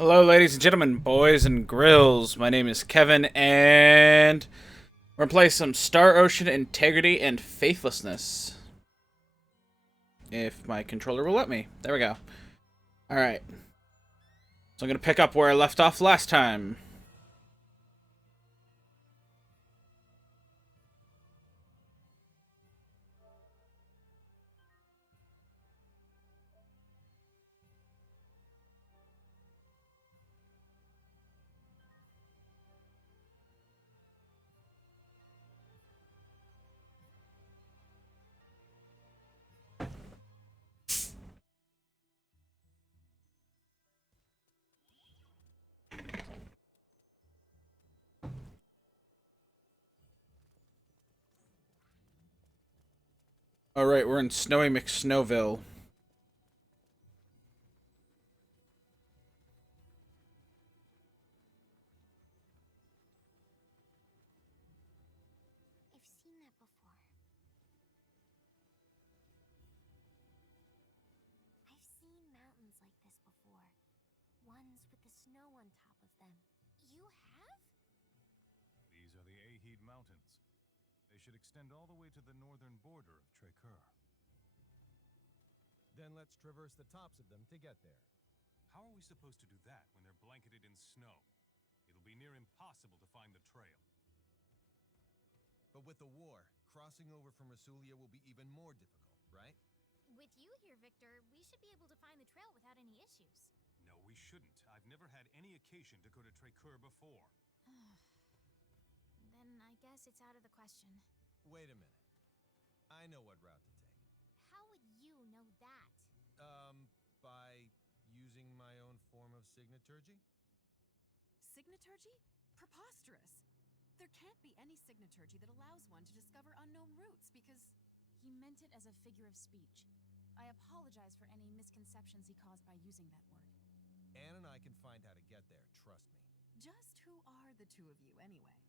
Hello, ladies and gentlemen, boys and grills. My name is Kevin, and we're gonna play some Star Ocean Integrity and Faithlessness. If my controller will let me. There we go. Alright. So I'm gonna pick up where I left off last time. Alright, we're in Snowy McSnowville. I've seen that before. I've seen mountains like this before. Ones with the snow on top of them. You have? These are the Ahid Mountains. They should extend all the way to the northern border of Techraptor. Then let's traverse the tops of them to get there. How are we supposed to do that when they're blanketed in snow? It'll be near impossible to find the trail. But with the war, crossing over from Rasulia will be even more difficult, right? With you here, Victor, we should be able to find the trail without any issues. No, we shouldn't. I've never had any occasion to go to Techraptor before. Then I guess it's out of the question. Wait a minute. I know what route to take. How would you know that? By using my own form of signaturgy? Signaturgy? Preposterous! There can't be any signaturgy that allows one to discover unknown routes because... He meant it as a figure of speech. I apologize for any misconceptions he caused by using that word. Anne and I can find how to get there, trust me. Just who are the two of you, anyway?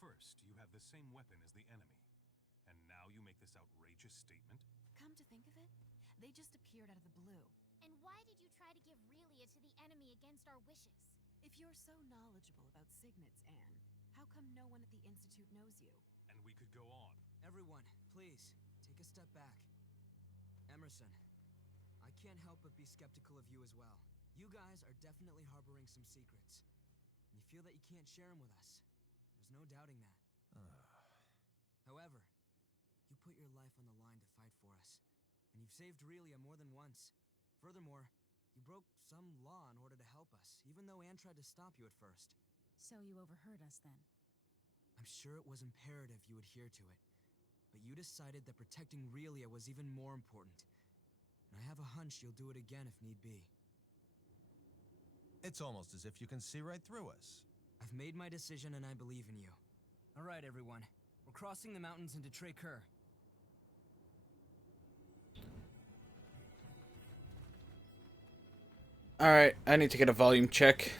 First, you have the same weapon as the enemy. And now you make this outrageous statement? Come to think of it, they just appeared out of the blue. And why did you try to give Relia to the enemy against our wishes? If you're so knowledgeable about signets, Anne, how come no one at the Institute knows you? And we could go on. Everyone, please, take a step back. Emerson, I can't help but be skeptical of you as well. You guys are definitely harboring some secrets. And you feel that you can't share them with us. There's no doubting that. However, you put your life on the line to fight for us. And you've saved Relia more than once. Furthermore, you broke some law in order to help us, even though Anne tried to stop you at first. So you overheard us then? I'm sure it was imperative you adhere to it. But you decided that protecting Relia was even more important. And I have a hunch you'll do it again if need be. It's almost as if you can see right through us. I've made my decision and I believe in you. Alright, everyone. We're crossing the mountains into Techraptor. Alright, I need to get a volume check.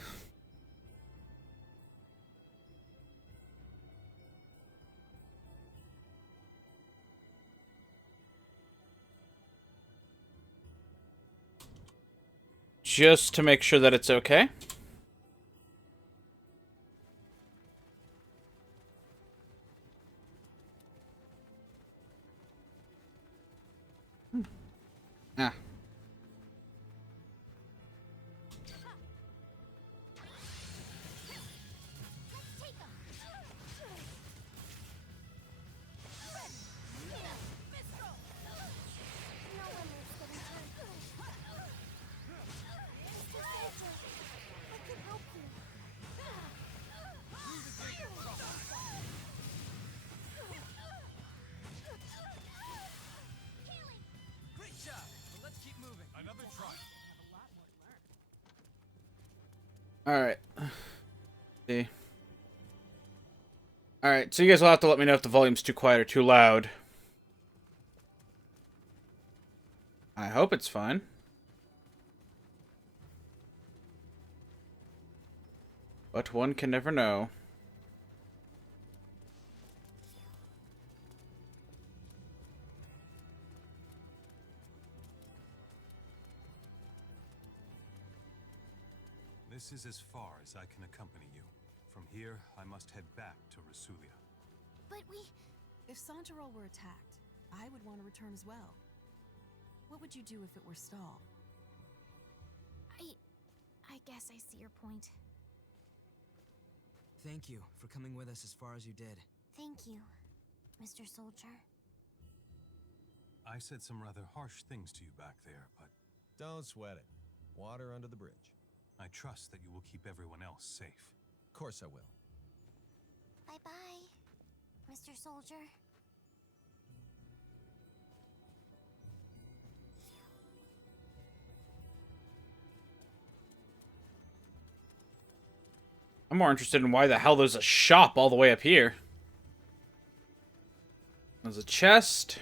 Just to make sure that it's okay. Ah. Take them! No one likes getting hurt. Mr. Victor, I can help you. Healing! Great job! But let's keep moving. Another try. Have a lot more to learn. Alright. See. Alright, so you guys will have to let me know if the volume's too quiet or too loud. I hope it's fine. But one can never know. This This is as far as I can accompany you. From here, I must head back to Rasulia. But we... If Santarol were attacked, I would want to return as well. What would you do if it were Stahl? I guess I see your point. Thank you for coming with us as far as you did. Thank you, Mr. Soldier. I said some rather harsh things to you back there, but Don't sweat it. Water under the bridge. I trust that you will keep everyone else safe. Of course I will. Bye-bye, Mr. Soldier. I'm more interested in why the hell there's a shop all the way up here. There's a chest.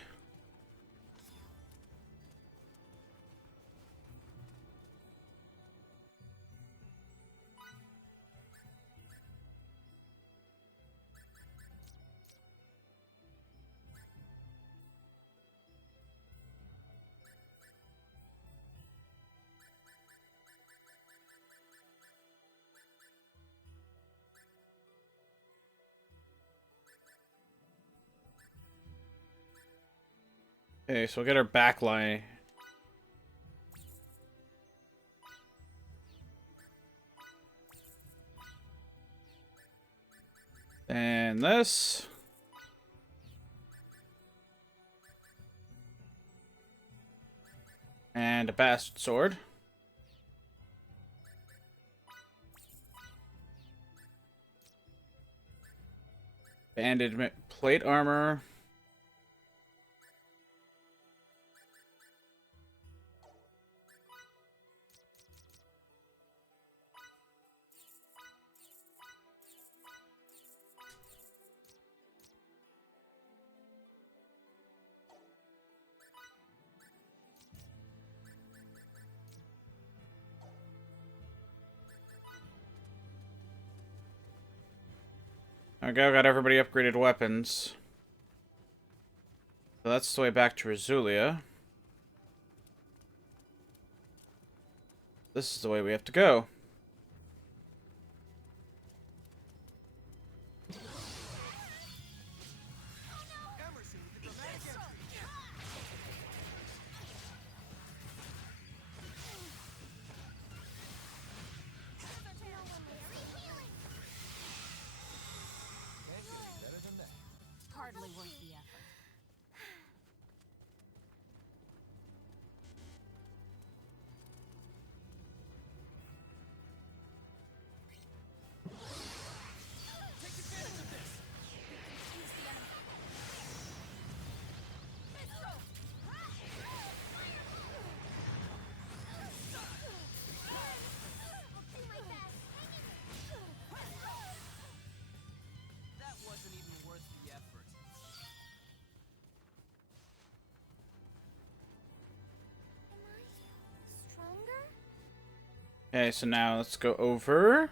Okay, so we'll get our backline. And this. And a bastard sword. Banded plate armor. Okay, I got everybody upgraded weapons. So that's the way back to Rasulia. This is the way we have to go. Better than that. Hardly worth the effort. That wasn't even worth the effort. Am I stronger? Okay, so now let's go over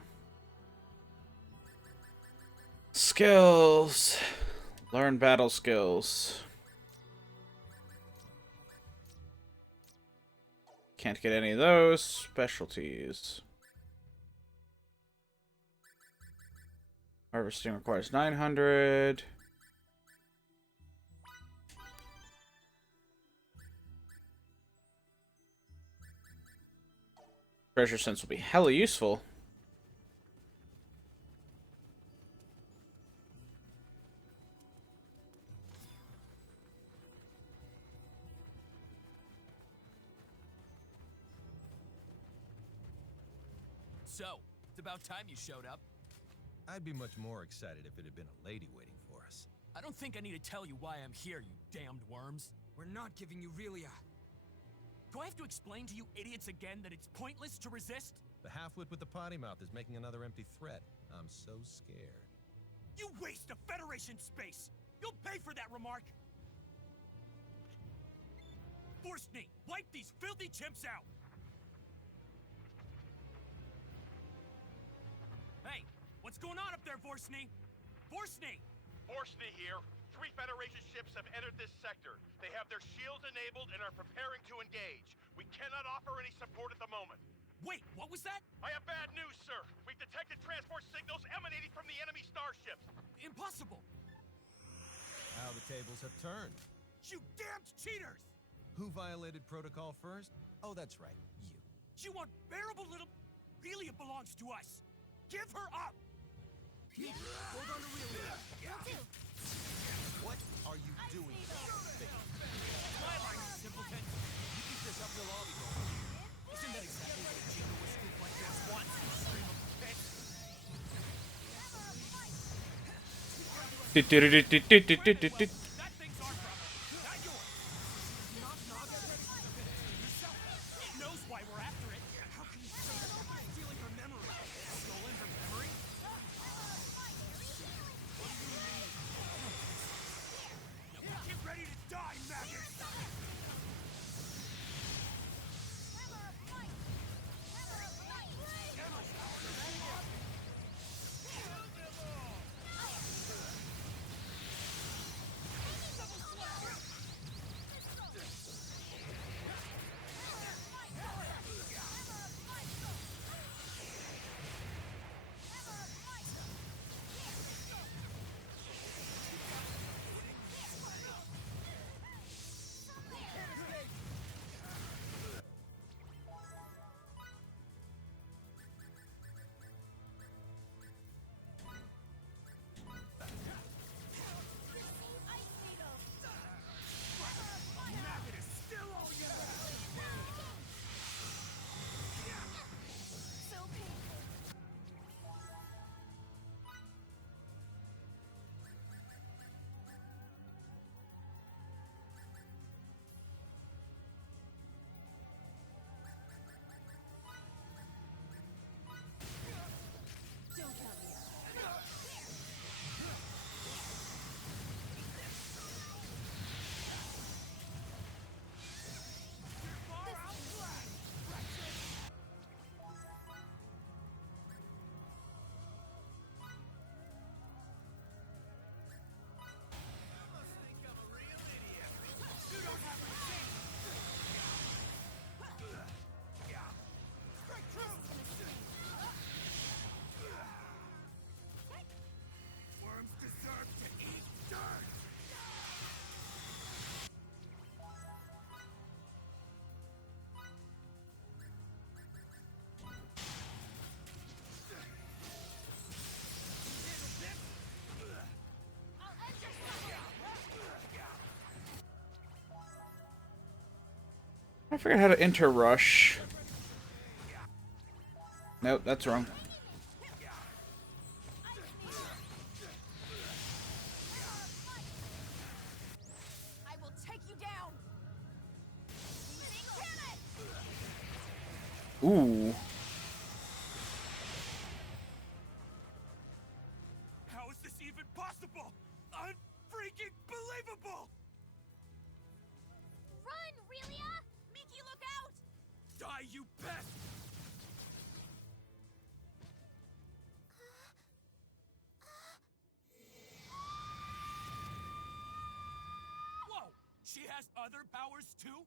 skills. Learn battle skills. Can't get any of those. Specialties. Harvesting requires 900. Treasure sense will be hella useful. So, it's about time you showed up. I'd be much more excited if it had been a lady waiting for us. I don't think I need to tell you why I'm here, you damned worms. We're not giving you Relia. Do I have to explain to you idiots again that it's pointless to resist? The half-wit with the potty mouth is making another empty threat. I'm so scared. You waste of Federation space! You'll pay for that remark! Forstney, wipe these filthy chimps out! Hey, what's going on up there, Forstney? Forstney! Forstney here. 3 Federation ships have entered this sector. They have their shields enabled and are preparing to engage. We cannot offer any support at the moment. Wait, what was that? I have bad news, sir. We've detected transport signals emanating from the enemy starships. Impossible! How the tables have turned. You damned cheaters! Who violated protocol first? Oh, that's right, you. You unbearable little... Really, it belongs to us! Give her up! Hold on to Relia. What are you doing? My line, you simpleton! You keep this up, you'll all be going. Isn't that exactly what a jingle with scoop like this wants? You stream of pits? That thing's our problem, not yours! Yourself. It knows why we're after it. How can you say that after stealing her memory? Stolen her memory? Get ready to die, maggot! Maggot is still all you have! So painful. Don't count me out. Worms deserve to eat dirt! I'll end your suffering. I forgot how to enter rush. Nope, that's wrong. I will take you down. Using cannon. Ooh. How is this even possible? Unfreaking believable! Run, Relia! Mickey, look out! Die, you pest! Whoa! She has other powers too?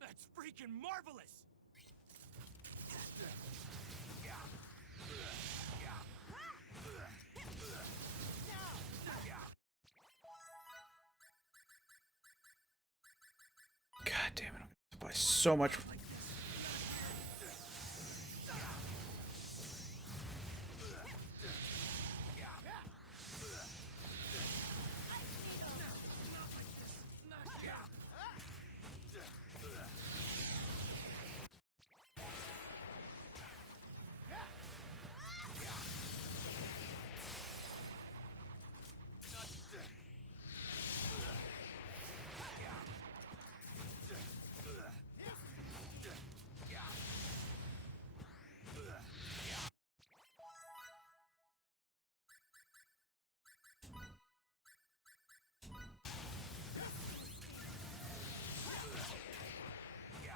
That's freaking marvelous! God damn it. I'm gonna have to buy so much.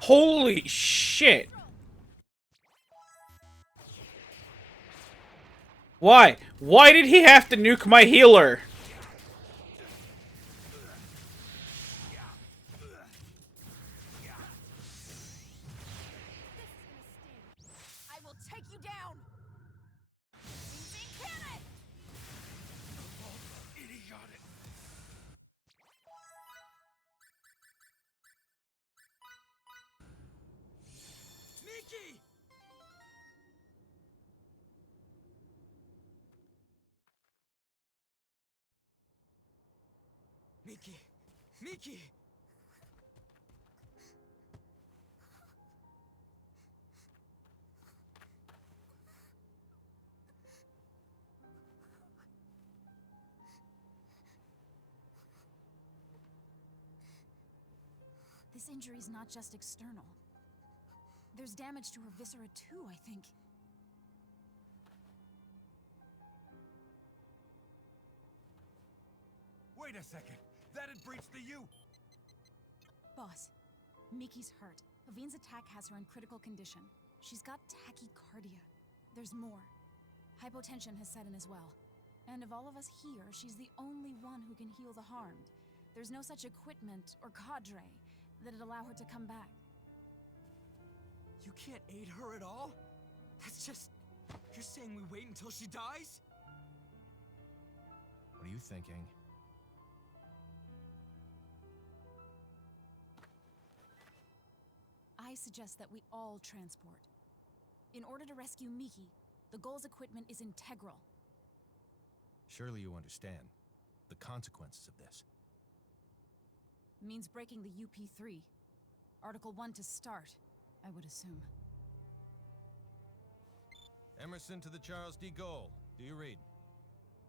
Holy shit! Why? Why did he have to nuke my healer? you down! Using cannon! Idiotic. Mickey! Mickey! Mickey! This injury's not just external. There's damage to her viscera too, I think. Wait a second. That had breached the U. Boss, Miki's hurt. Avine's attack has her in critical condition. She's got tachycardia. There's more. Hypotension has set in as well. And of all of us here, she's the only one who can heal the harmed. There's no such equipment or cadre that'd allow her to come back. You can't aid her at all? That's just... You're saying we wait until she dies? What are you thinking? I suggest that we all transport. In order to rescue Miki, the goal's equipment is integral. Surely you understand the consequences of this. Means breaking the UP3. Article 1 to start, I would assume. Emerson to the Charles D. Gaulle. Do you read?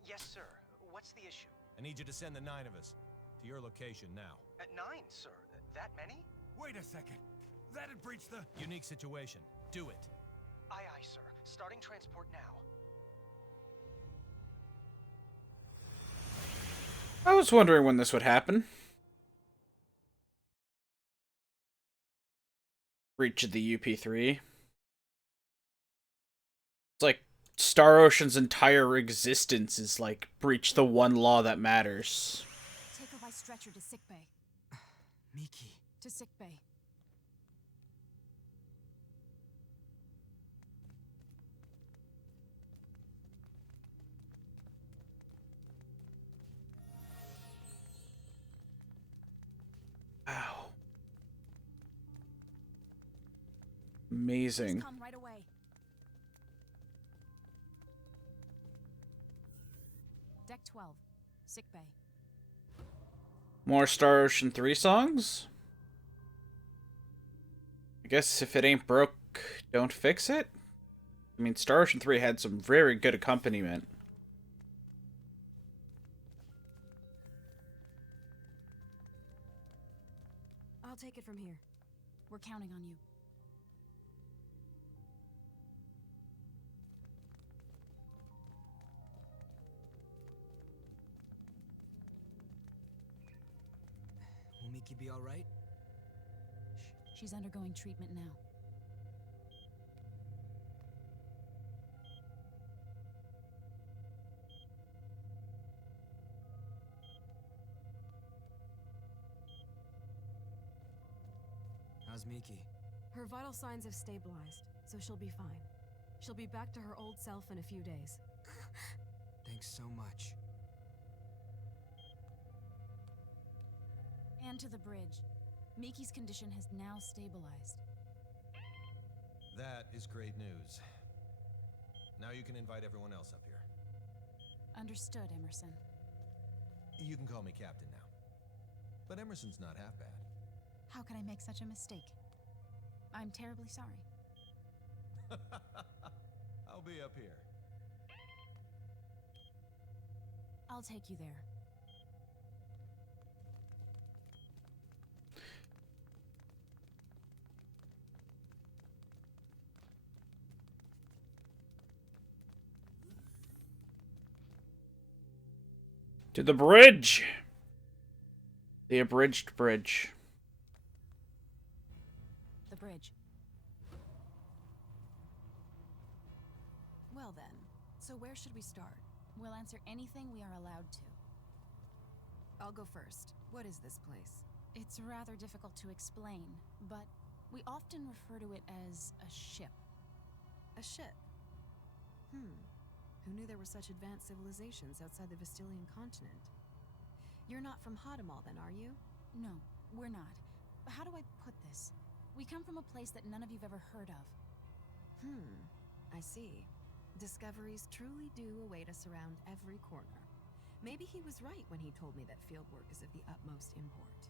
Yes, sir. What's the issue? I need you to send the 9 of us to your location now. At 9, sir. That many? Wait a second. That had breached the... Unique situation. Do it. Aye, aye, sir. Starting transport now. I was wondering when this would happen. Reach of the UP3. It's like Star Ocean's entire existence is like breach the one law that matters. Take her by stretcher to sickbay. Miki. To sickbay. Wow. Amazing. Come right away. Deck 12. Sickbay. More Star Ocean 3 songs? I guess if it ain't broke, don't fix it? I mean, Star Ocean 3 had some very good accompaniment. I'll take it from here. We're counting on you. Will Miki be all right? She's undergoing treatment now. How's Miki? Her vital signs have stabilized, so she'll be fine. She'll be back to her old self in a few days. Thanks so much. And to the bridge. Miki's condition has now stabilized. That is great news. Now you can invite everyone else up here. Understood, Emerson. You can call me Captain now. But Emerson's not half bad. How could I make such a mistake? I'm terribly sorry. I'll be up here. I'll take you there. To the bridge! The abridged bridge. The bridge. Well then, so where should we start? We'll answer anything we are allowed to. I'll go first. What is this place? It's rather difficult to explain, but we often refer to it as a ship. A ship? Who knew there were such advanced civilizations outside the Vestilian continent? You're not from Hadamel then, are you? No, we're not. But how do I put this? We come from a place that none of you've ever heard of. I see. Discoveries truly do await us around every corner. Maybe he was right when he told me that fieldwork is of the utmost import.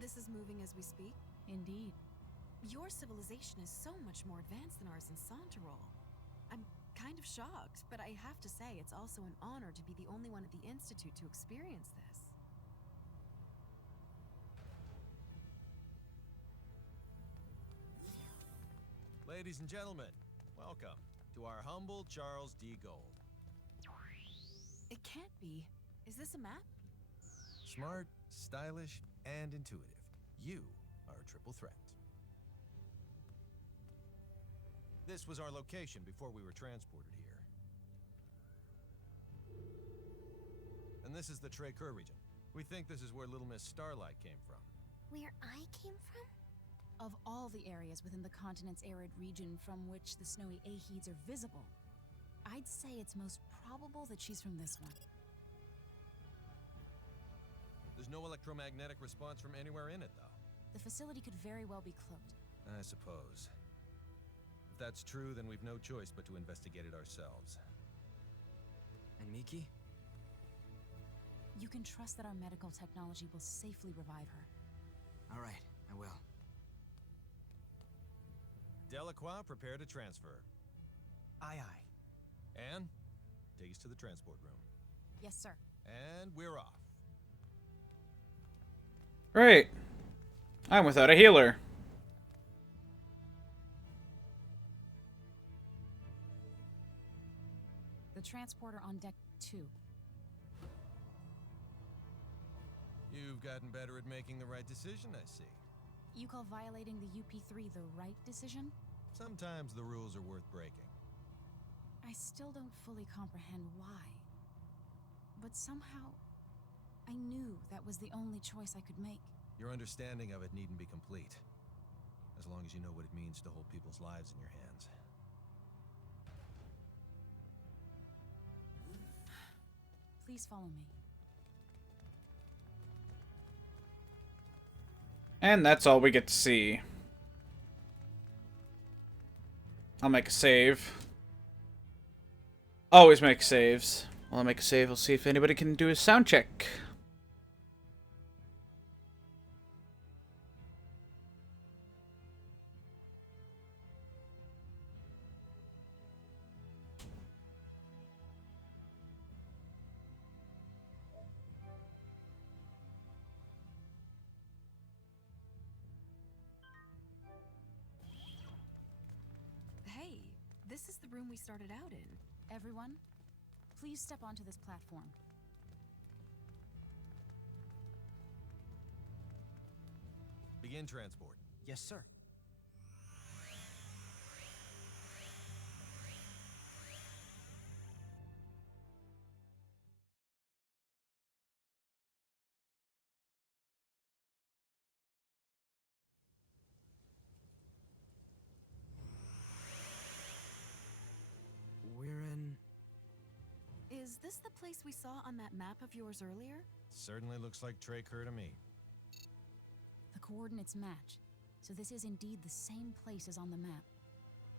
This is moving as we speak? Indeed. Your civilization is so much more advanced than ours in Santarol. I'm kind of shocked, but I have to say it's also an honor to be the only one at the Institute to experience this. Ladies and gentlemen, welcome to our humble Charles D. Gold. It can't be. Is this a map? Smart, stylish, and intuitive. You are a triple threat. This was our location before we were transported here. And this is the Techraptor region. We think this is where Little Miss Starlight came from. Where I came from? Of all the areas within the continent's arid region from which the snowy Aheeds are visible, I'd say it's most probable that she's from this one. There's no electromagnetic response from anywhere in it, though. The facility could very well be cloaked. I suppose. If that's true, then we've no choice but to investigate it ourselves. And Miki? You can trust that our medical technology will safely revive her. All right, I will. Delacroix, prepare to transfer. Aye, aye. Anne, take us to the transport room. Yes, sir. And we're off. Great. I'm without a healer. The transporter on deck 2. You've gotten better at making the right decision, I see. You call violating the UP3 the right decision? Sometimes the rules are worth breaking. I still don't fully comprehend why. But somehow, I knew that was the only choice I could make. Your understanding of it needn't be complete, as long as you know what it means to hold people's lives in your hands. Please follow me. And that's all we get to see. I'll make a save. Always make saves. While I make a save, we'll see if anybody can do a sound check. Hey, this is the room we started out in. Everyone, please step onto this platform. Begin transport. Yes, sir. We're in... Is this the place we saw on that map of yours earlier? Certainly looks like Techraptor to me. The coordinates match, so this is indeed the same place as on the map.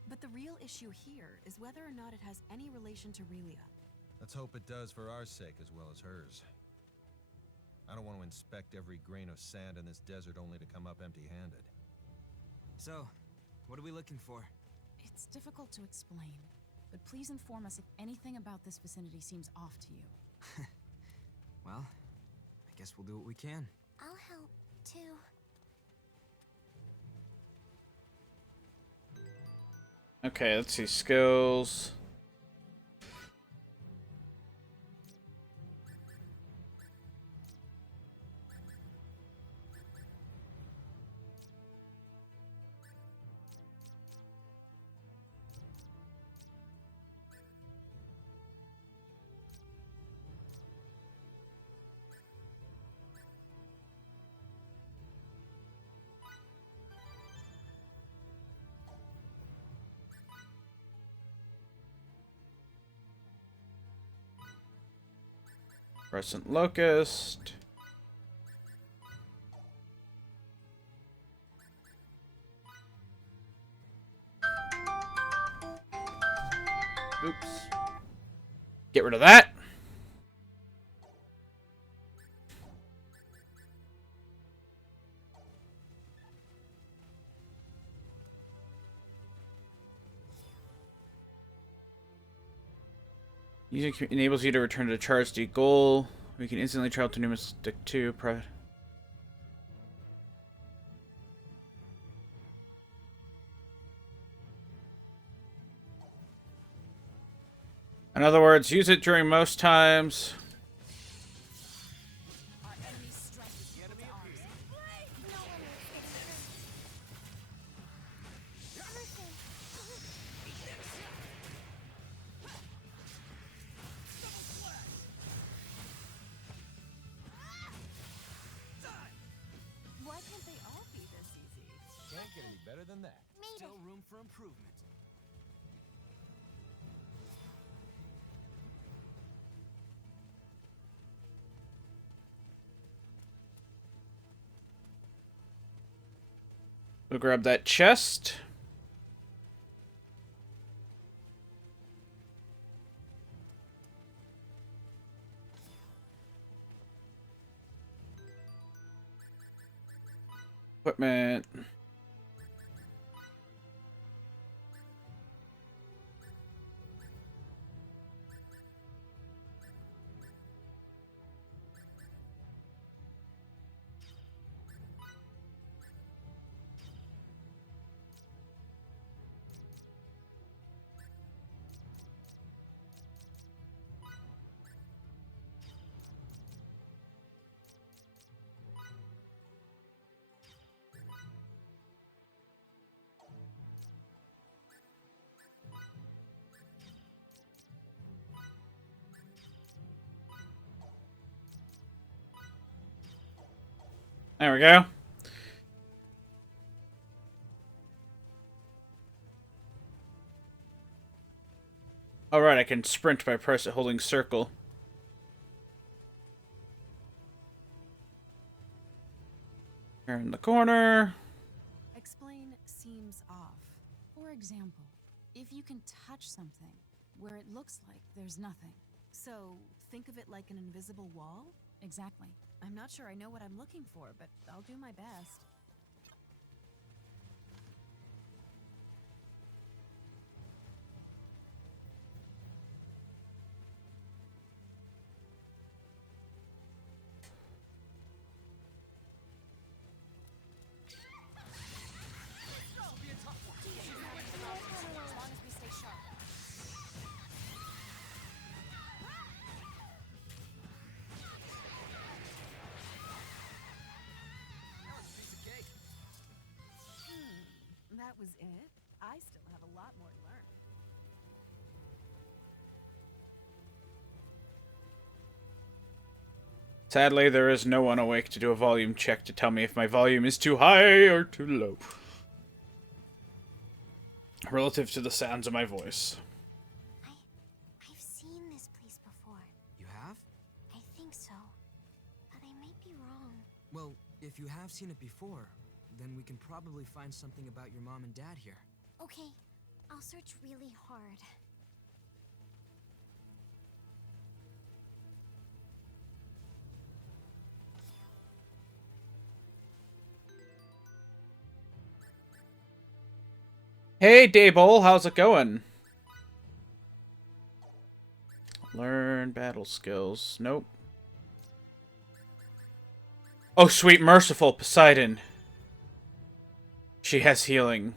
But the real issue here is whether or not it has any relation to Relia. Let's hope it does for our sake as well as hers. I don't want to inspect every grain of sand in this desert only to come up empty-handed. So, what are we looking for? It's difficult to explain, but please inform us if anything about this vicinity seems off to you. Well, I guess we'll do what we can. I'll help, too. Okay, let's see. Skills. Crescent Locust. Oops. Get rid of that. Using enables you to return to the charge to goal. We can instantly travel to Numistic 2. In other words, use it during most times. Our enemy's strength is equal to ours. No one is getting hurt. Emerson! Why can't they all be this easy? Can't get any better than that. Still room for improvement. We'll grab that chest. Equipment. There we go. Alright, I can sprint by holding circle. Turn the corner. Explain seems off. For example, if you can touch something where it looks like there's nothing. So, think of it like an invisible wall? Exactly. I'm not sure I know what I'm looking for, but I'll do my best. As long as we stay sharp. That was it? I still have a lot more to learn. Sadly, there is no one awake to do a volume check to tell me if my volume is too high or too low. Relative to the sounds of my voice. I've seen this place before. You have? I think so. But I might be wrong. Well, if you have seen it before, then we can probably find something about your mom and dad here. Okay, I'll search really hard. Hey, Daybole, how's it going? Learn battle skills. Nope. Oh, sweet merciful Poseidon. She has healing.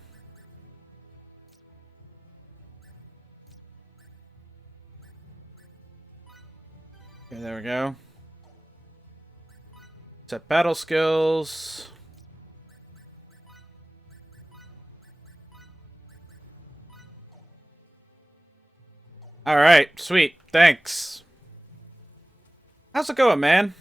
Okay, there we go. Set battle skills. Alright, sweet. Thanks. How's it going, man?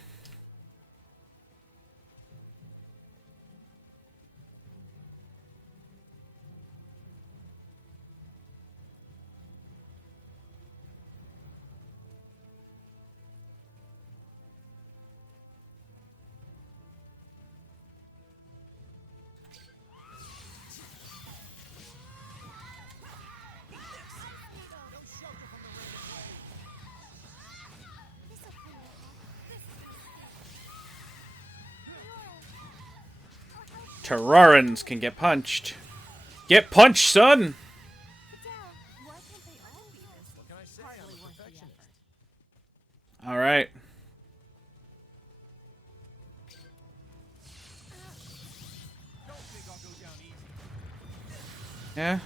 Terrarans can get punched. Get punched, son! Why can't they all be this? What can I say? Hardly I'm a worth the perfectionist. effort. Alright. Don't think I'll go down easy. Yeah.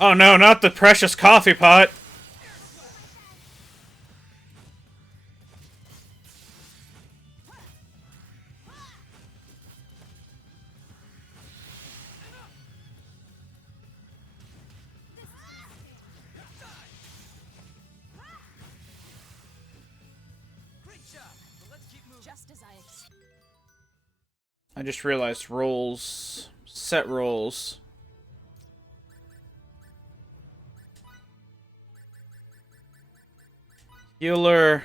Oh no, not the precious coffee pot! Great job. But let's keep moving. Just as I I just realized rolls. Set rolls. Healer.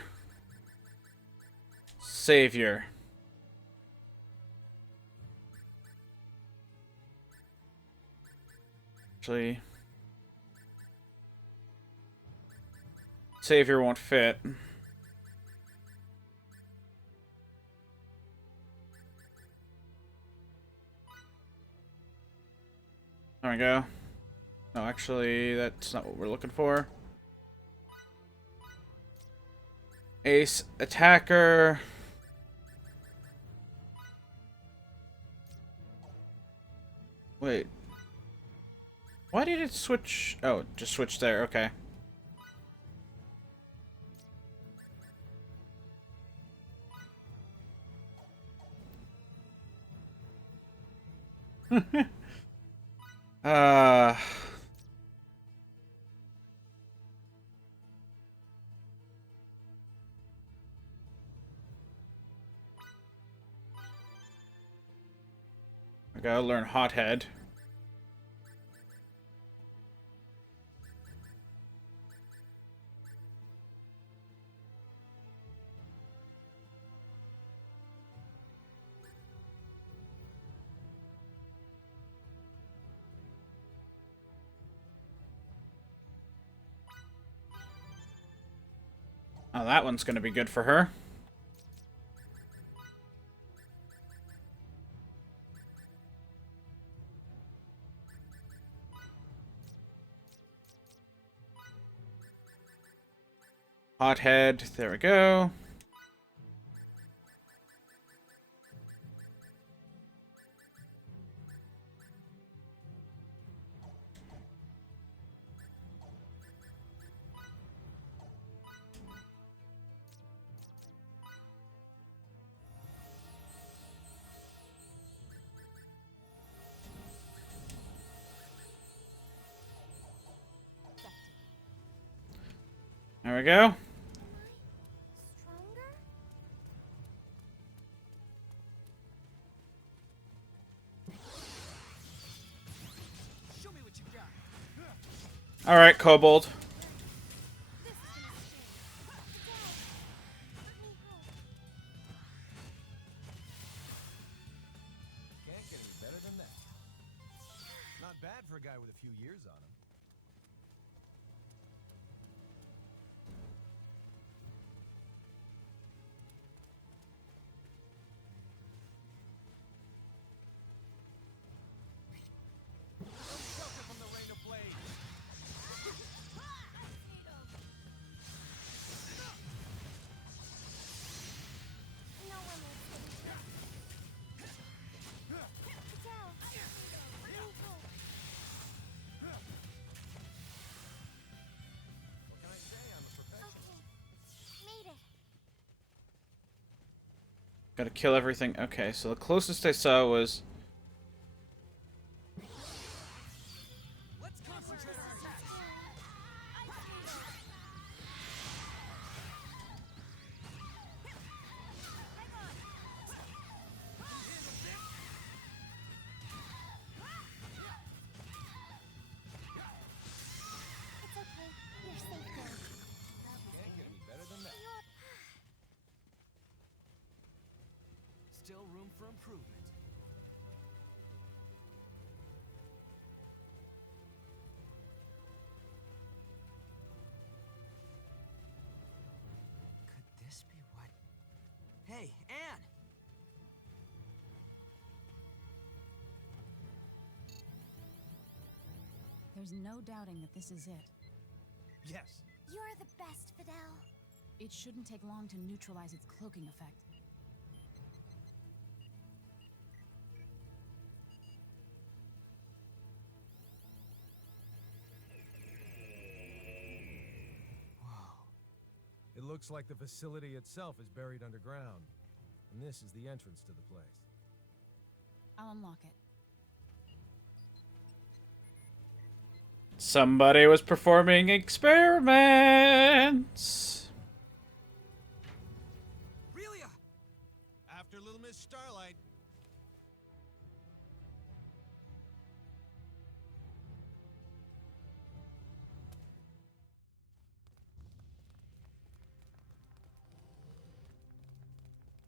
Savior. Actually, Savior won't fit. There we go. No, actually, that's not what we're looking for. Ace attacker. Wait. Why did it switch? Oh, it just switched there. Okay. uh I gotta learn Hothead. Oh, that one's gonna be good for her. Hothead, there we go. There we go. Stronger? Show me what you got. All right, Kobold. This is gonna sting. Let me help. Can't get any better than that. Not bad for a guy with a few years on him. Shelter from the rain of blades. No one likes to be hurt. Adele, let me help. What can I say? I'm a perfectionist. Okay. Made it. Gotta kill everything. Okay, so the closest I saw was... Let's concentrate our attacks. It's okay. You're safe now. Can't get any better than that. Still room for improvement. Could this be what? Hey, Anne! There's no doubting that this is it. Yes. You're the best, Fidel. It shouldn't take long to neutralize its cloaking effect. Wow. It looks like the facility itself is buried underground. And this is the entrance to the place. I'll unlock it. Somebody was performing experiments. Relia! After Little Miss Starlight.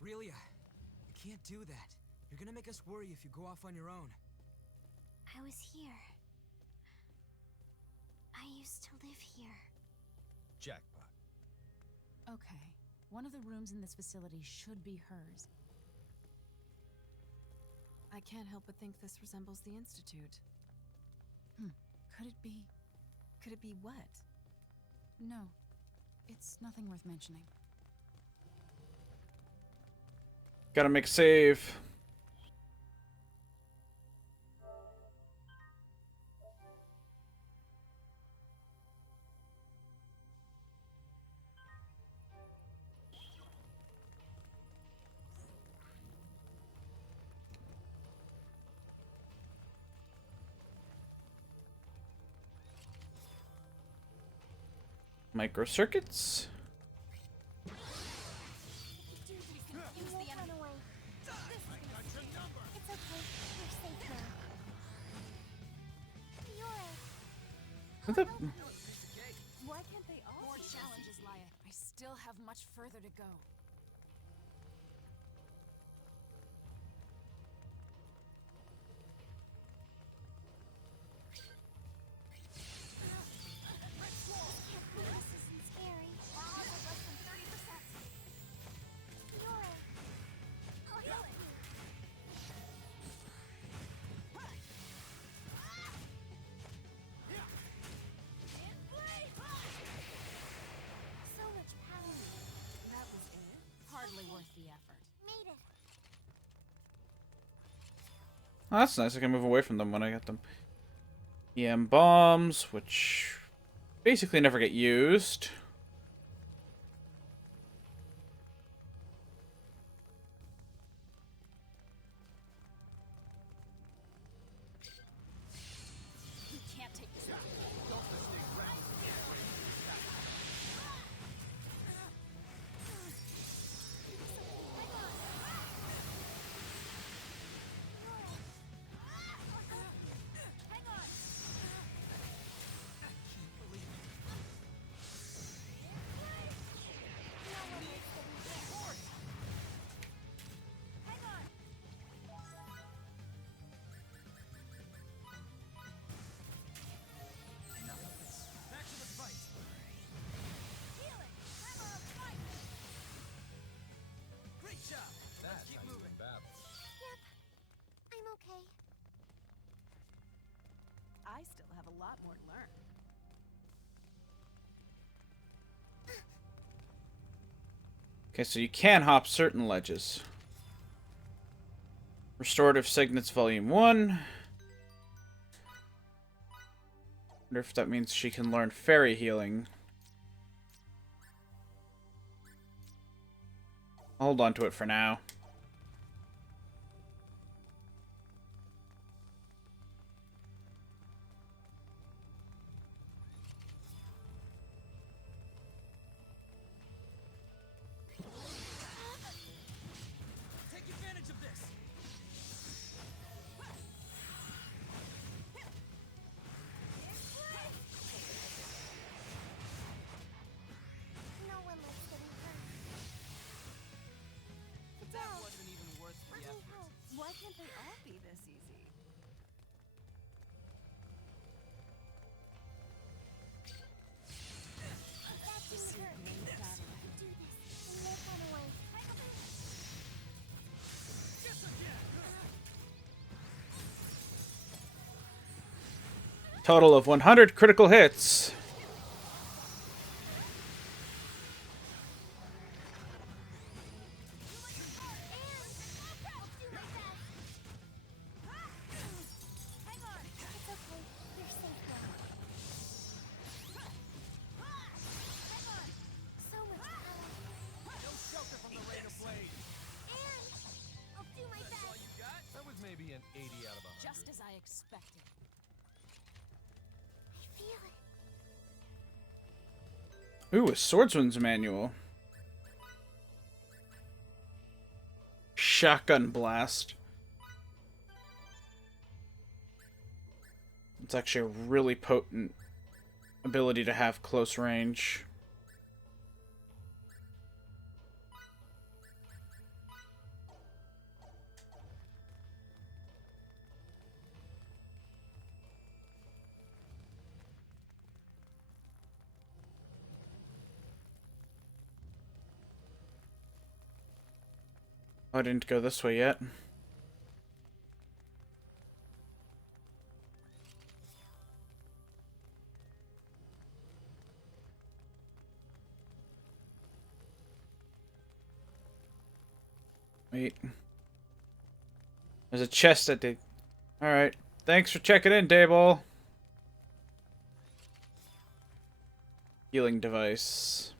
Relia, you can't do that. You're gonna make us worry if you go off on your own. I was here. I used to live here. Jackpot. Okay. One of the rooms in this facility should be hers. I can't help but think this resembles the Institute. Could it be? Could it be what? No. It's nothing worth mentioning. Gotta make a save. Microcircuits. You won't run away. It's okay. You're safe now. What the? Why can't they all More teach us? challenges, Laya. I still have much further to go. This isn't scary. Odds are less than 30%. Yore. I'll help you. So much power. That was it. Hardly worth the effort. Made it. Oh, that's nice. I can move away from them when I get them. EM bombs, which basically never get used. You can't take this back. Back to the fight. Great job. Let's keep moving. Battle. Yep. I'm okay. I still have a lot more to learn. Okay, so you can hop certain ledges. Restorative Signets Volume 1. Wonder if that means she can learn fairy healing. I'll hold on to it for now. Take advantage of this. No one likes getting hurt. Fidel! Total of 100 critical hits. That was maybe an 80 out of 100. Just as I expected. I feel it. Ooh, a swordsman's manual. Shotgun blast. It's actually a really potent ability to have close range. Oh, I didn't go this way yet. Wait. There's a chest at the... Alright. Thanks for checking in, Dayball. Healing device.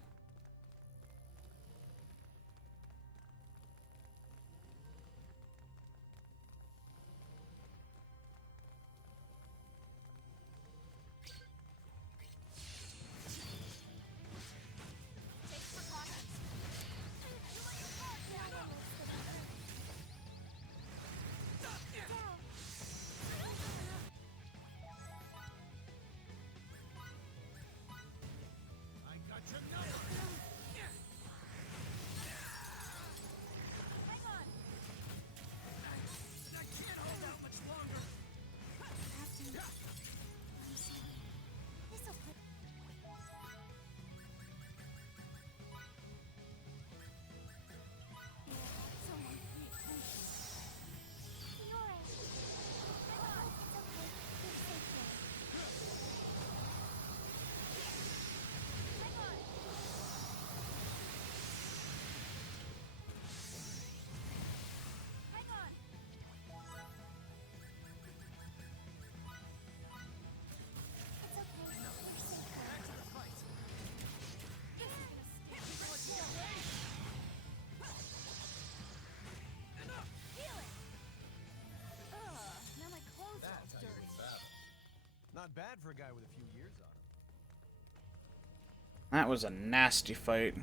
Not bad for a guy with a few years on him. That was a nasty fight.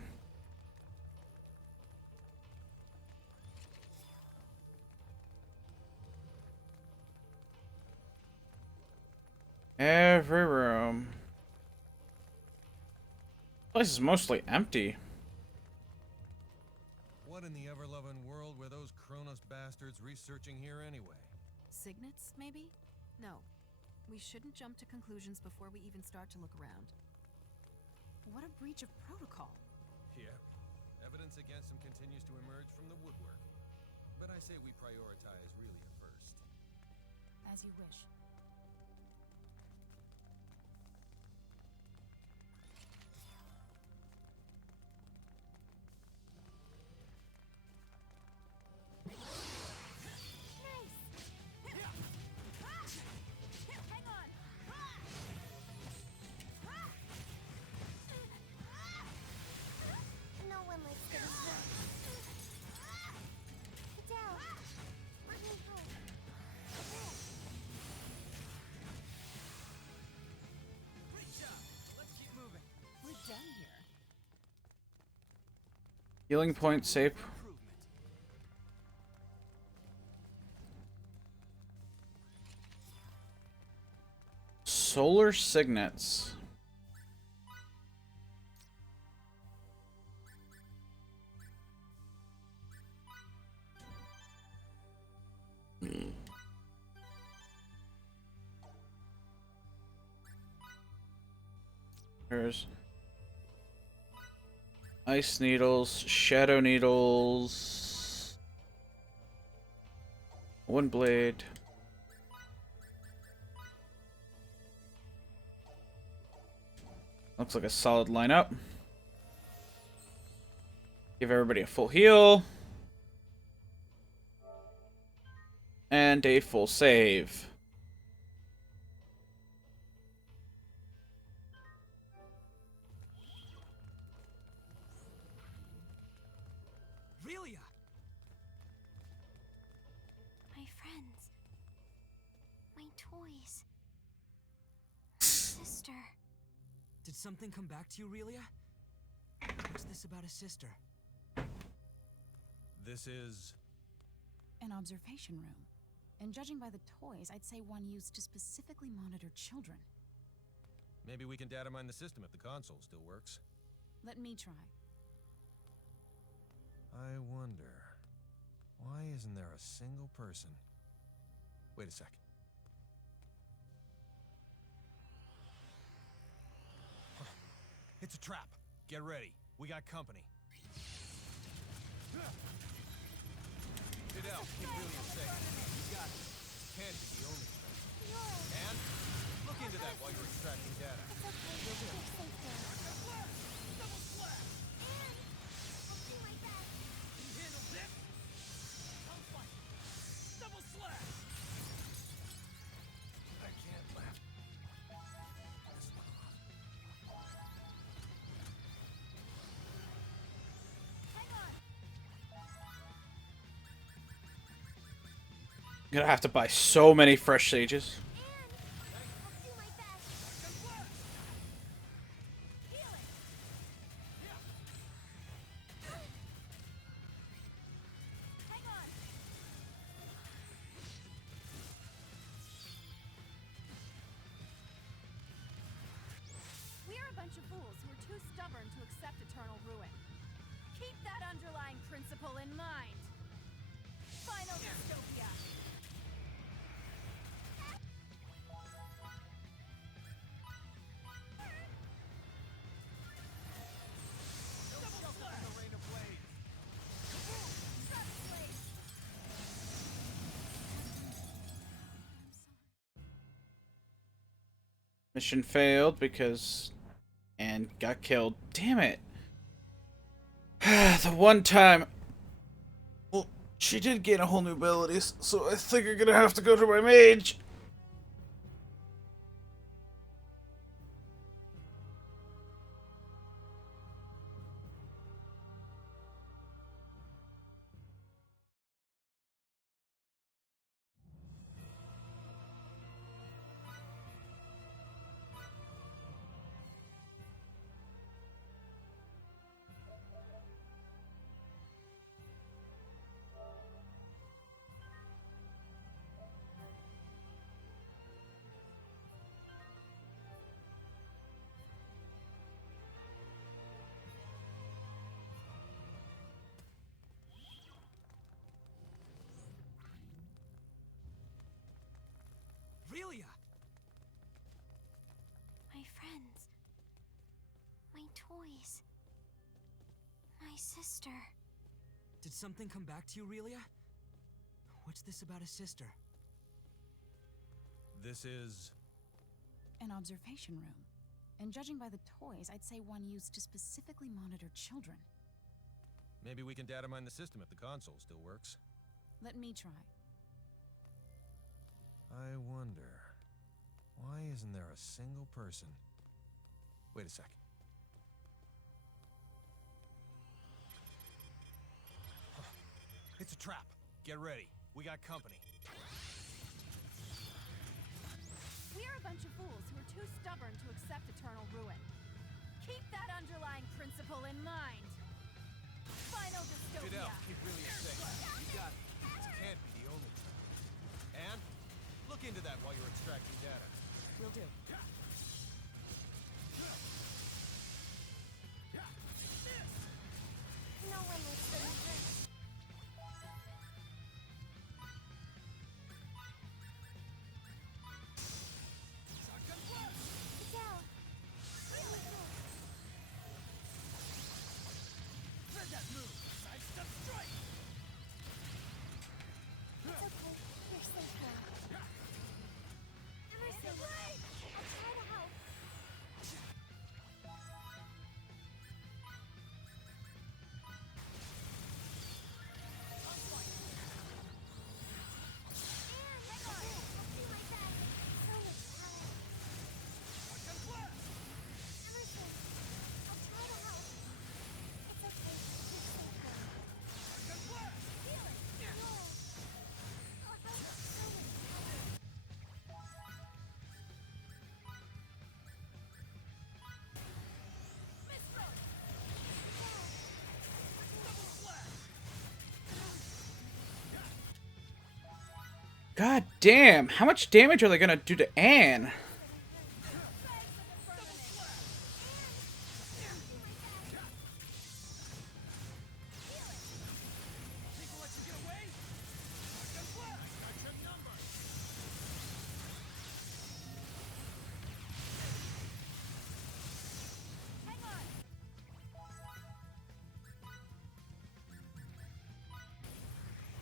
Every room. This place is mostly empty. What in the ever-loving world were those Kronos bastards researching here anyway? Signets, maybe? No. We shouldn't jump to conclusions before we even start to look around. What a breach of protocol. Yeah. Evidence against him continues to emerge from the woodwork. But I say we prioritize Relia first. As you wish. No one likes getting hurt. Adele, bring me home. Adele. Great job. Let's keep moving. We're done here. Healing point safe. Improvement. Solar signets. There's ice needles, shadow needles, one blade. Looks like a solid lineup. Give everybody a full heal. And a full save. Relia! My friends. My toys. My sister. Did something come back to you, Relia? What's this about a sister? This is... An observation room. And judging by the toys, I'd say one used to specifically monitor children. Maybe we can data mine the system if the console still works. Let me try. I wonder... why isn't there a single person... Wait a second. It's a trap. Get ready. We got company. Fidel, keep really safe. You got it. Can't be the only thing. And look into that while you're extracting data. It's okay. You're safe there. Double slash! I'll do my best. Can you handle this? Sounds like double slash! I can't laugh. This one off. Hang on. Gonna have to buy so many fresh sages. I'll do my best. Heal it. Hang on. We're a bunch of fools who are too stubborn to accept eternal ruin. Keep that underlying principle in mind. Final dystopia. Mission failed because Anne got killed. Damn it. The one time. Well, she did gain a whole new abilities, so I think I'm gonna have to go to my mage. Relia! My friends. My toys. My sister. Did something come back to you, Relia? What's this about a sister? This is... An observation room. And judging by the toys, I'd say one used to specifically monitor children. Maybe we can data mine the system if the console still works. Let me try. I wonder... why isn't there a single person... Wait a second. It's a trap. Get ready. We got company. We're a bunch of fools who are too stubborn to accept eternal ruin. Keep that underlying principle in mind. Final dystopia. Fidel, keep really safe. You got it. This can't be the only thing. And look into that while you're extracting data. Will do. No one looks for me. Fidel. Thread that move! Sidestep strike! It's okay. You're safe now. Emerson, I'll try to help. God damn, how much damage are they gonna do to Anne?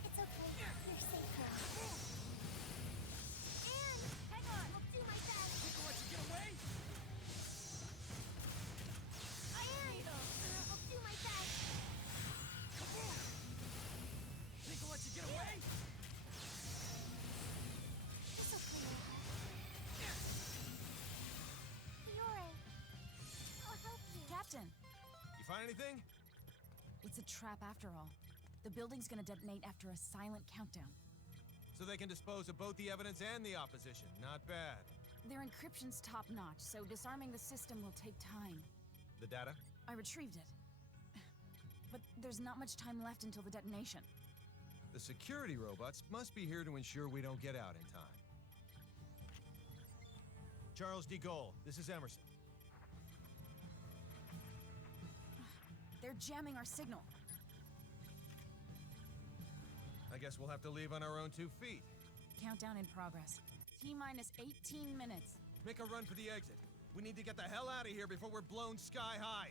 It's okay. You're safe now. And hang on, I'll do my best. People let you get away? I'll do my best. People let you get away? It's okay. Fiore, I'll help you. Captain, You find anything? it's a trap after all. The building's gonna detonate after a silent countdown. So they can dispose of both the evidence and the opposition. Not bad. Their encryption's top-notch, so disarming the system will take time. The data? I retrieved it. But there's not much time left until the detonation. The security robots must be here to ensure we don't get out in time. Charles de Gaulle, this is Emerson. They're jamming our signal. I guess we'll have to leave on our own 2 feet. Countdown in progress. T-minus 18 minutes. Make a run for the exit. We need to get the hell out of here before we're blown sky high.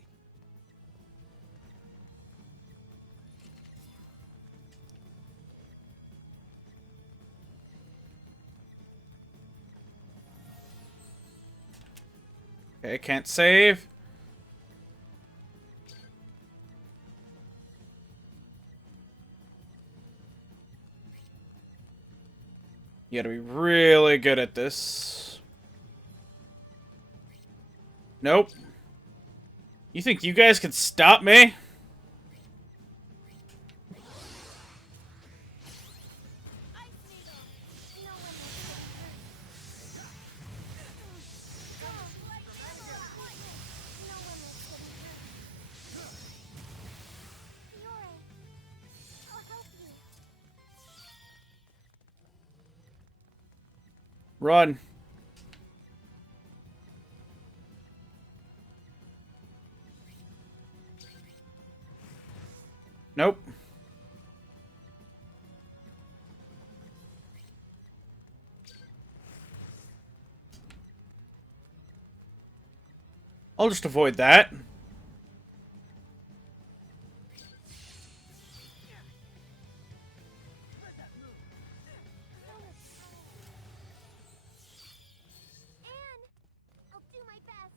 Okay, can't save. You gotta be really good at this. Nope. You think you guys can stop me? Ice needle. No one will get hurt. Go, like Emerald. No one will get hurt. Fiore, I'll help you. Run. Nope. I'll just avoid that. Anne, I'll do my best.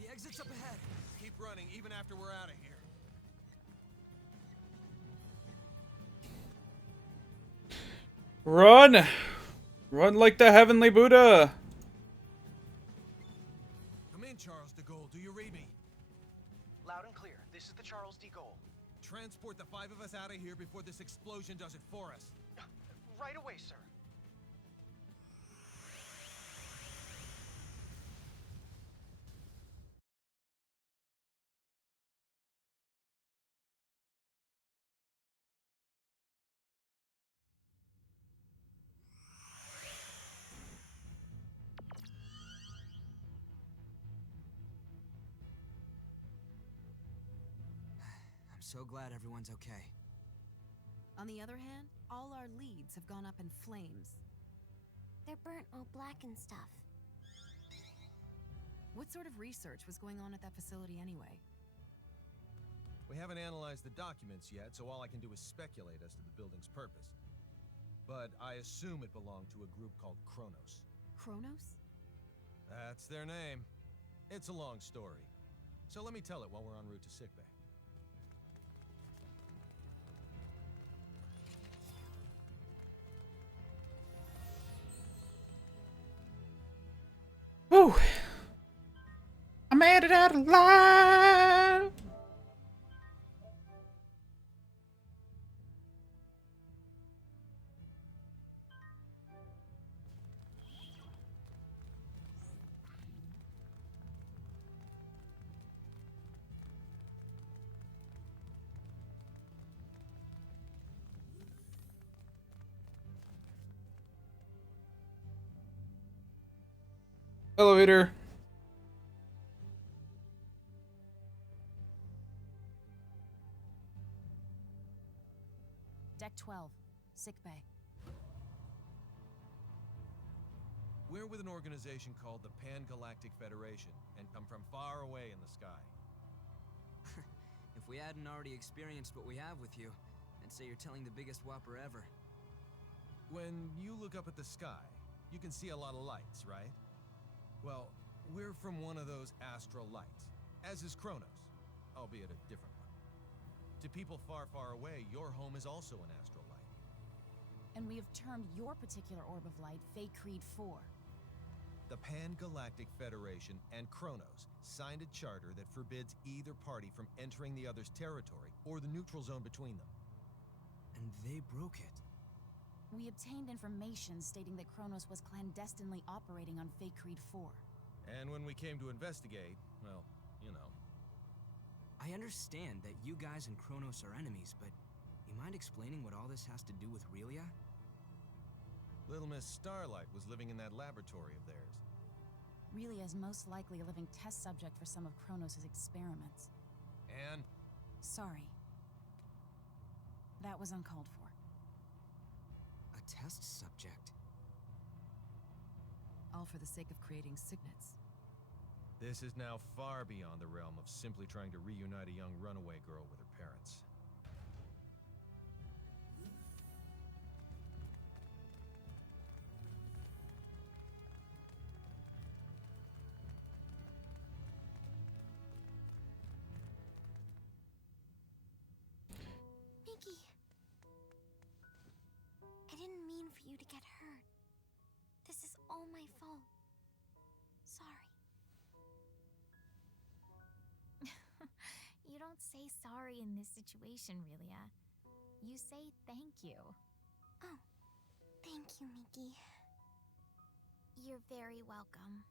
The exit's up ahead. Keep running even after we're out of here. Run! Run like the Heavenly Buddha! Come in, Charles de Gaulle. Do you read me? Loud and clear. This is the Charles de Gaulle. Transport the 5 of us out of here before this explosion does it for us. Right away, sir. I'm so glad everyone's okay. On the other hand, all our leads have gone up in flames. They're burnt all black and stuff. What sort of research was going on at that facility anyway? We haven't analyzed the documents yet, so all I can do is speculate as to the building's purpose. But I assume it belonged to a group called Kronos. Kronos? That's their name. It's a long story. So let me tell it while we're en route to sickbay. Whew. I made it out alive! Elevator. Deck 12, sick bay. We're with an organization called the Pan-Galactic Federation, and come from far away in the sky. If we hadn't already experienced what we have with you, I'd say you're telling the biggest whopper ever. When you look up at the sky, you can see a lot of lights, right? Well, we're from one of those astral lights, as is Kronos, albeit a different one. To people far, far away, your home is also an astral light. And we have termed your particular orb of light Fate Creed 4. The Pan-Galactic Federation and Kronos signed a charter that forbids either party from entering the other's territory or the neutral zone between them. And they broke it. We obtained information stating that Kronos was clandestinely operating on Fate Creed 4. And when we came to investigate, well, you know. I understand that you guys and Kronos are enemies, but you mind explaining what all this has to do with Relia? Little Miss Starlight was living in that laboratory of theirs. Relia is most likely a living test subject for some of Kronos' experiments. And? Sorry. That was uncalled for. A test subject? All for the sake of creating signets. This is now far beyond the realm of simply trying to reunite a young runaway girl with her parents. Mickey. I didn't mean for you to get hurt. This is all my fault. Sorry. You don't say sorry in this situation, Relia. You say thank you. Oh, thank you, Mickey. You're very welcome.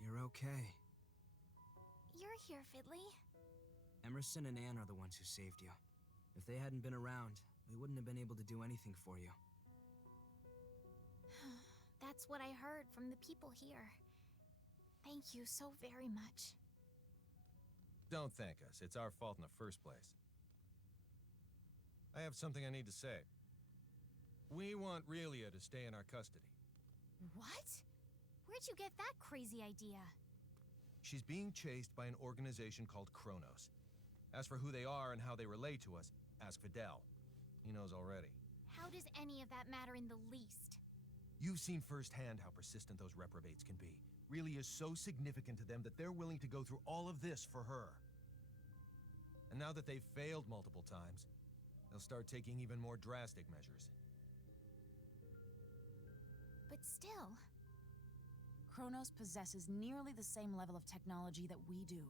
You're okay. You're here, Fiddly. Emerson and Anne are the ones who saved you. If they hadn't been around, we wouldn't have been able to do anything for you. That's what I heard from the people here. Thank you so very much. Don't thank us. It's our fault in the first place. I have something I need to say. We want Relia to stay in our custody. What? Where'd you get that crazy idea? She's being chased by an organization called Kronos. As for who they are and how they relate to us, ask Fidel. He knows already. How does any of that matter in the least? You've seen firsthand how persistent those reprobates can be. Relia is so significant to them that they're willing to go through all of this for her. And now that they've failed multiple times, they'll start taking even more drastic measures. But still... Kronos possesses nearly the same level of technology that we do.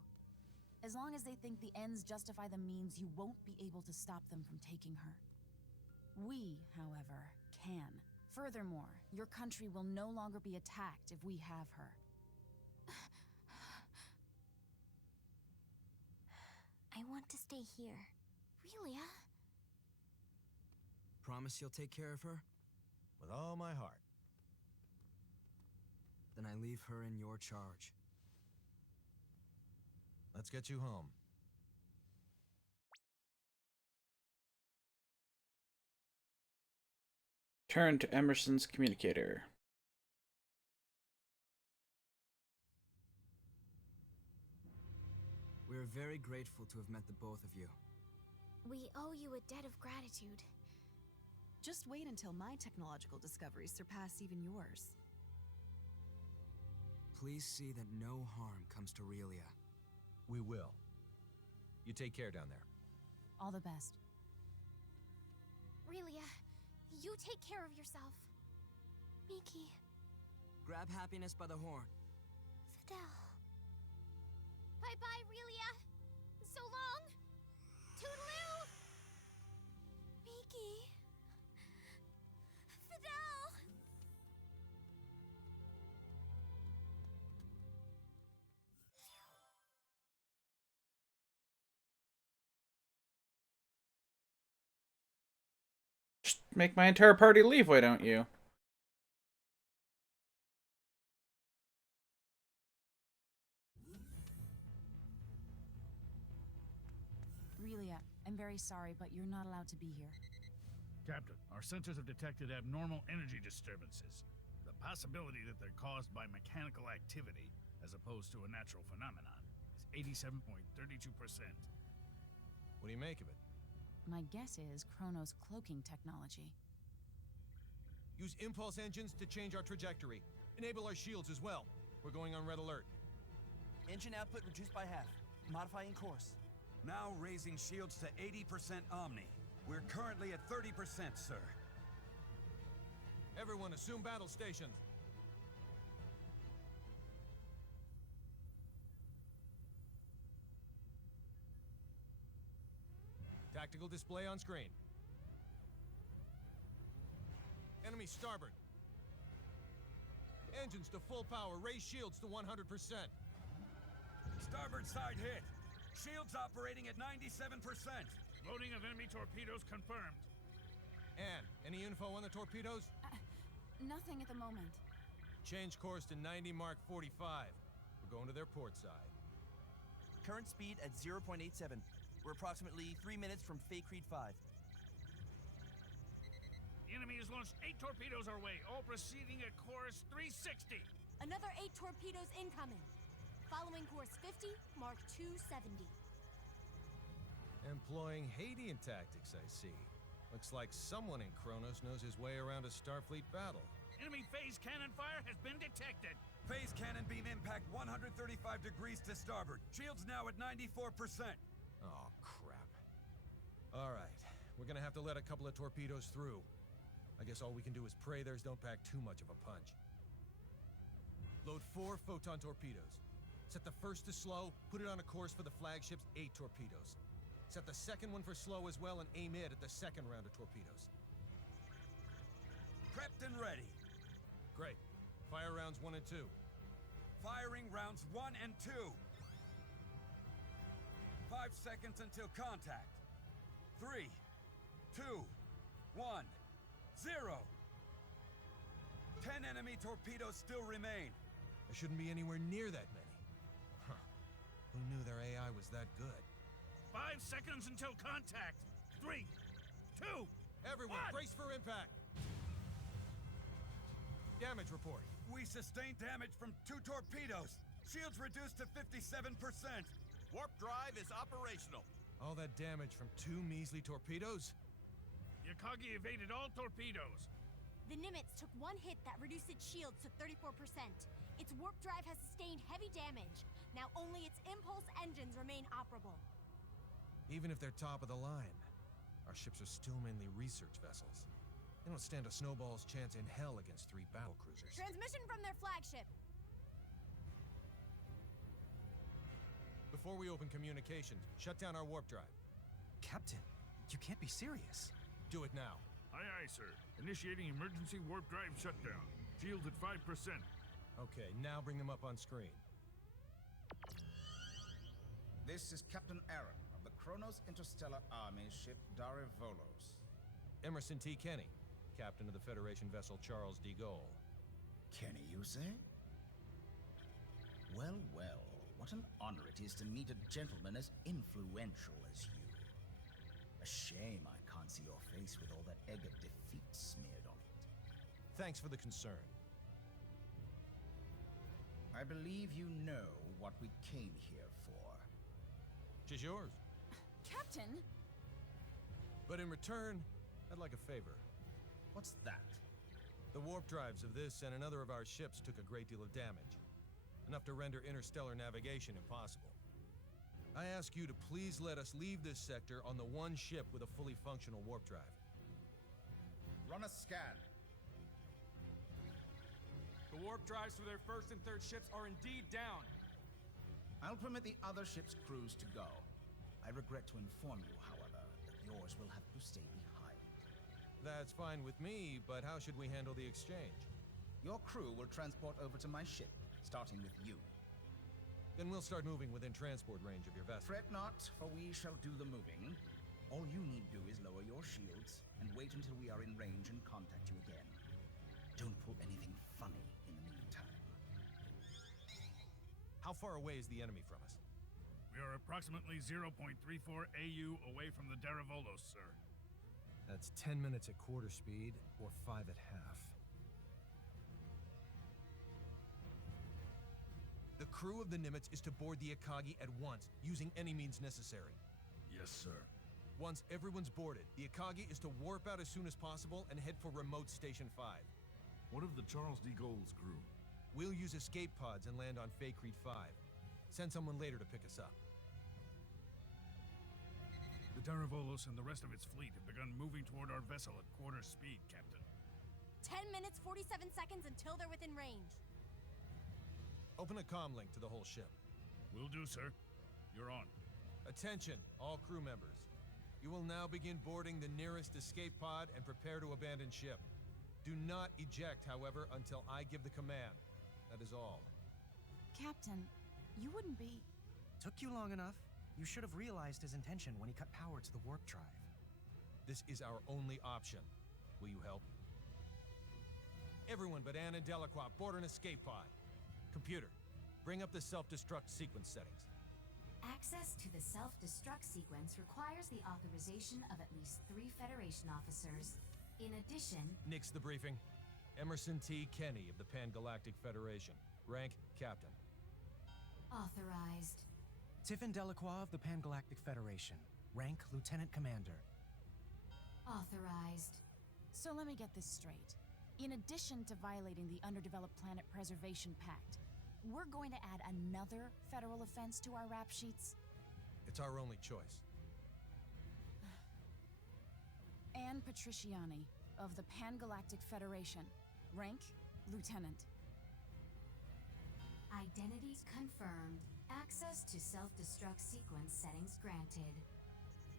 As long as they think the ends justify the means, you won't be able to stop them from taking her. We, however, can. Furthermore, your country will no longer be attacked if we have her. I want to stay here. Relia? Promise you'll take care of her? With all my heart. Then I leave her in your charge. Let's get you home. Turn to Emerson's communicator. We're very grateful to have met the both of you. We owe you a debt of gratitude. Just wait until my technological discoveries surpass even yours. Please see that no harm comes to Relia. We will. You take care down there. All the best. Relia, you take care of yourself. Mickey. Grab happiness by the horn. Fidel. Bye-bye, Relia. So long. Toodaloo. Mickey. Fidel. Just make my entire party leave, why don't you? very sorry, but you're not allowed to be here. Captain, our sensors have detected abnormal energy disturbances. The possibility that they're caused by mechanical activity, as opposed to a natural phenomenon, is 87.32%. What do you make of it? My guess is Chrono's cloaking technology. Use impulse engines to change our trajectory. Enable our shields as well. We're going on red alert. Engine output reduced by half. Modifying course. Now raising shields to 80% Omni. We're currently at 30%, sir. Everyone assume battle stations. Tactical display on screen. Enemy starboard. Engines to full power. Raise shields to 100%. Starboard side hit. Shields operating at 97%. Loading of enemy torpedoes confirmed. Anne, any info on the torpedoes? Nothing at the moment. Change course to 90 Mark 45. We're going to their port side. Current speed at 0.87. We're approximately 3 minutes from Fate Creed 5. The enemy has launched 8 torpedoes our way, all proceeding at course 360. Another 8 torpedoes incoming. Following course 50, Mark 270. Employing Hadean tactics, I see. Looks like someone in Kronos knows his way around a Starfleet battle. Enemy phase cannon fire has been detected. Phase cannon beam impact 135 degrees to starboard. Shields now at 94%. Oh, crap. All right, we're gonna have to let a couple of torpedoes through. I guess all we can do is pray theirs don't pack too much of a punch. Load 4 photon torpedoes. Set the first to slow, put it on a course for the flagship's 8 torpedoes. Set the second one for slow as well and aim it at the second round of torpedoes. Prepped and ready. Great. Fire rounds 1 and 2. Firing rounds 1 and 2. 5 seconds until contact. 3, 2, 1, 0. 10 enemy torpedoes still remain. There shouldn't be anywhere near that many. Huh. Who knew their AI was that good? 5 seconds until contact. 3, 2, Everyone, 1. brace for impact. Damage report. We sustained damage from 2 torpedoes. Shields reduced to 57%. Warp drive is operational. All that damage from 2 measly torpedoes? Yakagi evaded all torpedoes. The Nimitz took 1 hit that reduced its shields to 34%. Its warp drive has sustained heavy damage. Now only its impulse engines remain operable. Even if they're top of the line, our ships are still mainly research vessels. They don't stand a snowball's chance in hell against 3 battlecruisers. Transmission from their flagship. Before we open communications, shut down our warp drive. Captain, you can't be serious. Do it now. Aye, aye, sir. Initiating emergency warp drive shutdown. Shields at 5%. Okay, now bring them up on screen. This is Captain Aaron of the Kronos Interstellar Army ship Darivolos. Emerson T. Kenny, captain of the Federation vessel Charles D. Gaulle. Kenny, you say? Well, well, what an honor it is to meet a gentleman as influential as you. A shame I can't see your face with all that egg of defeat smeared on it. Thanks for the concern. I believe you know what we came here for. 'Tis yours. Captain! But in return, I'd like a favor. What's that? The warp drives of this and another of our ships took a great deal of damage. Enough to render interstellar navigation impossible. I ask you to please let us leave this sector on the one ship with a fully functional warp drive. Run a scan. The warp drives for their first and third ships are indeed down. I'll permit the other ship's crews to go. I regret to inform you, however, that yours will have to stay behind. That's fine with me, but how should we handle the exchange? Your crew will transport over to my ship, starting with you. Then we'll start moving within transport range of your vessel. Fret not, for we shall do the moving. All you need do is lower your shields and wait until we are in range and contact you again. Don't pull anything funny in the meantime. How far away is the enemy from us? We are approximately 0.34 AU away from the Daravolos, sir. That's 10 minutes at quarter speed, or 5 at half. The crew of the Nimitz is to board the Akagi at once, using any means necessary. Yes, sir. Once everyone's boarded, the Akagi is to warp out as soon as possible and head for remote Station 5. What of the Charles de Gaulle's crew? We'll use escape pods and land on Faithlessness 5. Send someone later to pick us up. The Daravolos and the rest of its fleet have begun moving toward our vessel at quarter speed, Captain. 10 minutes, 47 seconds until they're within range. Open a comm link to the whole ship. Will do, sir. You're on. Attention, all crew members. You will now begin boarding the nearest escape pod and prepare to abandon ship. Do not eject, however, until I give the command. That is all. Captain, you wouldn't be... Took you long enough. You should have realized his intention when he cut power to the warp drive. This is our only option. Will you help? Everyone but Anne and Delacroix board an escape pod. Computer, bring up the self-destruct sequence settings. Access to the self-destruct sequence requires the authorization of at least 3 Federation officers. In addition... Nix the briefing. Emerson T. Kenny of the Pan-Galactic Federation. Rank, Captain. Authorized. Tiffin Delacroix of the Pan-Galactic Federation. Rank, Lieutenant Commander. Authorized. So let me get this straight. In addition to violating the Underdeveloped Planet Preservation Pact, we're going to add another federal offense to our rap sheets? It's our only choice. Anne Patriciani of the Pan-Galactic Federation. Rank, Lieutenant. Identities confirmed. Access to self-destruct sequence settings granted.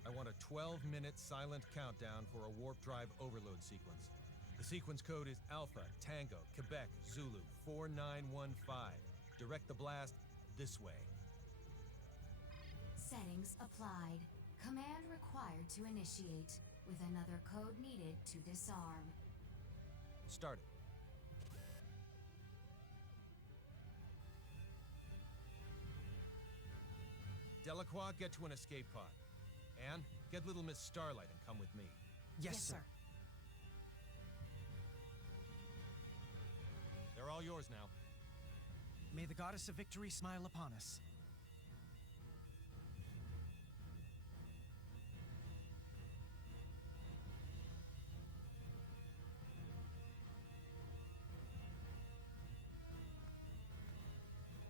I want a 12-minute silent countdown for a warp drive overload sequence. The sequence code is Alpha, Tango, Quebec, Zulu, 4915. Direct the blast this way. Settings applied. Command required to initiate, with another code needed to disarm. Start it. Delacroix, get to an escape pod. Anne, get little Miss Starlight and come with me. Yes, sir. They're all yours now. May the goddess of victory smile upon us.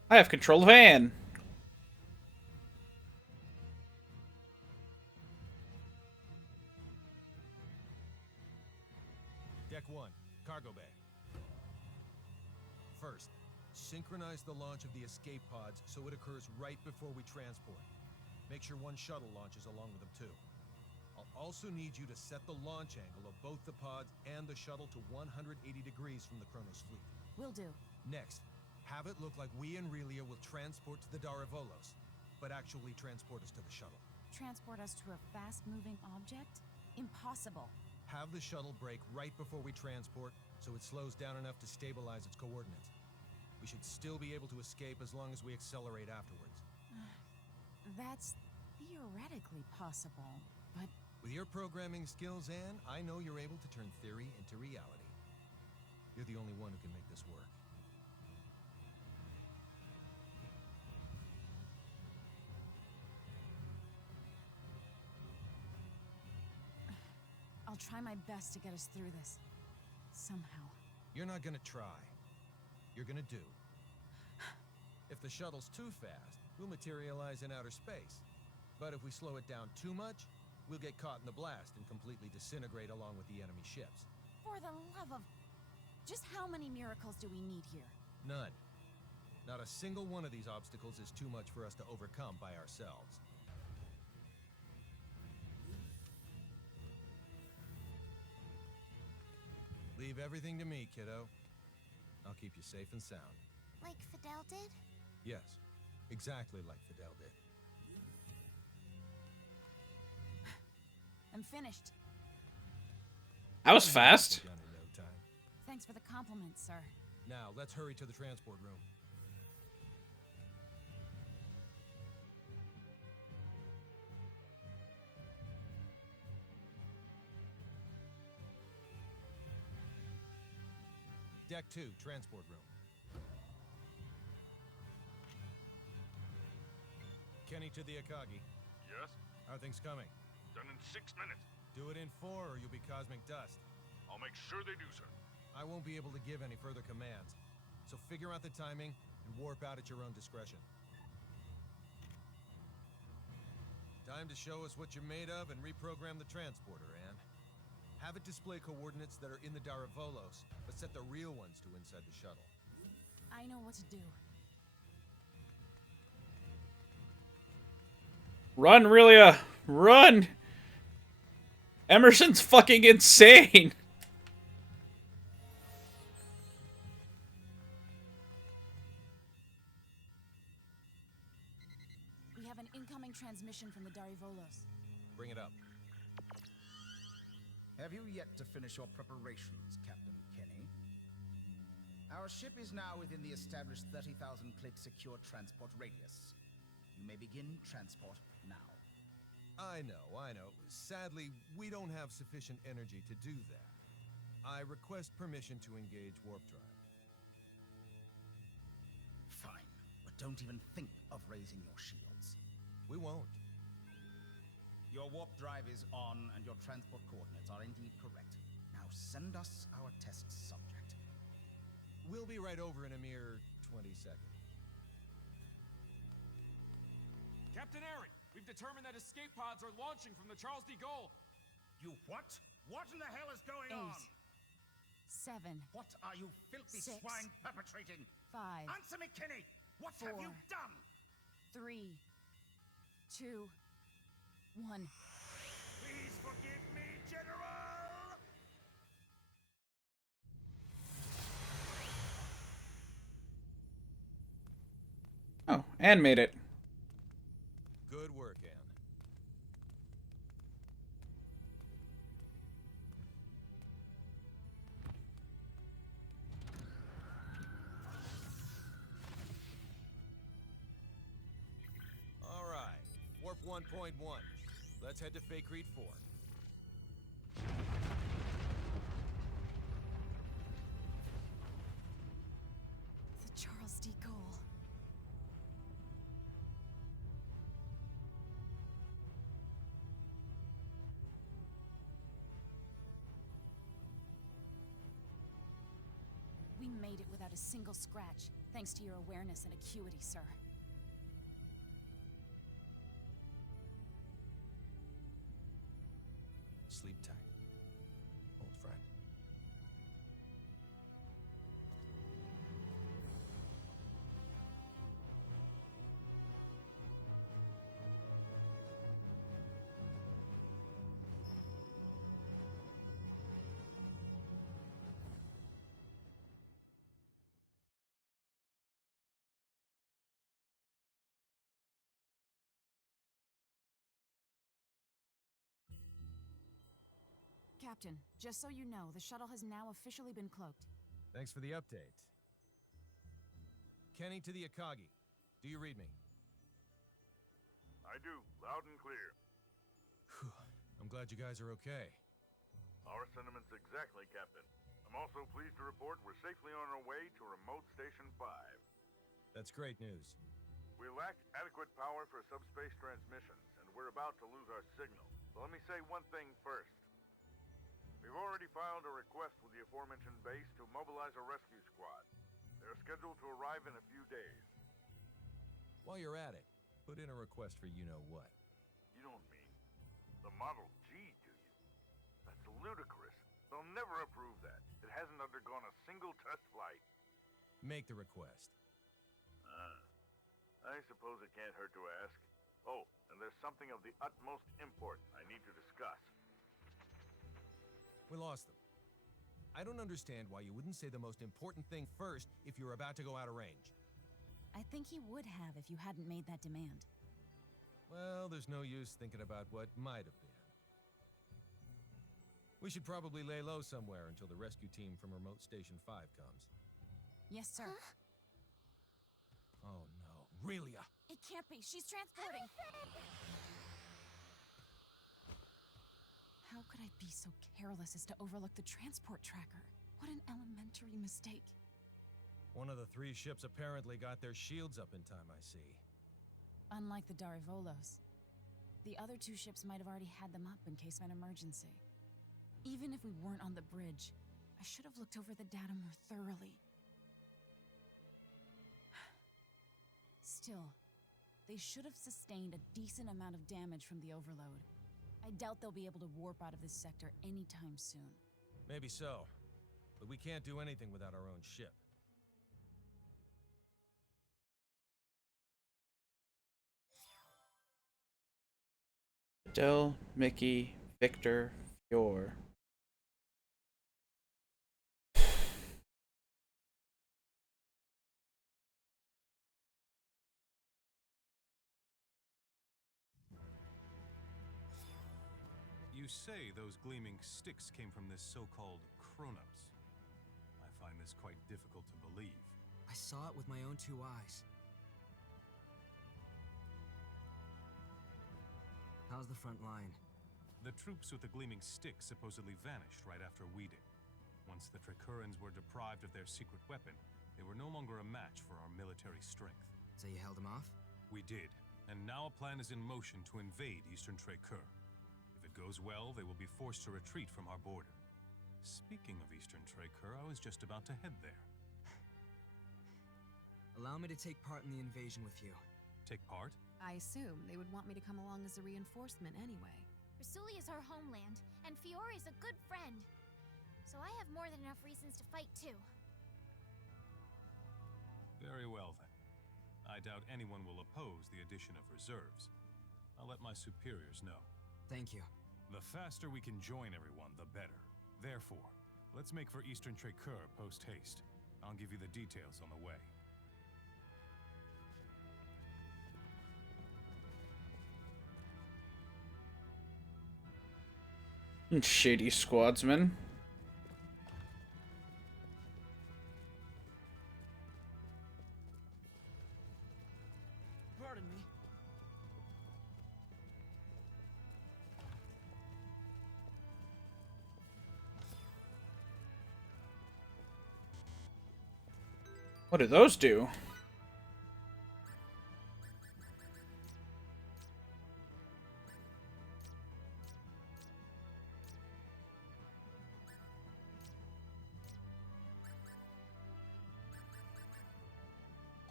I have control of Anne. Deck 1, cargo bay. First, synchronize the launch of the escape pods so it occurs right before we transport. Make sure one shuttle launches along with them too. I'll also need you to set the launch angle of both the pods and the shuttle to 180 degrees from the Kronos fleet. Will do. Next, have it look like we and Relia will transport to the Daravolos, but actually transport us to the shuttle. Transport us to a fast-moving object? Impossible. Have the shuttle brake right before we transport, so it slows down enough to stabilize its coordinates. We should still be able to escape as long as we accelerate afterwards. That's theoretically possible, but... With your programming skills, Anne, I know you're able to turn theory into reality. You're the only one who can make this work. I'll try my best to get us through this. Somehow. You're not gonna try. You're gonna do. If the shuttle's too fast, we'll materialize in outer space. But if we slow it down too much, we'll get caught in the blast and completely disintegrate along with the enemy ships. For the love of... Just how many miracles do we need here? None. Not a single one of these obstacles is too much for us to overcome by ourselves. Leave everything to me, kiddo. I'll keep you safe and sound. Like Fidel did? Yes, exactly like Fidel did. I'm finished. That was fast. Done in no time. Thanks for the compliment, sir. Now, let's hurry to the transport room. Deck 2, transport room. Kenny to the Akagi. Yes? How are things coming? Done in 6 minutes. Do it in 4 or you'll be cosmic dust. I'll make sure they do, sir. I won't be able to give any further commands. So figure out the timing and warp out at your own discretion. Time to show us what you're made of and reprogram the transporter, Anne. Have it display coordinates that are in the Daravolos, but set the real ones to inside the shuttle. I know what to do. Run, Relia! Run! Emerson's fucking insane! We have an incoming transmission from the Darivolos. Bring it up. Have you yet to finish your preparations, Captain Kenny? Our ship is now within the established 30,000-click secure transport radius. You may begin transport now. I know. Sadly, we don't have sufficient energy to do that. I request permission to engage warp drive. Fine, but don't even think of raising your shields. We won't. Your warp drive is on, and your transport coordinates are indeed correct. Now send us our test subject. We'll be right over in a mere 20 seconds. Captain Aaron, we've determined that escape pods are launching from the Charles D. Gaulle. You what? What in the hell is going 8, on? 7. What are you filthy 6, swine perpetrating? 5. Answer me, Kenny! What 4, have you done? 3, 2, 1. Please forgive me, General! Oh, Anne made it. Good work, Anne. All right, warp 1.1. Let's head to Fakreed 4. The Charles D. Gaulle. We made it without a single scratch, thanks to your awareness and acuity, sir. Sleep tight, old friend. Captain, just so you know, the shuttle has now officially been cloaked. Thanks for the update. Kenny to the Akagi. Do you read me? I do, loud and clear. I'm glad you guys are okay. Our sentiments exactly, Captain. I'm also pleased to report we're safely on our way to Remote Station 5. That's great news. We lack adequate power for subspace transmissions, and we're about to lose our signal. So let me say one thing first. We've already filed a request with the aforementioned base to mobilize a rescue squad. They're scheduled to arrive in a few days. While you're at it, put in a request for you-know-what. You don't mean the Model G, do you? That's ludicrous. They'll never approve that. It hasn't undergone a single test flight. Make the request. I suppose it can't hurt to ask. Oh, and there's something of the utmost import I need to discuss. We lost them. I don't understand why you wouldn't say the most important thing first if you're about to go out of range. I think he would have if you hadn't made that demand. Well, there's no use thinking about what might have been. We should probably lay low somewhere until the rescue team from Remote Station 5 comes. Yes, sir. Oh no, Relia! It can't be. She's transporting. How could I be so careless as to overlook the transport tracker? What an elementary mistake. One of the 3 ships apparently got their shields up in time, I see. Unlike the Darivolos, the other 2 ships might have already had them up in case of an emergency. Even if we weren't on the bridge, I should have looked over the data more thoroughly. Still, they should have sustained a decent amount of damage from the overload. I doubt they'll be able to warp out of this sector anytime soon. Maybe so, but we can't do anything without our own ship. Del, Mickey, Victor, Fior. You say those gleaming sticks came from this so-called Kronos. I find this quite difficult to believe. I saw it with my own 2 eyes. How's the front line? The troops with the gleaming sticks supposedly vanished right after we did. Once the Tricurans were deprived of their secret weapon, they were no longer a match for our military strength. So you held them off? We did, and now a plan is in motion to invade Eastern Tricur. If it goes well, they will be forced to retreat from our border. Speaking of Eastern Tricur, I was just about to head there. Allow me to take part in the invasion with you. Take part? I assume they would want me to come along as a reinforcement anyway. Rasuli is our homeland, and Fiori's a good friend. So I have more than enough reasons to fight too. Very well then. I doubt anyone will oppose the addition of reserves. I'll let my superiors know. Thank you. The faster we can join everyone, the better. Therefore, let's make for Eastern Tricur post-haste. I'll give you the details on the way. Shady squadsman. Pardon me. What do those do?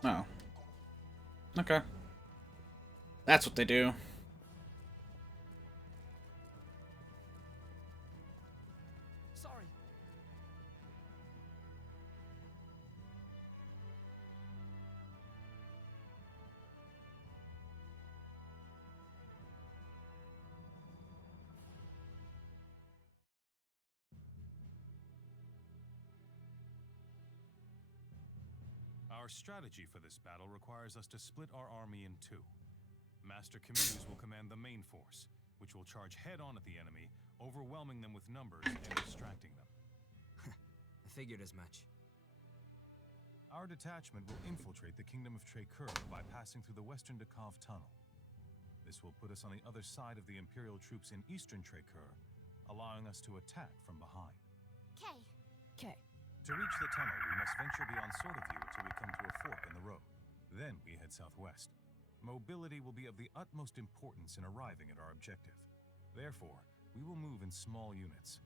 Oh. Okay. That's what they do. Sorry. Our strategy for this battle requires us to split our army in 2. Master Camuse will command the main force, which will charge head-on at the enemy, overwhelming them with numbers and distracting them. I figured as much. Our detachment will infiltrate the Kingdom of Tricur by passing through the Western Dekov Tunnel. This will put us on the other side of the Imperial troops in Eastern Tricur, allowing us to attack from behind. Okay. To reach the tunnel, we must venture beyond Sword of View until we come to a fork in the road. Then we head southwest. Mobility will be of the utmost importance in arriving at our objective. Therefore, we will move in small units.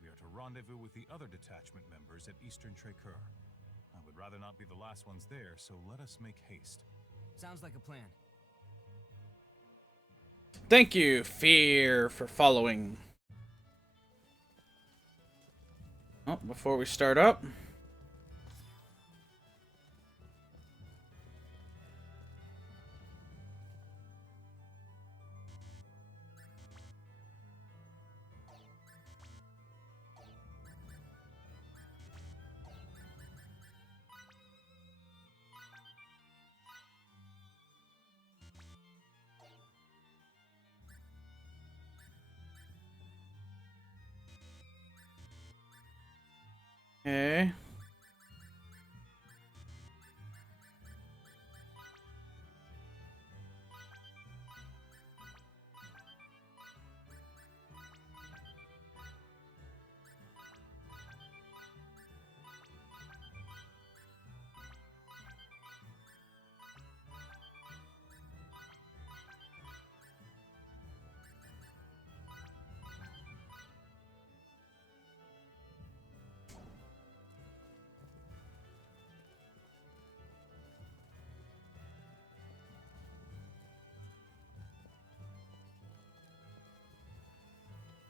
We are to rendezvous with the other detachment members at Eastern Tricur. I would rather not be the last ones there, so let us make haste. Sounds like a plan. Thank you, Fear, for following. Oh, before we start up. Okay.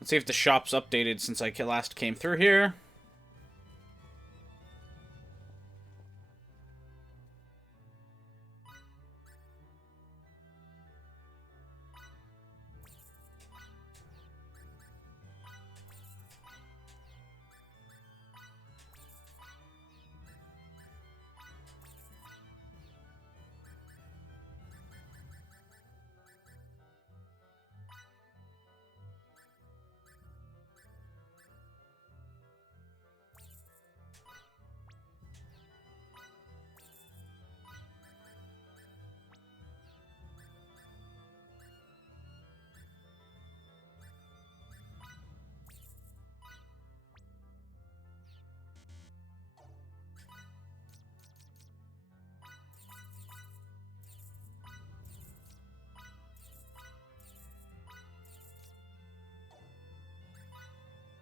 Let's see if the shop's updated since I last came through here.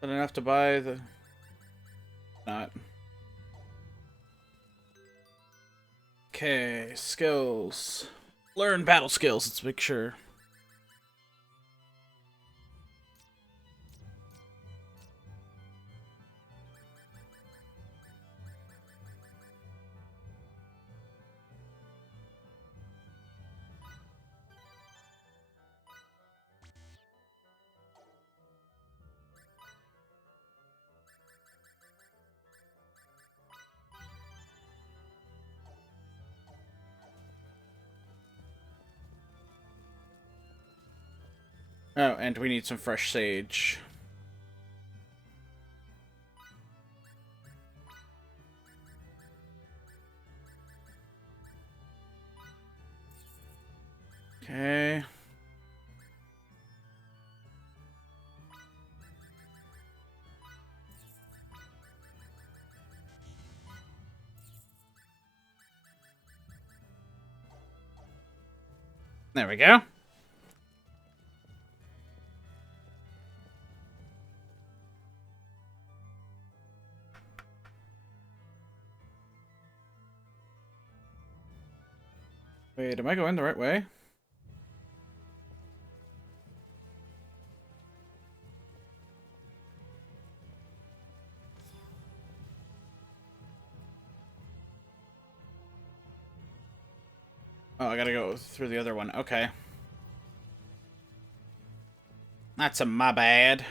I don't have to buy the... Not. Okay, skills. Learn battle skills, let's make sure. Oh, and we need some fresh sage. Okay. There we go. Wait, am I going the right way? Oh, I gotta go through the other one. Okay. That's my bad.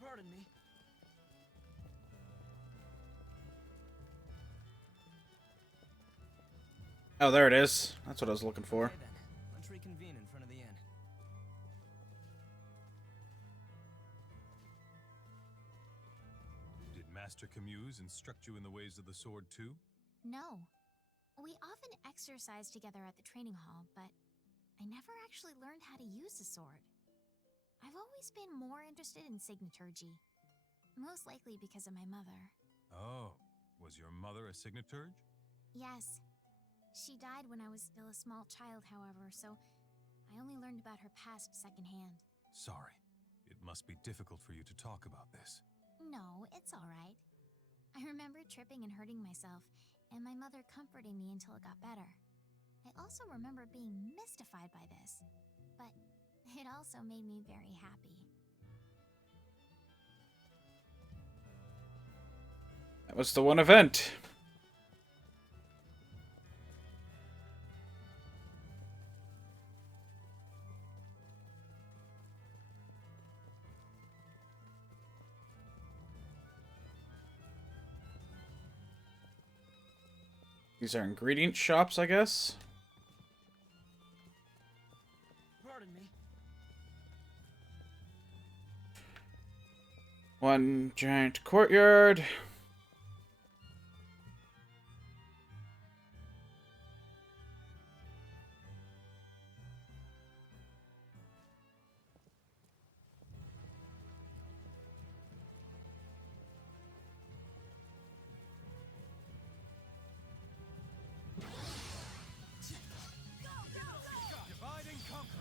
Pardon me. Oh, there it is. That's what I was looking for. Okay, then. Let's reconvene in front of the inn. Did Master Camuse instruct you in the ways of the sword too? No. We often exercise together at the training hall, but I never actually learned how to use the sword. I've always been more interested in signaturgy. Most likely because of my mother. Oh, was your mother a signaturge? Yes. She died when I was still a small child, however, so I only learned about her past secondhand. Sorry. It must be difficult for you to talk about this. No, it's alright. I remember tripping and hurting myself, and my mother comforting me until it got better. I also remember being mystified by this, but it also made me very happy. That was the one event. These are ingredient shops, I guess. Pardon me. One giant courtyard. Divide and conquer.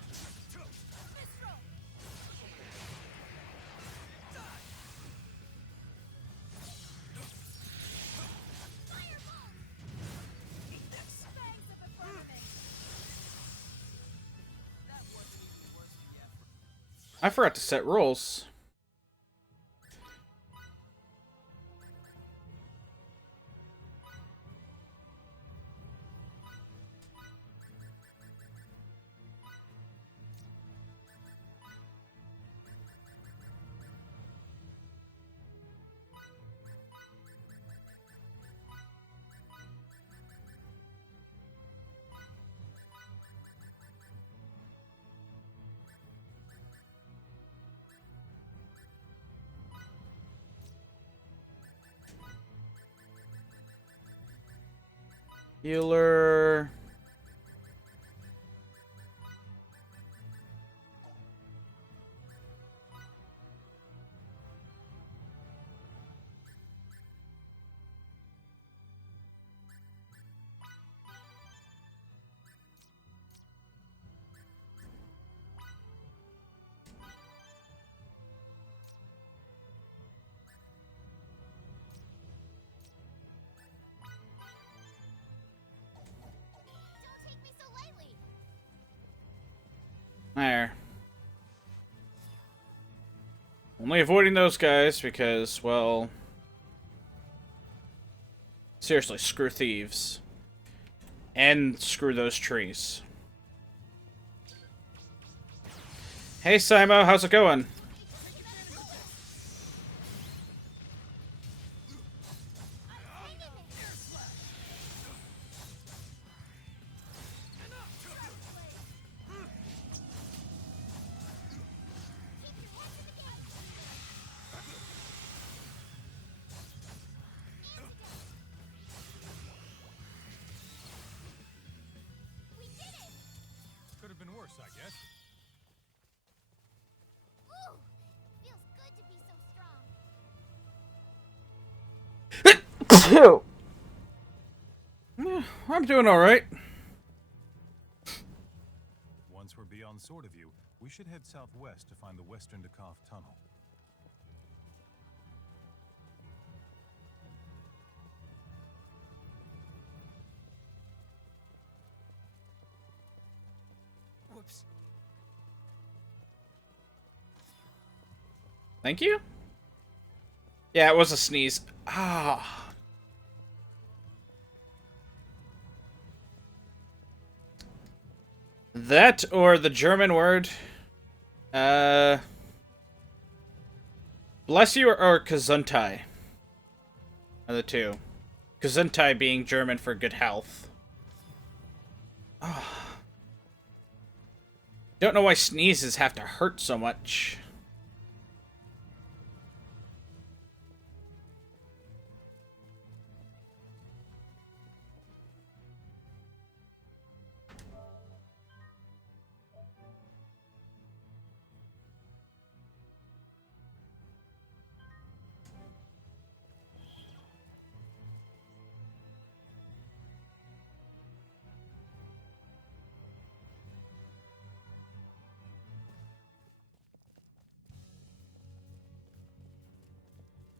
I forgot to set rules. Healer. There. Only avoiding those guys because, well... seriously, screw thieves. And screw those trees. Hey, Simo, how's it going? Could have been worse, I guess. Ooh, feels good to be so strong. I'm doing alright. Once we're beyond Sword of You, we should head southwest to find the Western Dakov Tunnel. Whoops. Thank you? Yeah, it was a sneeze. Ah. That or the German word. Bless you or Gesundheit. Are the two. Gesundheit being German for good health. Oh. Don't know why sneezes have to hurt so much.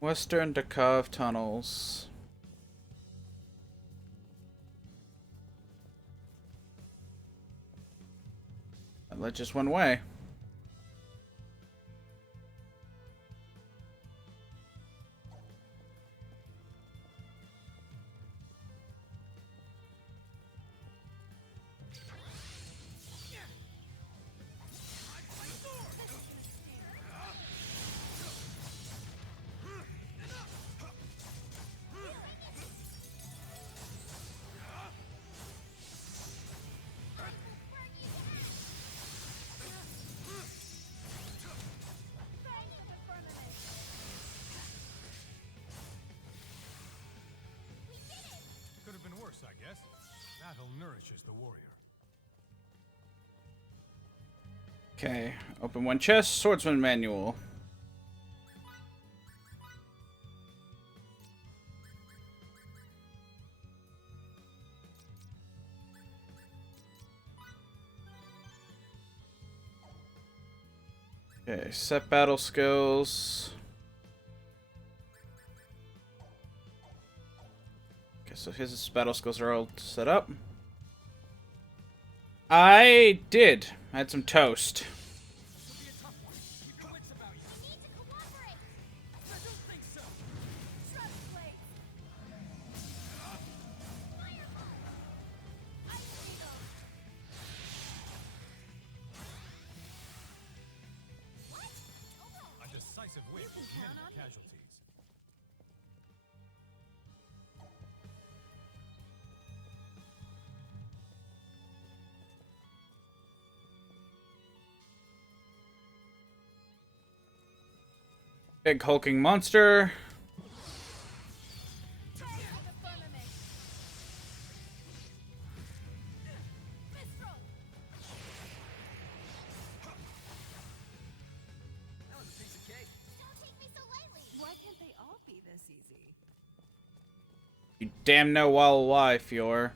Western Dakov tunnels. That led just one way. Could have been worse, I guess. Battle nourishes the warrior. Okay, open one chest, swordsman manual. Okay, set battle skills. Okay, so his battle skills are all set up. I did. I had some toast. decisive win with minimal casualties. Big hulking monster. That was a piece of cake. Don't take me so lightly. Why can't they all be this easy? You damn know well why, Fior.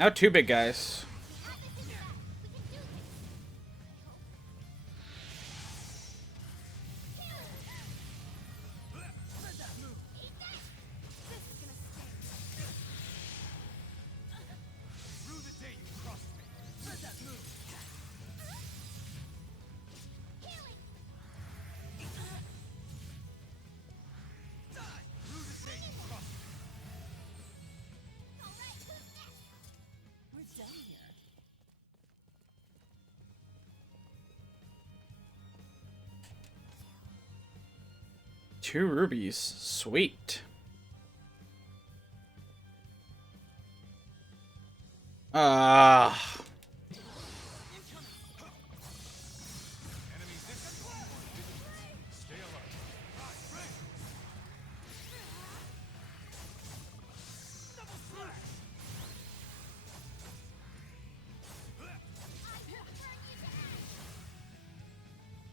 Now two big guys. Rue the day you crossed me. Let that move. Die. Rue the day you crossed me. We're done here. Two rubies. Sweet. Ah. Enemies distant. Stay alert.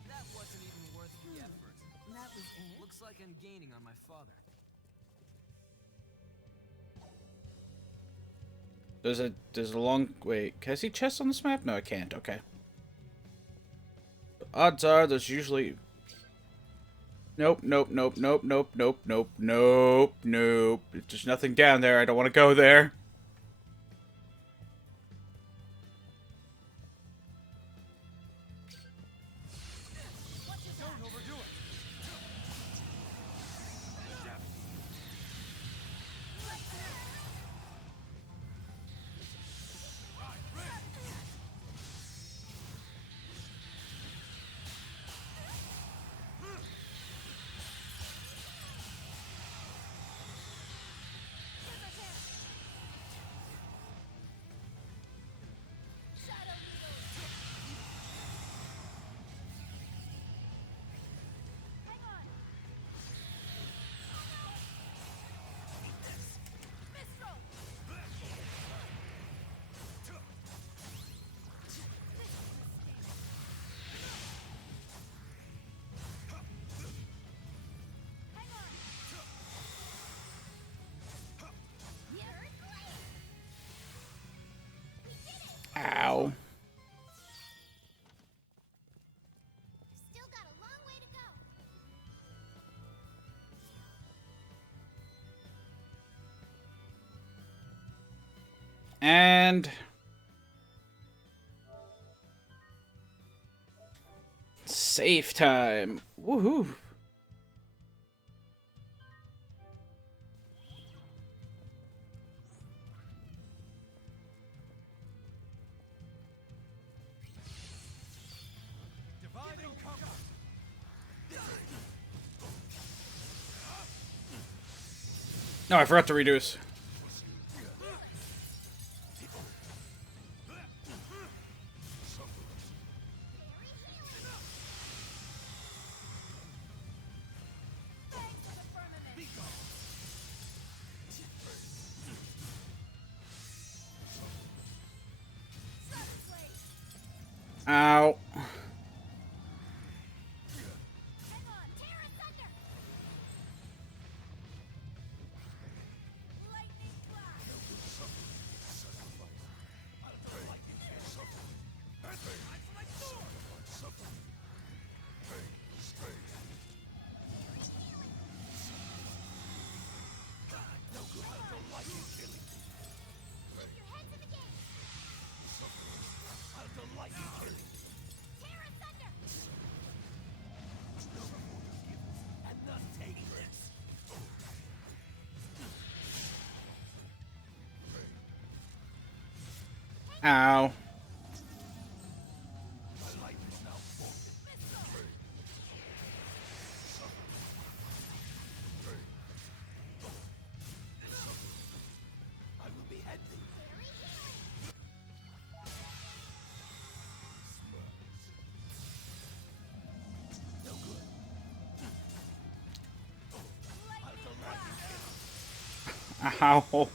That wasn't even worth the effort. That was it? Looks like I'm gaining on my father. There's a long wait. Can I see chests on this map? No, I can't. Okay. Odds are there's usually. Nope, nope, nope, nope, nope, nope, nope, nope, nope. There's nothing down there. I don't want to go there. Don't overdo it. Ow. Still got a long way to go. And save time. Woohoo. Divide and conquer. No, I forgot to reduce. Ow. Ow. Ow.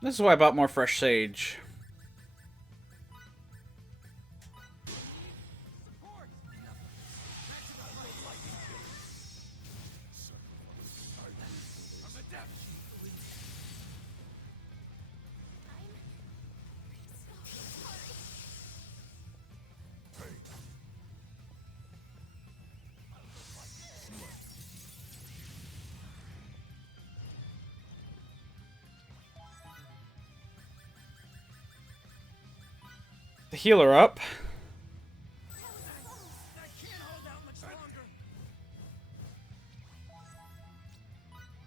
This is why I bought more fresh sage. The healer up.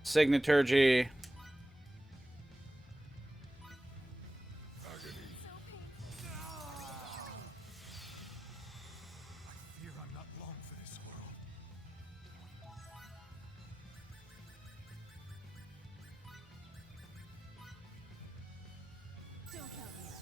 Signaturgy. Fear I'm not long for this world. Don't count me out.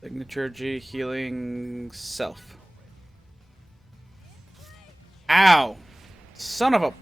Signaturgy, healing, self. Ow! Son of a...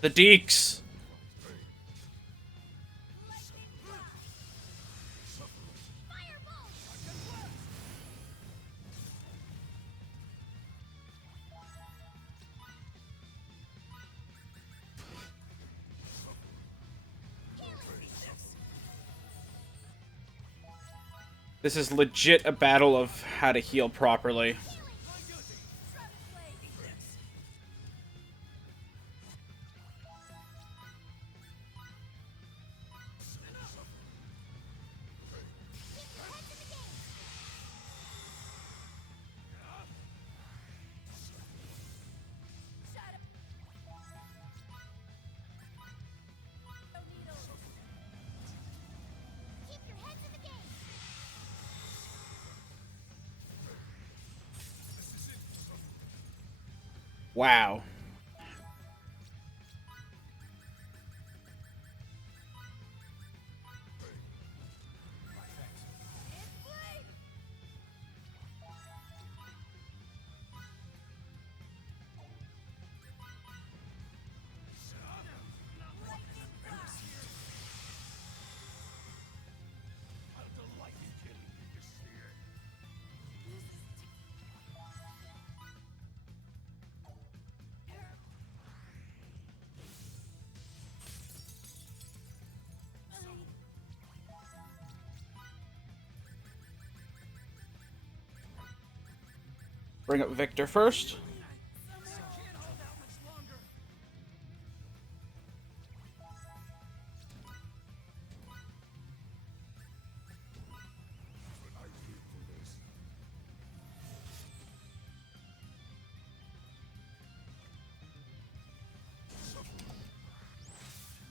The Deeks! This is legit a battle of how to heal properly. Wow. Bring up Victor first.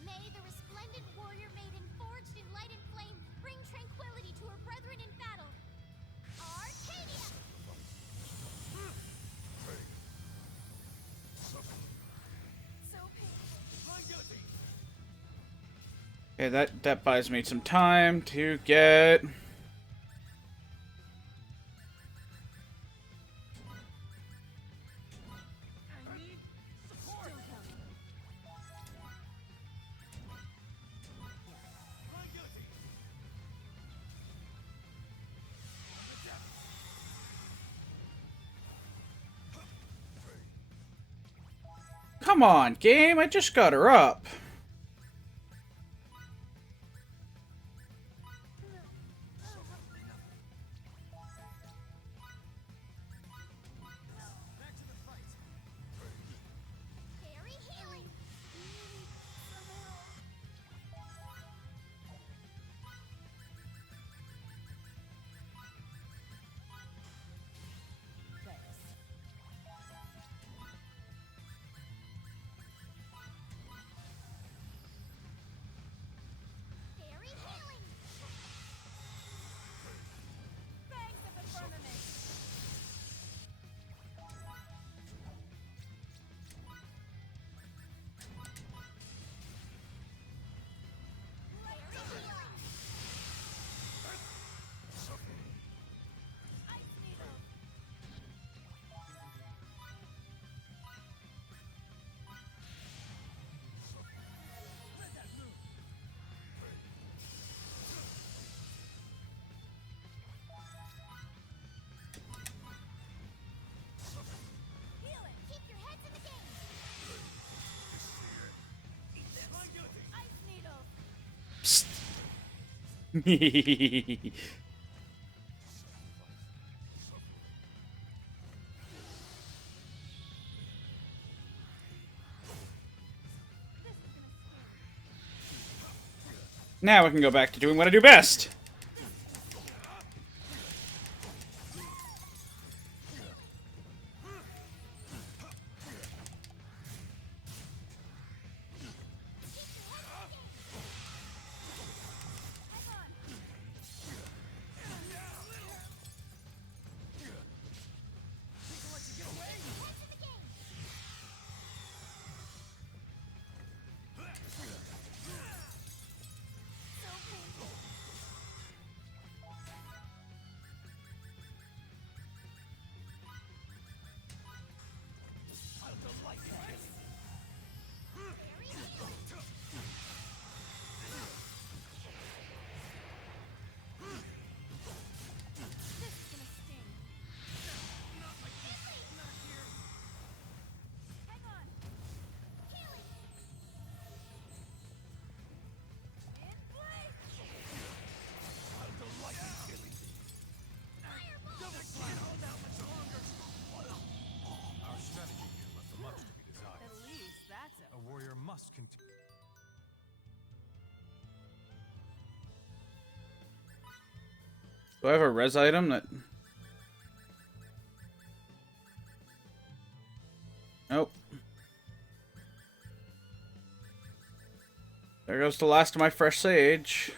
May the resplendent warrior maiden forged in light and flame bring tranquility to her brethren in battle. Arcadia! So painful. Okay, that buys me some time to get... Come on, game. I just got her up. Now we can go back to doing what I do best. Do I have a res item that... Nope. There goes the last of my fresh sage.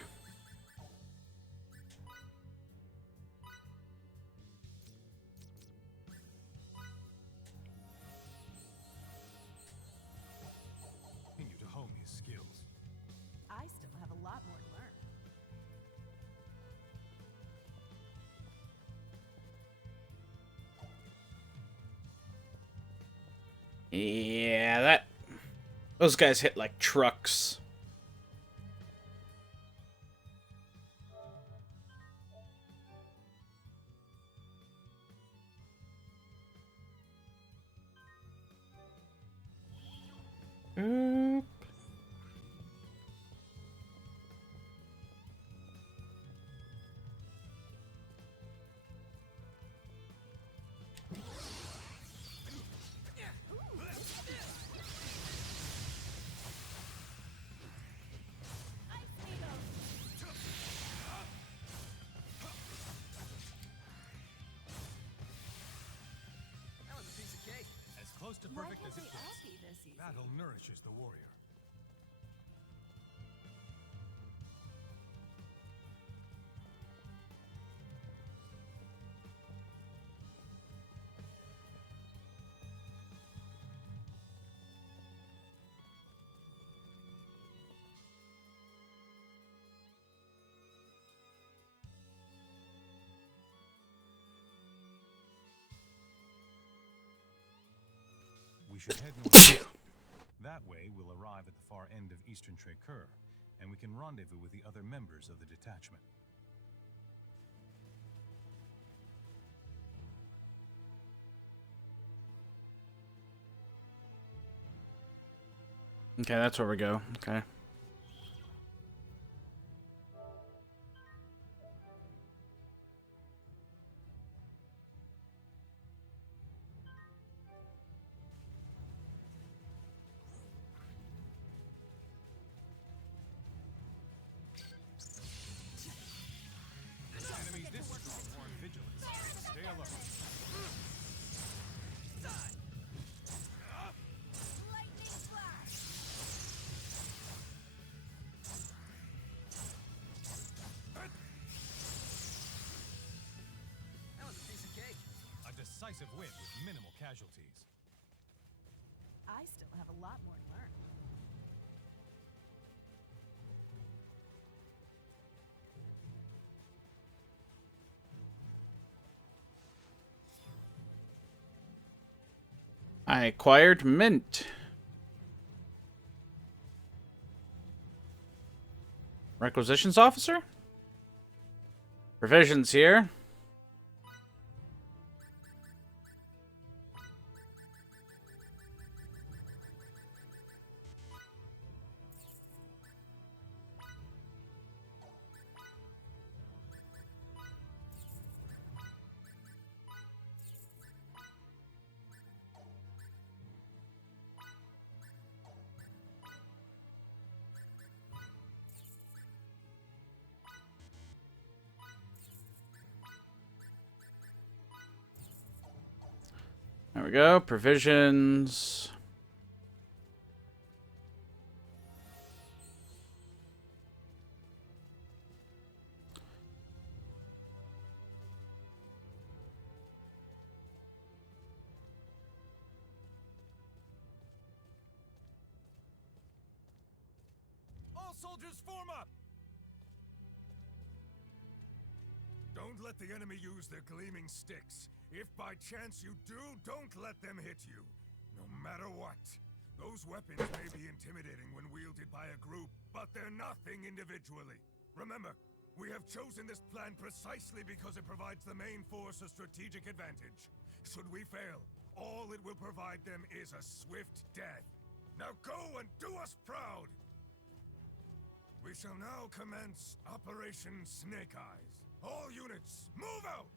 Continue to hone his skills. I still have a lot more to learn. Yeah, those guys hit like trucks. Close to perfect as it gets. Battle nourishes the warrior. We should head north. That way, we'll arrive at the far end of Eastern Techraptor, and we can rendezvous with the other members of the detachment. Okay, that's where we go. Okay. Enemies this strong warrant vigilance. Stay alert. That was a piece of cake. A decisive win with minimal casualties. I still have a lot more to learn. I acquired mint. Requisitions officer? Provisions here. There we go. Provisions. All soldiers form up! Don't let the enemy use their gleaming sticks. If by chance you do, don't let them hit you. No matter what. Those weapons may be intimidating when wielded by a group, but they're nothing individually. Remember, we have chosen this plan precisely because it provides the main force a strategic advantage. Should we fail, all it will provide them is a swift death. Now go and do us proud! We shall now commence Operation Snake Eyes. All units, move out!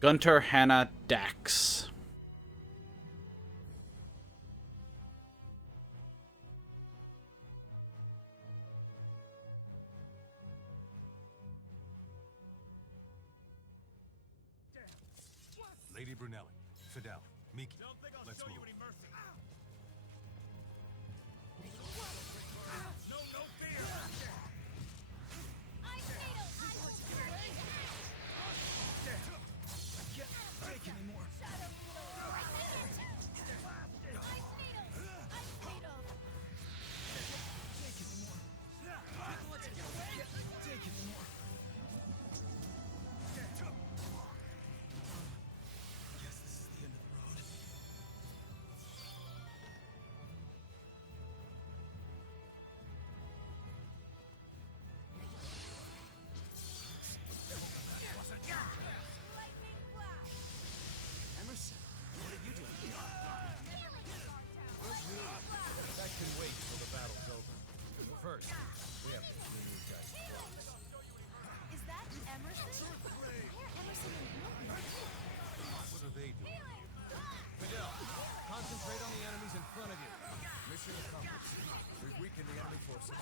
Gunter Hannah Dax. Lady Brunelli, Fidel, Miki, let's move. No fear! Take anymore. Emerson, what are you doing here? That can wait till the battle's over. First, we have to clean these guys' clothes. Is that Emerson? Why are Emerson and Milton? What are they doing? Fidel, concentrate on the enemies in front of you. Mission accomplished. We've weakened the enemy forces.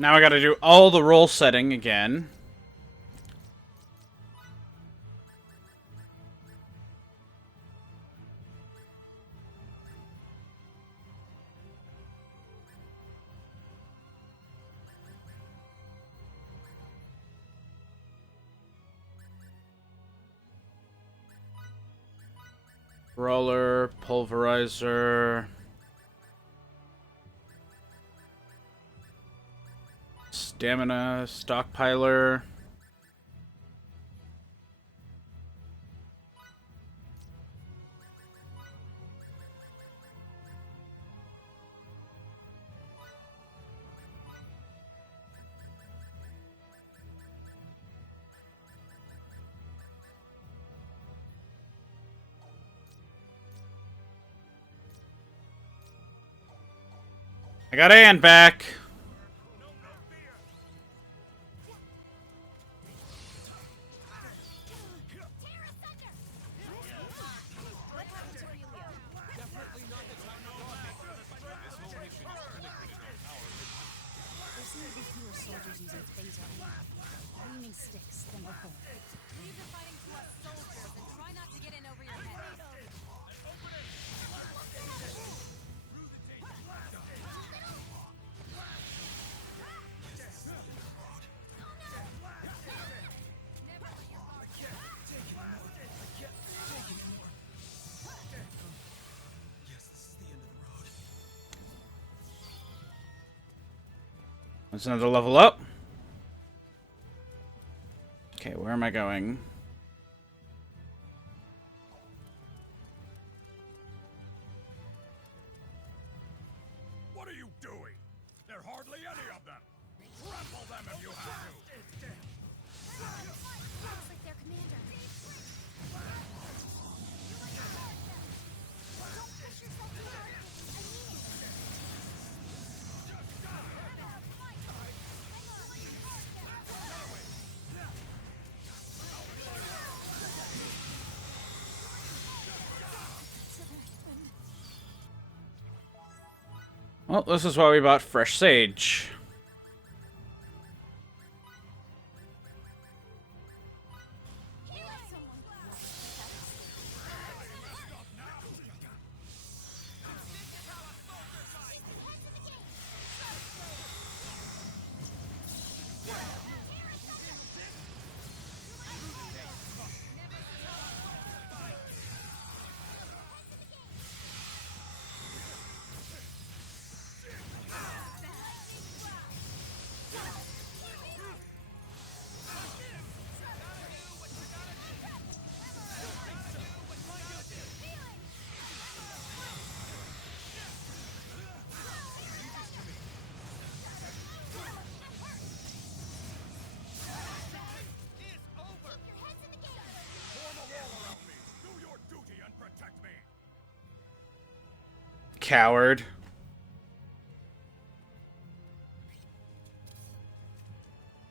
Now I gotta do all the role setting again. Roller, pulverizer. Stamina, stockpiler. I got Ann back. There seem to be fewer soldiers using phaser gleaming sticks than before. Leave the fighting to us soldiers and try not to get in over your head. That's another level up. Okay, where am I going? What are you doing? There are hardly any of them. Trample them if you have to. Looks like their commander. Don't push yourself too hard. I mean it. Well, this is why we bought fresh sage. Coward.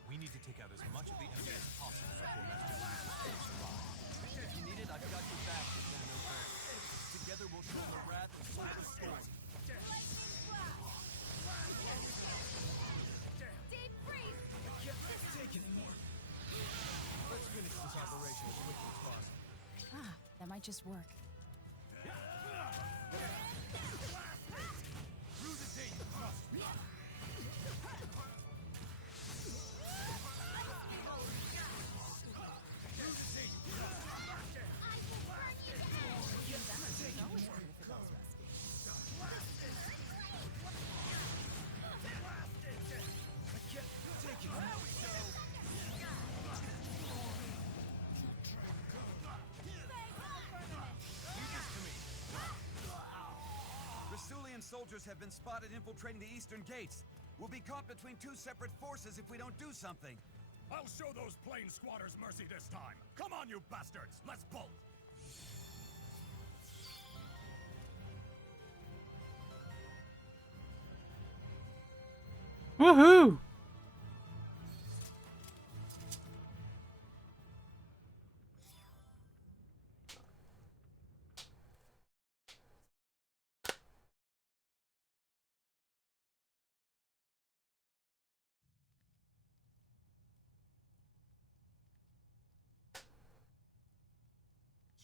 We need to take out as much of the enemy as possible before Master Chief's force arrive. If you need it, I've got your back, Lieutenant O'Brien. Together we'll show the wrath of Soldier Storm. Deep freeze! I can't take anymore. Let's finish this operation as quickly as possible. Ah, that might just work. Soldiers have been spotted infiltrating the eastern gates. We'll be caught between two separate forces if we don't do something. I'll show those plane squatters mercy this time. Come on, you bastards! Let's bolt! Woohoo!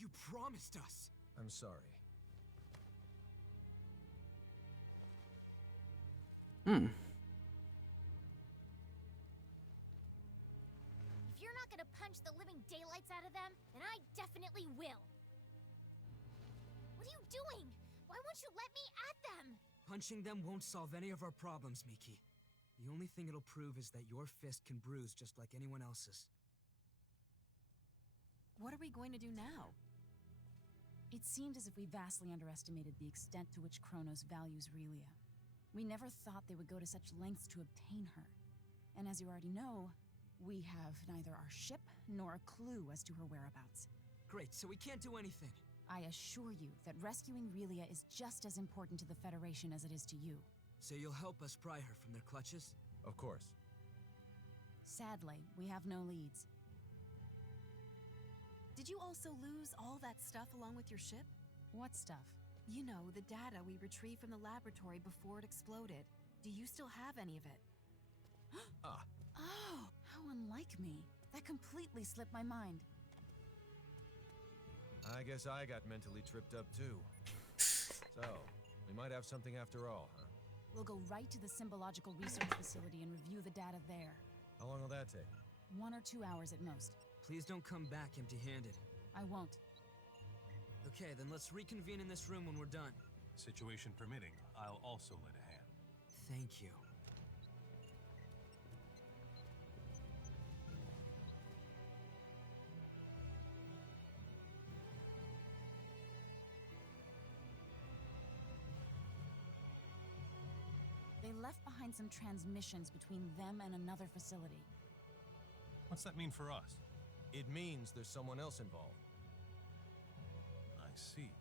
You promised us. I'm sorry. Hmm. If you're not gonna punch the living daylights out of them, then I definitely will. What are you doing? Why won't you let me at them? Punching them won't solve any of our problems, Miki. The only thing it'll prove is that your fist can bruise just like anyone else's. What are we going to do now? It seemed as if we vastly underestimated the extent to which Kronos values Relia. We never thought they would go to such lengths to obtain her. And as you already know, we have neither our ship nor a clue as to her whereabouts. Great, so we can't do anything. I assure you that rescuing Relia is just as important to the Federation as it is to you. So you'll help us pry her from their clutches? Of course. Sadly, we have no leads. Did you also lose all that stuff along with your ship? What stuff? You know, the data we retrieved from the laboratory before it exploded. Do you still have any of it? Oh, how unlike me. That completely slipped my mind. I guess I got mentally tripped up too. So, we might have something after all, huh? We'll go right to the Symbological Research Facility and review the data there. How long will that take? 1 or 2 hours at most. Please don't come back empty-handed. I won't. Okay, then let's reconvene in this room when we're done. Situation permitting, I'll also lend a hand. Thank you. They left behind some transmissions between them and another facility. What's that mean for us? It means there's someone else involved. I see.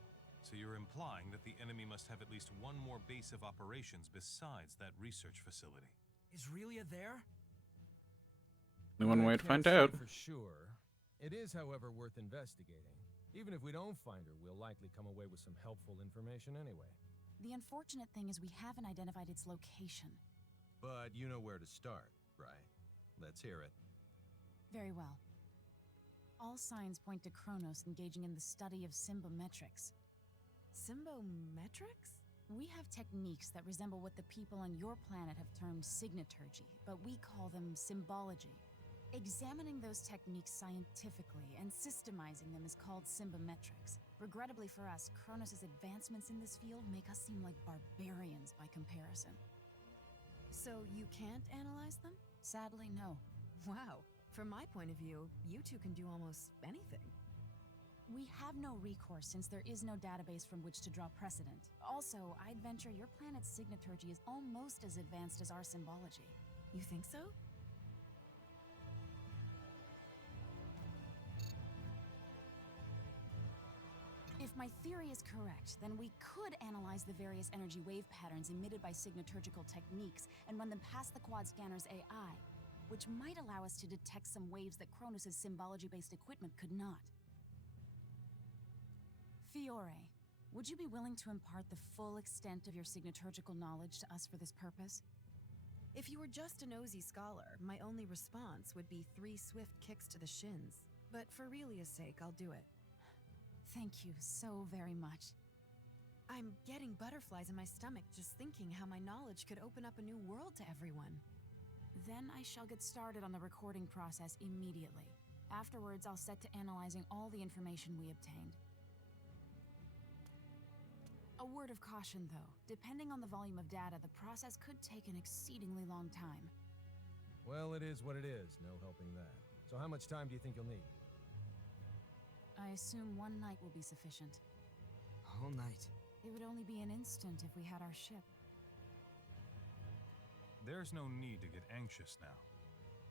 So you're implying that the enemy must have at least one more base of operations besides that research facility. Is Relia there? Only one way to find Can't say out. for sure. It is, however, worth investigating. Even if we don't find her, we'll likely come away with some helpful information anyway. The unfortunate thing is we haven't identified its location. But you know where to start, right? Let's hear it. Very well. All signs point to Kronos engaging in the study of symbometrics. Symbometrics? We have techniques that resemble what the people on your planet have termed signaturgy, but we call them symbology. Examining those techniques scientifically and systemizing them is called symbometrics. Regrettably for us, Kronos' advancements in this field make us seem like barbarians by comparison. So you can't analyze them? Sadly, no. Wow. From my point of view, you two can do almost anything. We have no recourse since there is no database from which to draw precedent. Also, I'd venture your planet's signaturgy is almost as advanced as our symbology. You think so? If my theory is correct, then we could analyze the various energy wave patterns emitted by signaturgical techniques and run them past the quad scanner's AI, which might allow us to detect some waves that Kronos' symbology-based equipment could not. Fiore, would you be willing to impart the full extent of your signaturgical knowledge to us for this purpose? If you were just a nosy scholar, my only response would be 3 swift kicks to the shins. But for Relia's sake, I'll do it. Thank you so very much. I'm getting butterflies in my stomach just thinking how my knowledge could open up a new world to everyone. Then I shall get started on the recording process immediately. Afterwards, I'll set to analyzing all the information we obtained. A word of caution, though. Depending on the volume of data, the process could take an exceedingly long time. Well, it is what it is. No helping that. So how much time do you think you'll need? I assume 1 night will be sufficient. All night? It would only be an instant if we had our ship. There's no need to get anxious now.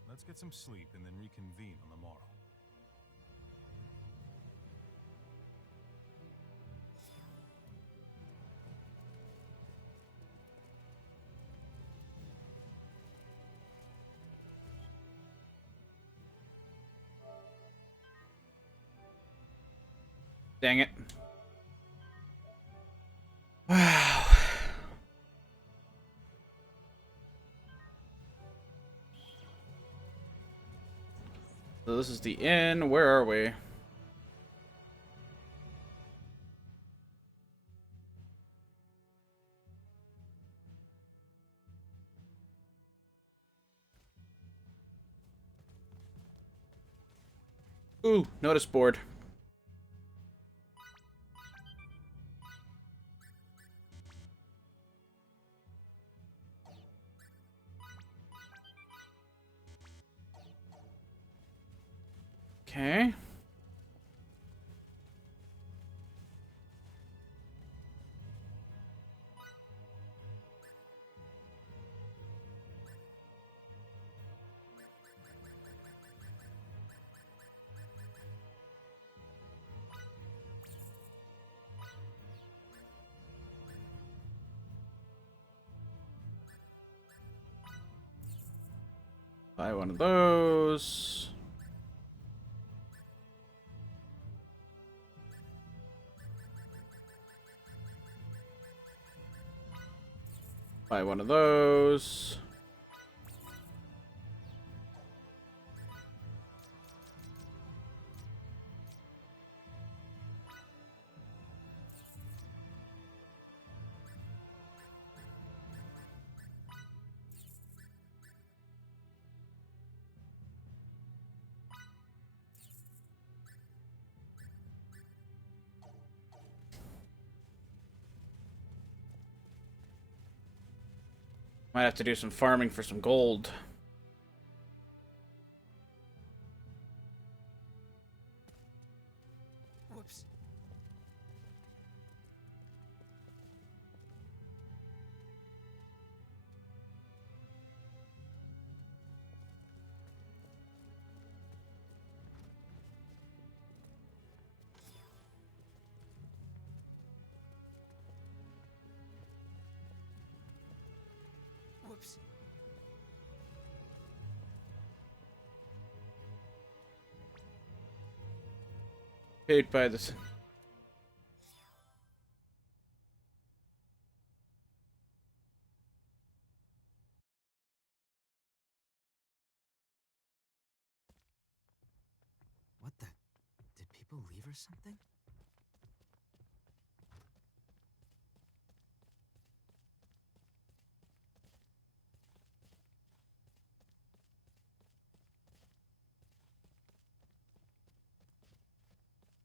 Let's get some sleep and then reconvene on the morrow. Dang it. Wow. So this is the inn. Where are we? Ooh, notice board. Okay. Buy one of those. Buy one of those. Might have to do some farming for some gold. Whoops. Whoops. Paid by this. What the? Did people leave or something?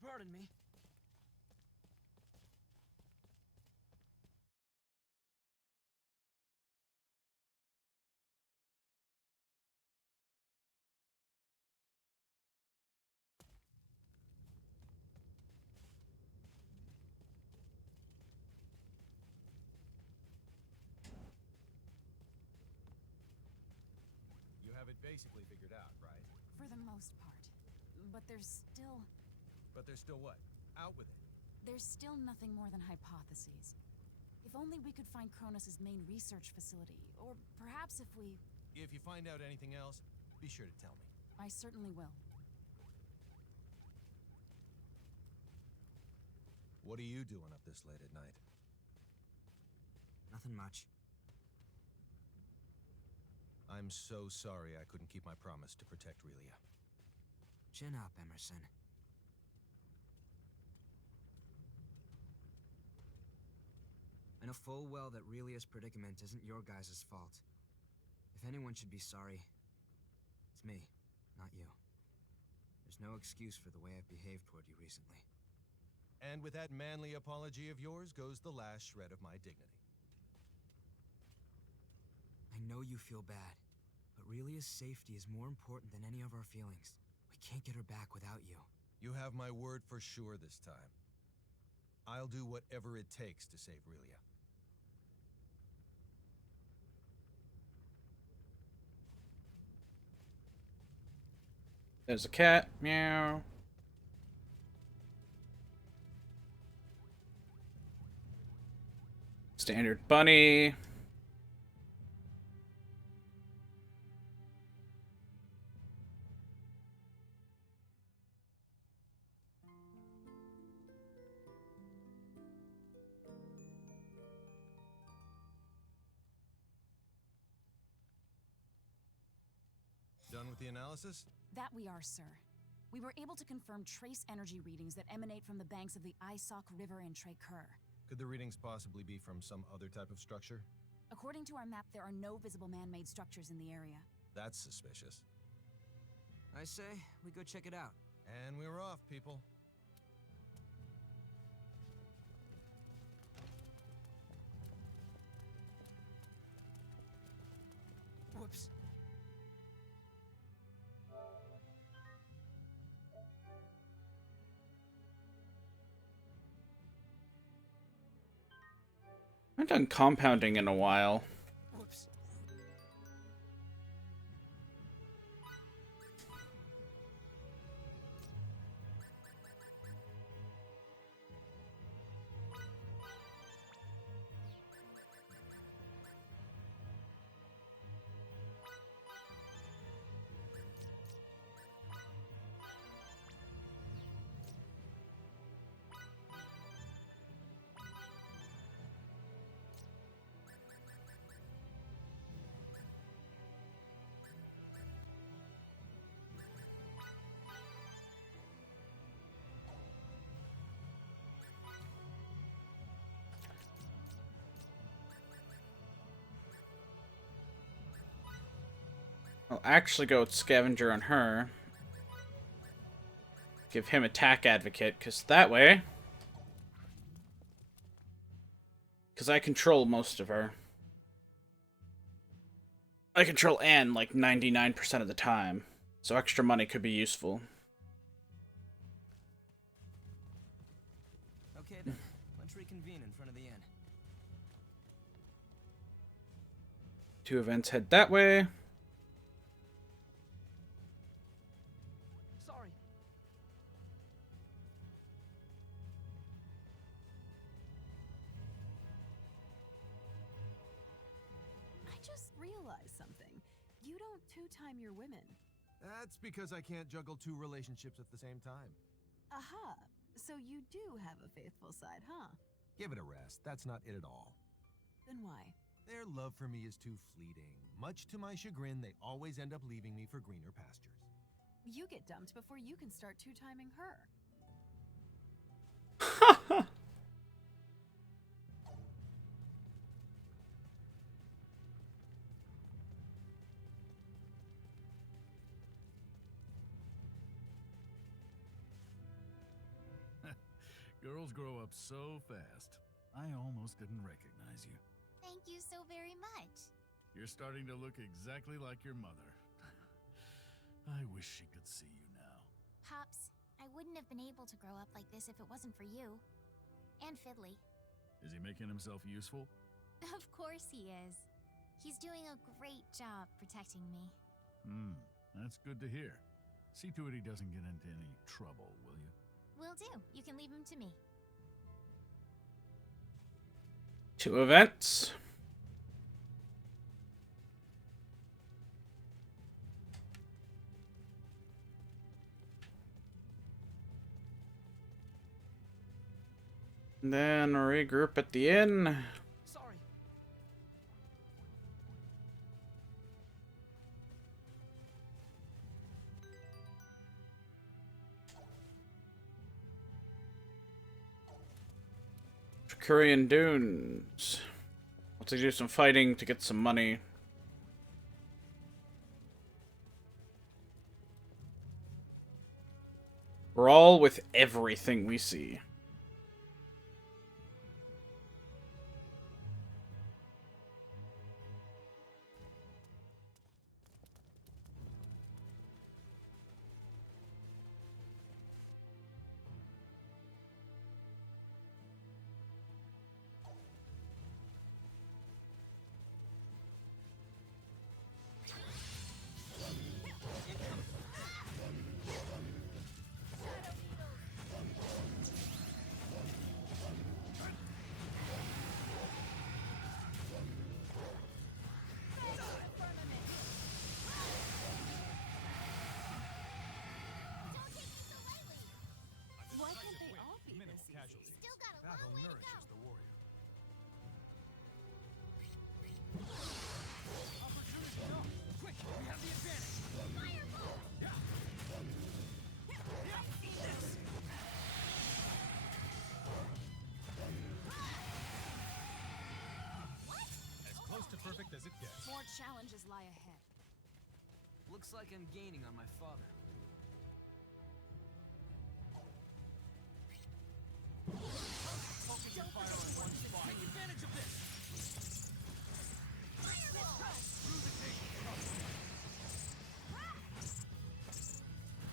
Pardon me. You have it basically figured out, right? For the most part. But there's still... But there's still what? Out with it. There's still nothing more than hypotheses. If only we could find Kronos' main research facility, or perhaps if we... If you find out anything else, be sure to tell me. I certainly will. What are you doing up this late at night? Nothing much. I'm so sorry I couldn't keep my promise to protect Relia. Chin up, Emerson. I know full well that Relia's predicament isn't your guys' fault. If anyone should be sorry, it's me, not you. There's no excuse for the way I've behaved toward you recently. And with that manly apology of yours goes the last shred of my dignity. I know you feel bad, but Relia's safety is more important than any of our feelings. We can't get her back without you. You have my word for sure this time. I'll do whatever it takes to save Relia. There's a cat. Meow. Standard bunny. Done with the analysis? That we are, sir. We were able to confirm trace energy readings that emanate from the banks of the Isok River in Trecur. Could the readings possibly be from some other type of structure? According to our map, there are no visible man-made structures in the area. That's suspicious. I say, we go check it out. And we're off, people. Whoops. I haven't done compounding in a while. Whoops. I'll actually go with Scavenger on her. Give him Attack Advocate, because that way... Because I control most of her. I control Anne like 99% of the time, so extra money could be useful. Okay then, let's reconvene in front of the inn. 2 events head that way. Sorry. I just realized something. You don't two-time your women. That's because I can't juggle 2 relationships at the same time. Aha. So you do have a faithful side, huh? Give it a rest. That's not it at all. Then why? Their love for me is too fleeting. Much to my chagrin, they always end up leaving me for greener pastures. You get dumped before you can start two-timing her. Girls grow up so fast. I almost didn't recognize you. Thank you so very much. You're starting to look exactly like your mother. I wish she could see you now. Pops, I wouldn't have been able to grow up like this if it wasn't for you. And Fiddly. Is he making himself useful? Of course he is. He's doing a great job protecting me. That's good to hear. See to it he doesn't get into any trouble, will you? Will do. You can leave him to me. 2 events. Then regroup at the inn. Sorry. Korean Dunes. Let's do some fighting to get some money. Brawl with everything we see. Why can't they all be this easy? Still got a Battle long way to nourishes go. the warrior. Opportunity knock. Quick, we have the advantage. Fireball! Yeah. Eat this. As close to perfect as it gets. More challenges lie ahead. Looks like I'm gaining on my father. Focus your fire on one spot. Take advantage of this. Through the gate.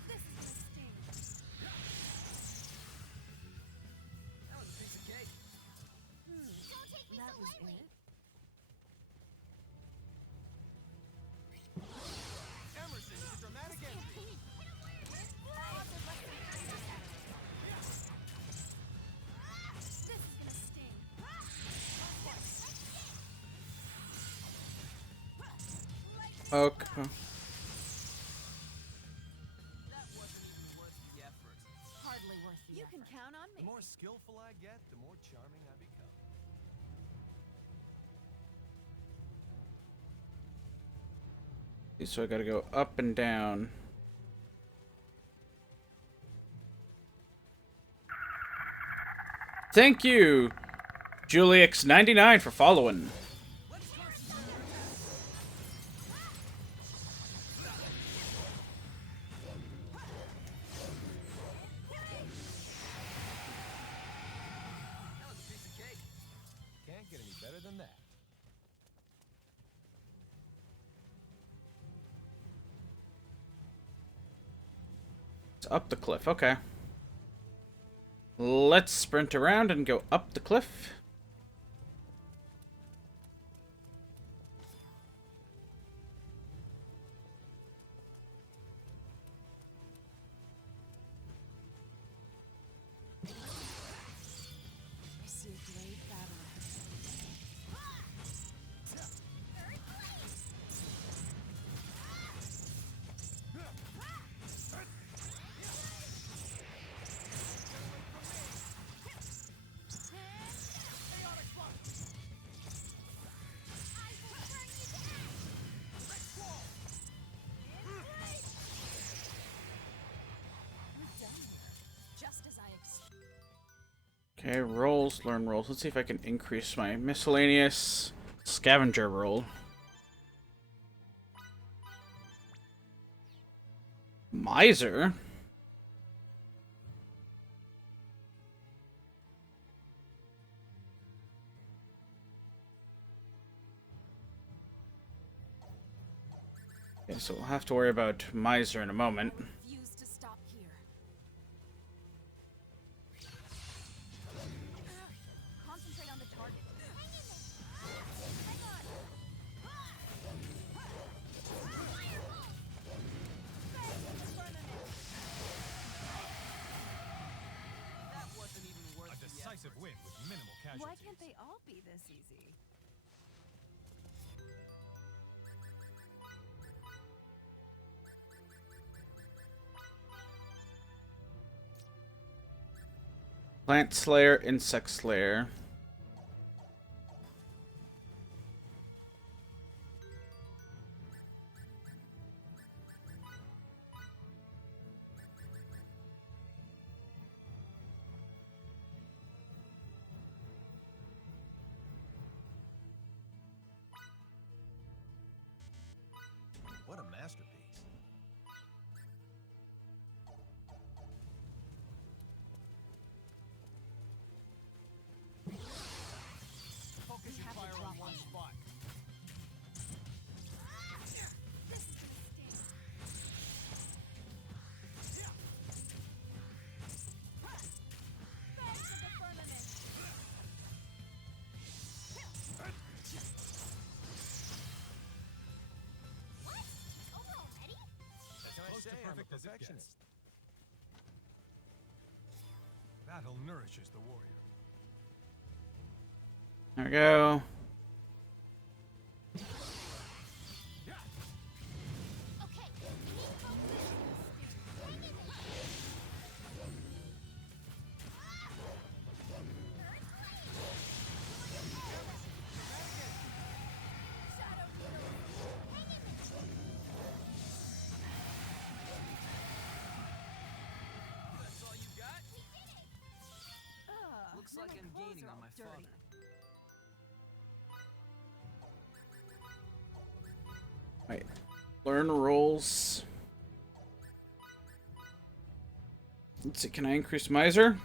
This is gonna sting. That was a piece of cake. Don't take me That so was lightly. it? Emerson is a dramatic entry. This is gonna sting. Okay. That wasn't even worth the effort. Hardly worth the You can effort. count on The me. more skillful I get, the more charming I become. So I gotta go up and down. Thank you, Juliux99, for following. than that. It's up the cliff. Okay. Let's sprint around and go up the cliff. I see a great battle just as I expected. Okay, rolls, learn rolls. Let's see if I can increase my miscellaneous scavenger roll. Miser? Okay, so we'll have to worry about Miser in a moment. Refuse to stop here. Concentrate on the target. A decisive win with minimal casualties. Why can't they all be this easy? Plant Slayer, Insect Slayer. What a masterpiece. Focus your fire on one spot. Close to perfect perfectionist. Battle nourishes the warrior. There we go. That's all you got? Looks like I'm gaining on my father. Wait. Learn rolls. Let's see, can I increase Miser?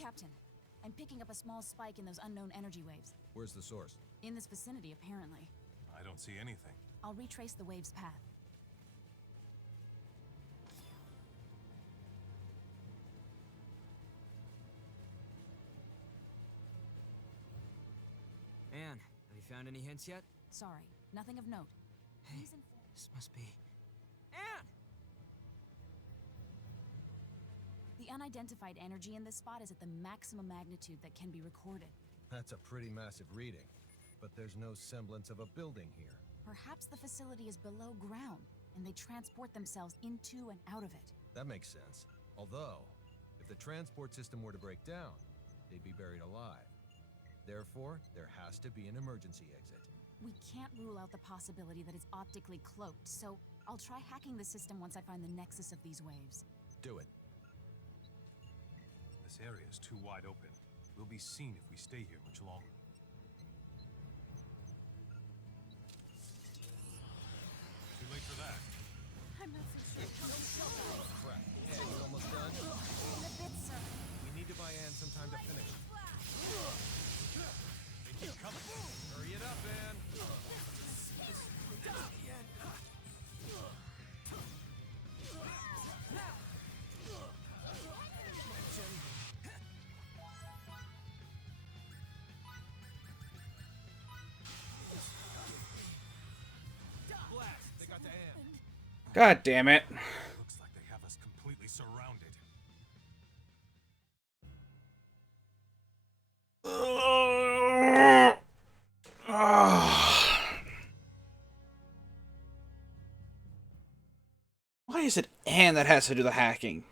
Captain, I'm picking up a small spike in those unknown energy waves. Where's the source? In this vicinity, apparently. I don't see anything. I'll retrace the wave's path. Anne, have you found any hints yet? Sorry, nothing of note. Hey, this must be... Anne! The unidentified energy in this spot is at the maximum magnitude that can be recorded. That's a pretty massive reading, but there's no semblance of a building here. Perhaps the facility is below ground, and they transport themselves into and out of it. That makes sense. Although, if the transport system were to break down, they'd be buried alive. Therefore, there has to be an emergency exit. We can't rule out the possibility that it's optically cloaked, so I'll try hacking the system once I find the nexus of these waves. Do it. This area is too wide open. We'll be seen if we stay here much longer. Too late for that. I'm not so sure. No showdown. Crap. Yeah, you almost done? In a bit, sir. We need to buy Anne some time to finish. They keep coming. Hurry it up, Anne. Blast! They got to Anne. God damn it. Looks like they have us completely surrounded. Why is it Anne that has to do the hacking?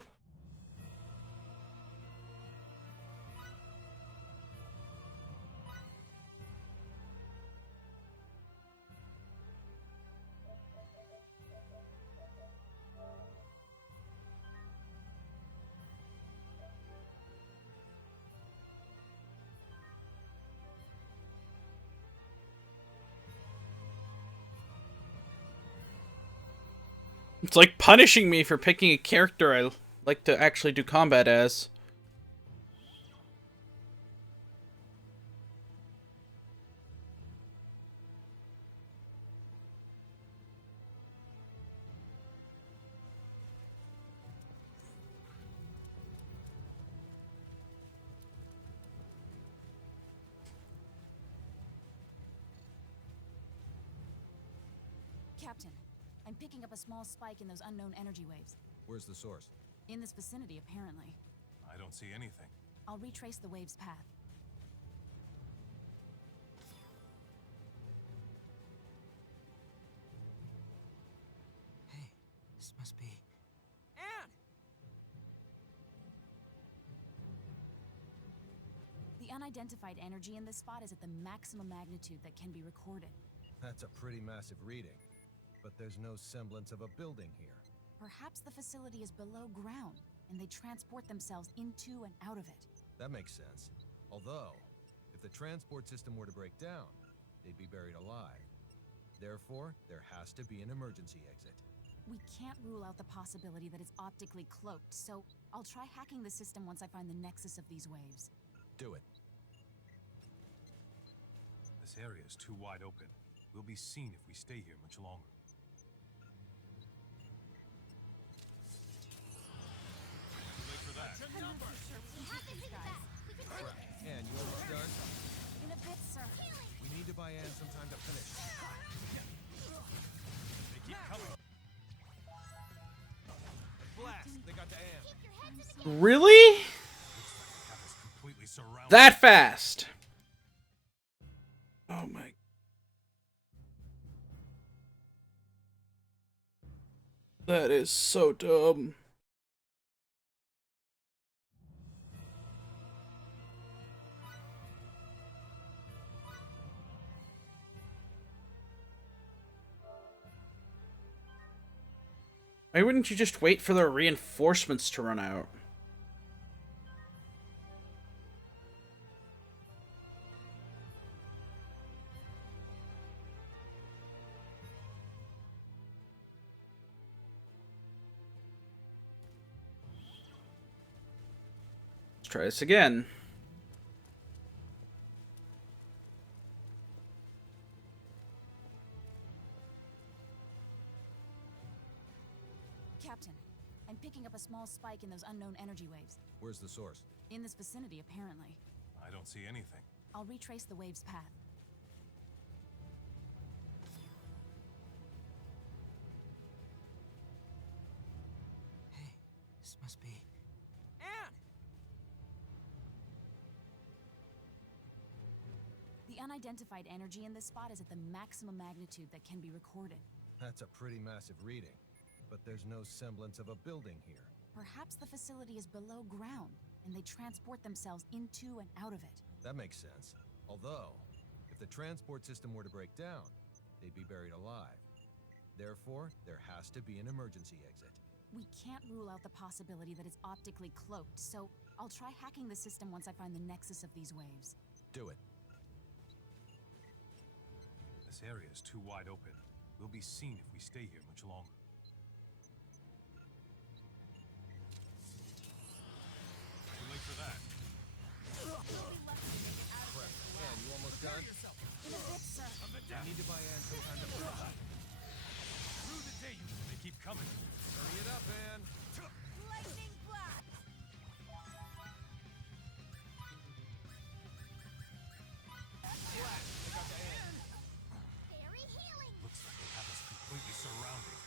It's like punishing me for picking a character I like to actually do combat as. Captain, I'm picking up a small spike in those unknown energy waves. Where's the source? In this vicinity, apparently. I don't see anything. I'll retrace the wave's path. Hey, this must be... Anne! The unidentified energy in this spot is at the maximum magnitude that can be recorded. That's a pretty massive reading. But there's no semblance of a building here. Perhaps the facility is below ground, and they transport themselves into and out of it. That makes sense. Although, if the transport system were to break down, they'd be buried alive. Therefore, there has to be an emergency exit. We can't rule out the possibility that it's optically cloaked, so I'll try hacking the system once I find the nexus of these waves. Do it. This area is too wide open. We'll be seen if we stay here much longer. Too late for that. I'm not so sure we can take these guys. Crap. Anne, you almost done? In a bit, sir. We need to buy Anne some time to finish. They keep coming. Blast! They got to Anne. Really? Have us completely surrounded. That fast? Oh my. That is so dumb. Why wouldn't you just wait for the reinforcements to run out? Let's try this again. Captain, I'm picking up a small spike in those unknown energy waves. Where's the source? In this vicinity, apparently. I don't see anything. I'll retrace the wave's path. Hey, this must be... Anne! The The unidentified energy in this spot is at the maximum magnitude that can be recorded. That's a pretty massive reading, but there's no semblance of a building here. Perhaps the facility is below ground, and they transport themselves into and out of it. That makes sense. Although, if the transport system were to break down, they'd be buried alive. Therefore, there has to be an emergency exit. We can't rule out the possibility that it's optically cloaked, so I'll try hacking the system once I find the nexus of these waves. Do it. This area is too wide open. We'll be seen if we stay here much longer. Too late for that. Crap. Anne, you almost done? In a bit, sir. I need to buy Anne some time to finish. Through the day, They keep coming. Hurry it up, Anne. Lightning blast! Very healing! Looks like they have us completely surrounded.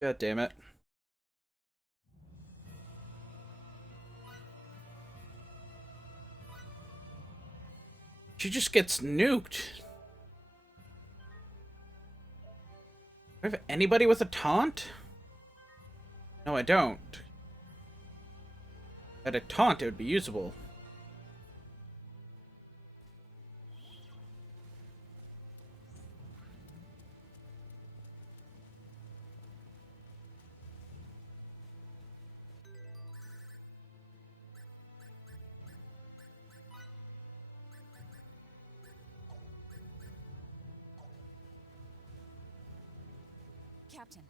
God damn it. She just gets nuked. Do I have anybody with a taunt? No, I don't. At a taunt, it would be usable. Captain,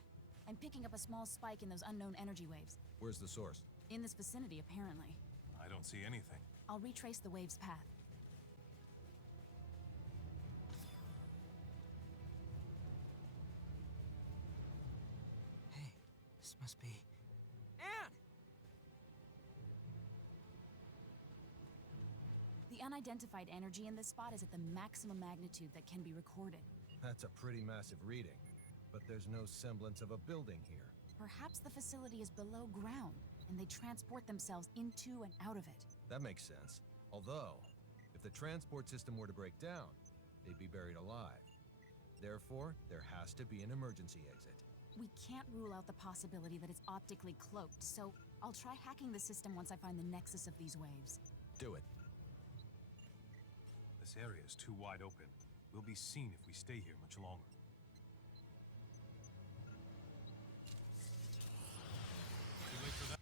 I'm picking up a small spike in those unknown energy waves. Where's the source? In this vicinity, apparently. I don't see anything. I'll retrace the wave's path. Hey, this must be... Anne! The unidentified energy in this spot is at the maximum magnitude that can be recorded. That's a pretty massive reading, but there's no semblance of a building here. Perhaps the facility is below ground, and they transport themselves into and out of it. That makes sense. Although, if the transport system were to break down, they'd be buried alive. Therefore, there has to be an emergency exit. We can't rule out the possibility that it's optically cloaked, so I'll try hacking the system once I find the nexus of these waves. Do it. This area is too wide open. We'll be seen if we stay here much longer. Too late for that.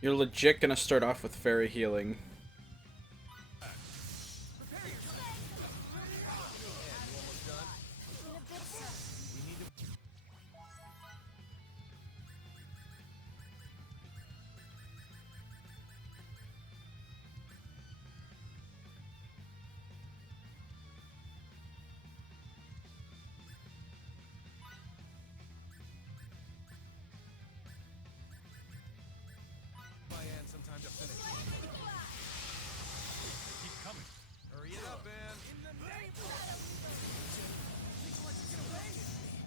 You're legit gonna start off with fairy healing. Buy Anne some time to finish. Keep coming. Hurry it up, Anne. in the name of... Please let you get away with me.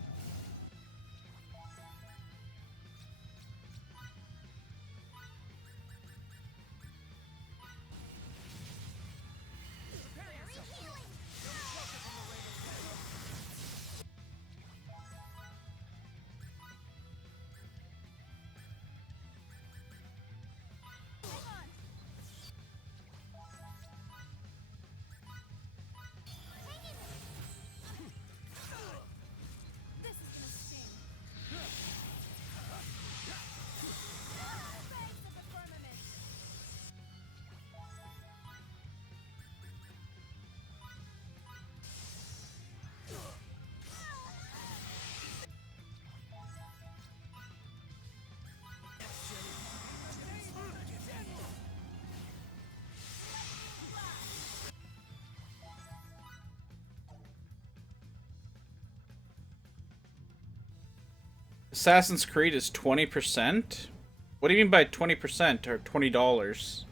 Prepare yourself. No shelter from the rain of death. This is gonna sting. Thanks of the firmament. Assassin's Creed is 20%? What do you mean by 20% or $20?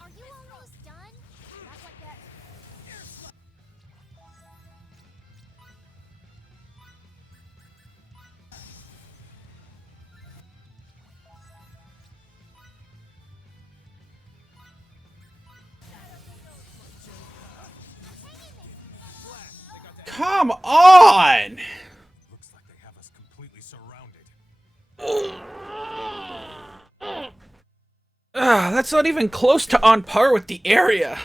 Are you almost done? Not quite yet. Come on! Looks like they have us completely surrounded. That's not even close to on par with the area.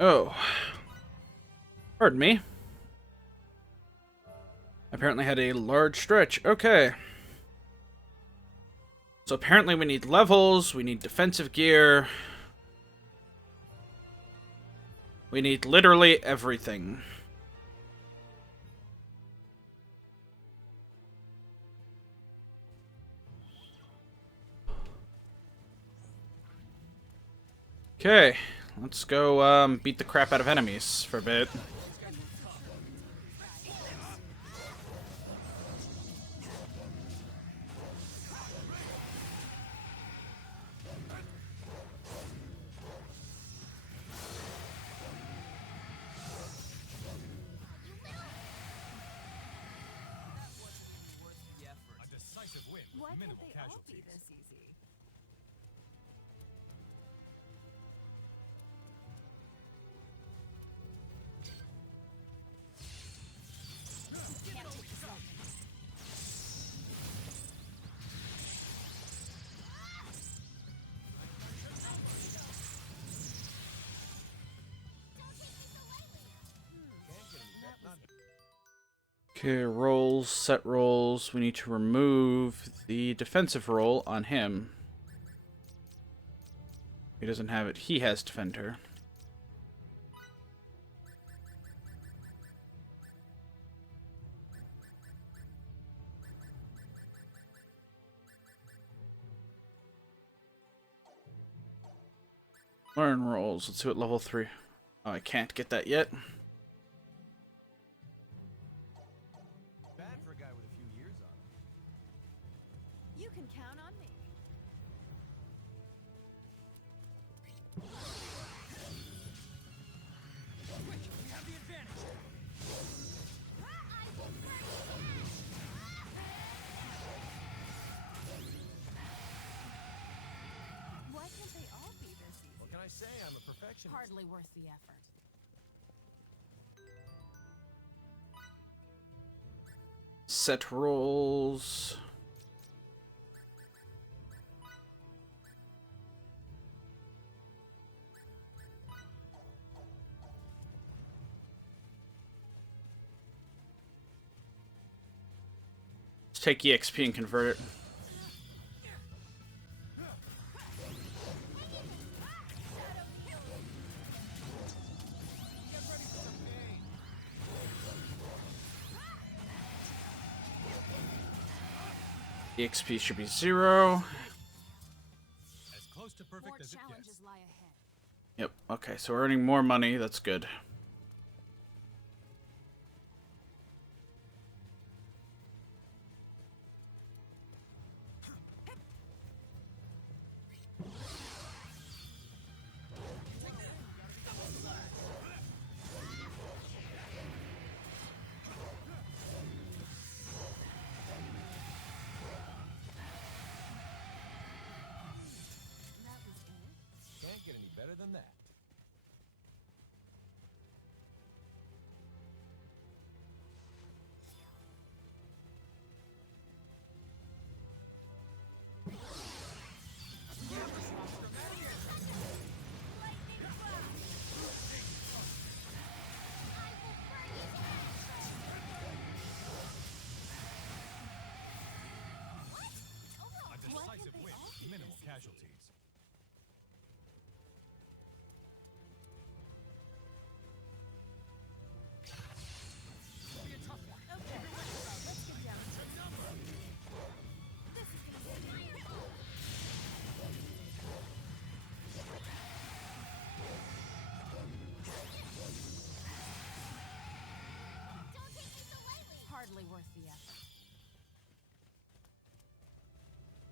Oh. Pardon me. Apparently had a large stretch. Okay. So apparently we need levels, we need defensive gear. We need literally everything. Okay, let's go beat the crap out of enemies for a bit. A decisive win with Why can't minimal they all be casualties. this easy? Can't take this long. Okay, rolls, set rolls. We need to remove the defensive roll on him. He doesn't have it. He has Defender. Learn rolls. Let's see what level 3. Oh, I can't get that yet. Bad for a guy with a few years on him. You can count on me. Quick, we have the advantage. Why can't they all be this easy? What can I say? I'm a perfectionist. Hardly worth the effort. Set rolls. Let's take EXP and convert it. EXP should be 0. As close to perfect More as it challenges gets. lie ahead. Yep, okay, so we're earning more money. That's good. That was it? Can't get any better than that.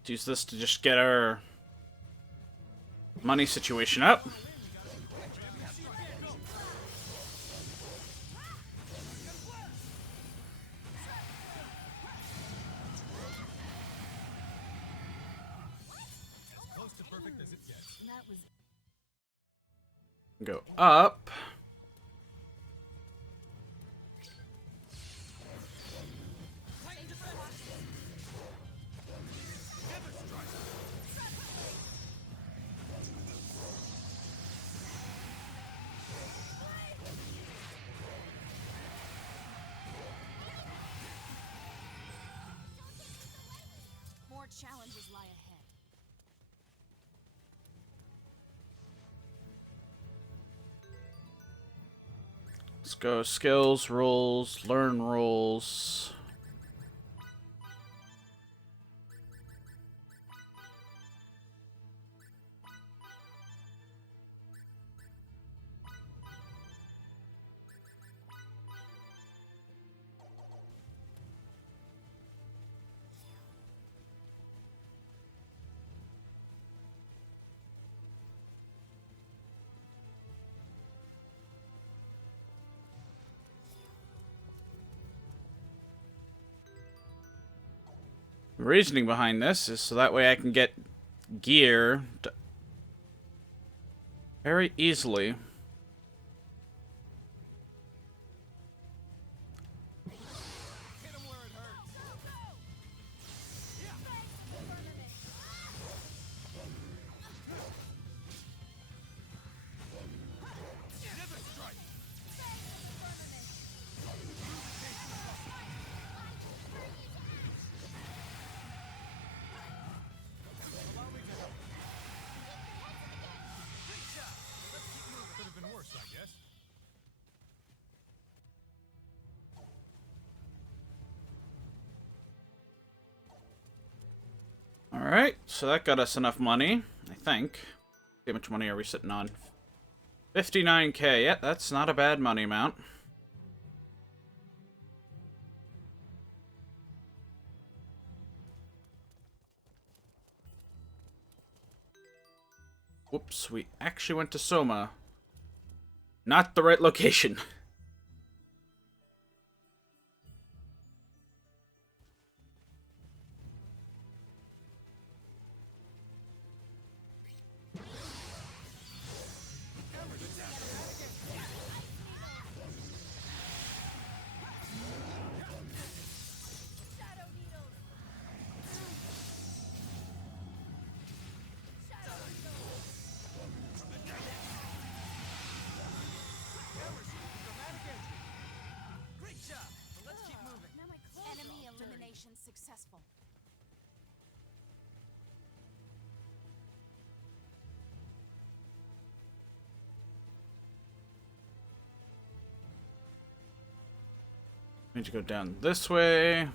Use this to just get our money situation up. Go up. More challenges lie ahead. Let's go skills, rules, learn rules. The reasoning behind this is so that way I can get gear very easily. Could have been worse, I guess. Alright, so that got us enough money, I think. How much money are we sitting on? 59k. Yeah, that's not a bad money amount. Whoops, we actually went to Soma. Not the right location. Great job, but let's keep moving. Now my clothes enemy elimination successful. Need to go down this way.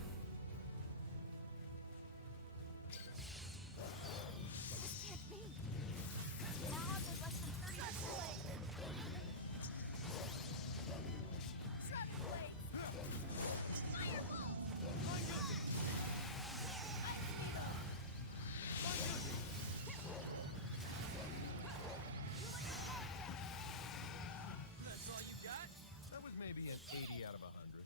That's all you got? That was maybe an 80 out of 100.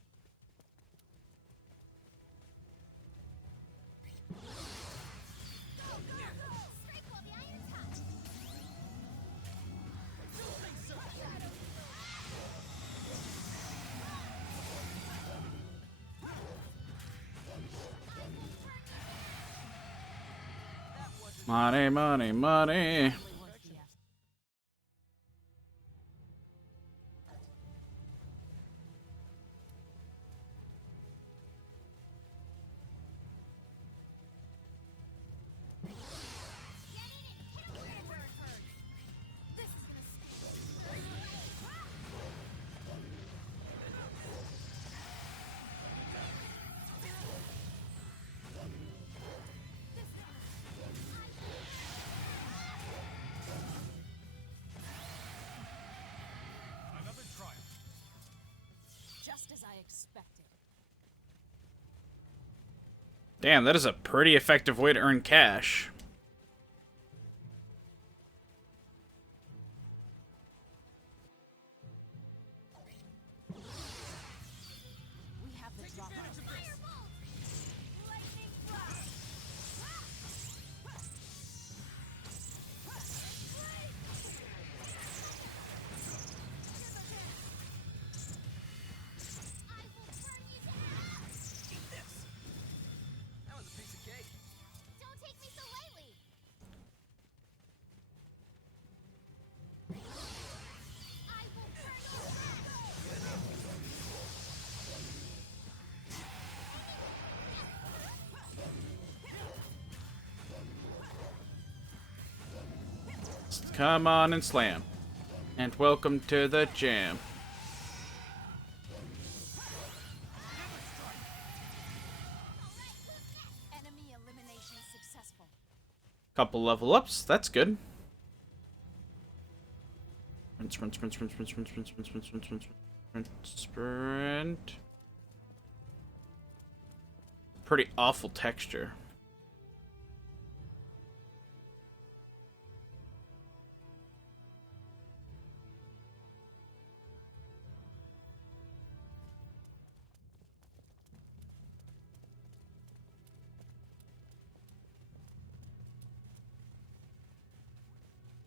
Money, money, money. Another trial. Just as I expected. Damn, that is a pretty effective way to earn cash. We have the drop on this. That was a piece of cake. Don't take me so lightly. I will burn you. Come on and slam. And welcome to the jam. Enemy elimination successful. Couple level ups, that's good. Sprint. Pretty awful texture.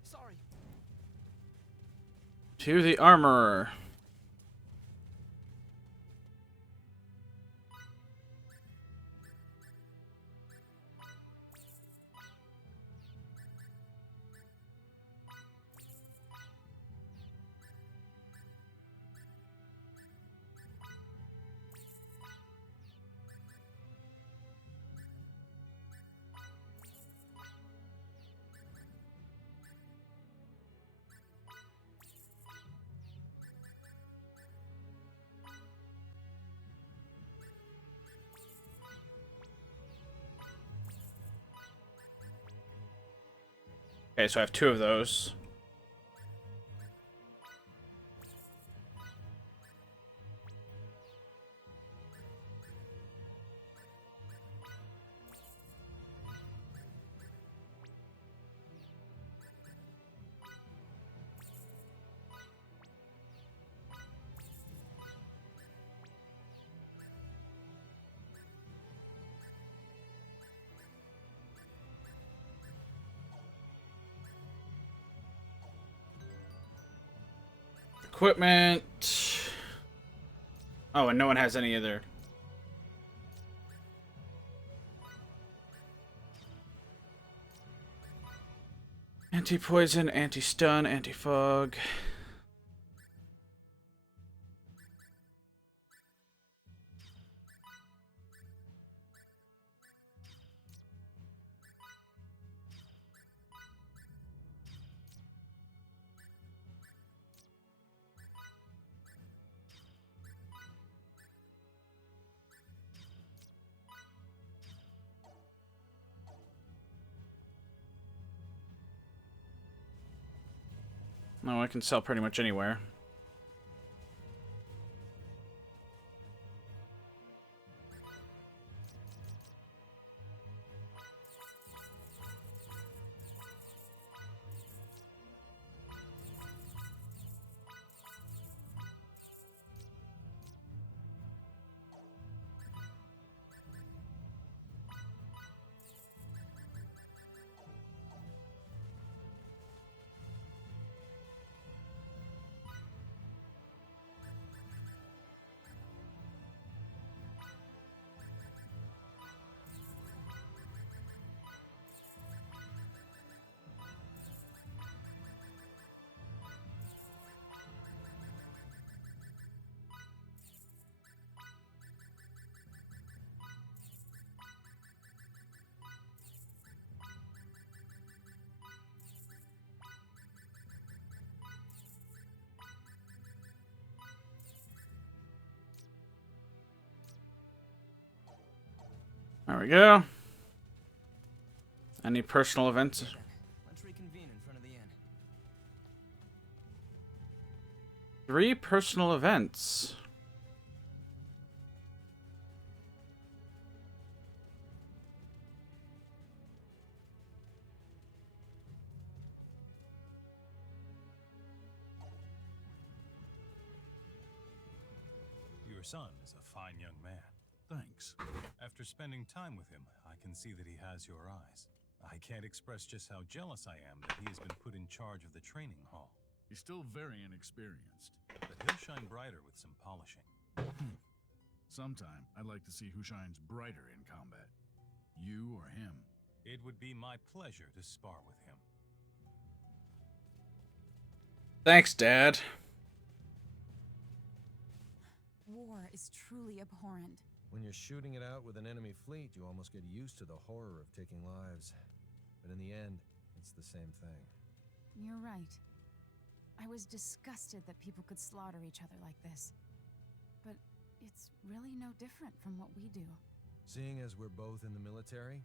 Sorry. To the armorer. Okay, so I have 2 of those. Equipment. Oh, and no one has any other. Anti-poison, anti-stun, anti-fog. No, I can sell pretty much anywhere. There we go. Any personal events? Let's reconvene in front of the inn. 3 personal events. Your son is a fine young man. Thanks. After spending time with him, I can see that he has your eyes. I can't express just how jealous I am that he has been put in charge of the training hall. He's still very inexperienced. But he'll shine brighter with some polishing. Sometime, I'd like to see who shines brighter in combat. You or him. It would be my pleasure to spar with him. Thanks, Dad. War is truly abhorrent. When you're shooting it out with an enemy fleet, you almost get used to the horror of taking lives. But in the end, it's the same thing. You're right. I was disgusted that people could slaughter each other like this. But it's really no different from what we do. Seeing as we're both in the military,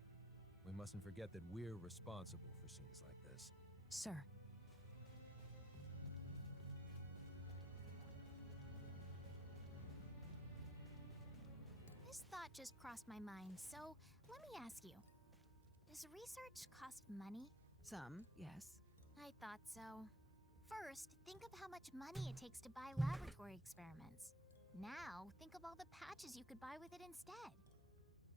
we mustn't forget that we're responsible for scenes like this. Sir. This thought just crossed my mind, so let me ask you. Does research cost money? Some, yes. I thought so. First, think of how much money it takes to buy laboratory experiments. Now, think of all the patches you could buy with it instead.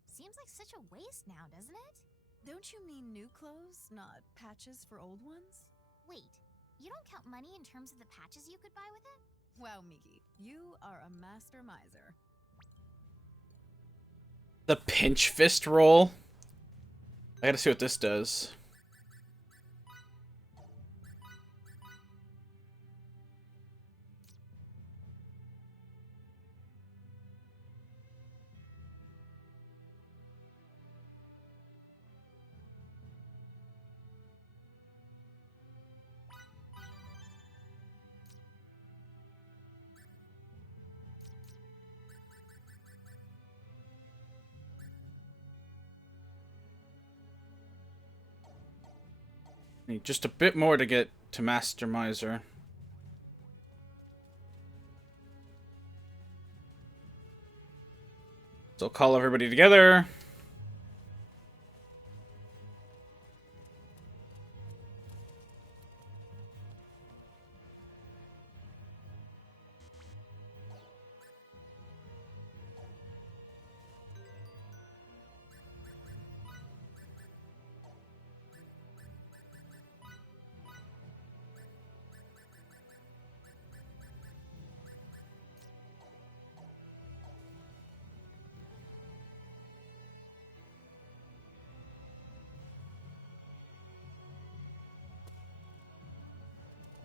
Seems like such a waste now, doesn't it? Don't you mean new clothes, not patches for old ones? Wait, you don't count money in terms of the patches you could buy with it? Wow, Miki, you are a master miser. The pinch fist roll. I gotta see what this does. Need just a bit more to get to Master Miser. So I'll call everybody together.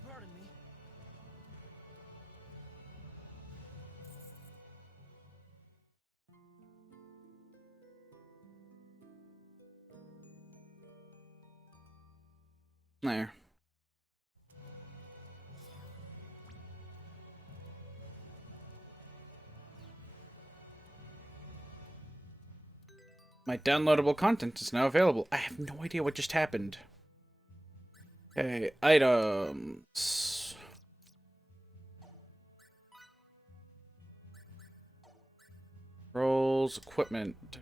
Pardon me. There. My downloadable content is now available. I have no idea what just happened. Okay, items. Roles, equipment.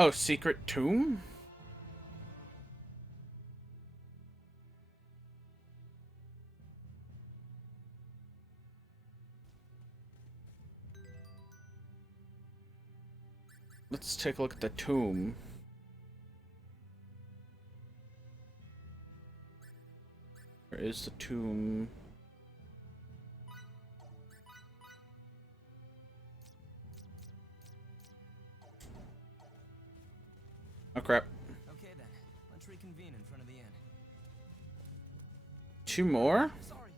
Oh, secret tomb? Let's take a look at the tomb. Where is the tomb? Oh crap. Okay then, let's reconvene in front of the inn. 2 more? Sorry.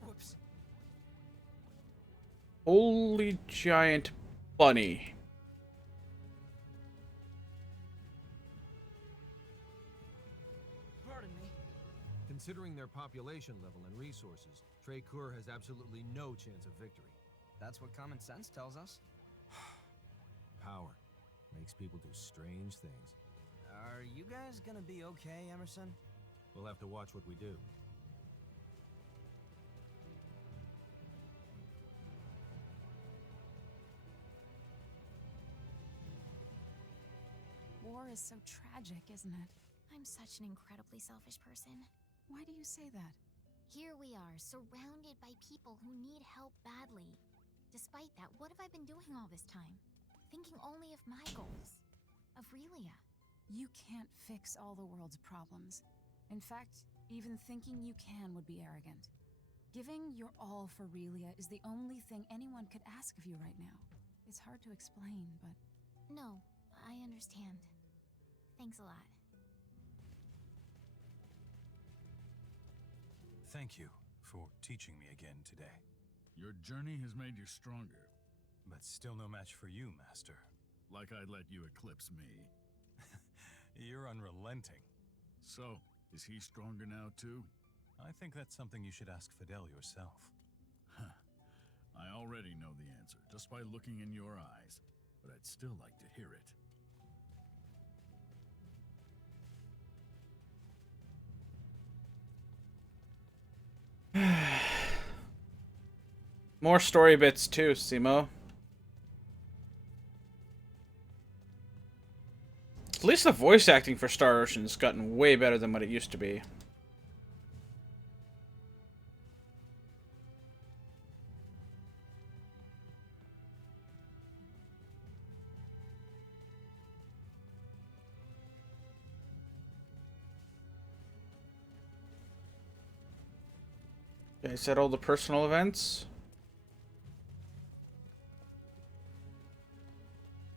Whoops. Holy giant bunny. Pardon me. Considering their population level and resources, Techraptor has absolutely no chance of victory. That's what common sense tells us. Power makes people do strange things. Are you guys gonna be okay, Emerson? We'll have to watch what we do. War is so tragic, isn't it? I'm such an incredibly selfish person. Why do you say that? Here we are, surrounded by people who need help badly. Despite that, what have I been doing all this time? Thinking only of my goals. Of Relia. You can't fix all the world's problems. In fact, even thinking you can would be arrogant. Giving your all for Relia is the only thing anyone could ask of you right now. It's hard to explain, but... No, I understand. Thanks a lot. Thank you for teaching me again today. Your journey has made you stronger. But still no match for you, Master. Like I'd let you eclipse me. You're unrelenting. So, is he stronger now too? I think that's something you should ask Fidel yourself. I already know the answer, just by looking in your eyes. But I'd still like to hear it. More story bits too, Simo. At least the voice acting for Star Ocean's gotten way better than what it used to be. Okay, said all the personal events.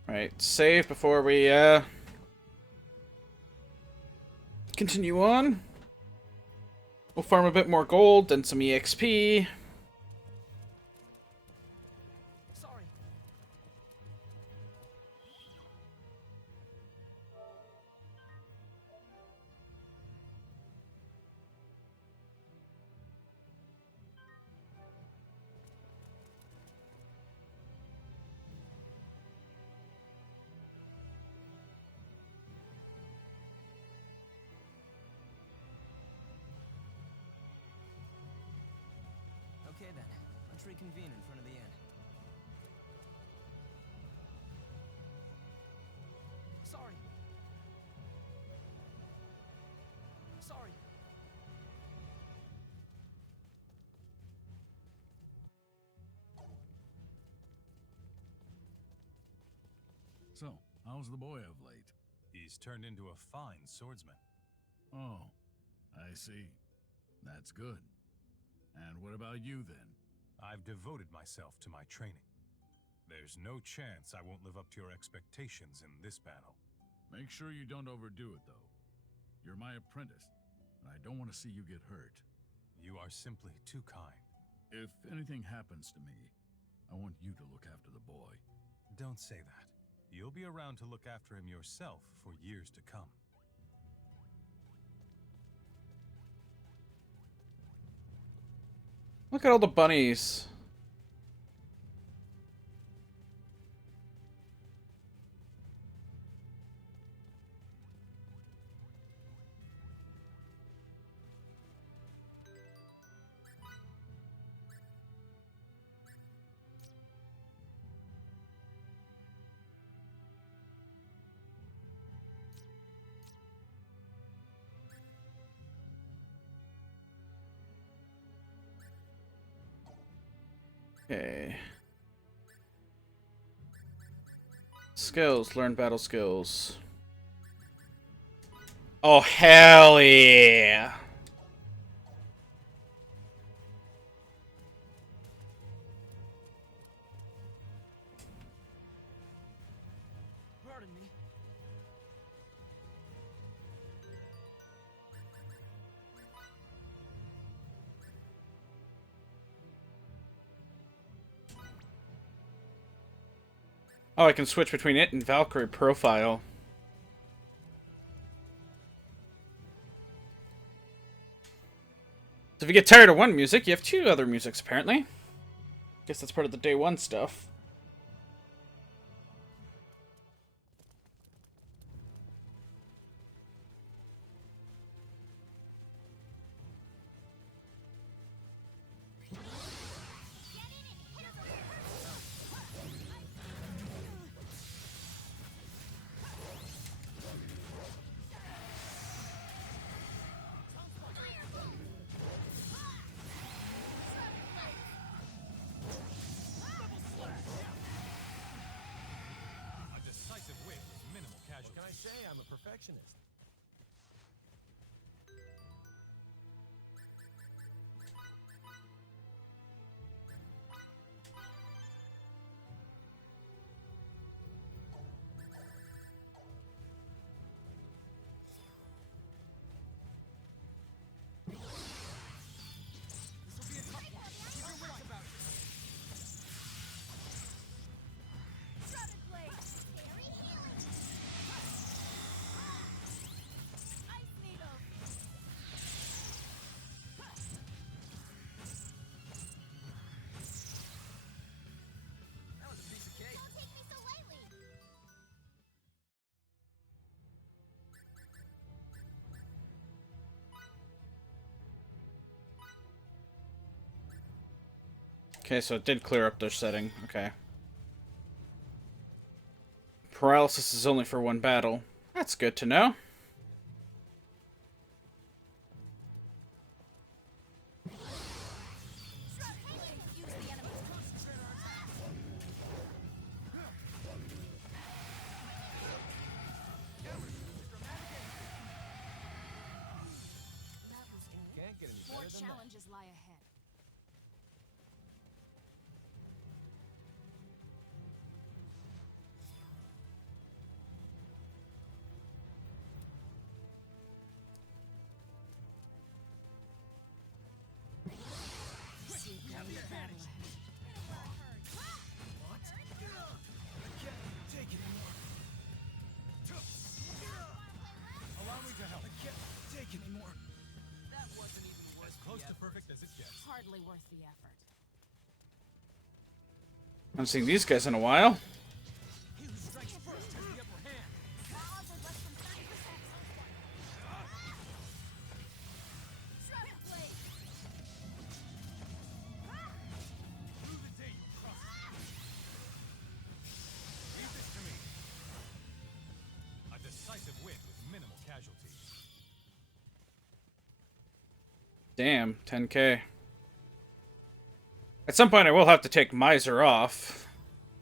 Right, save before we continue on. We'll farm a bit more gold and some EXP. Sorry. Okay then, let's reconvene in front of the inn. Sorry. Sorry. So, how's the boy of late? He's turned into a fine swordsman. Oh, I see. That's good. And what about you then? I've devoted myself to my training. There's no chance I won't live up to your expectations in this battle. Make sure you don't overdo it, though. You're my apprentice, and I don't want to see you get hurt. You are simply too kind. If anything happens to me, I want you to look after the boy. Don't say that. You'll be around to look after him yourself for years to come. Look at all the bunnies. Okay. Skills. Learn battle skills. Oh, hell yeah. Pardon me. Oh, I can switch between it and Valkyrie profile. So if you get tired of one music, you have two other musics, apparently. Guess that's part of the day one stuff. A decisive win with minimal casualties. What can I say? I'm a perfectionist. Okay, so it did clear up their setting. Okay. Paralysis is only for one battle. That's good to know. More challenges lie ahead. Hardly worth the effort. I haven't seen these guys in a while. A decisive win with minimal casualties. Damn, 10k. At some point I will have to take Miser off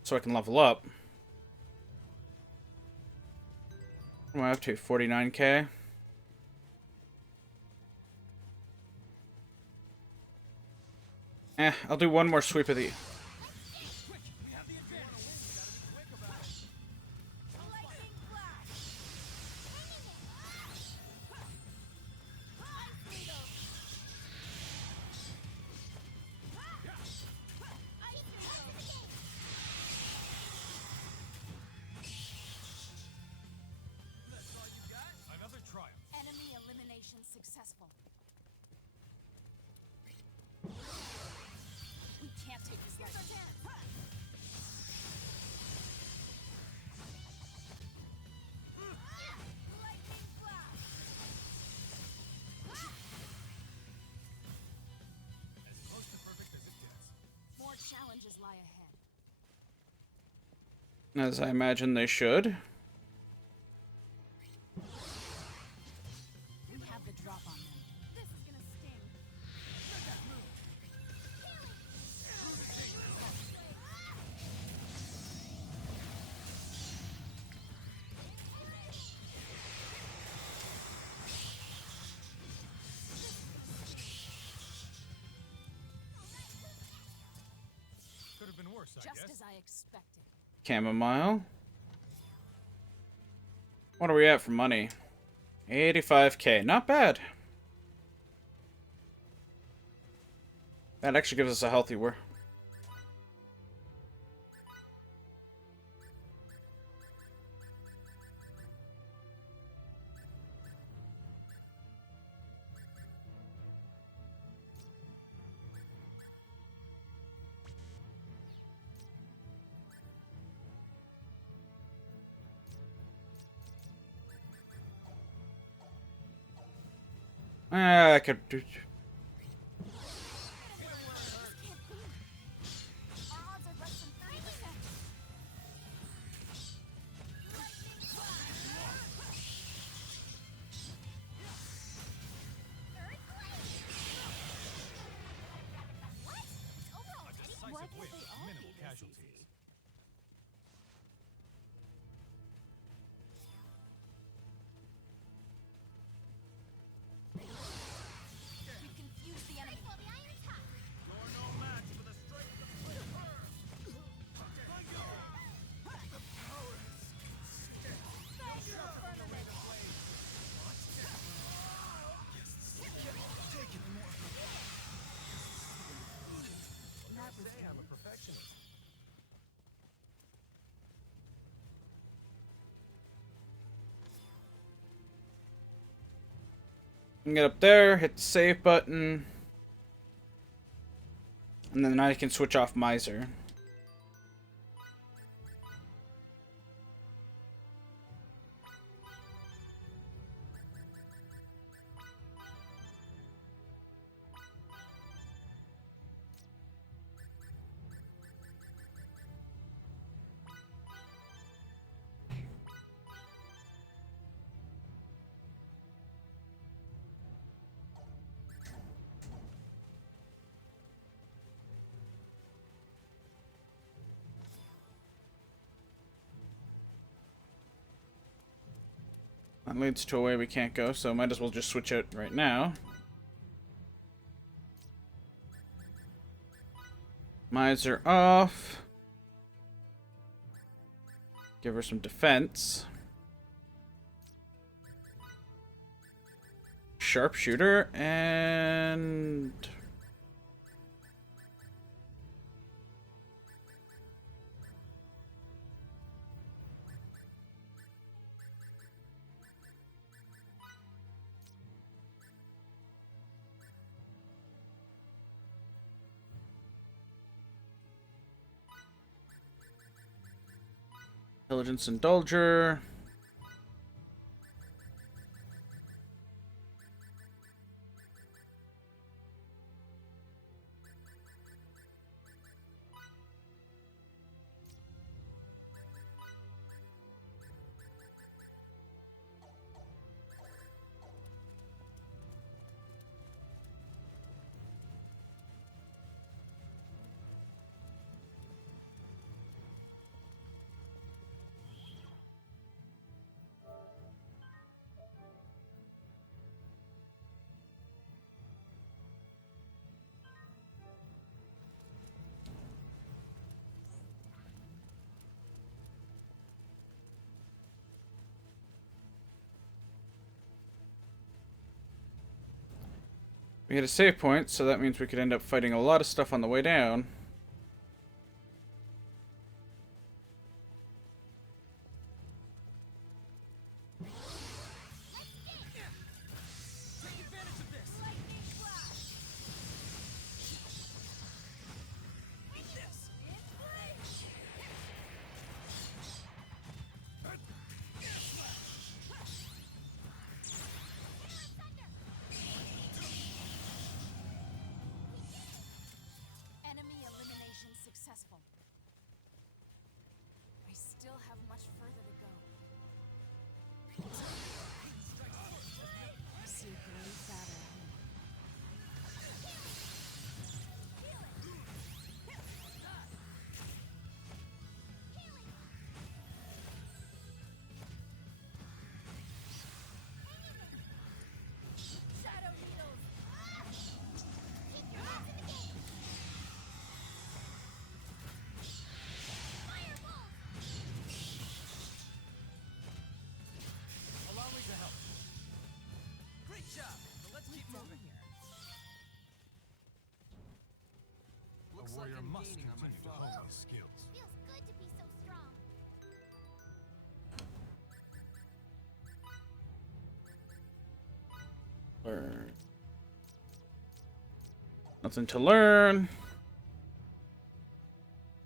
so I can level up. What am I up to? 49k? I'll do one more sweep of the... Enemy elimination successful. We can't take this lightly. As close to perfect as it gets. More challenges lie ahead. As I imagine they should. We have the drop on them. This is gonna sting. Could have been worse, I Just guess. as I expected. Chamomile. What are we at for money? 85k. Not bad. That actually gives us a healthy I could do. Minimal casualties. We've confused the enemy. You're no match for the strength of Raptor. Say I'm a perfectionist. I can get up there, hit the save button, and then I can switch off Miser. That leads to a way we can't go, so might as well just switch it right now. Miser off. Give her some defense. Sharpshooter and... Intelligence Indulger. We get a save point, so that means we could end up fighting a lot of stuff on the way down. Enemy elimination successful. I still have much further to go. I see a great battle ahead. Shadow needles. Keep your hands in the game. Fireball. Allow me to help. Great job. But let's keep moving. A warrior must continue to hone his skills. Feels good to be so strong. Learn. Nothing to learn.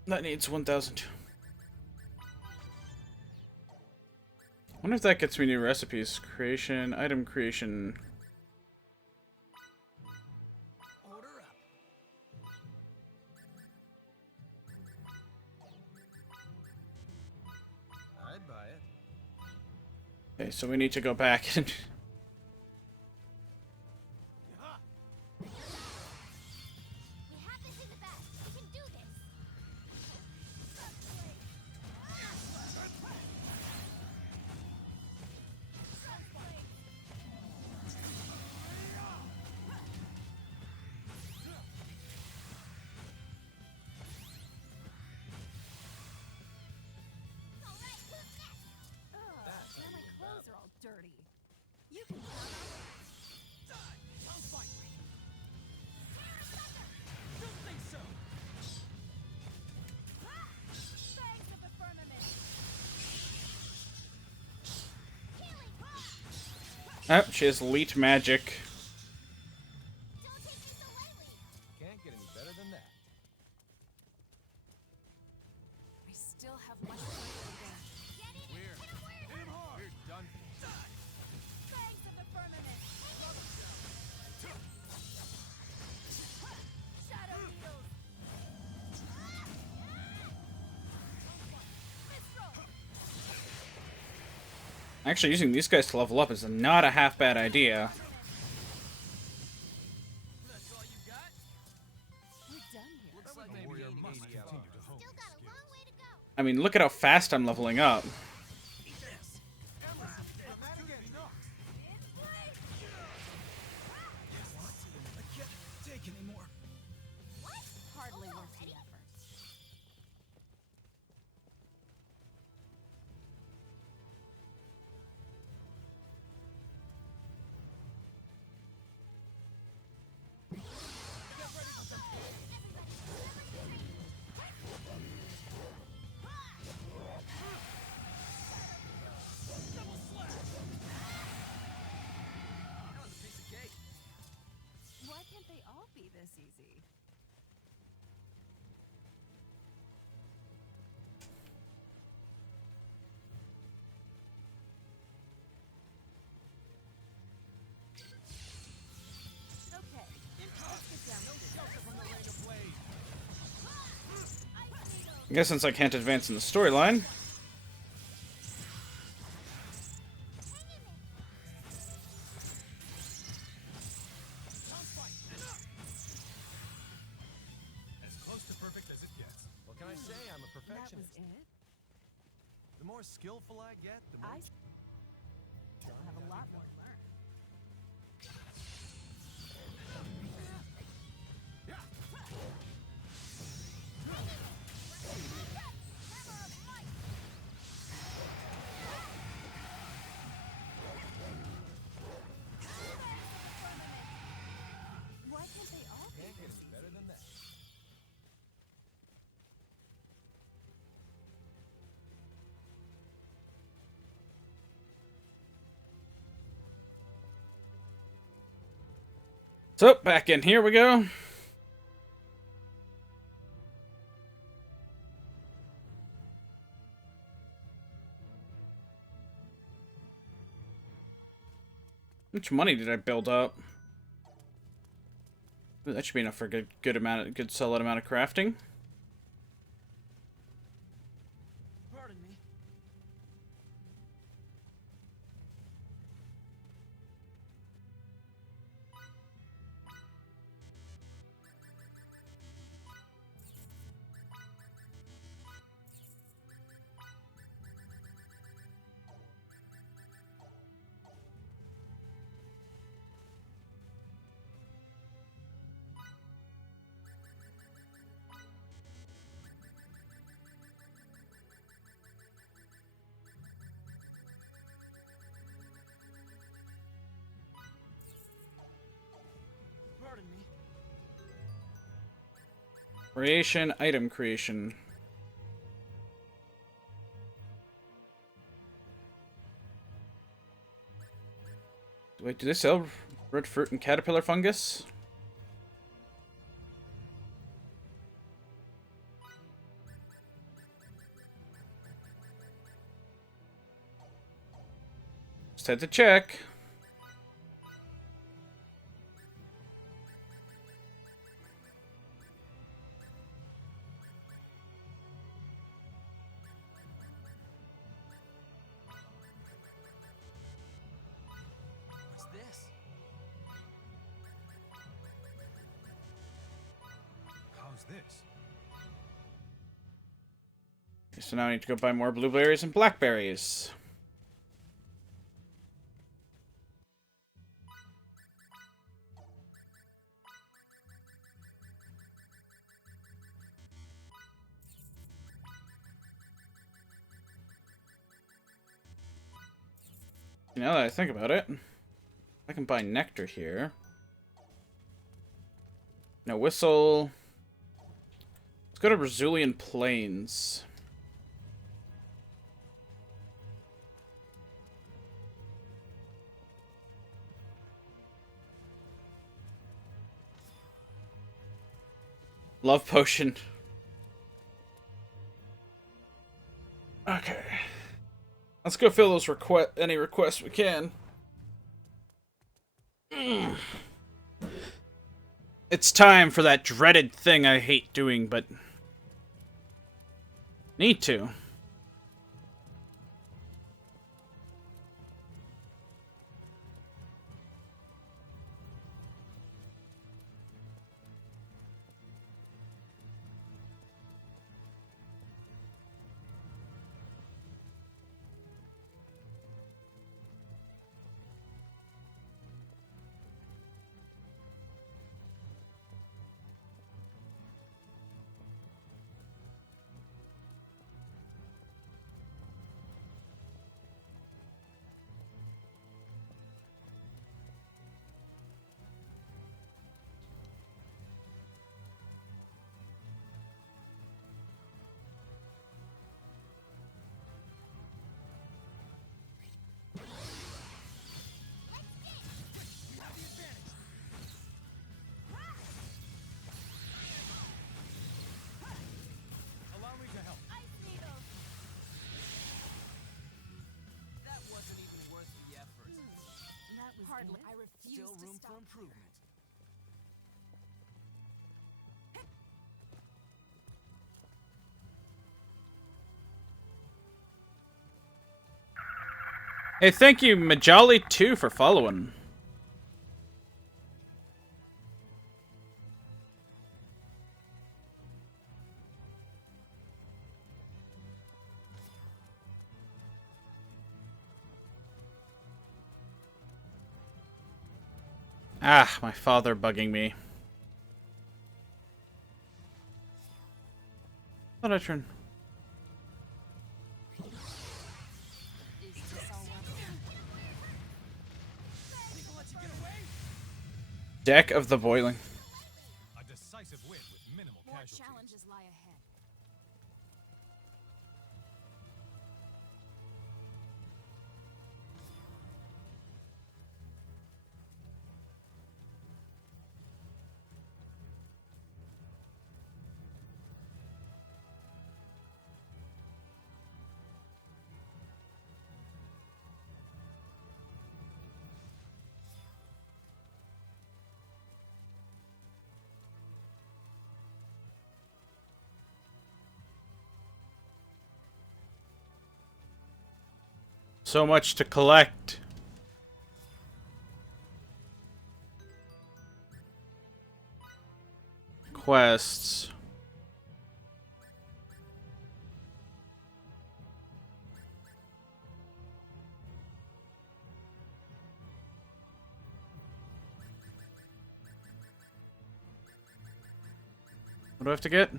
That needs 1,000. Wonder if that gets me new recipes. Creation, item creation. Okay, so we need to go back and... Now my clothes are all dirty. You can count on that. Don't fight me! Don't think so! Fangs of the firmament. Oh, she has elite magic. Can't get any better than that. I still have much further to go. Hit him hard! We're done for. Fangs of the firmament. Shadow needles. Actually, using these guys to level up is not a half bad idea. That's all you got? We're done here. Looks like maybe warrior must continue to hone. I mean, look at how fast I'm leveling up. I can't take anymore. Hardly worth the effort. That was a piece of cake. Why can't they all be this easy? Okay, let's get down to business. Shelter from the rain of blade. I guess since I can't advance in the storyline. As close to perfect as it gets. What can I say? I'm a That was perfectionist. it? The more skillful I get, the more... I still have a lot more to learn. Why can't they all be Can't get this any easy? better than that. So, back in. Here we go. How much money did I build up? Ooh, that should be enough for a good solid amount of crafting. Pardon me. Pardon me. Creation, item creation. Wait, do they sell red fruit and caterpillar fungus? Just had to check. this? So now I need to go buy more blueberries and blackberries. Now that I think about it, I can buy nectar here. No whistle. Let's go to Brazilian Plains. Love potion. Okay. Let's go fill those any requests we can. It's time for that dreaded thing I hate doing, but need to. Allow me to help. That wasn't even worth the effort. That was hardly. I refuse Still to room stop for improvement. Hey, thank you, Majali2, for following. Ah, my father bugging me. Thought I turned. Deck of the Boiling. A decisive win with minimal More casualties. challenges lie ahead. So much to collect. Quests. What do I have to get?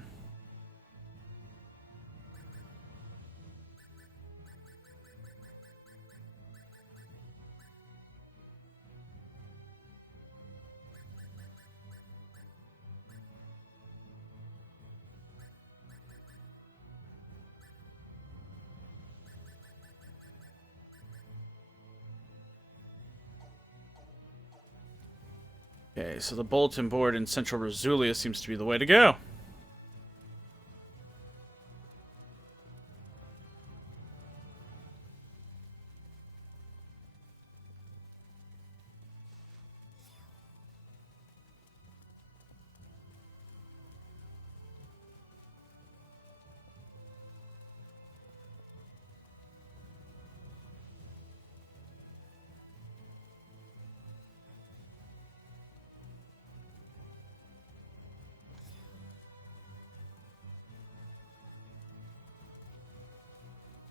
Okay, so the bulletin board in Central Razulia seems to be the way to go.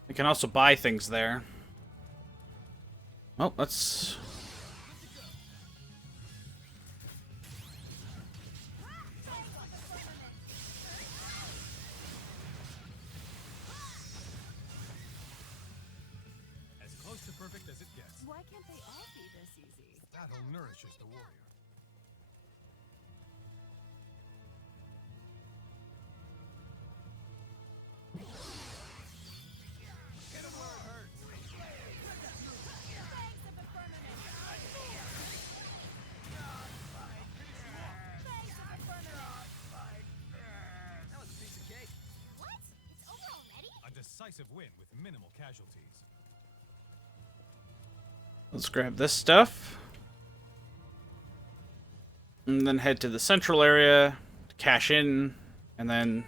You can also buy things there. Well, let's... As close to perfect as it gets. Why can't they all be this easy? Battle nourishes the warrior. Get him where it hurts. That was a piece of cake. What? It's over already? A decisive win with minimal casualties. Let's grab this stuff. And then head to the central area, cash in, and then...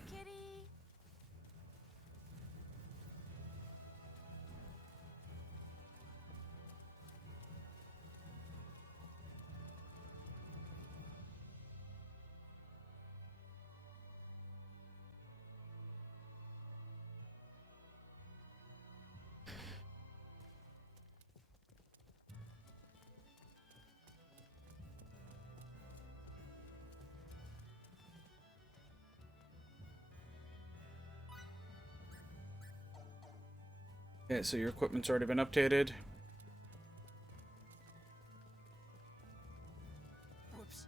Okay, so your equipment's already been updated. Whoops.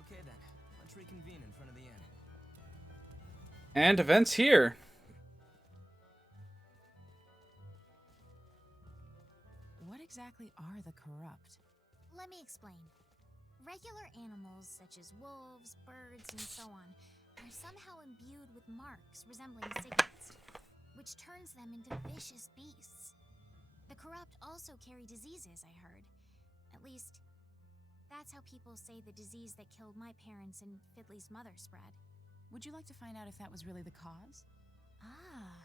Okay then, let's reconvene in front of the inn. And events here. What exactly are the corrupt? Let me explain. Regular animals such as wolves, birds, and so on are somehow imbued with marks resembling signets, which turns them into vicious beasts. The corrupt also carry diseases, I heard. At least, that's how people say the disease that killed my parents and Fiddly's mother spread. Would you like to find out if that was really the cause? Ah,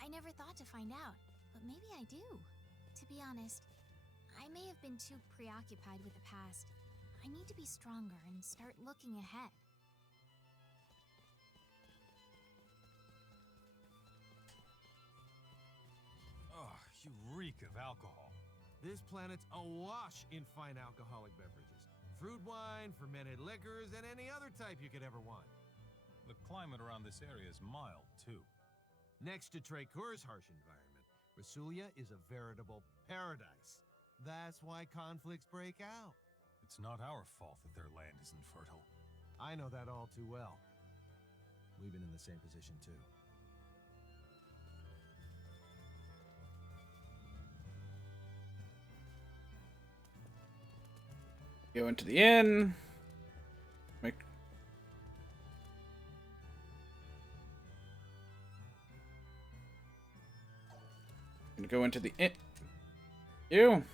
I never thought to find out, but maybe I do. To be honest, I may have been too preoccupied with the past. I need to be stronger and start looking ahead. Oh, you reek of alcohol. This planet's awash in fine alcoholic beverages. Fruit wine, fermented liquors, and any other type you could ever want. The climate around this area is mild, too. Next to Trekur's harsh environment, Rasulia is a veritable paradise. That's why conflicts break out. It's not our fault that their land isn't fertile. I know that all too well. We've been in the same position, too. Go into the inn. Gonna go into the inn. You.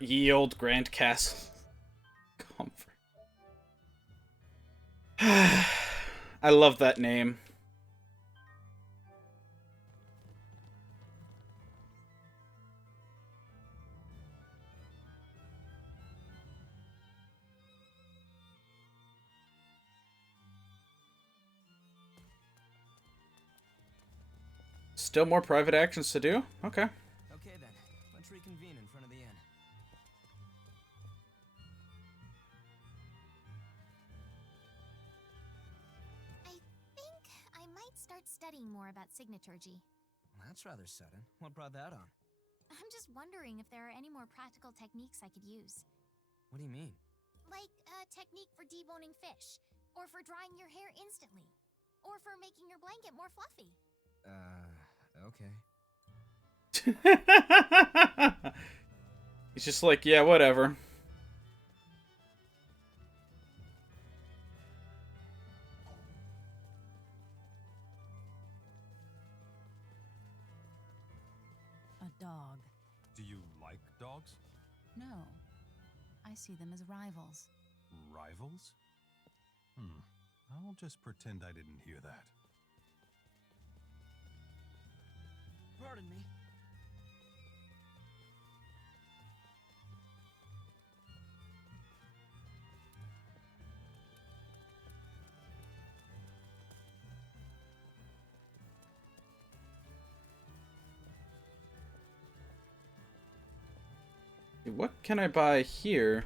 Ye old Grand Castle. Comfort. I love that name. Still more private actions to do? Okay. Okay then, let's reconvene in front of the inn. I think I might start studying more about signaturgy. That's rather sudden. What brought that on? I'm just wondering if there are any more practical techniques I could use. What do you mean? Like a technique for deboning fish, or for drying your hair instantly, or for making your blanket more fluffy. Okay. He's just like, yeah, whatever. A dog. Do you like dogs? No. I see them as rivals. Rivals? I'll just pretend I didn't hear that. Pardon me. What can I buy here?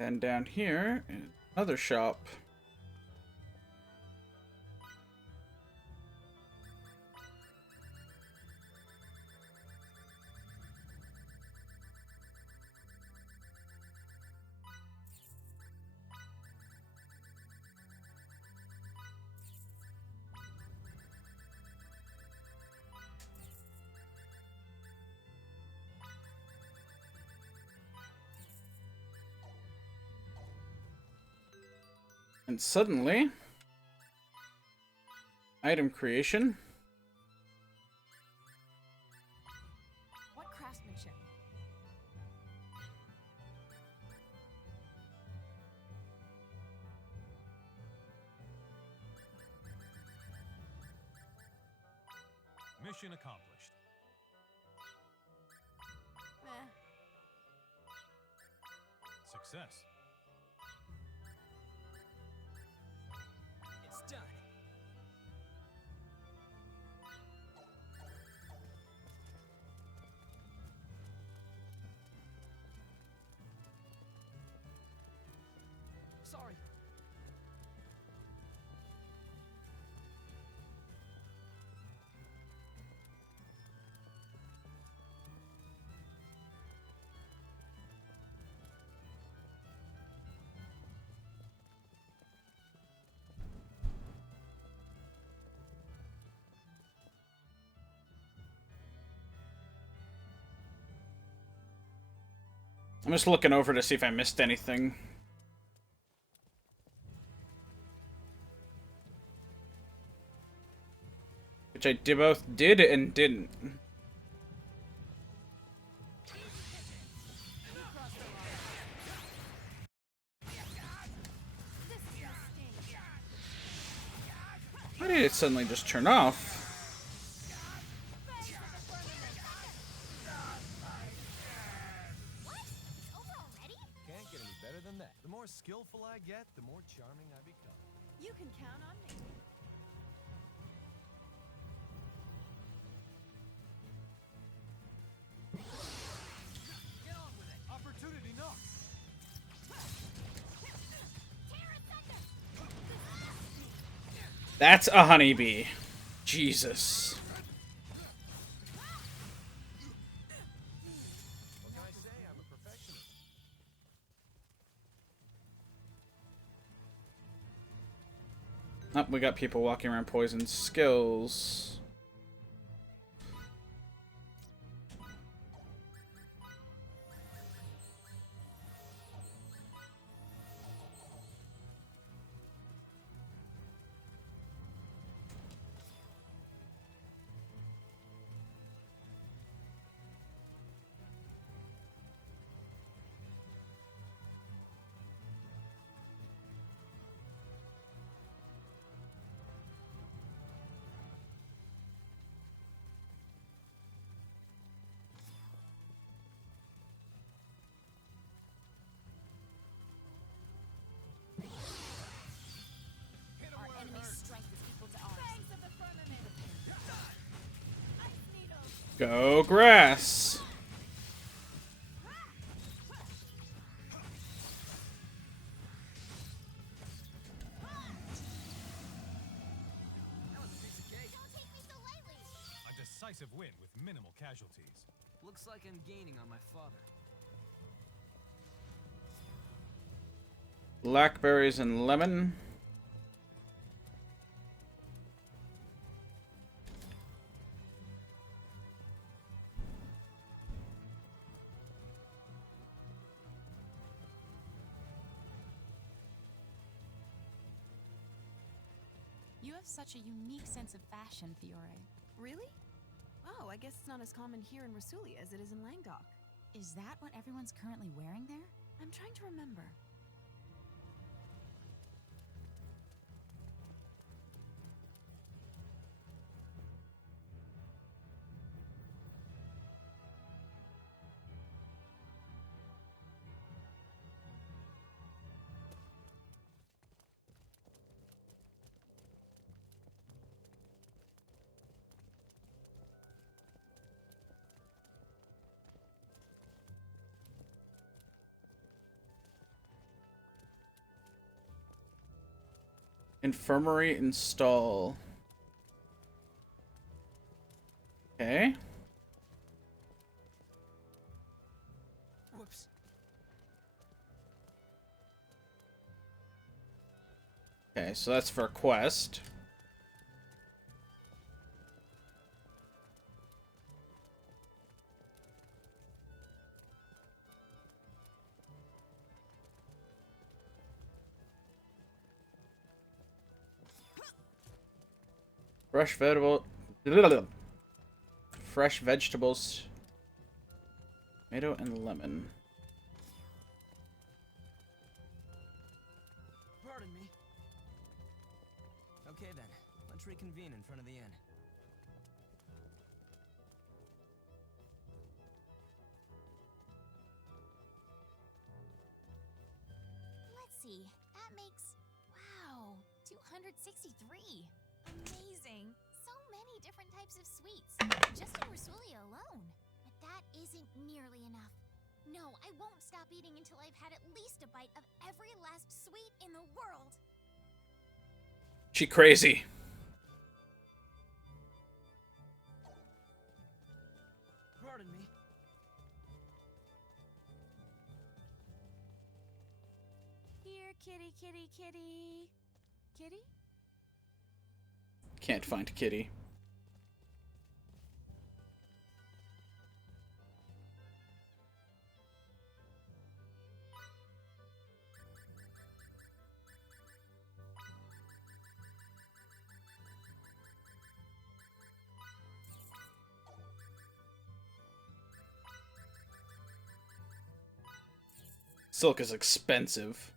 And down here, another shop. And suddenly, item creation. What craftsmanship? Mission accomplished. Success. It's done. Sorry. I'm just looking over to see if I missed anything. Which I both did and didn't. Why did it suddenly just turn off? Can't get any better than that. The more skillful I get, the more charming I become. You can count on me. Get on with it. Opportunity knocks. That's a honeybee. Jesus. Oh, we got people walking around poison skills. Our enemy's strength is equal to ours. Fangs of the firmament. Ice needles. Go grass. A decisive win with minimal casualties. Looks like I'm gaining on my father. Blackberries and lemon. You have such a unique sense of fashion, Fiore. Really? Oh, I guess it's not as common here in Rasulia as it is in Languedoc. Is that what everyone's currently wearing there? I'm trying to remember. Infirmary install. Okay. Whoops. Okay, so that's for a quest. Fresh vegetables, tomato and lemon. Pardon me. Okay then, let's reconvene in front of the inn. Let's see. That makes... wow, 263. Amazing. So many different types of sweets. Just in Rasulia alone. But that isn't nearly enough. No, I won't stop eating until I've had at least a bite of every last sweet in the world. She crazy. Pardon me. Here, kitty, kitty, kitty. Kitty? Can't find Kitty. Silk is expensive.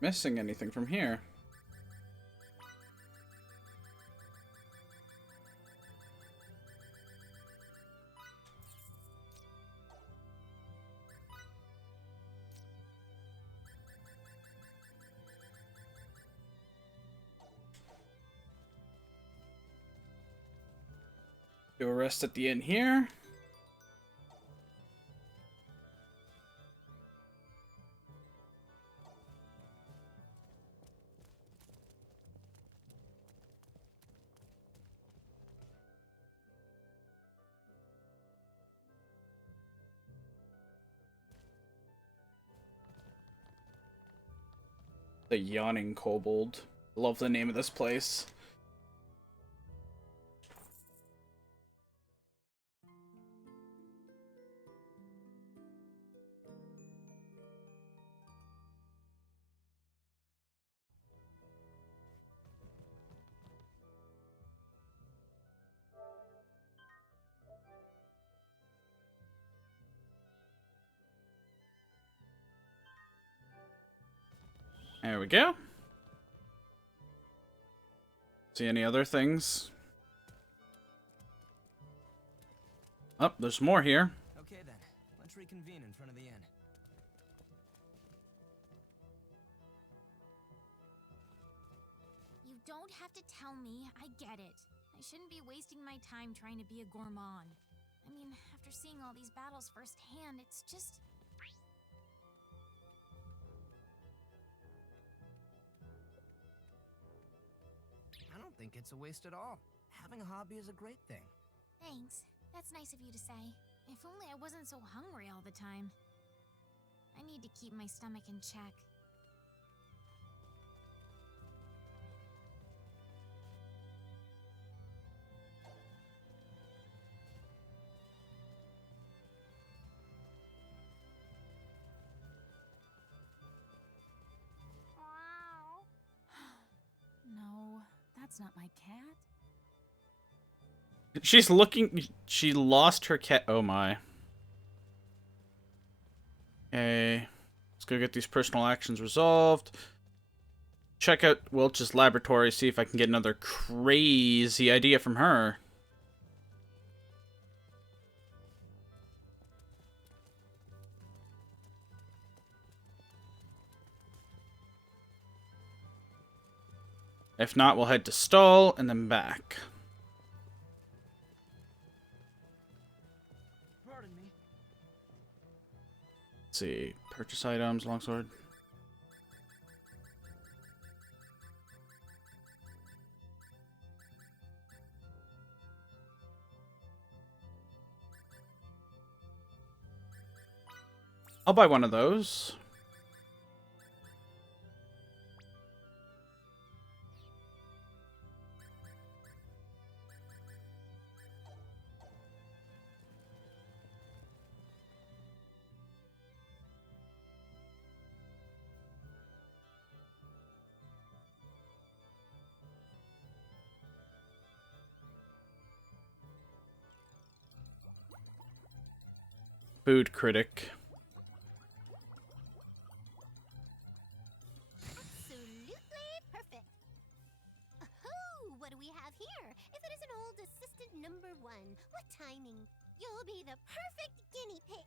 Missing anything from here? Do a rest at the inn here. The Yawning Kobold. Love the name of this place. There we go. See any other things? Oh, there's more here. Okay then, let's reconvene in front of the inn. You don't have to tell me. I get it. I shouldn't be wasting my time trying to be a gourmand. I mean, after seeing all these battles firsthand, it's just... I don't think it's a waste at all. Having a hobby is a great thing. Thanks. That's nice of you to say. If only I wasn't so hungry all the time. I need to keep my stomach in check. No, that's not my cat. She's looking... She lost her cat... Oh my. Okay. Let's go get these personal actions resolved. Check out Welch's laboratory, see if I can get another crazy idea from her. If not, we'll head to stall and then back. Pardon me. Let's see. Purchase items, longsword. I'll buy one of those. Food critic. Absolutely perfect. Oh, what do we have here? If it isn't old assistant number 1, what timing? You'll be the perfect guinea pig.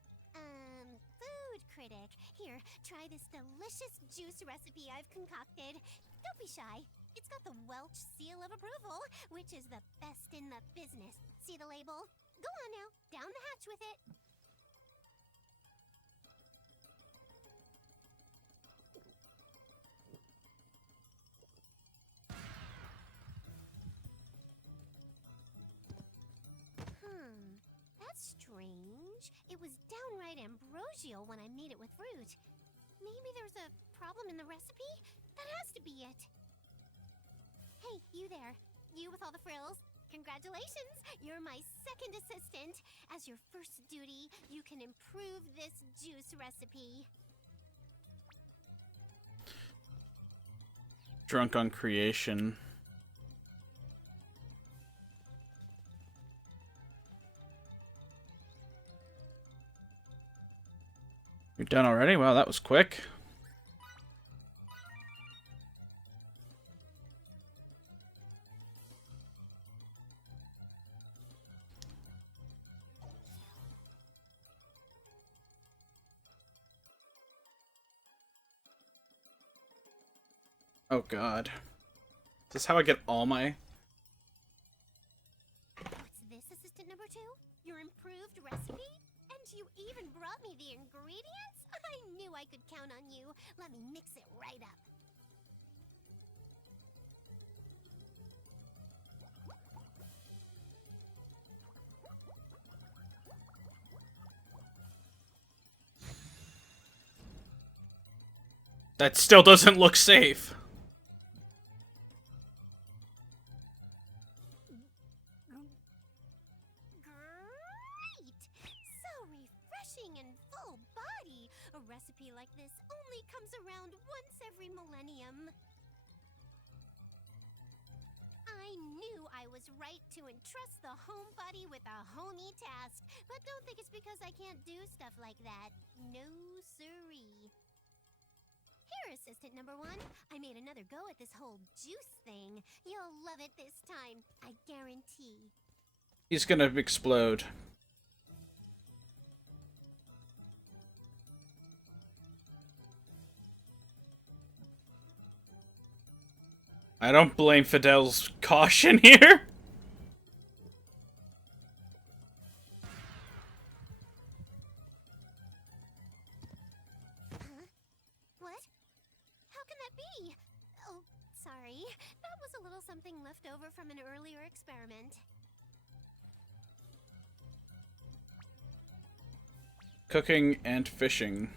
Food critic. Here, try this delicious juice recipe I've concocted. Don't be shy. It's got the Welch seal of approval, which is the best in the business. See the label? Go on now, down the hatch with it. That's strange. It was downright ambrosial when I made it with fruit. Maybe there's a problem in the recipe? That has to be it. Hey, you there. You with all the frills. Congratulations! You're my second assistant. As your first duty, you can improve this juice recipe. Drunk on creation. You're done already? Wow, that was quick. Oh god. Is this how I get all my... What's this, assistant number 2? Your improved recipe? And you even brought me the ingredients? I knew I could count on you. Let me mix it right up. That still doesn't look safe. Great! So refreshing and full body. A recipe like this only comes around once every millennium. I knew I was right to entrust the homebody with a homey task, but don't think it's because I can't do stuff like that. No siree. Here, assistant number one. I made another go at this whole juice thing. You'll love it this time, I guarantee. He's gonna explode. I don't blame Fidel's caution here. Huh? What? How can that be? Oh, sorry. That was a little something left over from an earlier experiment. Cooking and fishing.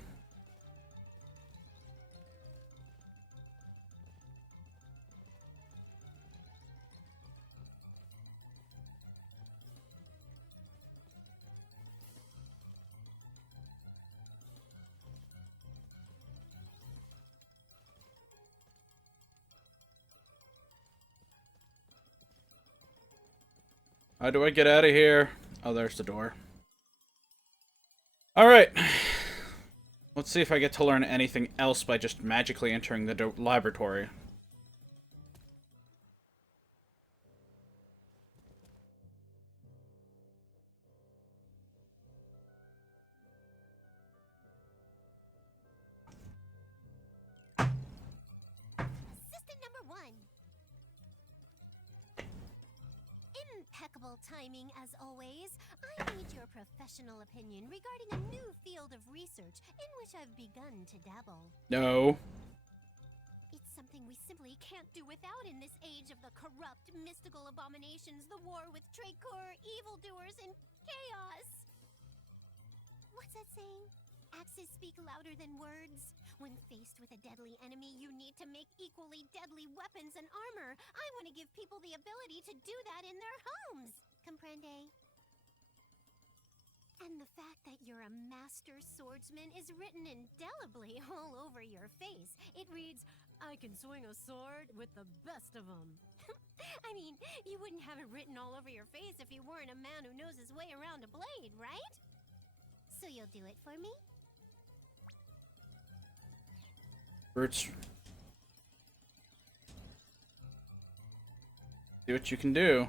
How do I get out of here? Oh, there's the door. Alright. Let's see if I get to learn anything else by just magically entering the laboratory. Assistant number one. Impeccable timing, as always. I need your professional opinion regarding a new field of research in which I've begun to dabble. No. It's something we simply can't do without in this age of the corrupt, mystical abominations, the war with Trachor, evildoers, and chaos. What's that saying? Axes speak louder than words. When faced with a deadly enemy, you need to make equally deadly weapons and armor. I want to give people the ability to do that in their homes. Comprende? And the fact that you're a master swordsman is written indelibly all over your face. It reads, I can swing a sword with the best of them. I mean, you wouldn't have it written all over your face if you weren't a man who knows his way around a blade, right? So you'll do it for me? Birds. See what you can do.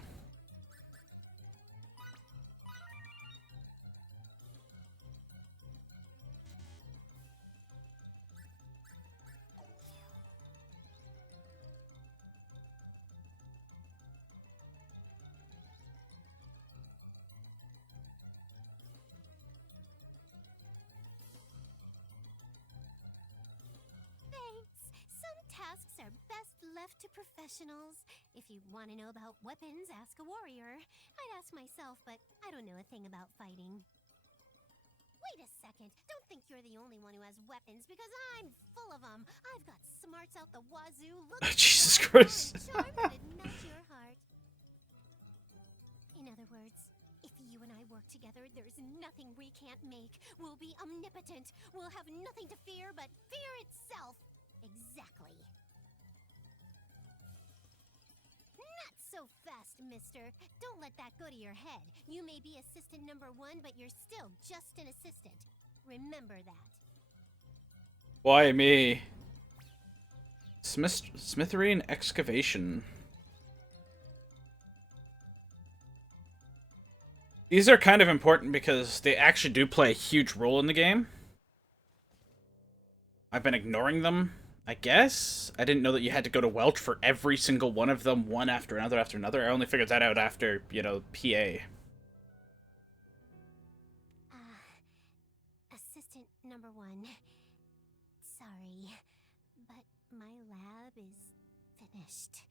Tasks are best left to professionals. If you want to know about weapons, ask a warrior. I'd ask myself, but I don't know a thing about fighting. Wait a second. Don't think you're the only one who has weapons, because I'm full of them. I've got smarts out the wazoo. Look Jesus Christ. charm that'd melt your heart. In other words, if you and I work together, there's nothing we can't make. We'll be omnipotent. We'll have nothing to fear but fear itself. Exactly. Not so fast, mister. Don't let that go to your head. You may be assistant number one, but you're still just an assistant. Remember that. Why me? Smithery and excavation. These are kind of important because they actually do play a huge role in the game. I've been ignoring them, I guess. I didn't know that you had to go to Welch for every single one of them, one after another after another. I only figured that out after, you know, PA. Assistant number one. Sorry, but my lab is finished.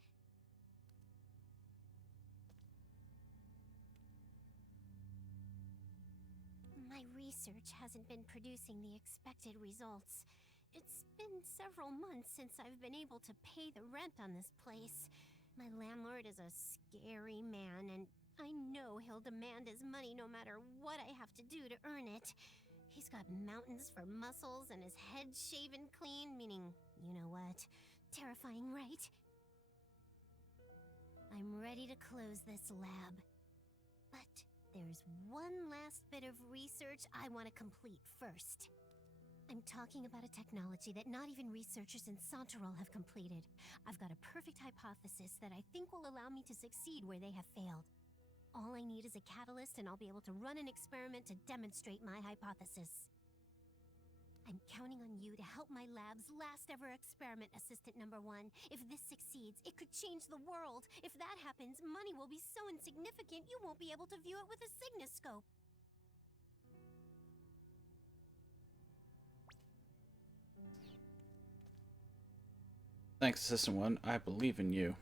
My research hasn't been producing the expected results. It's been several months since I've been able to pay the rent on this place. My landlord is a scary man, and I know he'll demand his money no matter what I have to do to earn it. He's got mountains for muscles and his head shaven clean, meaning, you know what? Terrifying, right? I'm ready to close this lab. But there's one last bit of research I want to complete first. I'm talking about a technology that not even researchers in Santarol have completed. I've got a perfect hypothesis that I think will allow me to succeed where they have failed. All I need is a catalyst and I'll be able to run an experiment to demonstrate my hypothesis. I'm counting on you to help my lab's last ever experiment, Assistant Number 1. If this succeeds, it could change the world. If that happens, money will be so insignificant you won't be able to view it with a Signoscope. Thanks, Assistant 1. I believe in you.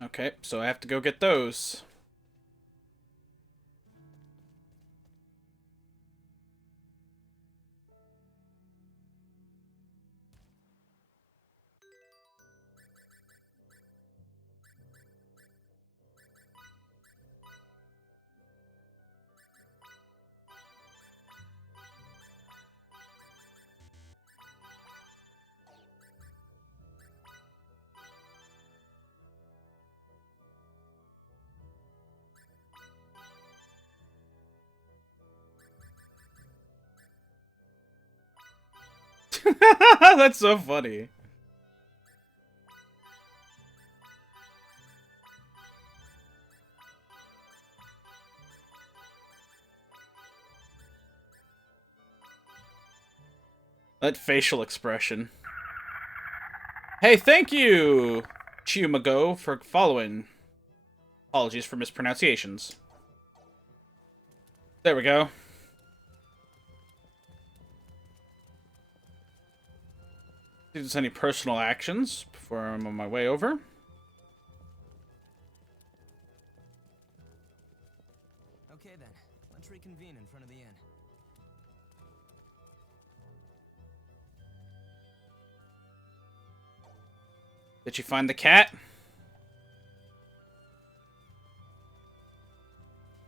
Okay, so I have to go get those. That's so funny. That facial expression. Hey, thank you, Chiumago, for following. Apologies for mispronunciations. There we go. See if there's any personal actions before I'm on my way over. Okay then, let's reconvene in front of the inn. Did you find the cat?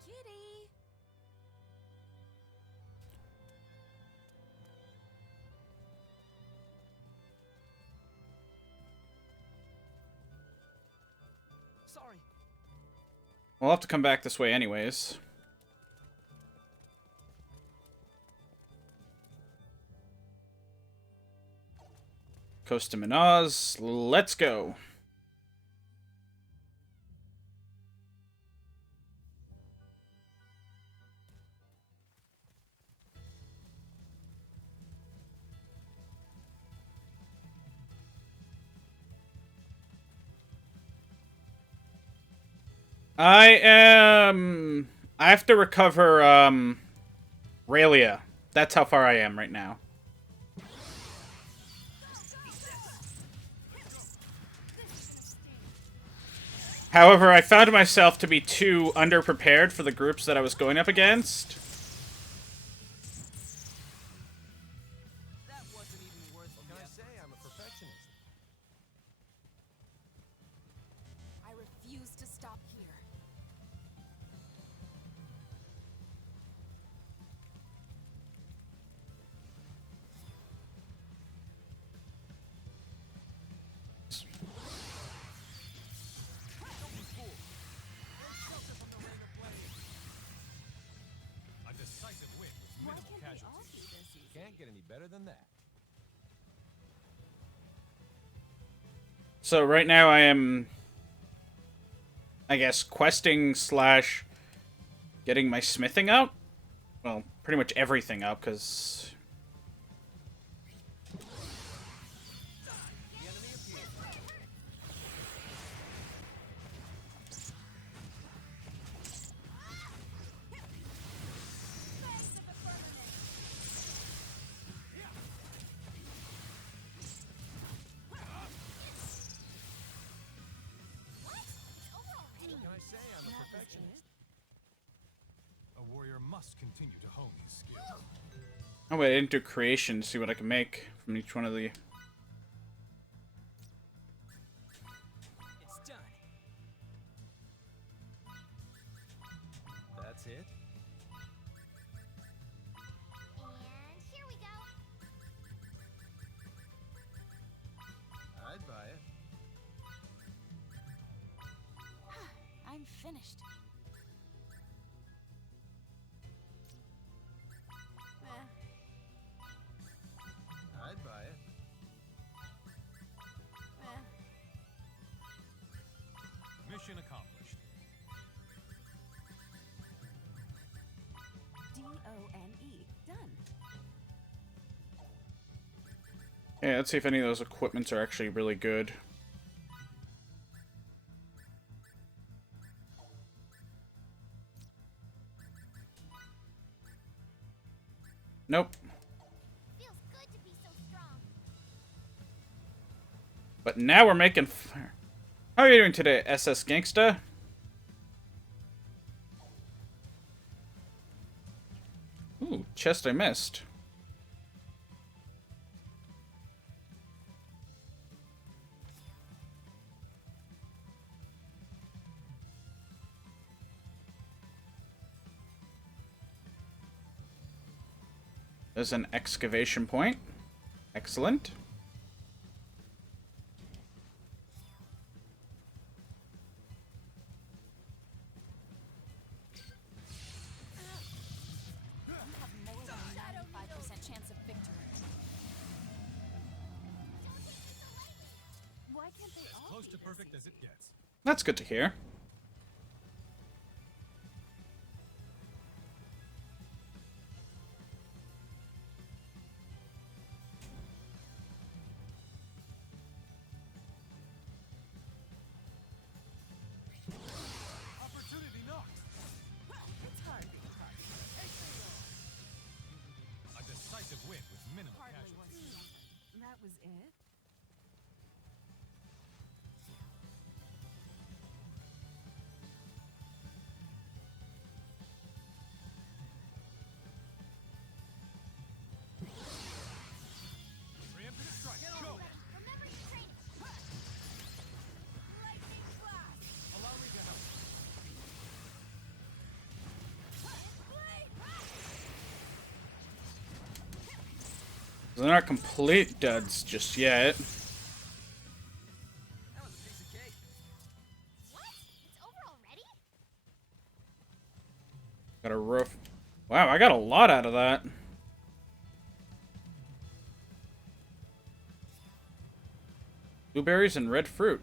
Kitty! Sorry. We'll have to come back this way anyways. Costa Minaz, let's go. I have to recover, Raylia. That's how far I am right now. However, I found myself to be too underprepared for the groups that I was going up against. That wasn't even worth it. What can I say? I'm a perfectionist. I refuse to stop here. A decisive win with Why minimal can't we all do casualties. this easy? Can't get any better than that. So right now I am, I guess, questing slash getting my smithing up. Well, pretty much everything up, because... What can I say? I'm a perfectionist. must continue to hone these skills. Oh wait, I didn't do creation to see what I can make from each one of the... It's done. That's it? And here we go. I'd buy it. I'm finished. I'd buy it. Mission accomplished. D-O-N-E. Done. Yeah, let's see if any of those equipments are actually really good. Nope. Feels good to be so strong. But now we're making fire. How are you doing today, SS Gangsta? Ooh, chest I missed. There's an excavation point. Excellent. You have more than a 95% chance of victory. Why can't they all Close be to this perfect easy? as it gets. That's good to hear. Opportunity knocked. It's hard being hard. A decisive win with minimal Hardly casualties. was that was it? Preemptive strike. Go. Remember your training. Lightning blast. Allow me to help. They're not complete duds just yet. That was a piece of cake. What? It's over already? Got a roof. Wow, I got a lot out of that. Blueberries and red fruit.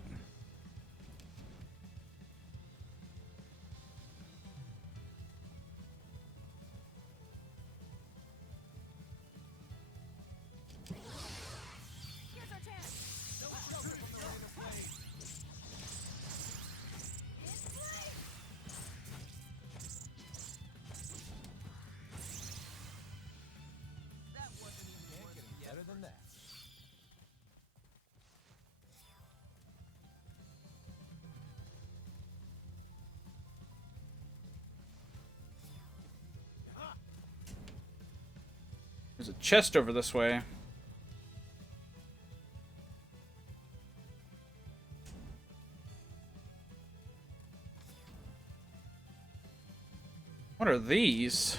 Here's our chance. No shelter from the rain of flame. That wasn't even worth it. Better than that. There's a chest over this way. What are these?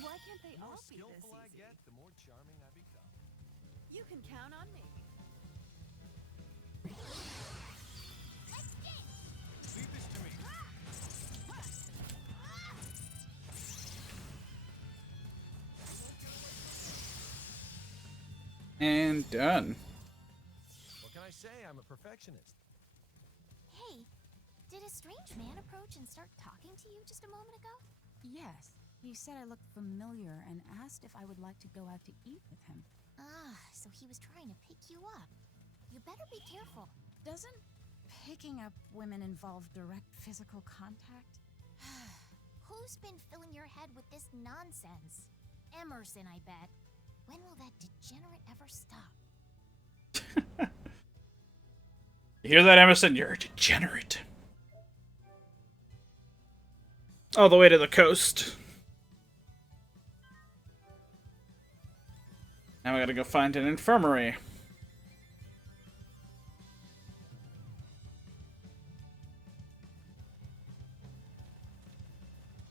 Why can't they The more all be this skillful I easy? get, the more charming I become. You can count on me. Leave this to me. And done. What can I say? I'm a perfectionist. Hey, did a strange man approach and start talking to you just a moment ago? Yes. He said I looked familiar and asked if I would like to go out to eat with him. Ah, so he was trying to pick you up. You better be careful. Doesn't picking up women involve direct physical contact? Who's been filling your head with this nonsense? Emerson, I bet. When will that degenerate ever stop? You hear that, Emerson? You're a degenerate. All the way to the coast. Now we gotta go find an infirmary.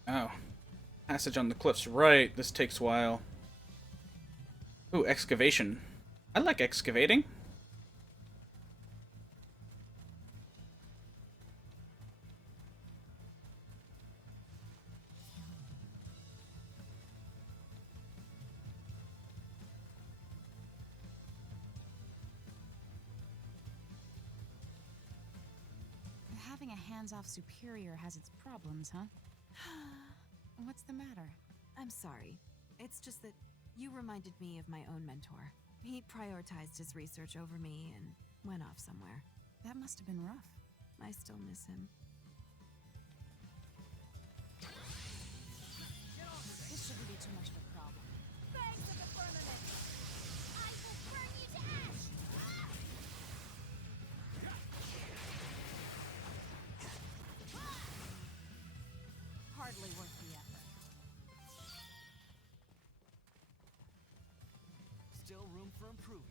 Oh. Passage on the cliffs. Right, this takes a while. Ooh, excavation. I like excavating. Having a hands-off superior has its problems, huh? What's the matter? I'm sorry. It's just that you reminded me of my own mentor. He prioritized his research over me and went off somewhere. That must have been rough. I still miss him. This shouldn't be too much of a problem. Thanks of the firmament! I will burn you to ash! Hardly worth the effort. Still room for improvement.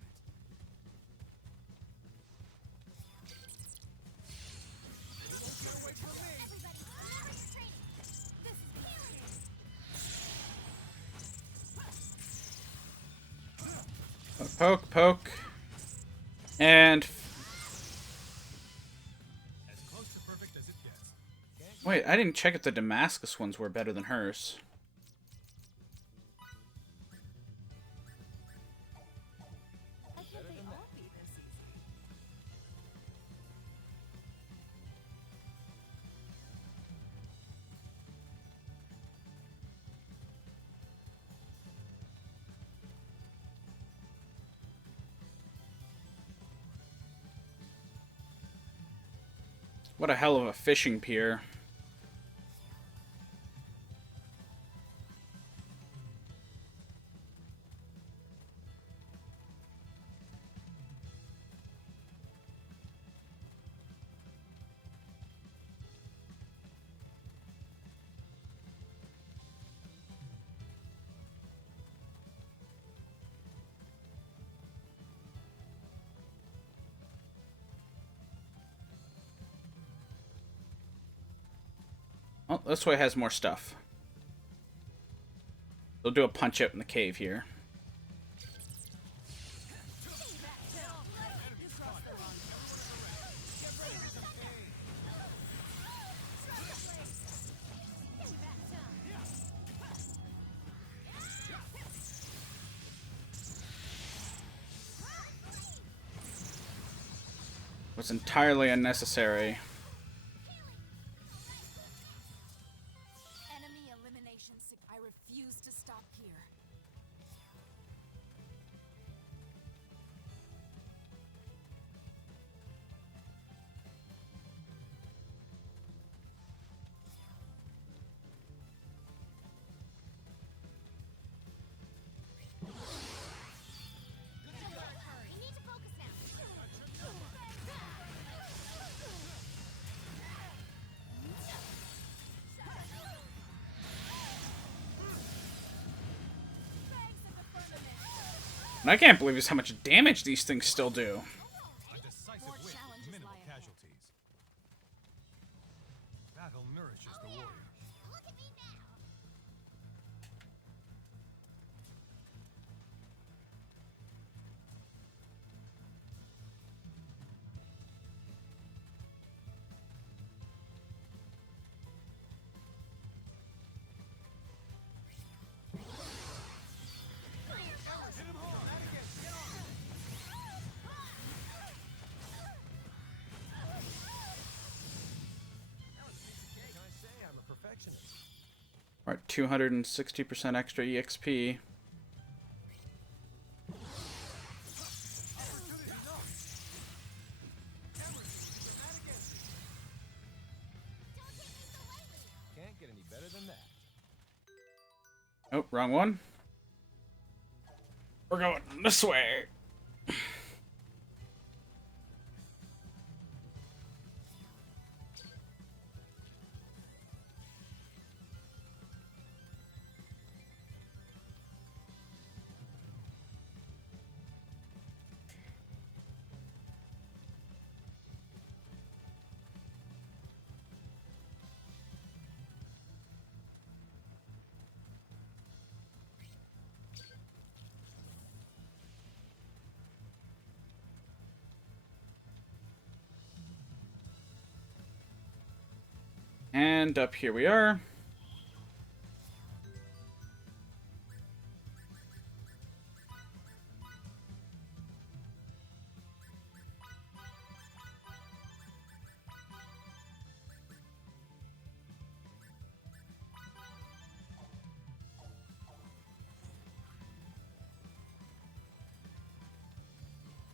Poke, poke. And... As close to perfect as it gets. wait, I didn't check if the Damascus ones were better than hers. I think they all be this easy. What a hell of a fishing pier. Well, this way has more stuff. They'll do a punch out in the cave here. Was entirely unnecessary. Enemy elimination. I refuse to stop here. We need to focus now. And I can't believe just how much damage these things still do. A decisive win, minimal casualties. Battle nourishes the warrior. Look at me now! We're at 260% extra EXP. Can't get any better than that. Oh, wrong one. We're going this way. And up here we are.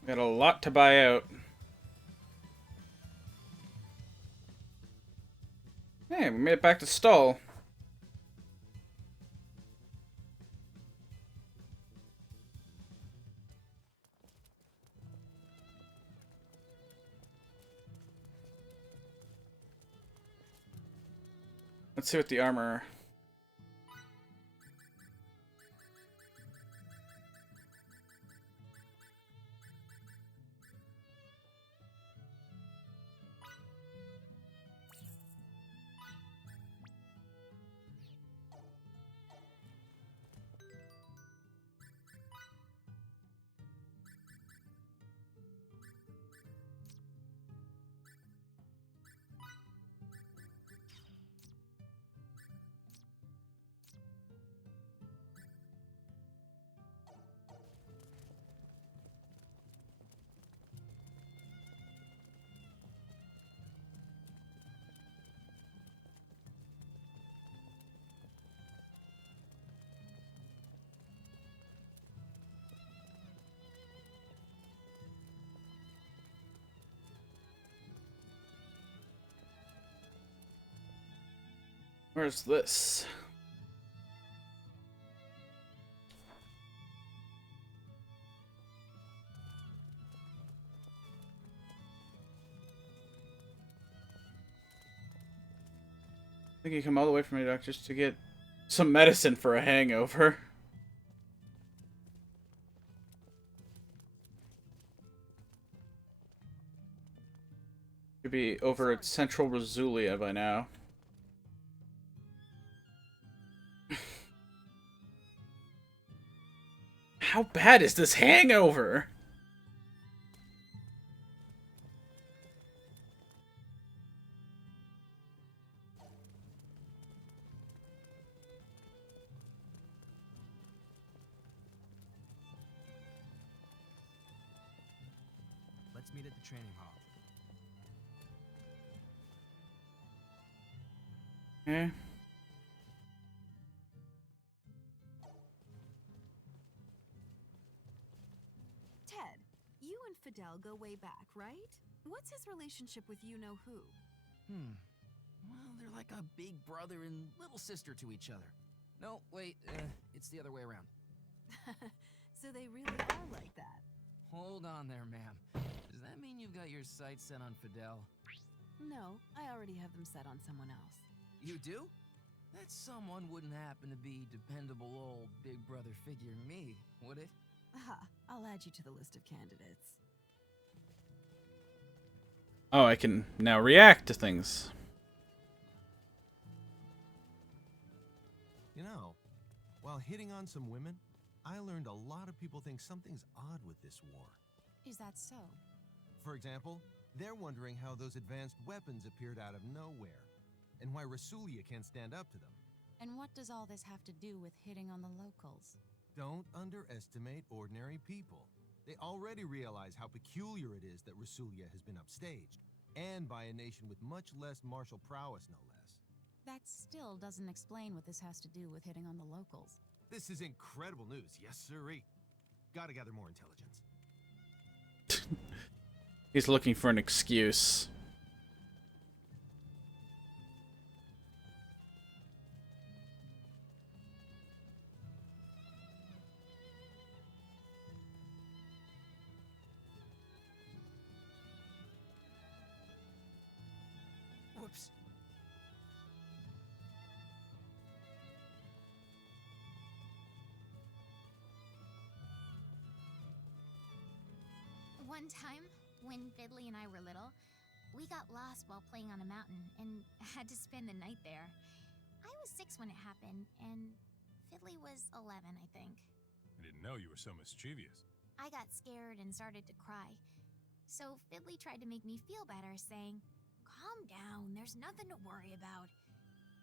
Got a lot to buy out. Hey, we made it back to Stall. Let's see what the armor... Where's this? I think you come all the way from here, just to get some medicine for a hangover. Should be over at Central Rasulia by now. How bad is this hangover? Let's meet at the training hall. Okay. Ted, you and Fidel go way back, right? What's his relationship with you-know-who? Well, they're like a big brother and little sister to each other. No, wait, it's the other way around. So they really are like that. Hold on there, ma'am. Does that mean you've got your sights set on Fidel? No, I already have them set on someone else. You do? That someone wouldn't happen to be dependable old big brother figure me, would it? Aha, I'll add you to the list of candidates. Oh, I can now react to things. You know, while hitting on some women, I learned a lot of people think something's odd with this war. Is that so? For example, they're wondering how those advanced weapons appeared out of nowhere, and why Rasulia can't stand up to them. And what does all this have to do with hitting on the locals? Don't underestimate ordinary people. They already realize how peculiar it is that Rasulia has been upstaged, and by a nation with much less martial prowess, no less. That still doesn't explain what this has to do with hitting on the locals. This is incredible news, yes sirree. Gotta gather more intelligence. He's looking for an excuse. One time, when Fiddly and I were little, we got lost while playing on a mountain and had to spend the night there. I was 6 when it happened, and Fiddly was 11, I think. I didn't know you were so mischievous. I got scared and started to cry. So Fiddly tried to make me feel better, saying, "Calm down, there's nothing to worry about."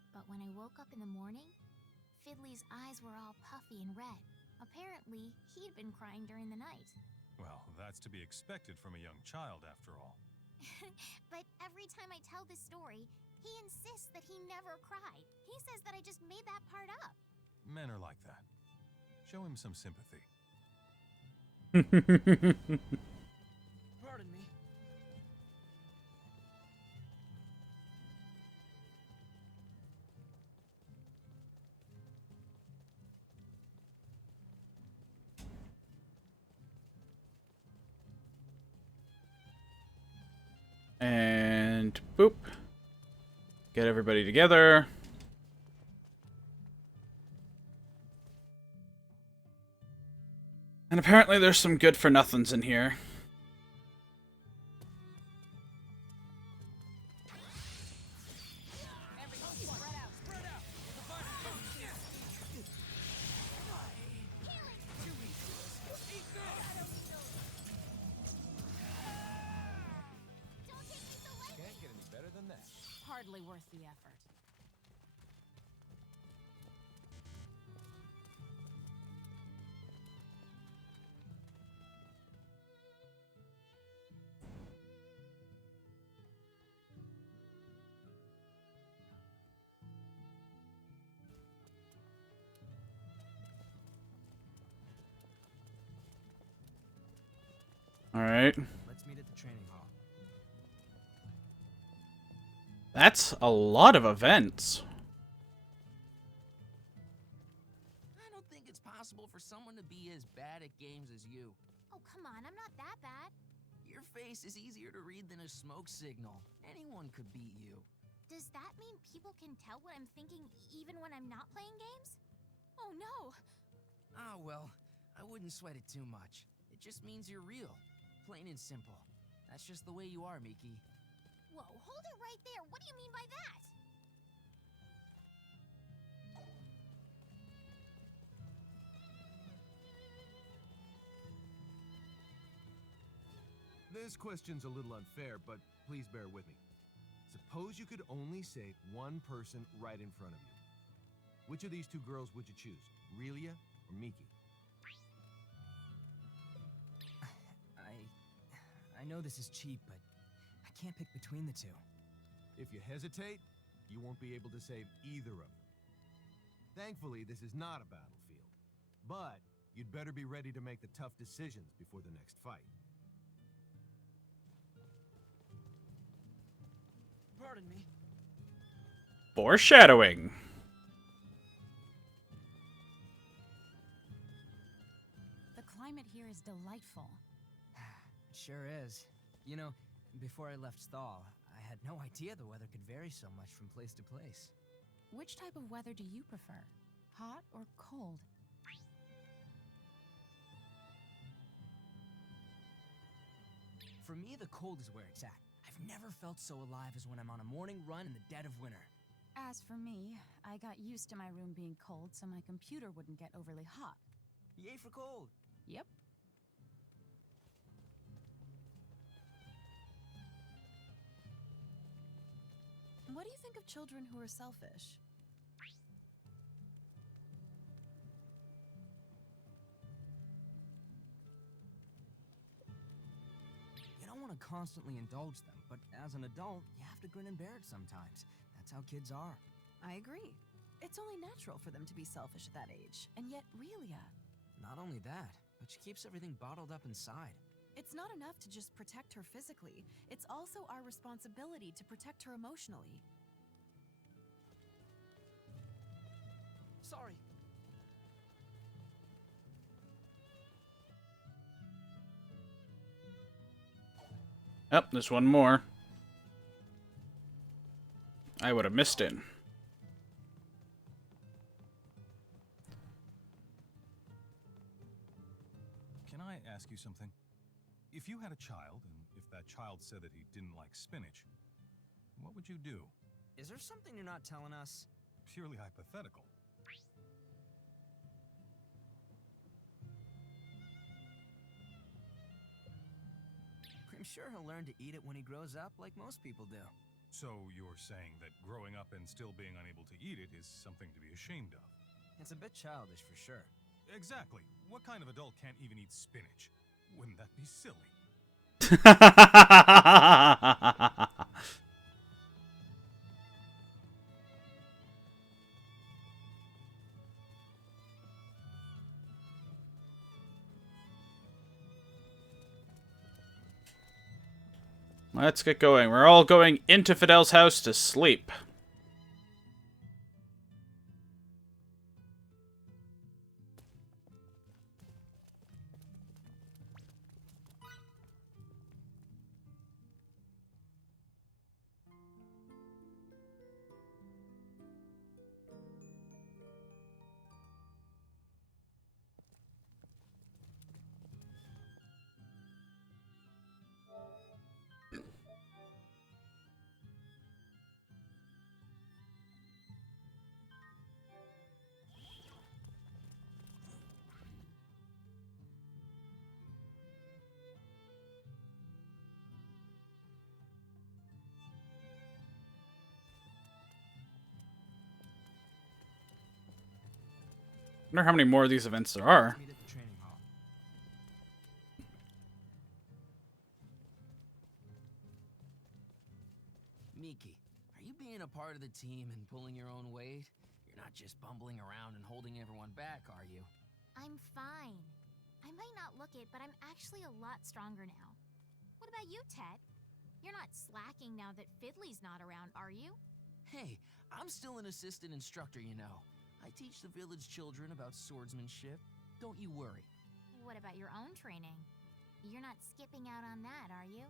But when I woke up in the morning, Fiddly's eyes were all puffy and red. Apparently, he'd been crying during the night. Well, that's to be expected from a young child, after all. But every time I tell this story, he insists that he never cried. He says that I just made that part up. Men are like that. Show him some sympathy. Pardon me. And boop. Get everybody together. And apparently there's some good for nothings in here. Can't get any better than that. Hardly worth the effort. All right. Let's meet at the training hall. That's a lot of events. I don't think it's possible for someone to be as bad at games as you. Oh, come on, I'm not that bad. Your face is easier to read than a smoke signal. Anyone could beat you. Does that mean people can tell what I'm thinking even when I'm not playing games? Oh no! Ah, well, I wouldn't sweat it too much. It just means you're real. Plain and simple. That's just the way you are, Miki. Whoa, hold it right there. What do you mean by that? This question's a little unfair, but please bear with me. Suppose you could only save one person right in front of you. Which of these two girls would you choose, Relia or Miki? I know this is cheap, but I can't pick between the two. If you hesitate, you won't be able to save either of them. Thankfully, this is not a battlefield. But you'd better be ready to make the tough decisions before the next fight. Pardon me. Foreshadowing. The climate here is delightful. It sure is. You know, before I left Sthal, I had no idea the weather could vary so much from place to place. Which type of weather do you prefer? Hot or cold? For me, the cold is where it's at. I've never felt so alive as when I'm on a morning run in the dead of winter. As for me, I got used to my room being cold so my computer wouldn't get overly hot. Yay for cold! Yep. What do you think of children who are selfish? You don't want to constantly indulge them, but as an adult, you have to grin and bear it sometimes. That's how kids are. I agree. It's only natural for them to be selfish at that age, and yet Relia... Not only that, but she keeps everything bottled up inside. It's not enough to just protect her physically. It's also our responsibility to protect her emotionally. Sorry. Yep, there's one more. I would have missed it. Can I ask you something? If you had a child, and if that child said that he didn't like spinach, what would you do? Is there something you're not telling us? Purely hypothetical. I'm sure he'll learn to eat it when he grows up, like most people do. So you're saying that growing up and still being unable to eat it is something to be ashamed of? It's a bit childish for sure. Exactly. What kind of adult can't even eat spinach? Wouldn't that be silly? Let's get going. We're all going into Fidel's house to sleep. I wonder how many more of these events there are. Meet at the training hall. Miki, are you being a part of the team and pulling your own weight? You're not just bumbling around and holding everyone back, are you? I'm fine. I might not look it, but I'm actually a lot stronger now. What about you, Tet? You're not slacking now that Fiddly's not around, are you? Hey, I'm still an assistant instructor, you know. I teach the village children about swordsmanship. Don't you worry. What about your own training? You're not skipping out on that, are you?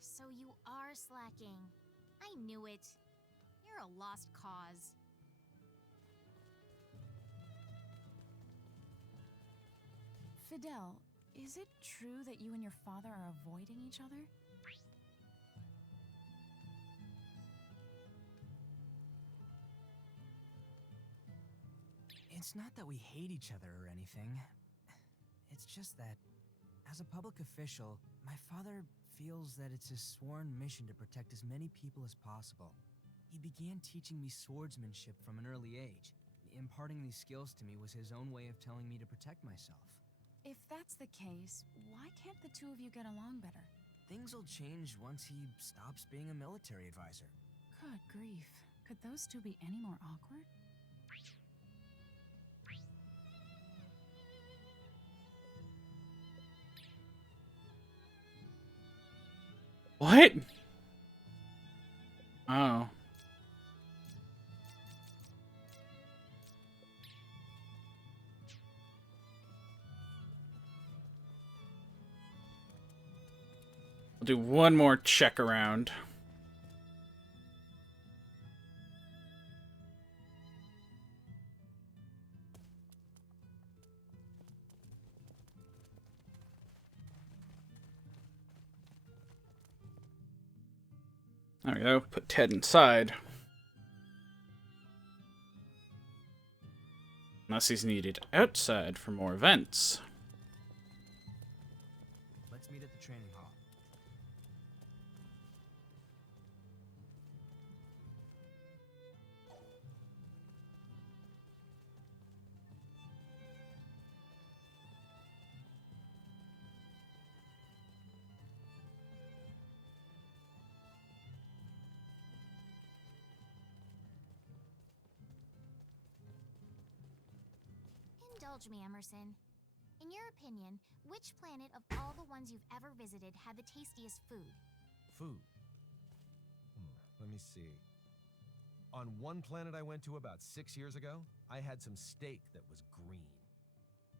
So you are slacking. I knew it. You're a lost cause. Fidel, is it true that you and your father are avoiding each other? It's not that we hate each other or anything. It's just that, as a public official, my father feels that it's his sworn mission to protect as many people as possible. He began teaching me swordsmanship from an early age. Imparting these skills to me was his own way of telling me to protect myself. If that's the case, why can't the two of you get along better? Things will change once he stops being a military advisor. Good grief. Could those two be any more awkward? What? Oh. I'll do one more check around. There we go. Put Ted inside. Unless he's needed outside for more events. Let's meet at the training hall. Indulge me, Emerson. In your opinion, which planet of all the ones you've ever visited had the tastiest food? Food. Let me see. On one planet I went to about 6 years ago, I had some steak that was green.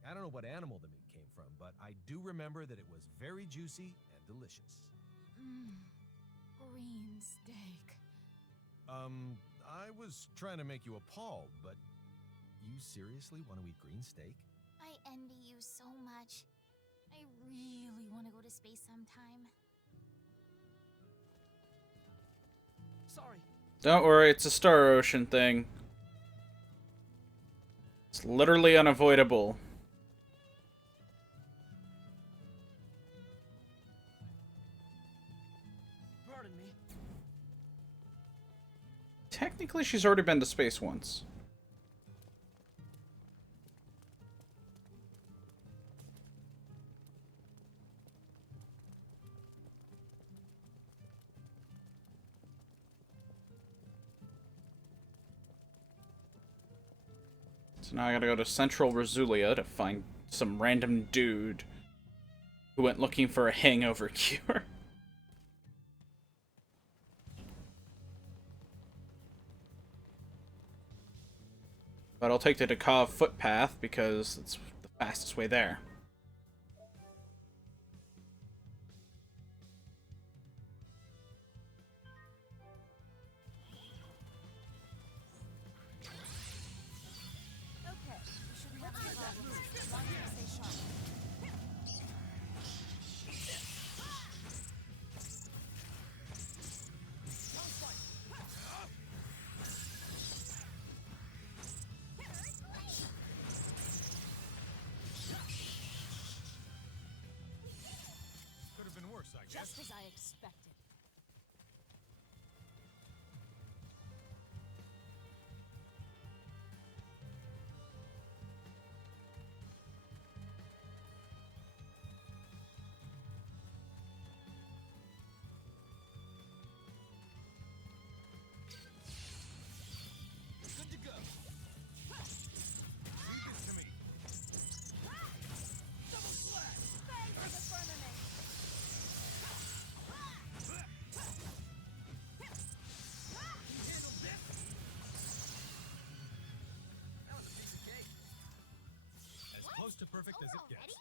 I don't know what animal the meat came from, but I do remember that it was very juicy and delicious. Green steak. I was trying to make you appalled, but You seriously want to eat green steak? I envy you so much. I really want to go to space sometime. Sorry. Don't worry, it's a Star Ocean thing. It's literally unavoidable. Pardon me. Technically, she's already been to space once. So now I gotta go to Central Rasulia to find some random dude who went looking for a hangover cure. But I'll take the Dakov footpath because it's the fastest way there. Okay, we shouldn't have any problems as long as we stay sharp. Could have been worse, I guess. Just as I expected. Good to go. Leave this to me. Double slash! Bang for the firmament! Can you handle this? That was a piece of cake. As close to perfect as it gets.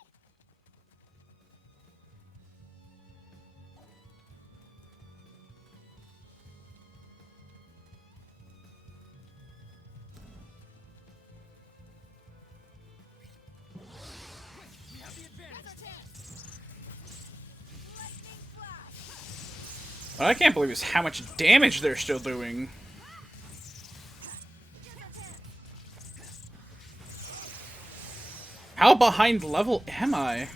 We have the advantage. Lightning flash! What I can't believe is how much damage they're still doing. How behind level am I?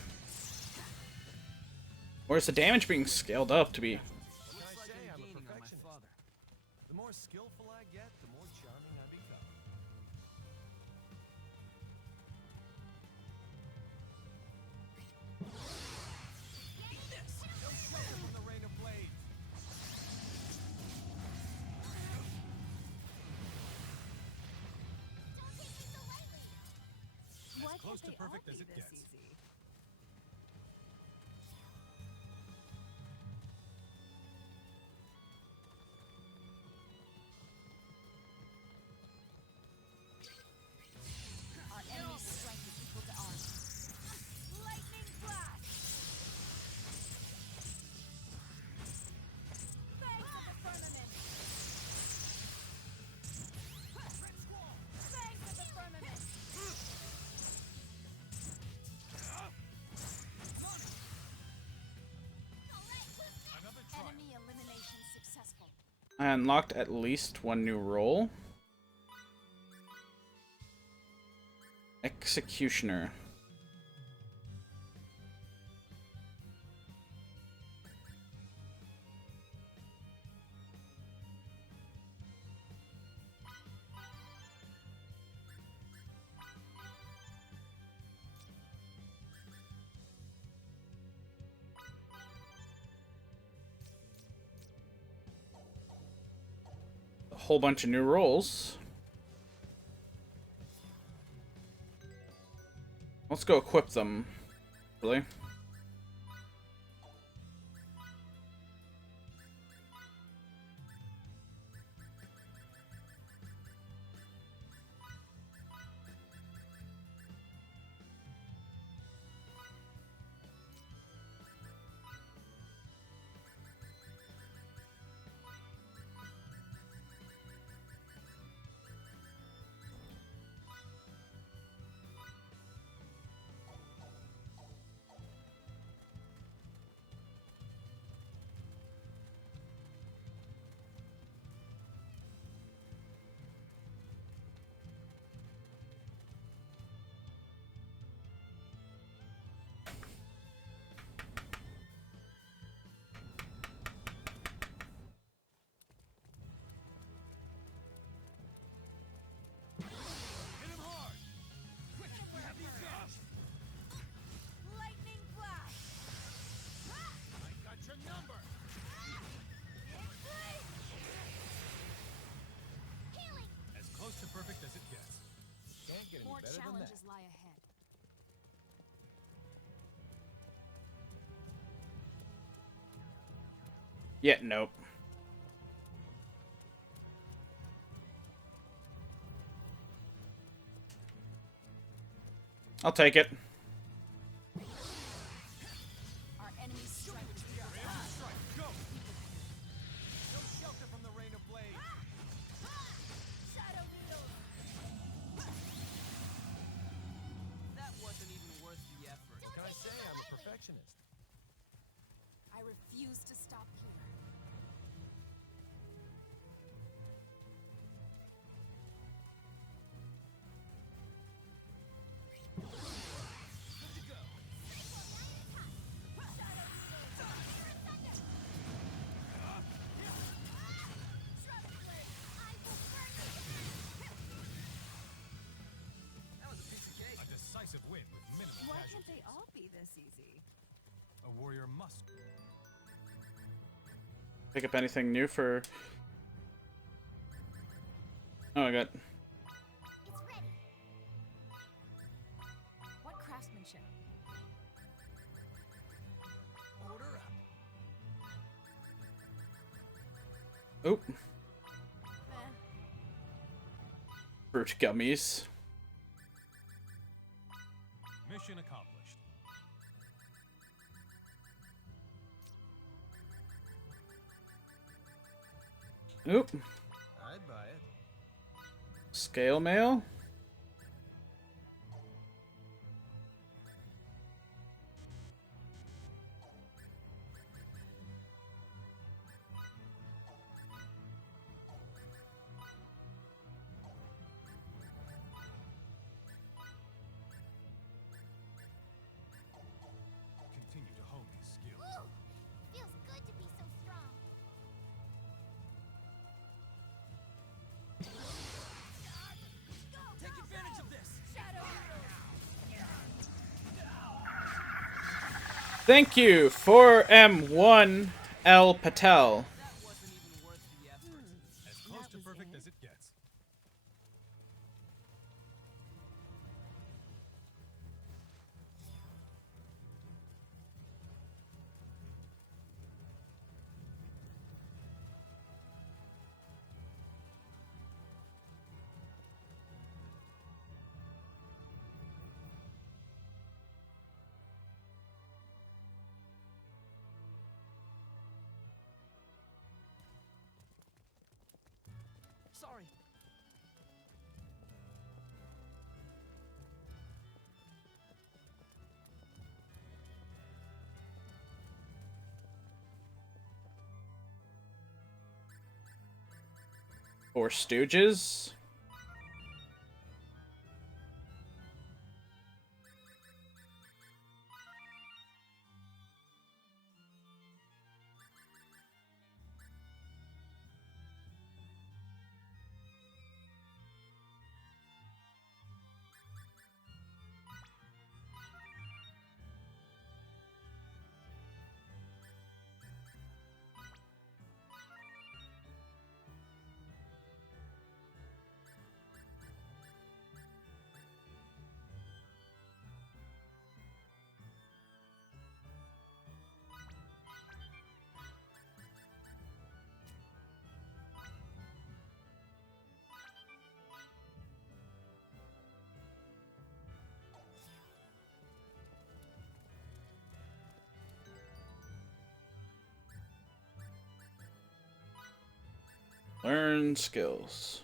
Or is the damage being scaled up to be... What can I say? I'm a perfectionist. The more skillful I get, the more charming I become. Eat this. No shelter from the rain of blades. Why As close can't to they all perfect as be it this gets. easy? Our enemy's strength is equal to ours. Lightning flash! Bang for the firmament! Red squall! Bang for the firmament! Another try. Enemy elimination successful. I unlocked at least one new role. Executioner. A whole bunch of new roles. Let's go equip them. Really? Yeah, nope. I'll take it. Our enemy's strike is Go! No shelter from the rain of blade. Shadow needles. That wasn't even worth the effort. What can I say? I'm a perfectionist. I refuse to stop here. That was a piece of cake. A decisive win with minimal Why casualties. can't they all be this easy? A warrior must. Pick up anything new for... Oh, I got... It's ready. What craftsmanship? Order up. Oh. Eh. Fruit gummies. Mission accomplished. Oop. I'd buy it. Scale mail? Continue to hone these skills. Woo! Feels good to be so strong. Take advantage of this. Shadow Thank you, 4M1 L Patel. That wasn't even worth the effort. As close to perfect as it gets. Sorry. Four Stooges. Learn skills.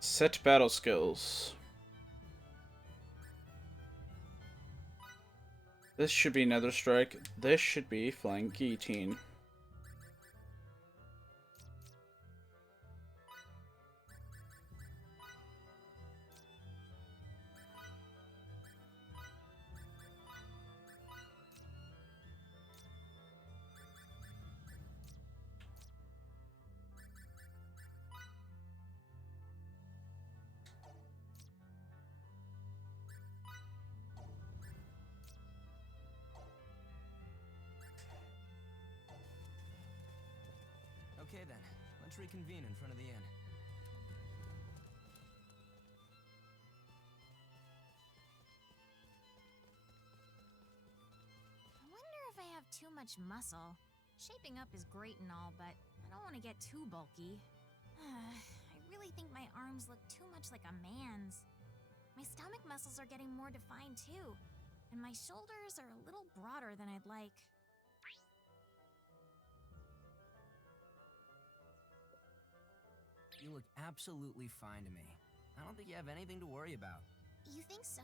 Set battle skills. This should be Nether Strike. This should be Flying Guillotine. Okay then, let's reconvene in front of the inn. I wonder if I have too much muscle. Shaping up is great and all, but I don't want to get too bulky. I really think my arms look too much like a man's. My stomach muscles are getting more defined too, and my shoulders are a little broader than I'd like. You look absolutely fine to me. I don't think you have anything to worry about. You think so?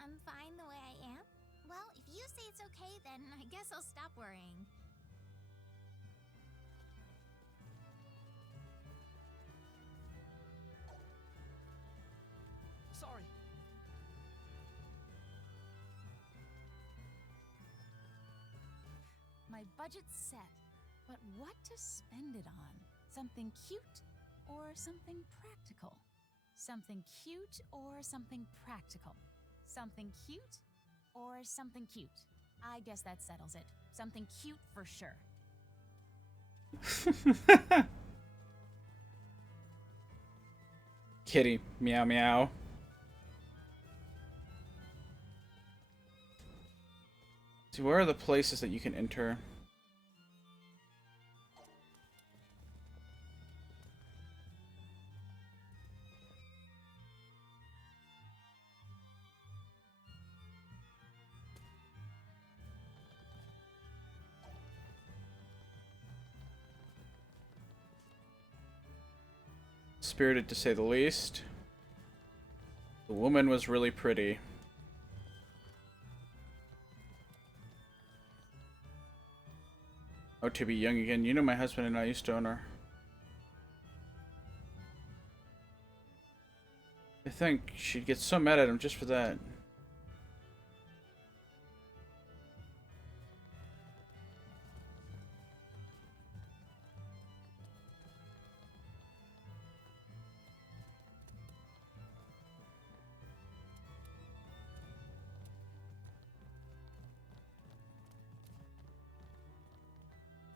I'm fine the way I am? Well, if you say it's okay, then I guess I'll stop worrying. Sorry. My budget's set, but what to spend it on? Something cute or something practical? Something cute or something practical? Something cute or something cute? I guess that settles it. Something cute for sure. Kitty, meow meow. See, where are the places that you can enter? Spirited to say the least. The woman was really pretty. Oh, to be young again. You know my husband and I used to own her. I think she'd get so mad at him just for that.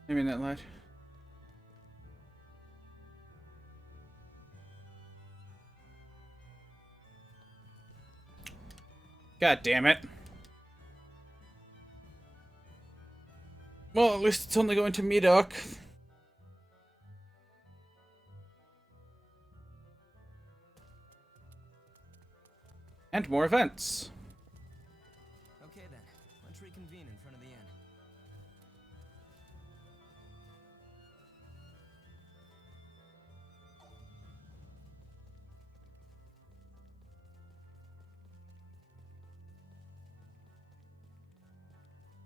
Maybe in that light. God damn it. Well, at least it's only going to Medoc. And more events. Okay then, let's reconvene in front of the inn.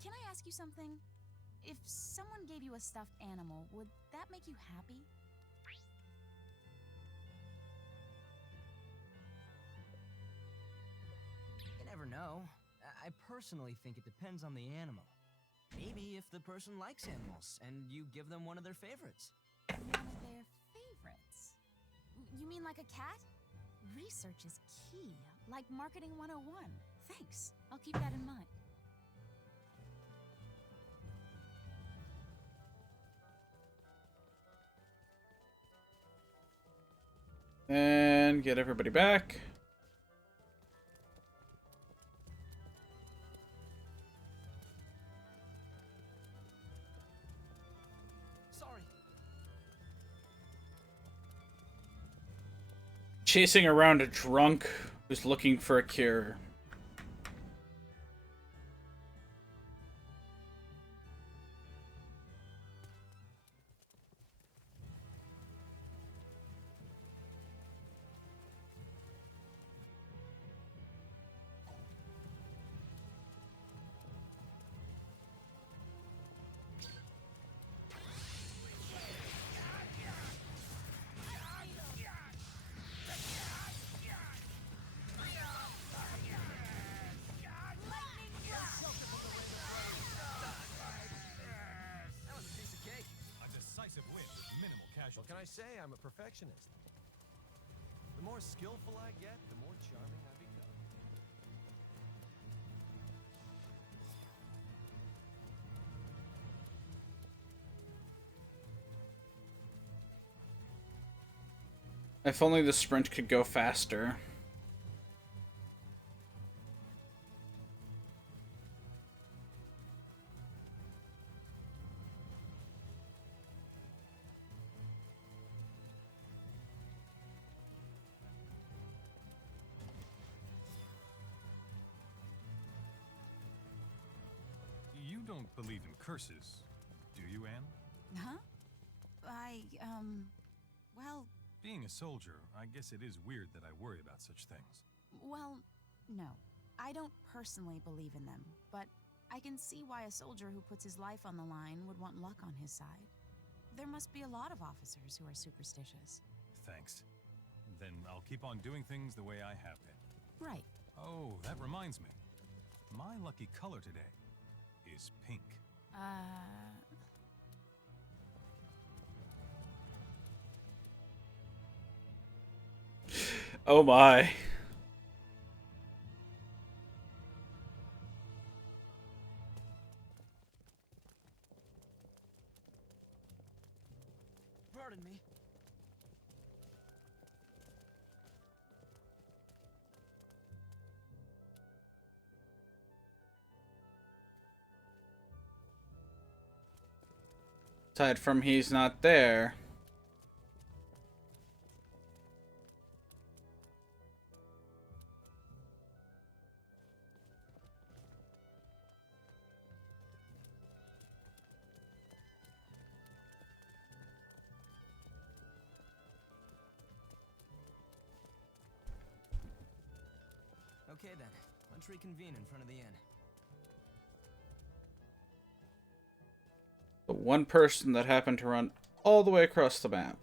Can I ask you something? If someone gave you a stuffed animal, would that make you happy? You never know. I personally think it depends on the animal. Maybe if the person likes animals, and you give them one of their favorites. One of their favorites? You mean like a cat? Research is key, like Marketing 101. Thanks. I'll keep that in mind. And get everybody back. Sorry. Chasing around a drunk who's looking for a cure. That was a piece of cake. A decisive win with minimal casualties. What can I say? I'm a perfectionist. The more skillful I get, the more charming I become. If only the sprint could go faster. You don't believe in curses, do you, Anne? Huh? Well, Being a soldier, I guess it is weird that I worry about such things. well, no. I don't personally believe in them, but I can see why a soldier who puts his life on the line would want luck on his side. There must be a lot of officers who are superstitious. Thanks. Then I'll keep on doing things the way I have been. Right. Oh, that reminds me. My lucky color today is pink. Oh my. Pardon me. Aside from he's not there. Okay then, let's reconvene in front of the inn. The one person that happened to run all the way across the map.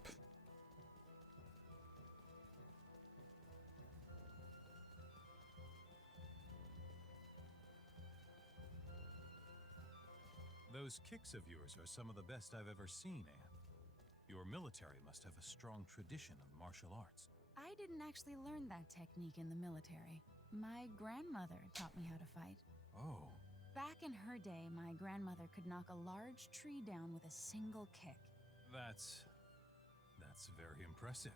Those kicks of yours are some of the best I've ever seen, Anne. Your military must have a strong tradition of martial arts. I didn't actually learn that technique in the military. My grandmother taught me how to fight. Oh. Back in her day, my grandmother could knock a large tree down with a single kick. That's very impressive.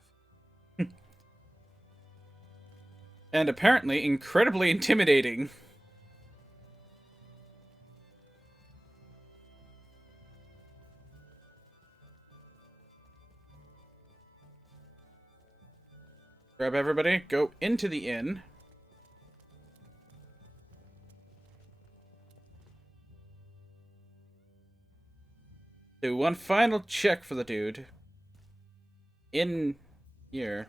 And apparently incredibly intimidating. Grab everybody, go into the inn. Do one final check for the dude. In here.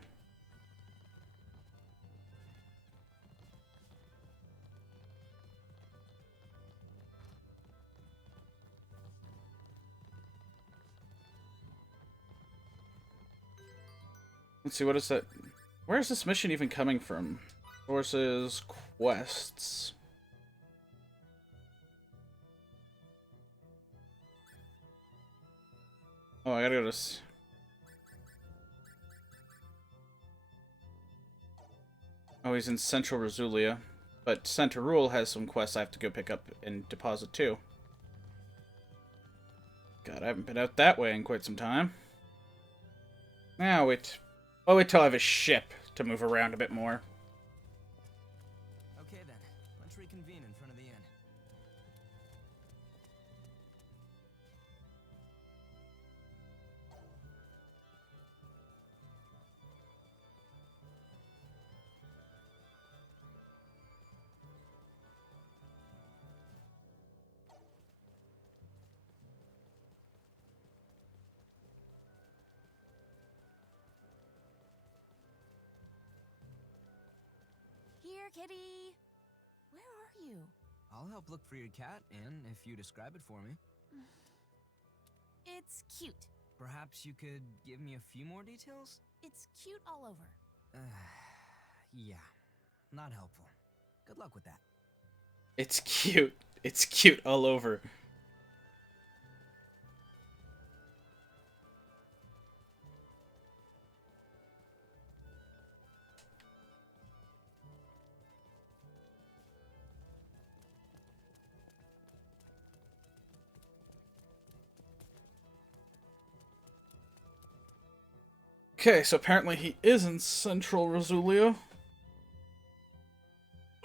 Let's see, what is that? Where's this mission even coming from? Sources, quests. Oh, I gotta go to... Oh, he's in Central Rasulia. But Centerule has some quests I have to go pick up and deposit too. God, I haven't been out that way in quite some time. Now wait. Oh, wait till I have a ship to move around a bit more. Okay then, let's reconvene in front of the inn. Here, kitty! Where are you? I'll help look for your cat, Anne, if you describe it for me. It's cute. Perhaps you could give me a few more details? It's cute all over. Yeah, not helpful. Good luck with that. It's cute. It's cute all over. Okay, so apparently he is in Central Rosulio. I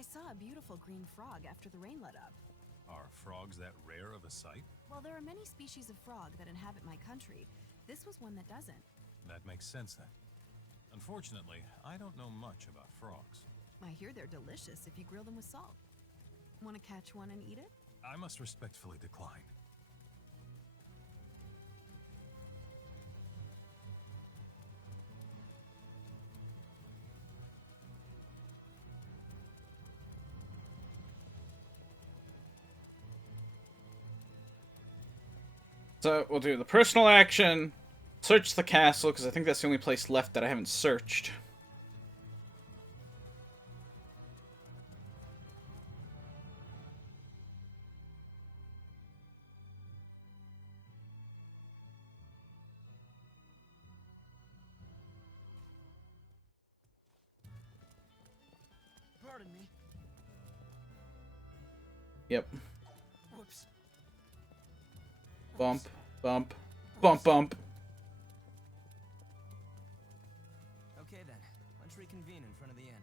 saw a beautiful green frog after the rain let up. Are frogs that rare of a sight? While there are many species of frog that inhabit my country, this was one that doesn't. That makes sense then. Unfortunately, I don't know much about frogs. I hear they're delicious if you grill them with salt. Want to catch one and eat it? I must respectfully decline. So we'll do the personal action, search the castle, because I think that's the only place left that I haven't searched. Pardon me. Yep. Whoops. Bump, bump, bump, bump. Okay then, let's reconvene in front of the inn.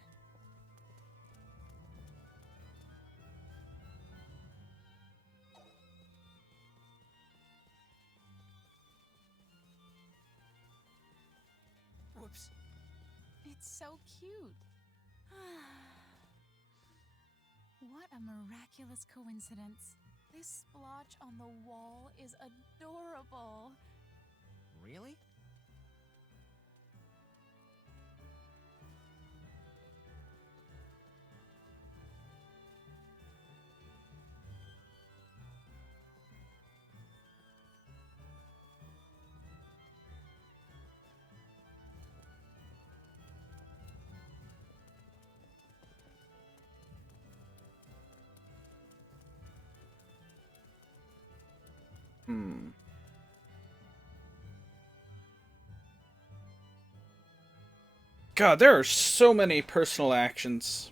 Whoops. It's so cute. What a miraculous coincidence. This splotch on the wall is adorable. Really? God, there are so many personal actions.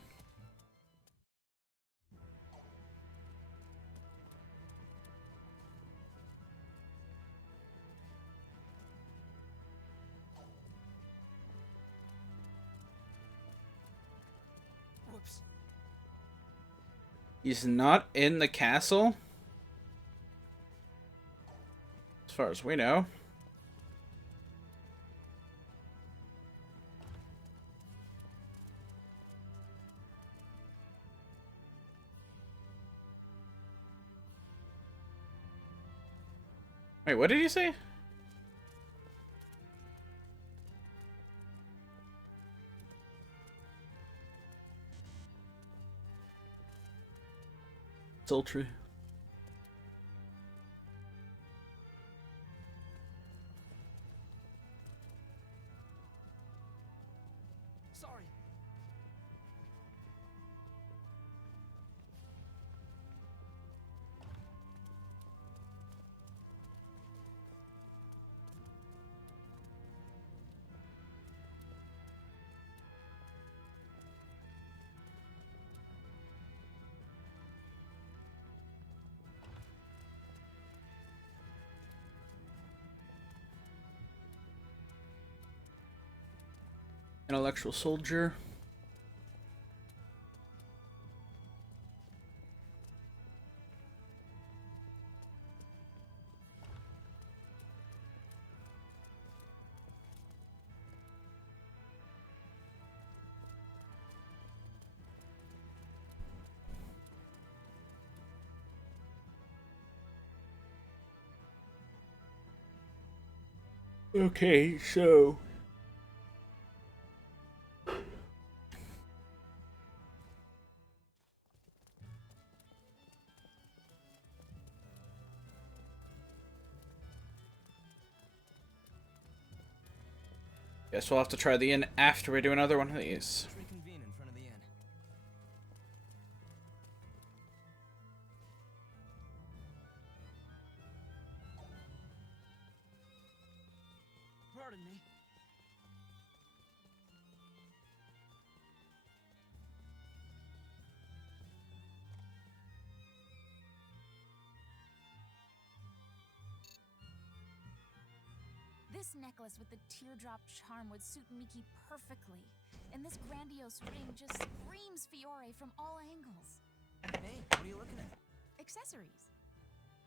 Whoops. He's not in the castle? As far as we know. Wait, what did he say? Sultry. Sorry. Intellectual soldier. Okay, so guess we'll have to try the inn after we do another one of these. Let's reconvene in front of the inn. Pardon me. This necklace with the teardrop charm would suit Miki perfectly. And this grandiose ring just screams Fiore from all angles. Hey, what are you looking at? Accessories.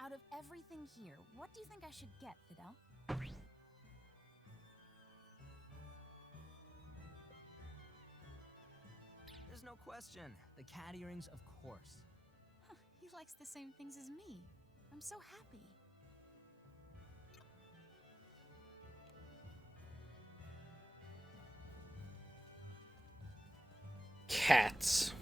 Out of everything here, what do you think I should get, Fidel? There's no question. The cat earrings, of course. Huh, he likes the same things as me. I'm so happy. Cats.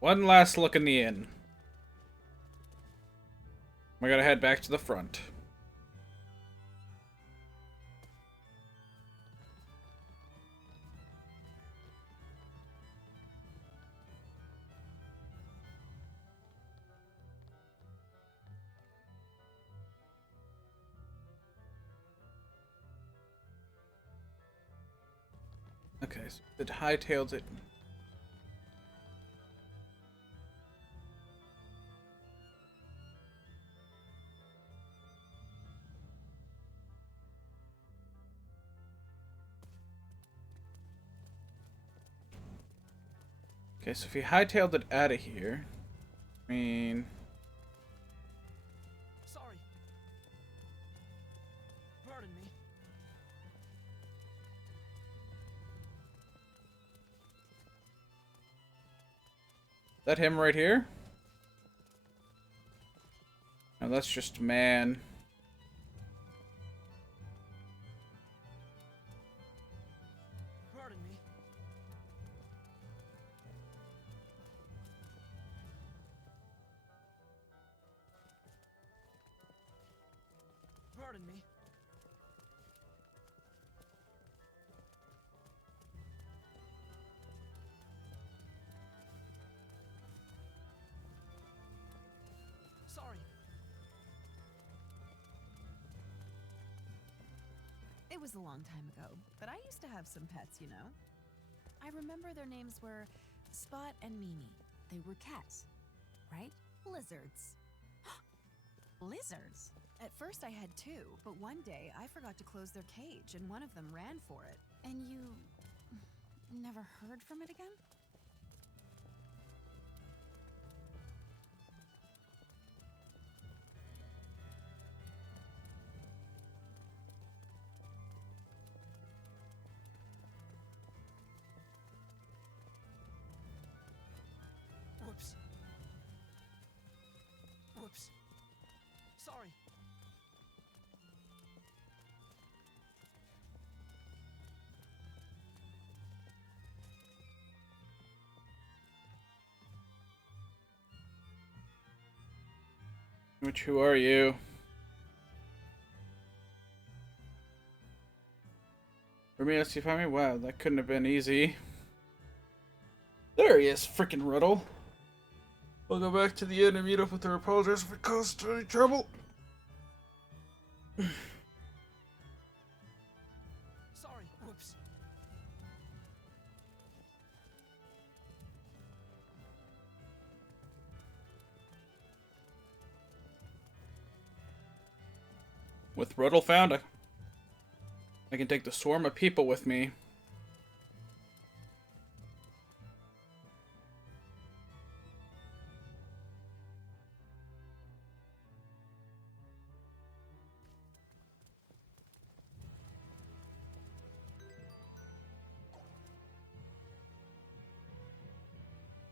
One last look in the inn. We gotta head back to the front. Okay, so it hightailed it. Okay, so if he hightailed it out of here, I mean... Sorry. Pardon me. Is that him right here? No, that's just man. Pardon me. Pardon me. Sorry. It was a long time ago, but I used to have some pets, you know? I remember their names were Spot and Mimi. They were cats, right? Lizards. Lizards? At first I had two, but one day I forgot to close their cage and one of them ran for it. And you never heard from it again? Whoops. Whoops. Sorry. Who are you? For me, let's see if I mean, wow, that couldn't have been easy. There he is, freaking Riddle. We'll go back to the inn and meet up with her. Apologize if it caused any trouble. Sorry. Whoops. With Riddle found, I can take the swarm of people with me.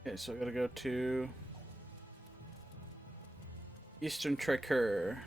Okay, so I gotta go to Eastern Tracker.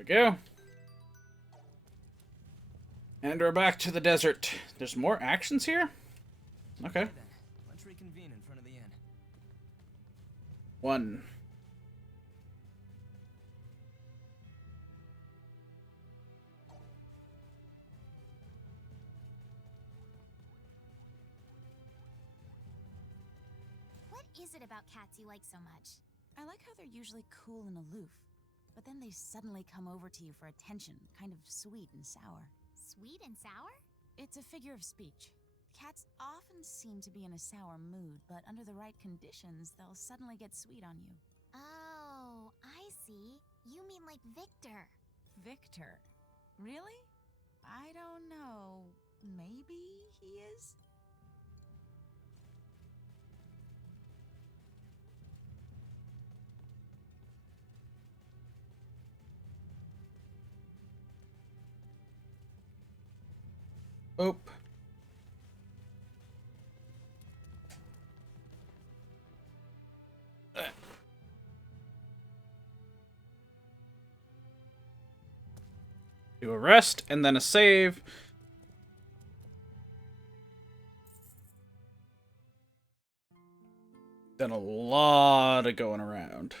we go. And we're back to the desert. There's more actions here? Okay. Let's reconvene in front of the inn. 1. What is it about cats you like so much? I like how they're usually cool and aloof, but then they suddenly come over to you for attention, kind of sweet and sour. Sweet and sour? It's a figure of speech. Cats often seem to be in a sour mood, but under the right conditions, they'll suddenly get sweet on you. Oh, I see. You mean like Victor. Victor? Really? I don't know. Maybe he is? Oop. Do a rest and then a save. Then a lot of going around.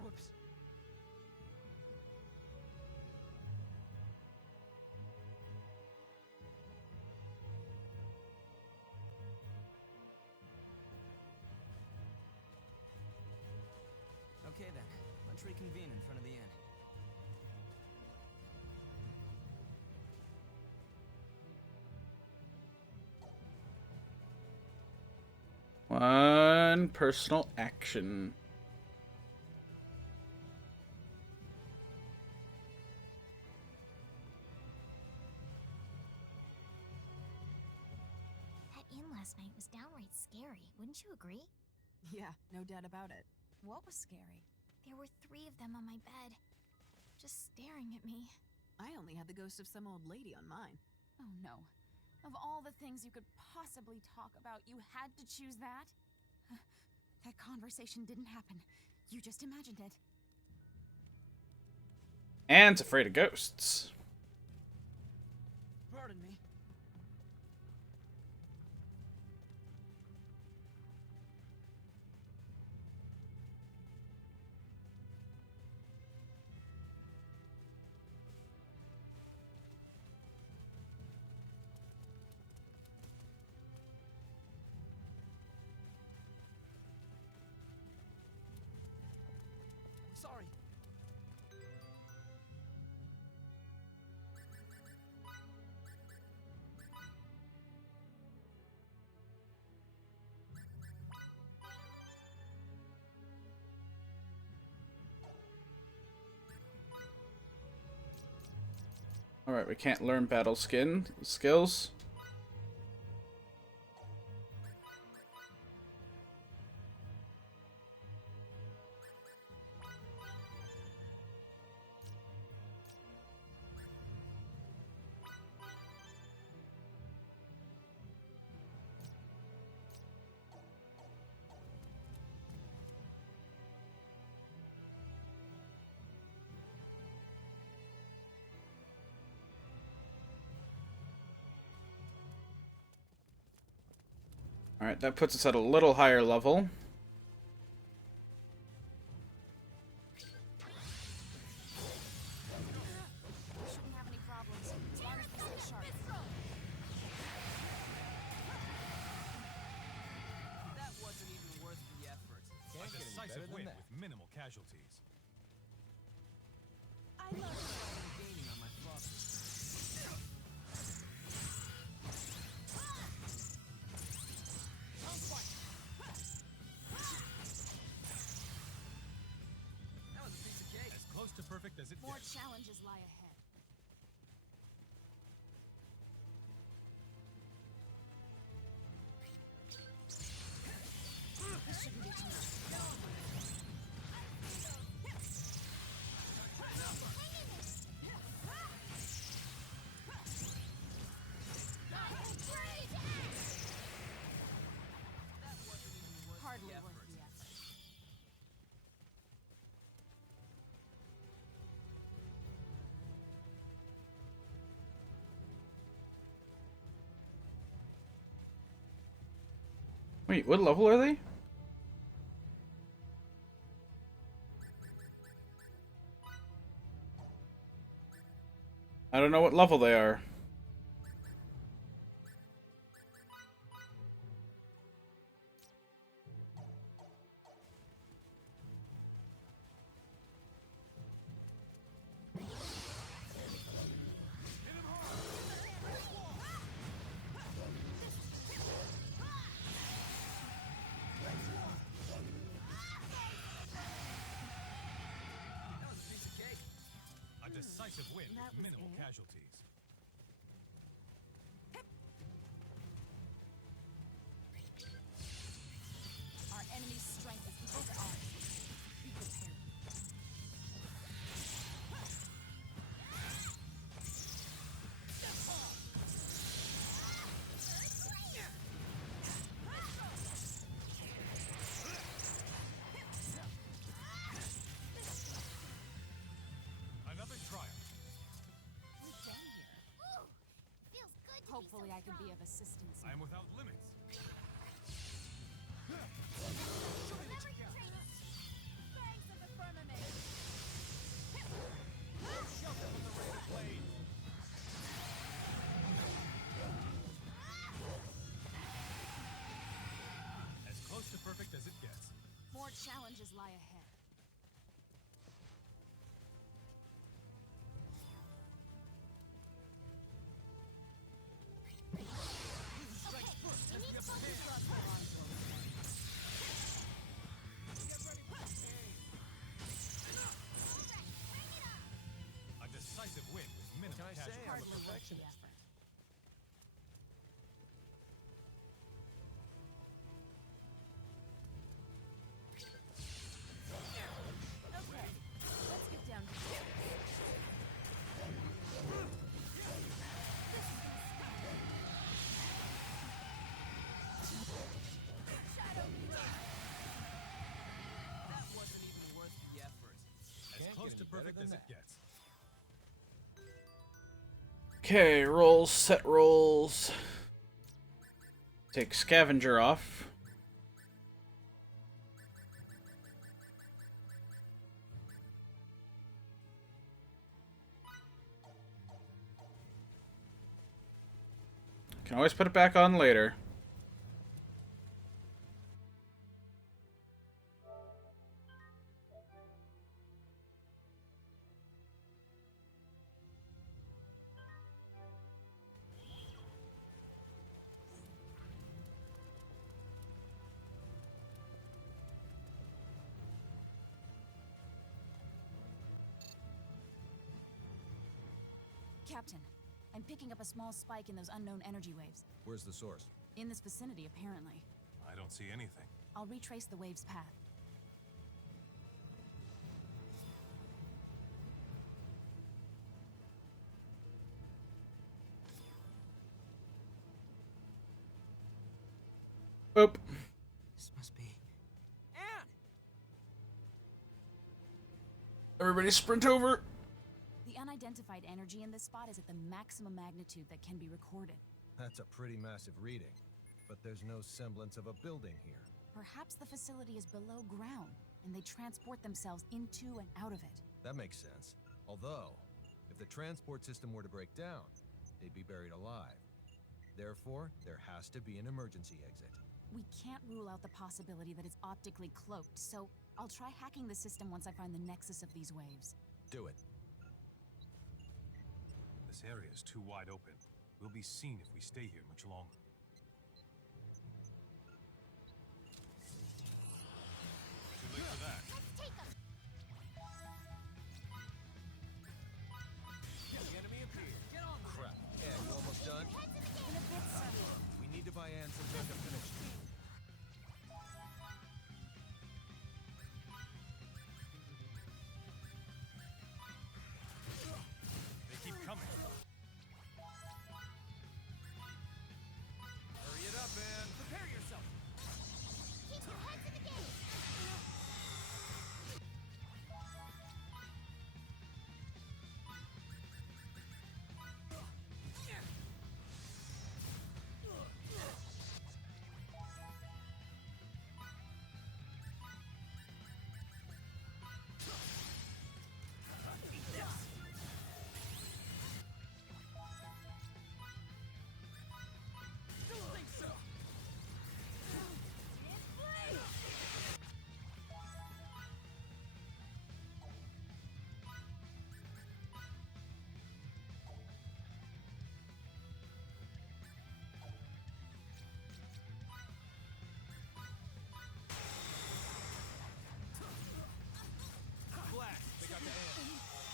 Whoops. Okay then, let's reconvene in front of the inn. One personal action. That inn last night was downright scary, wouldn't you agree? Yeah, no doubt about it. What was scary? There were 3 of them on my bed, just staring at me. I only had the ghost of some old lady on mine. Oh no. Of all the things you could possibly talk about, you had to choose that? That conversation didn't happen. You just imagined it. Anne's afraid of ghosts. Pardon me. Sorry. Alright, we can't learn battle skills. Alright, that puts us at a little higher level. Shouldn't have any problems, as long as we stay sharp. That wasn't even worth the effort. A decisive win with minimal casualties. I love gaining on my father. That was a piece of cake. As close to perfect as it More gets. challenges lie ahead. This shouldn't be too much. Wait, what level are they? I don't know what level they are. A decisive win with minimal casualties. Our enemy's strength is equal to ours. Be prepared. Another trial. We've been here. Feels good to Hopefully I can be of assistance. I am without limits. Thanks of the firmament. As close to perfect as it gets. More challenges lie ahead. A decisive win with minimal casualties. Hardly worth the effort. Okay, let's get down to business. That wasn't even worth the effort. As close to perfect as it gets. Okay, rolls, set rolls. Take scavenger off. Can always put it back on later. Captain, I'm picking up a small spike in those unknown energy waves. Where's the source? In this vicinity, apparently. I don't see anything. I'll retrace the wave's path. Boop. This must be. Everybody sprint over. The unidentified energy in this spot is at the maximum magnitude that can be recorded. That's a pretty massive reading. But there's no semblance of a building here. Perhaps the facility is below ground, and they transport themselves into and out of it. That makes sense. Although, if the transport system were to break down, they'd be buried alive. Therefore, there has to be an emergency exit. We can't rule out the possibility that it's optically cloaked, so I'll try hacking the system once I find the nexus of these waves. Do it. This area is too wide open. We'll be seen if we stay here much longer. Too late for that. The enemy appeared. Get on with Crap. Yeah, you almost done? In a bit, sir. We need to buy Anne some time to finish. They keep coming.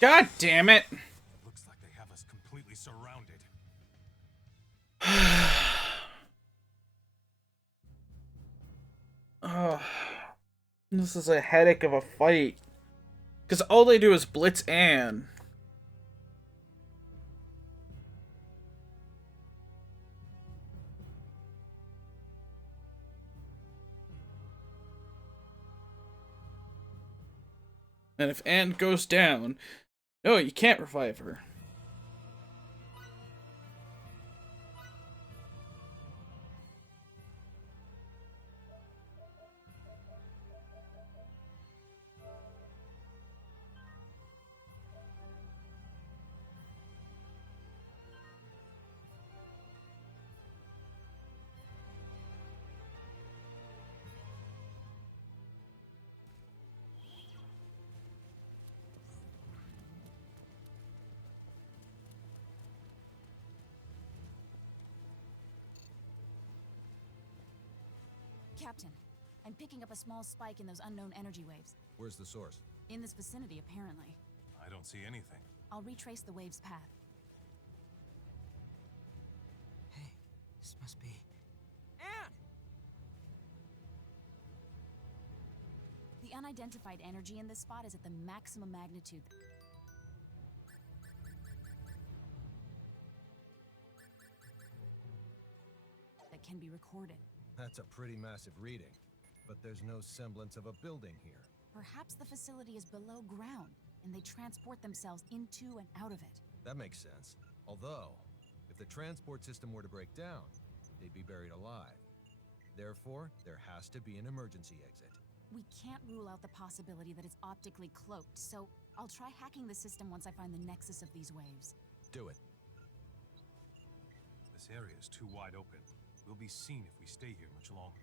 God damn it! Looks like they have us completely surrounded. Oh, this is a headache of a fight. Because all they do is blitz Anne. And if Anne goes down, no, you can't revive her. Captain, I'm picking up a small spike in those unknown energy waves. Where's the source? In this vicinity, apparently. I don't see anything. I'll retrace the wave's path. Hey, this must be... The unidentified energy in this spot is at the maximum magnitude. That can be recorded. That's a pretty massive reading. But there's no semblance of a building here. Perhaps the facility is below ground, and they transport themselves into and out of it. That makes sense. Although, if the transport system were to break down, they'd be buried alive. Therefore, there has to be an emergency exit. We can't rule out the possibility that it's optically cloaked, so I'll try hacking the system once I find the nexus of these waves. Do it. This area is too wide open. We'll be seen if we stay here much longer.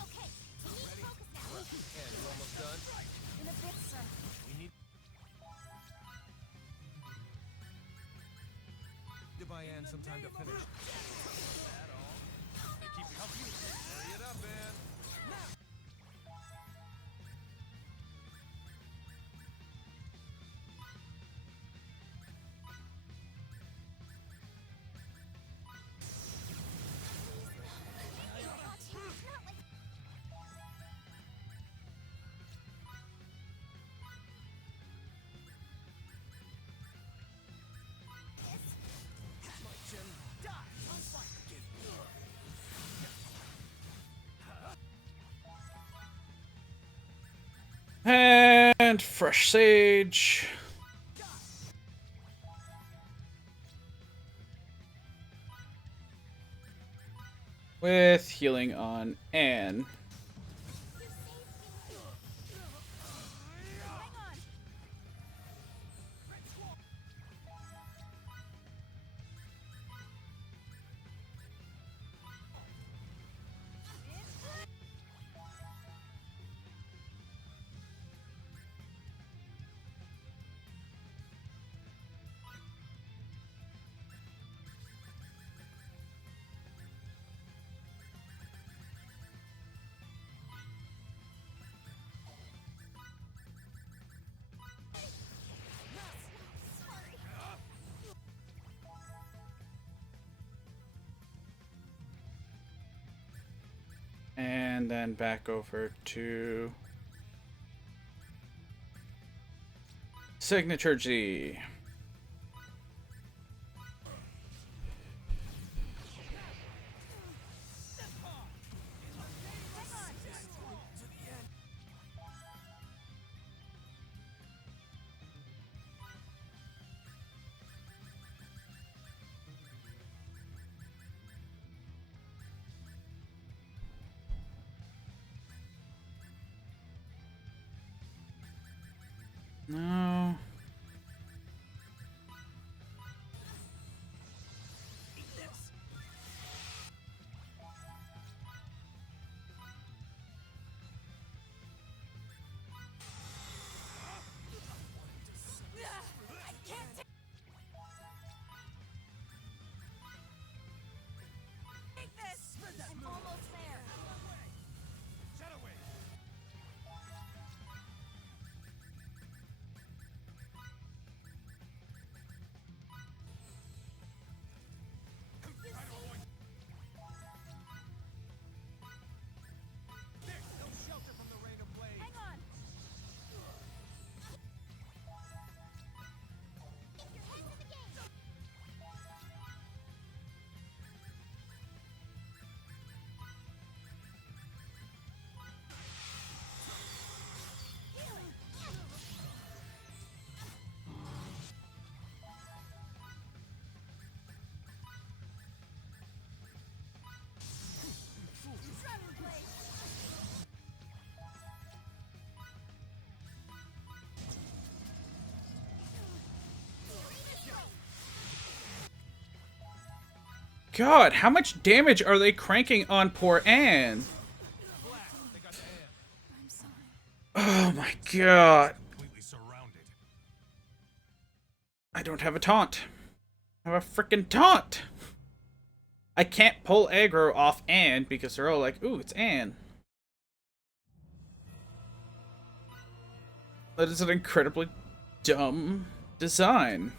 Okay, we need to focus now. And you almost done? In a bit, sir. We need to buy Anne some time to finish. That all? They keep coming. Hurry it up, Anne. And fresh sage. With healing on Anne. And then back over to Signature G. No. god, how much damage are they cranking on poor Anne? Oh my god. I don't have a taunt. I have a freaking taunt! I can't pull aggro off Anne because they're all like, ooh, it's Anne. That is an incredibly dumb design.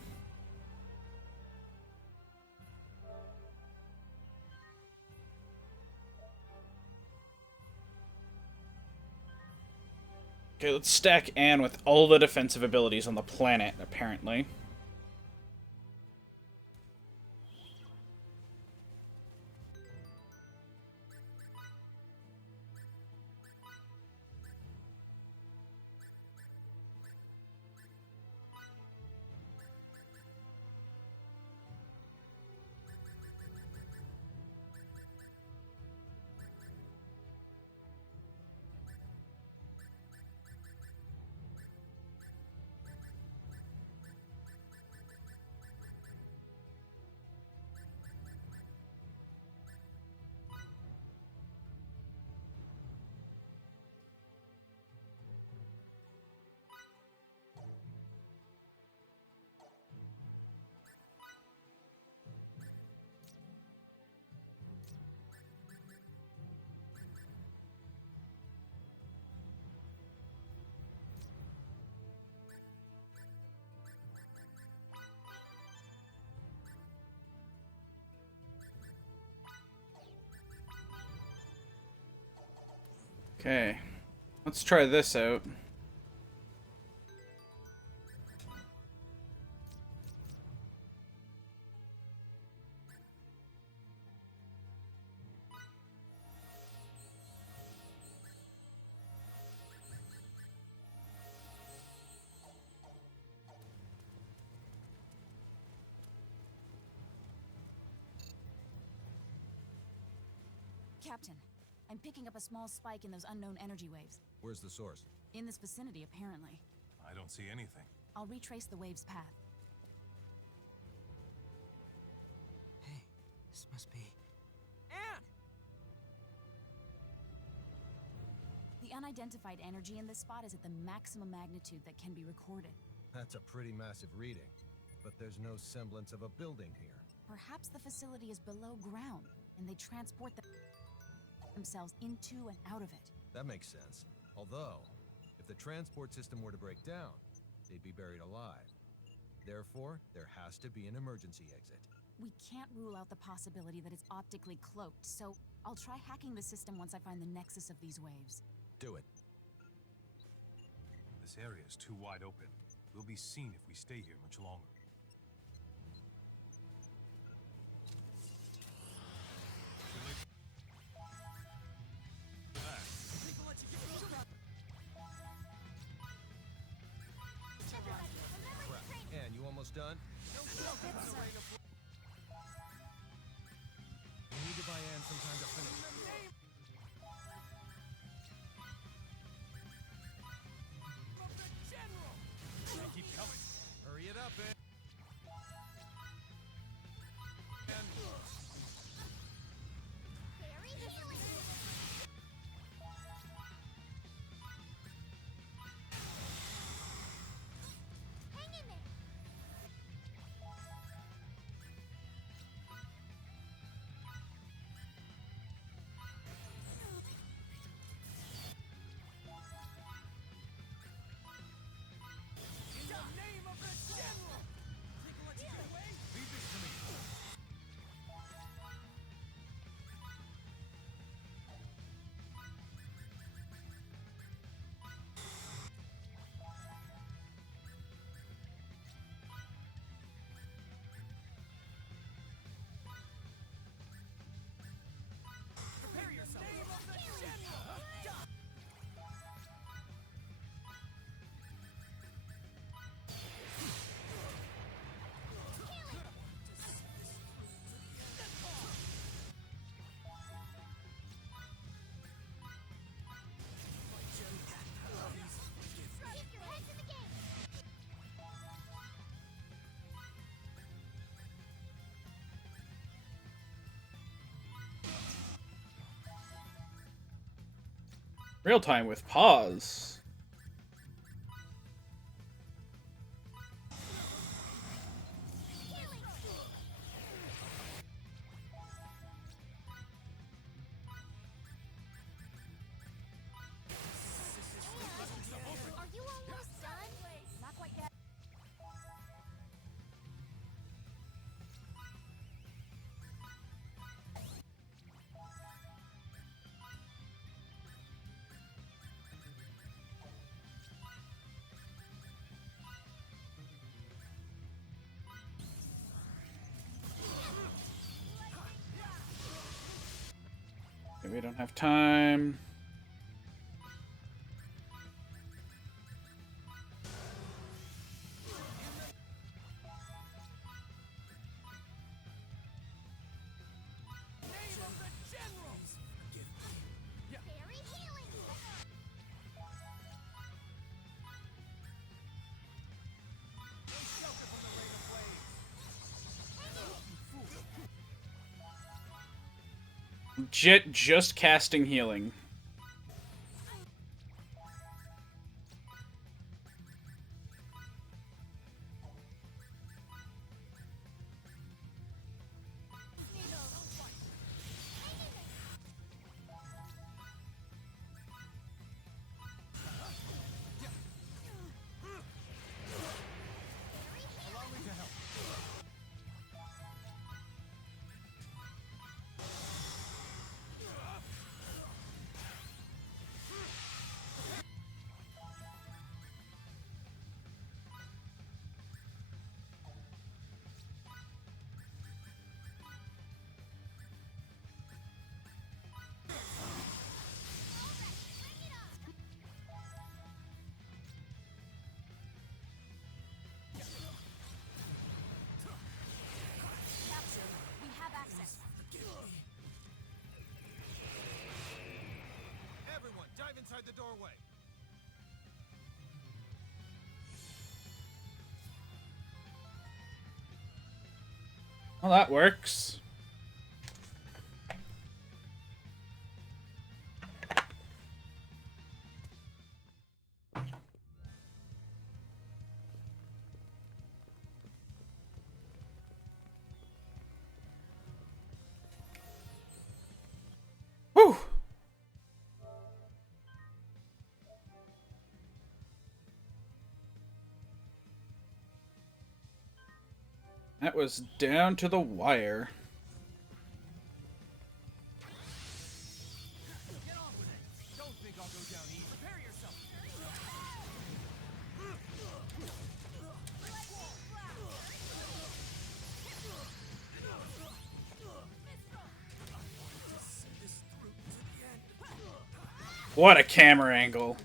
Okay, let's stack Anne with all the defensive abilities on the planet, apparently. Okay, let's try this out. Captain, I'm picking up a small spike in those unknown energy waves. Where's the source? In this vicinity, apparently. I don't see anything. I'll retrace the wave's path. Hey, this must be... Anne! The unidentified energy in this spot is at the maximum magnitude that can be recorded. That's a pretty massive reading, but there's no semblance of a building here. Perhaps the facility is below ground, and they transport themselves into and out of it. That makes sense. Although, if the transport system were to break down, they'd be buried alive. Therefore, there has to be an emergency exit. We can't rule out the possibility that it's optically cloaked, so I'll try hacking the system once I find the nexus of these waves. Do it. This area is too wide open. We'll be seen if we stay here much longer. Anne, you almost done? We need to buy Anne some time to finish. Keep coming. Hurry it up, Anne. Real time with pause. Are you almost done? Not quite yet. Okay, we don't have time. Very healing. Just casting healing. Raptor, we have access. Everyone, dive inside the doorway. Well, that works. Whew. That was down to the wire. Get on with it. Don't think I'll go down easy. Prepare yourself. What a camera angle.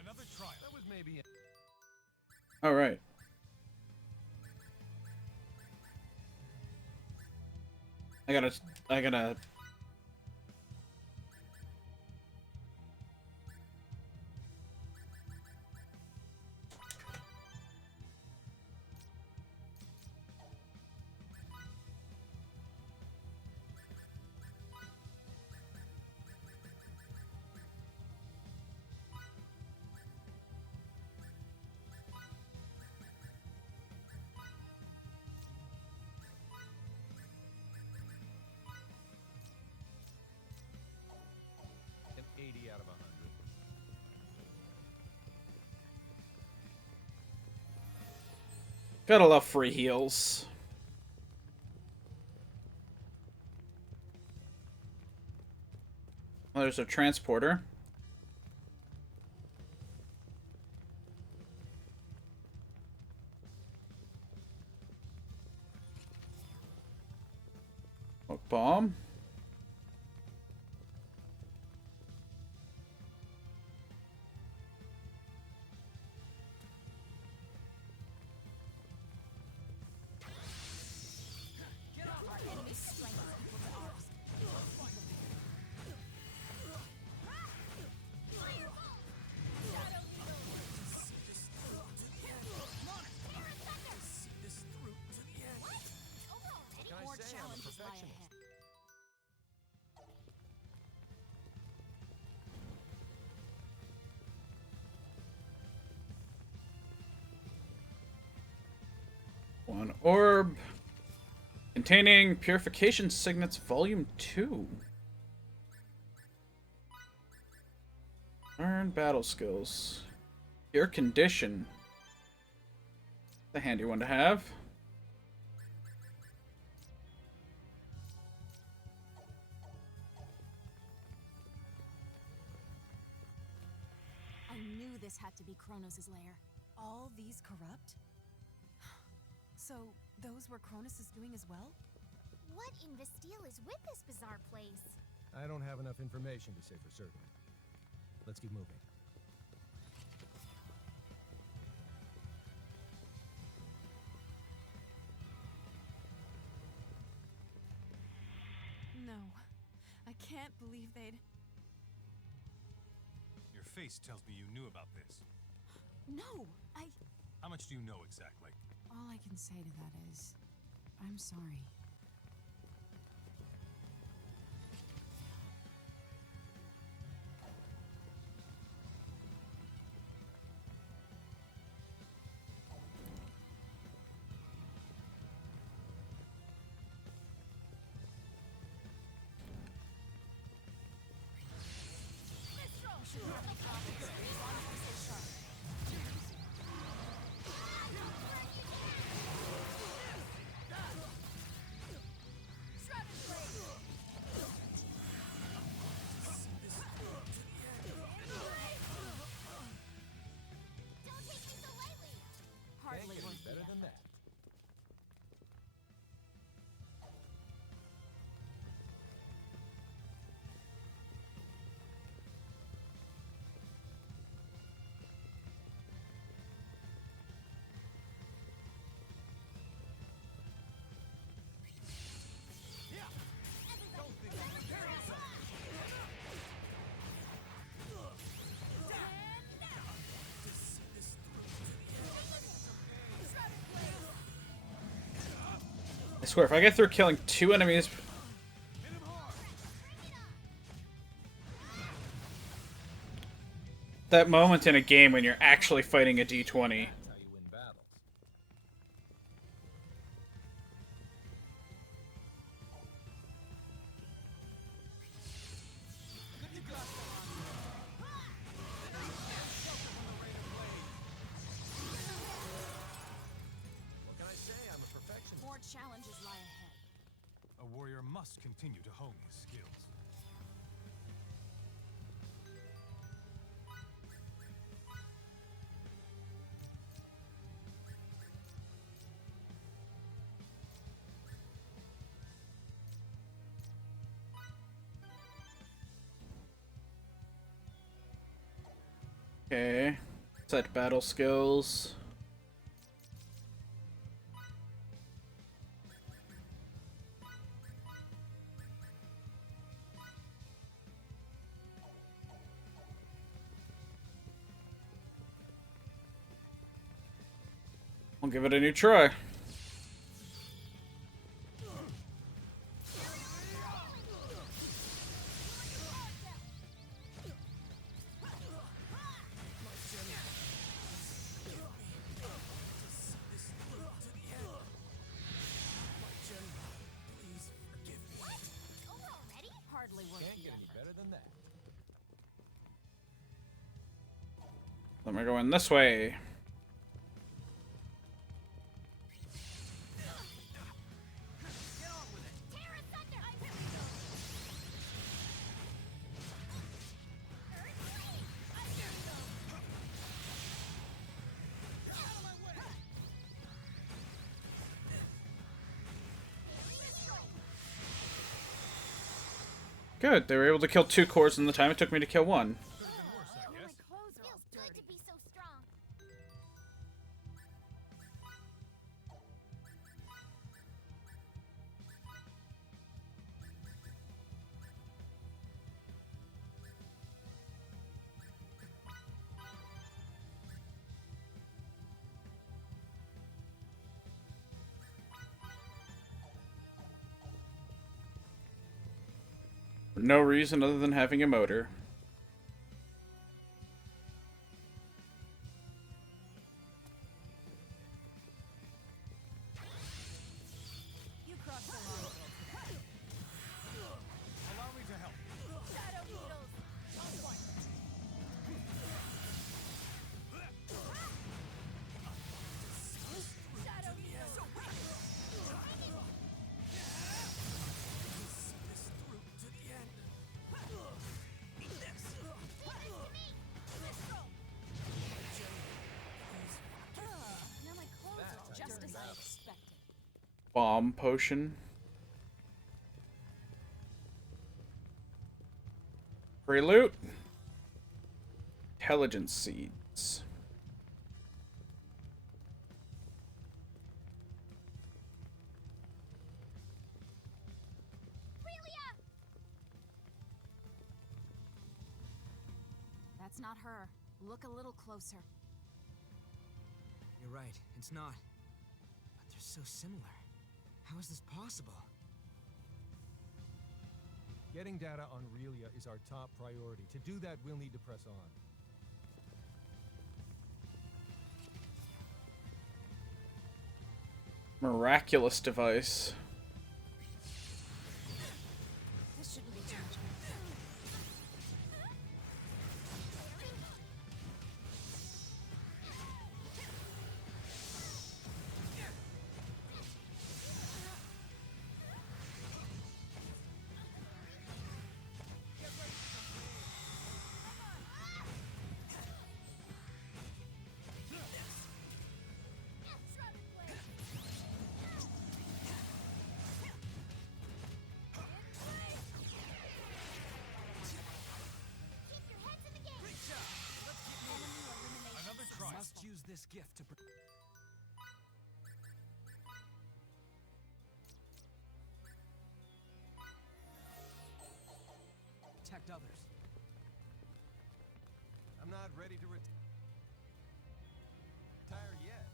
Another try. That was maybe it. All right. I gotta. An 80 out of 100. Gotta love free heals. Well, there's a transporter. A bomb. Get off our enemy's strength is equal to ours. An orb containing Purification Signets Volume 2. Learn battle skills. Pure Condition. The handy one to have. I knew this had to be Kronos' lair. All these corrupt? So, those were Kronos' doing as well? What in Bastille is with this bizarre place? I don't have enough information to say for certain. Let's keep moving. No. I can't believe they'd... Your face tells me you knew about this. No! How much do you know exactly? All I can say to that is, I'm sorry. Hardly Can't get any worth the better than effort. that. I swear, if I get through killing 2 enemies... That moment in a game when you're actually fighting a D20. That's how you win battles. What can I say? I'm a perfectionist. More challenges lie ahead. A warrior must continue to hone his skills. Okay. Set battle skills. I'll give it a new try. Hardly worth Can't the get any effort. better than that. Let me go in this way. Good, they were able to kill 2 cores in the time it took me to kill 1. My clothes are all Feels good to be so strong. For no reason other than having a motor. bomb potion. Free loot. Intelligence seeds. That's not her. Look a little closer. You're right, it's not. But they're so similar. How is this possible? Getting data on Relia is our top priority. To do that, we'll need to press on. Miraculous device. This shouldn't be too much. Must use this gift to protect others. I'm not ready to retire yet.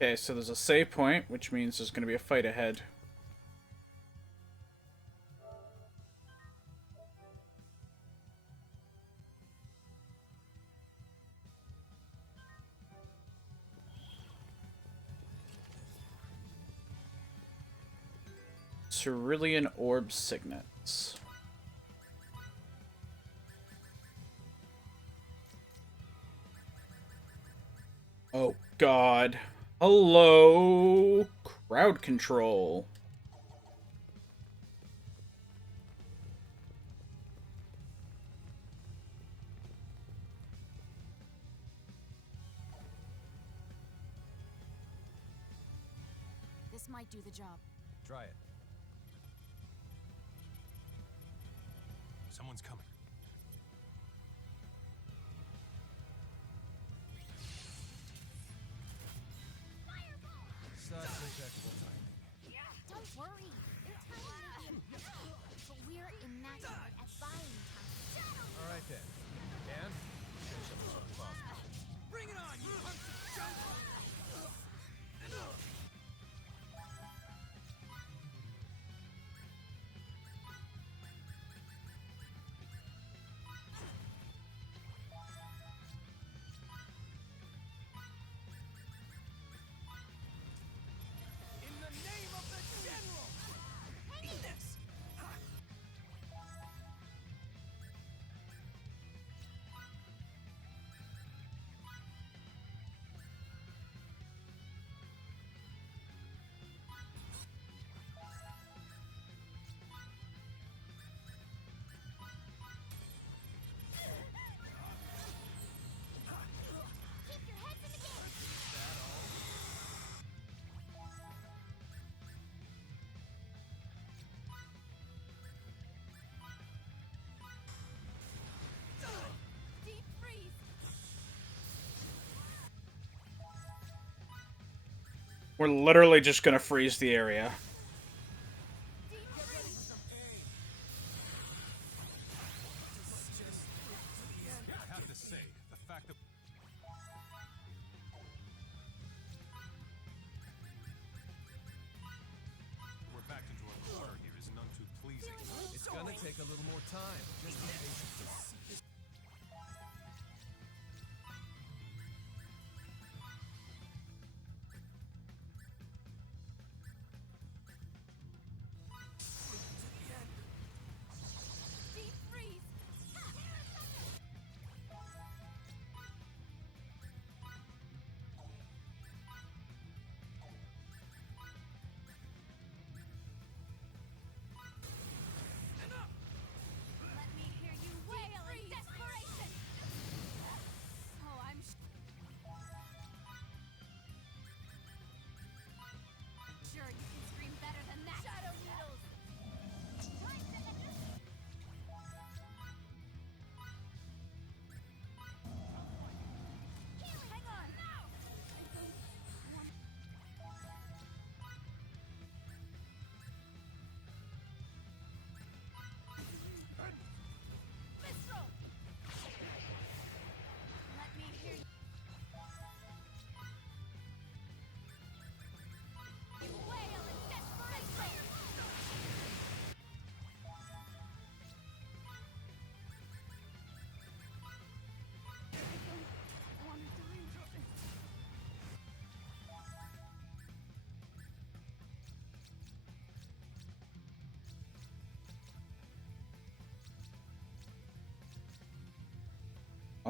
Okay, so there's a save point, which means there's going to be a fight ahead. Cerulean Orb Signets. Oh god. Hello, crowd control. This might do the job. Try it. Someone's coming. Such impeccable timing. Don't worry. Their timing may be impeccable, but we're immaculate at buying time. All right then. And finish up as soon as possible. Bring it on, you hunks of junk! In the name of the General! Eat this! Keep your heads in the game. Deep freeze. We're literally just gonna freeze the area. I have to say, the fact that we're backed into a corner here is none too pleasing. It's gonna take a little more time. Just be patient. Deep freeze. Let me hear you wail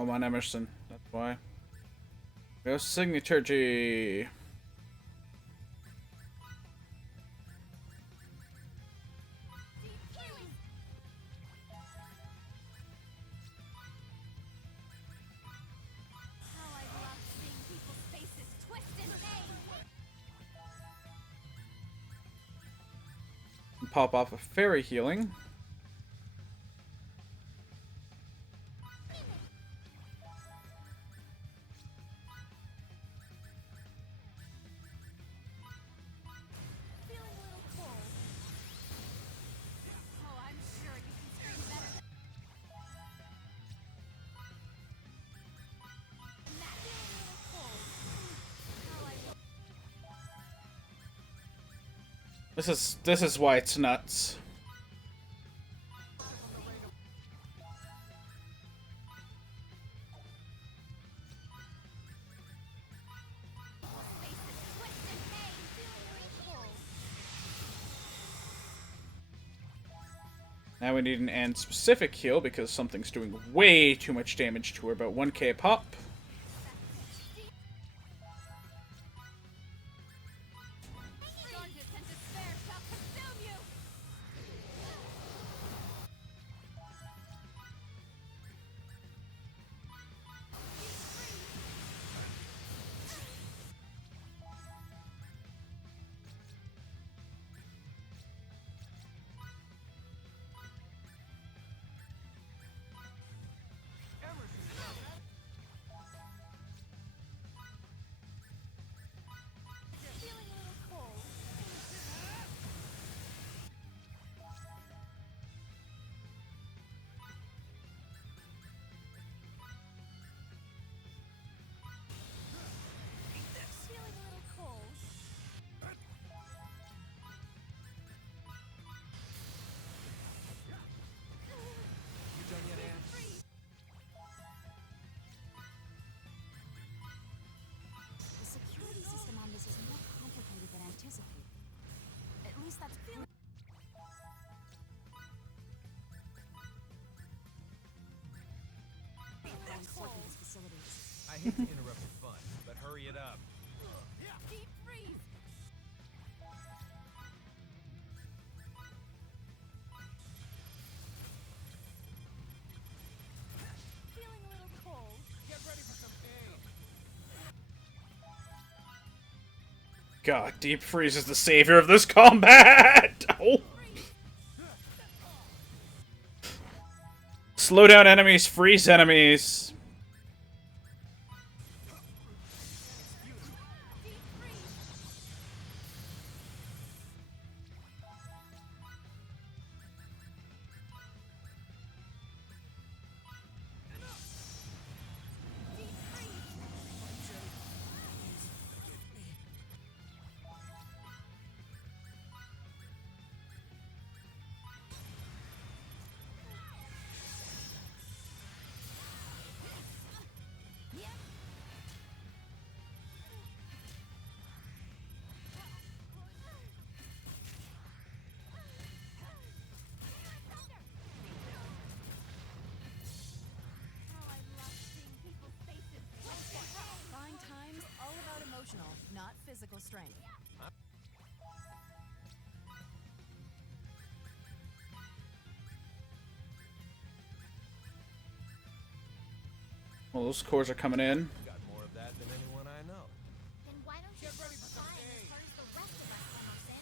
I'm on Emerson. That's why. Go Signaturgy. Pop off a fairy healing. This is why it's nuts. Now we need an end specific heal because something's doing way too much damage to her, about 1k a pop. The security system on this is more complicated than anticipated. At least that's feeling. Important these facilities. I hate to interrupt your fun, but hurry it up. Deep freeze! Feeling a little cold. Get ready for some aid. God, Deep Freeze is the savior of this combat! Oh. Slow down enemies, freeze enemies. Fine times, all about emotional, not physical strength. Well, those cores are coming in. Got more of that than anyone I know. Then why don't you get ready for some aid? As hard as the rest of us, Emerson?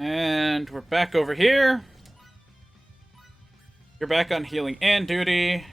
And we're back over here. You're back on healing and duty.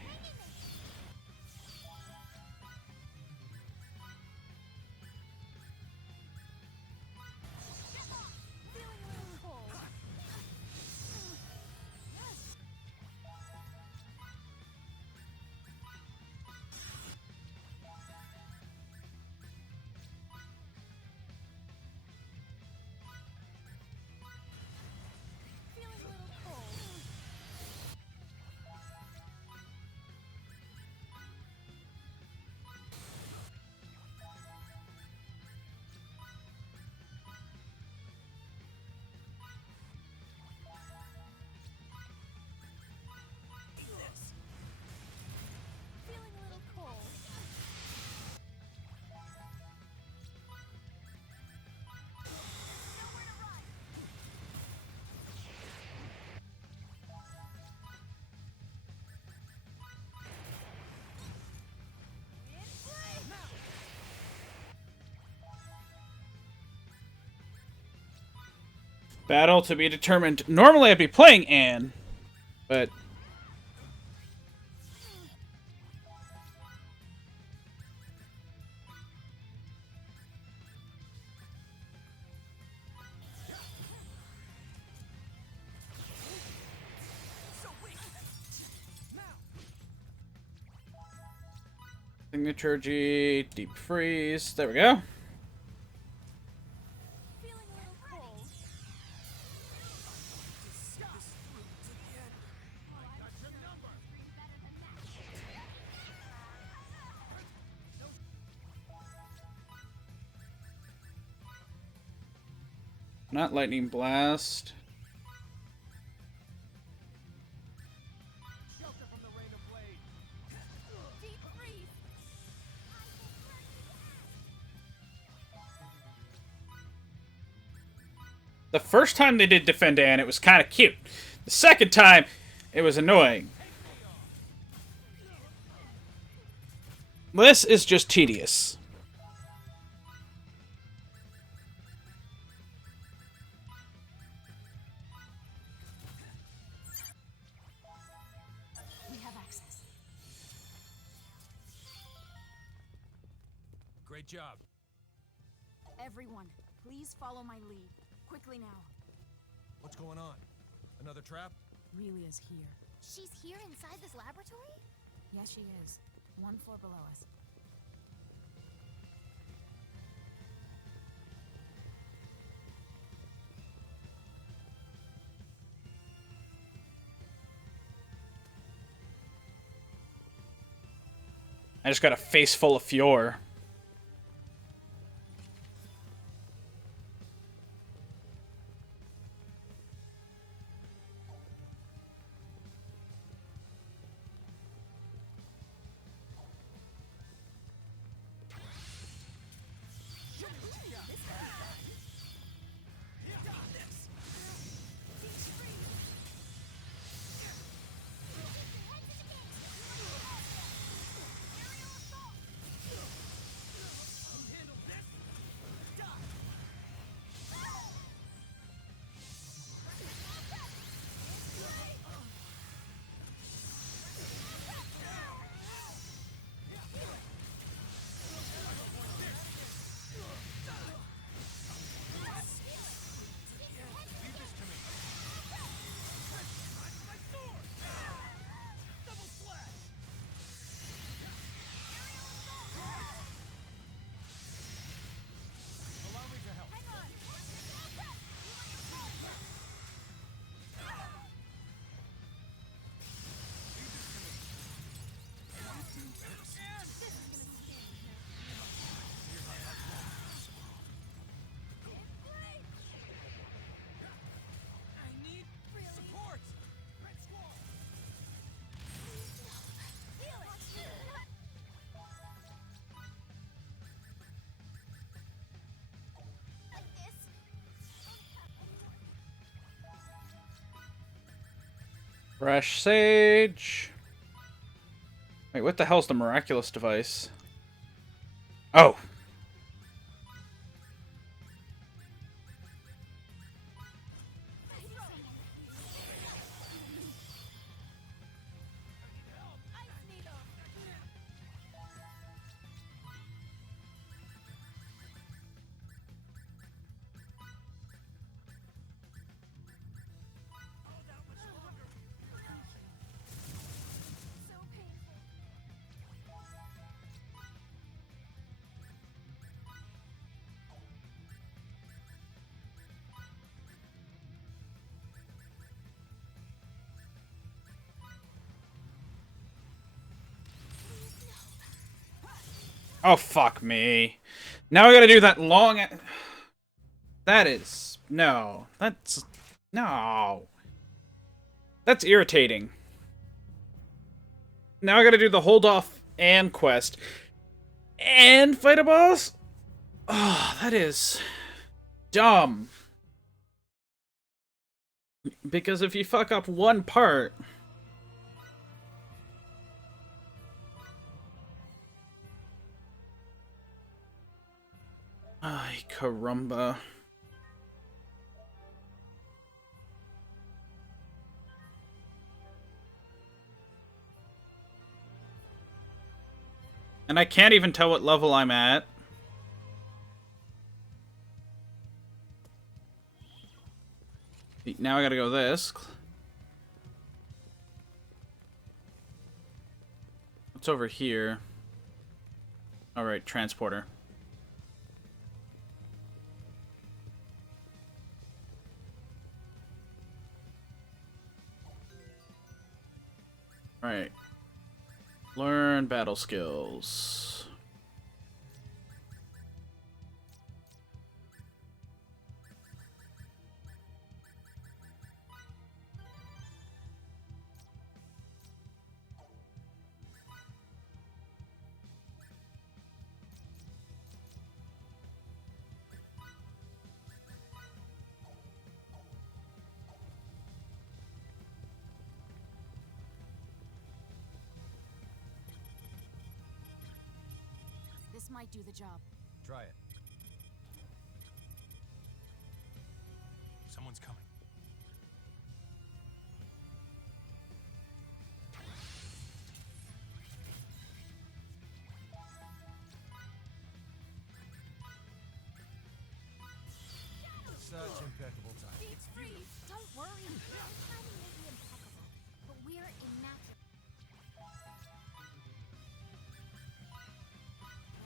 Battle to be determined. Normally I'd be playing Anne, but... Signaturgy, deep freeze. There we go. Not lightning blast. The first time they did defend Anne, it was kind of cute. The second time, it was annoying. This is just tedious. We have access. Great job. Everyone, please follow my lead. Quickly now. What's going on? Another trap? Relia's here. She's here inside this laboratory? Yes, she is. One floor below us. I just got a face full of Fior. Fresh Sage. Wait, what the hell's the miraculous device? Oh. Oh, fuck me. Now I gotta do that long... That is... No. That's... No. That's irritating. Now I gotta do the hold off and quest. And fight a boss? Oh, that is... dumb. Because if you fuck up one part... Ay, caramba. And I can't even tell what level I'm at. Now I gotta go this. What's over here? Alright, transporter. Alright. Learn battle skills. This might do the job. Try it. Someone's coming. Such impeccable timing. It's free. Don't worry. Our timing may be impeccable, but we're immaculate.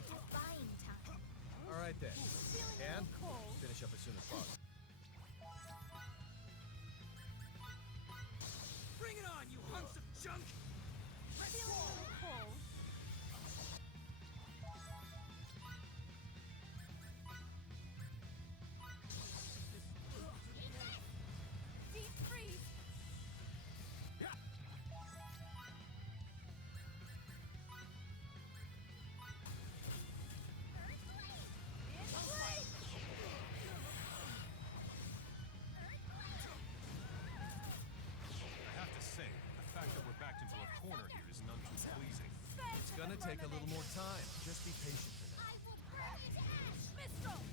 Defying time. All right then. And finish up as soon as possible. Bring it on, you hunks of junk! Feeling a little cold. Deep freeze. I have to say, the fact that we're backed into a corner here is none too pleasing. It's gonna take a little more time. Just be patient for now. I will burn you to ash, Mistral.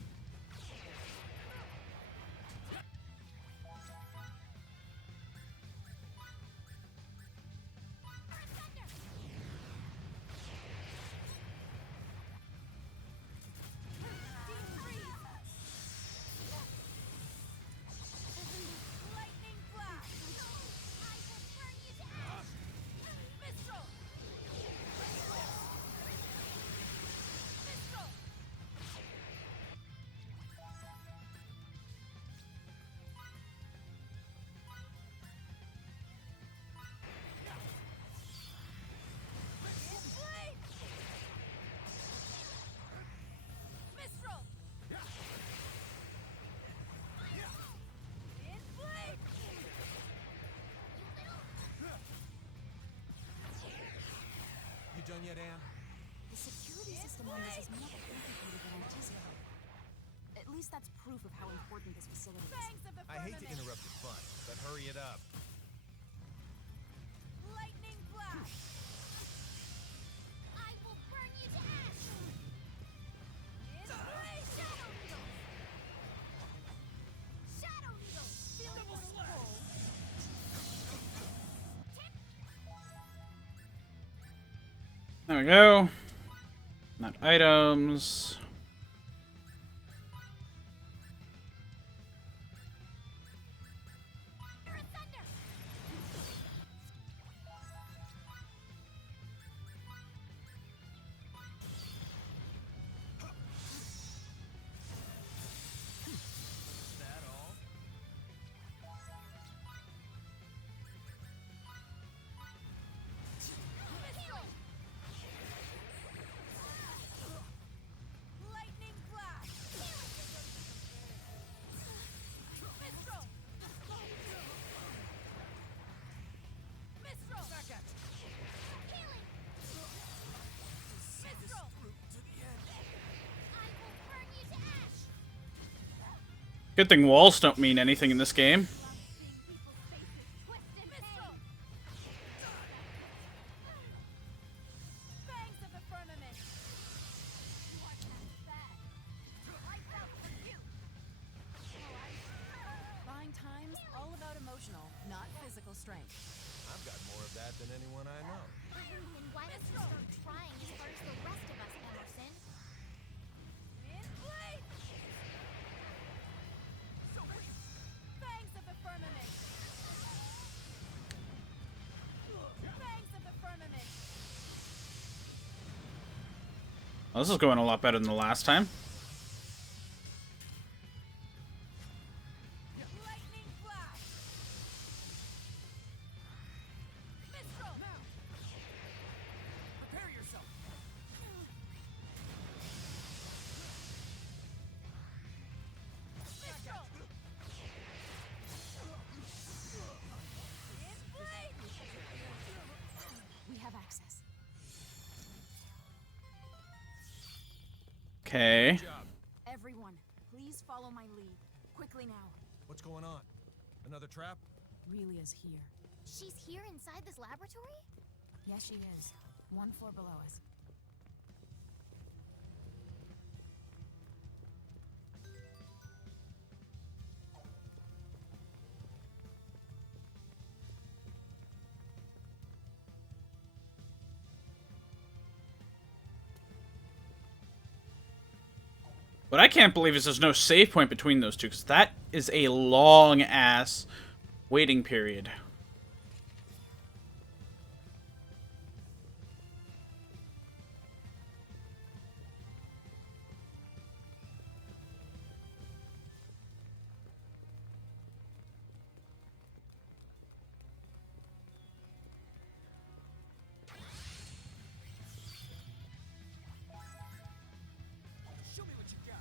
Lightning blast! I will burn you to ash! Mistral! Mistral! Inflame! Mistral! Inflame! You done yet, Anne? The security system on this is more complicated than anticipated. At least that's proof of how important this facility is. I hate to interrupt your fun, but hurry it up. Lightning blast! I will burn you to ash! Inflame! Shadow needles! Shadow needles! Feeling a little cold. There we go. Not items. Lightning blast! Mistral! Mistral! Back at you! Healing! Mistral! To the end. I will burn you to ash! Good thing walls don't mean anything in this game. Twisted Mistral! Fangs of the firmament! You are not bad. Lights out for you! Buying time's all about emotional, not physical strength. I've got more of that than anyone I know. Then why don't you start trying as hard as the rest Well, this is going a lot better than the last time. We have access. Okay. Everyone, please follow my lead. Quickly now. What's going on? Another trap? Relia's here. She's here inside this laboratory? Yes, she is. 1 floor below us. What I can't believe is there's no save point between those two, because that is a long-ass waiting period. Show me what you got.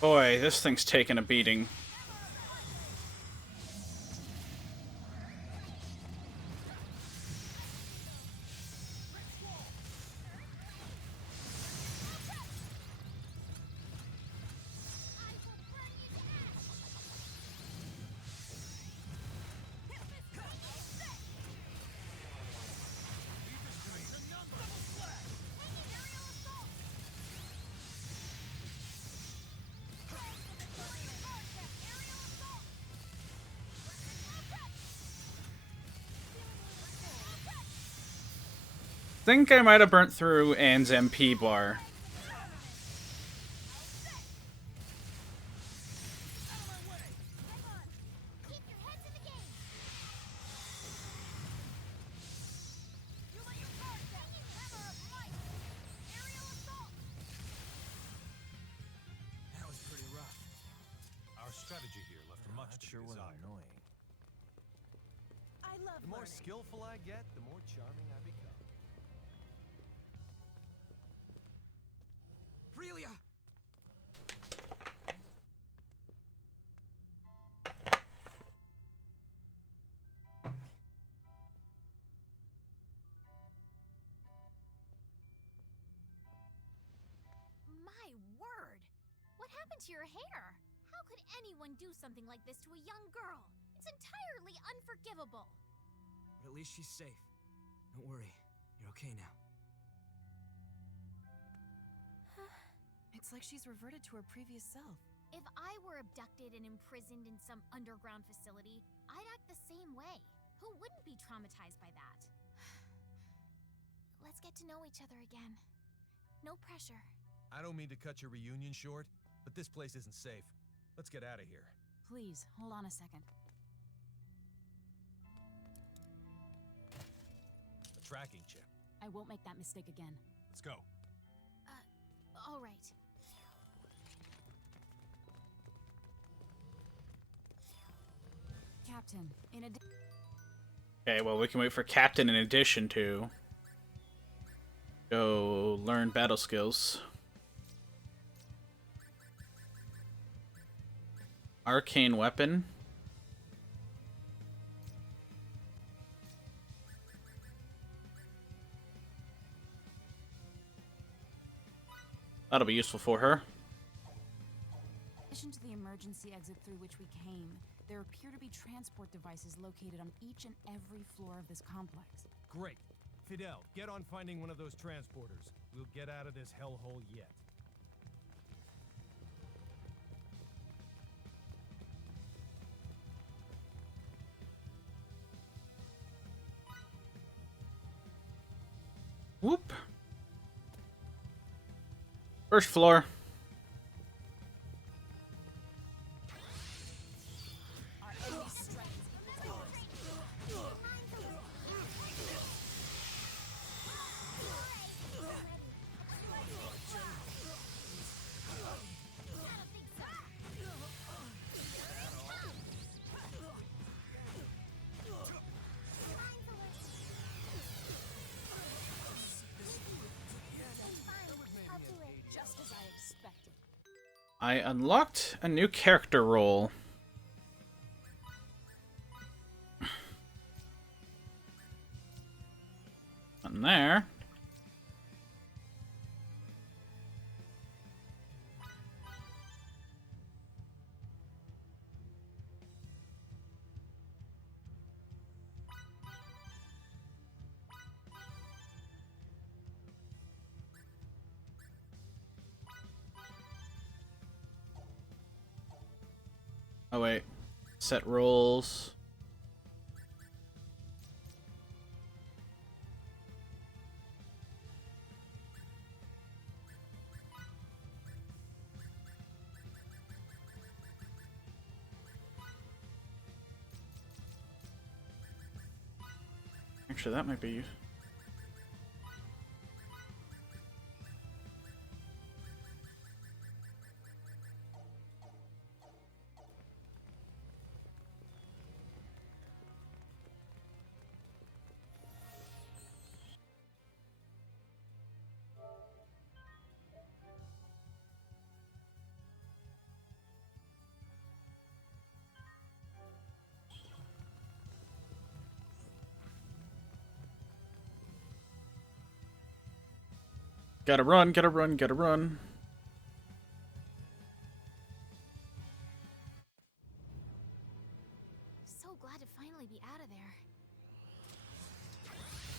Boy, this thing's taking a beating. Think I might have burnt through Anne's MP bar. That was pretty rough. Our strategy here left much to be desired. Annoying. I love The more learning. skillful I get, the more charming I become. Aurelia! My word! What happened to your hair? How could anyone do something like this to a young girl? It's entirely unforgivable. But at least she's safe. Don't worry. You're okay now. It's like she's reverted to her previous self. If I were abducted and imprisoned in some underground facility, I'd act the same way. Who wouldn't be traumatized by that? Let's get to know each other again. No pressure. I don't mean to cut your reunion short, but this place isn't safe. Let's get out of here. Please, hold on a second. A tracking chip. I won't make that mistake again. Let's go. All right. Captain, in addition... Okay, well, we can wait for Captain in addition to go learn battle skills. Arcane weapon. That'll be useful for her. In addition to the emergency exit through which we came, there appear to be transport devices located on each and every floor of this complex. Great. Fidel, get on finding one of those transporters. We'll get out of this hellhole yet. Whoop. First floor. Just as I expected. I unlocked a new character role. And there. Oh wait, set roles. Actually, that might be. Gotta run, gotta run, gotta run. So glad to finally be out of there.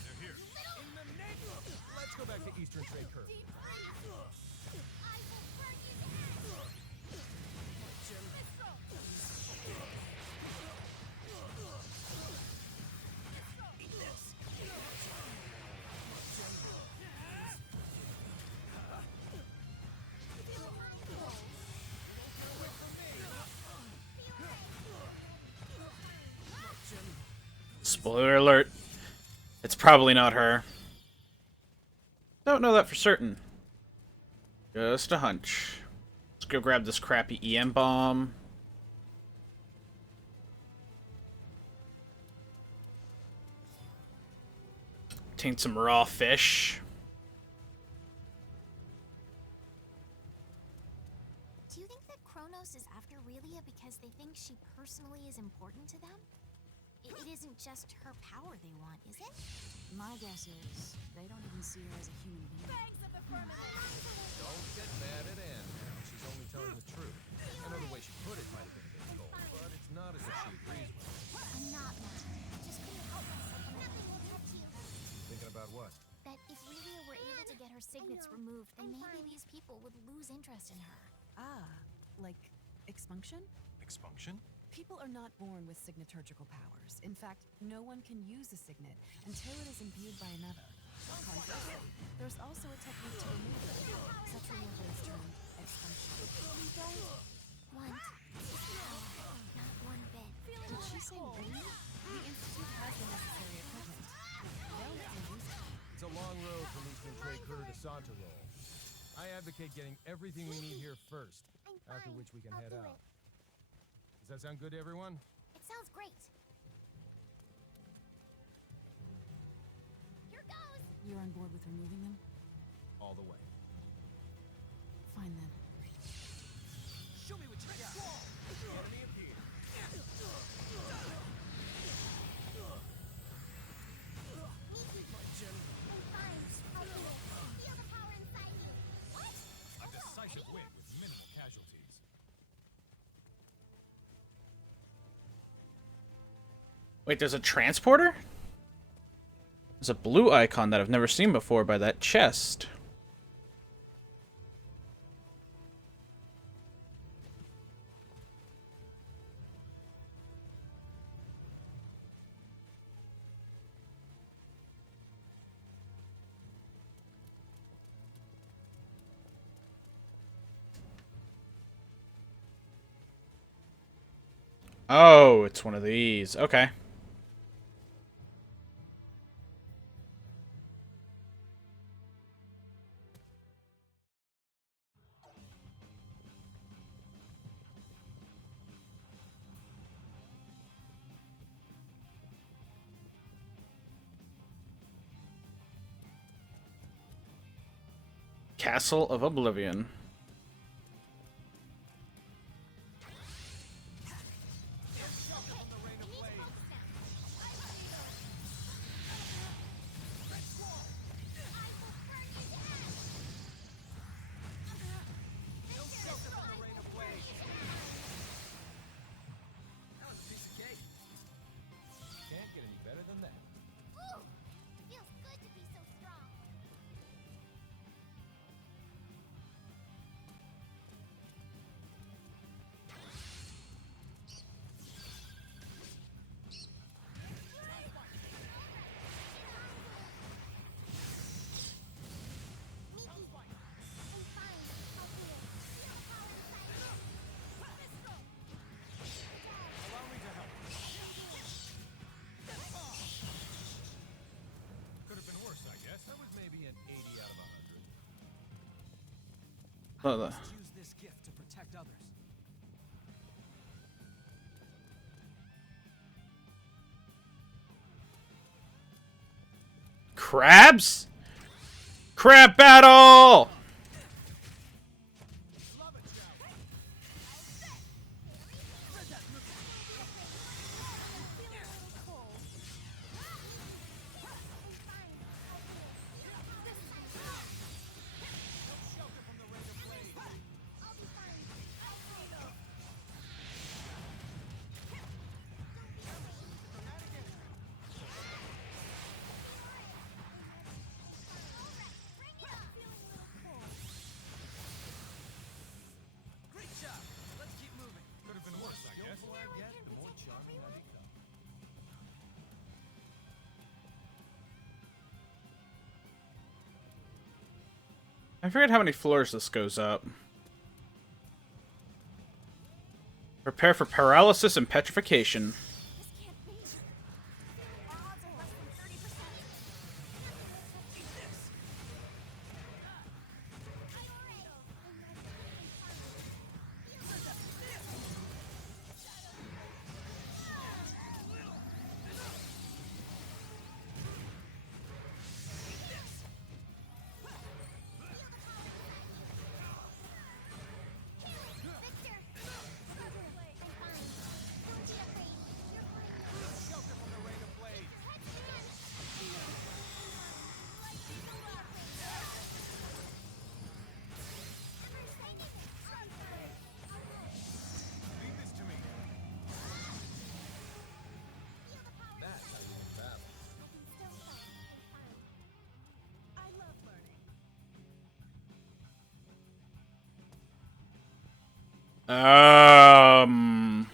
They're here. Let's go back to Eastern Trade Curve. Spoiler alert. It's probably not her. Don't know that for certain. Just a hunch. Let's go grab this crappy EM bomb. Obtain some raw fish. personally is important to them? It isn't just her power they want, is it? My guess is they don't even see her as a human being. Thanks of the firmament! Don't get mad at Anne now. She's only telling the truth. I know the way she put it might have been a bit cold, but it's not as if she agrees with it. I'm not mad. Just couldn't help myself. Nothing will touch you. Thinking about what? That if Lilia were able to get her signets removed, then maybe these people would lose interest in her. Ah, like expunction? Expunction? People are not born with signaturgical powers. In fact, no one can use a signet until it is imbued by another. Conversely, there's also a technique to remove it. Such removal is termed expunction. We don't want this power. Not one bit. Did she say we? The Institute has the necessary equipment. They'll let me use it. It's a long road from Eastern Trade Courier to Santarol. I advocate getting everything we need here first, after which we can head out. Does that sound good to everyone? It sounds great. Here goes! You're on board with removing them? All the way. Fine then. Show me what you got. Enemy appeared. A decisive win with minimal casualties. Wait, there's a transporter? There's a blue icon that I've never seen before by that chest. Oh, it's one of these. Okay. Castle of Oblivion. That was a piece of cake. Can't get any better than that. Ooh! Feels good to be so strong. Could have been worse, I guess. That was maybe an 80 out of 100. Oh, I must use this gift to protect others. Crabs? Crab battle! Great job. Let's keep moving. Could have been worse, I guess. The more I get, the more charming I become. I forget how many floors this goes up. Prepare for paralysis and petrification. Um.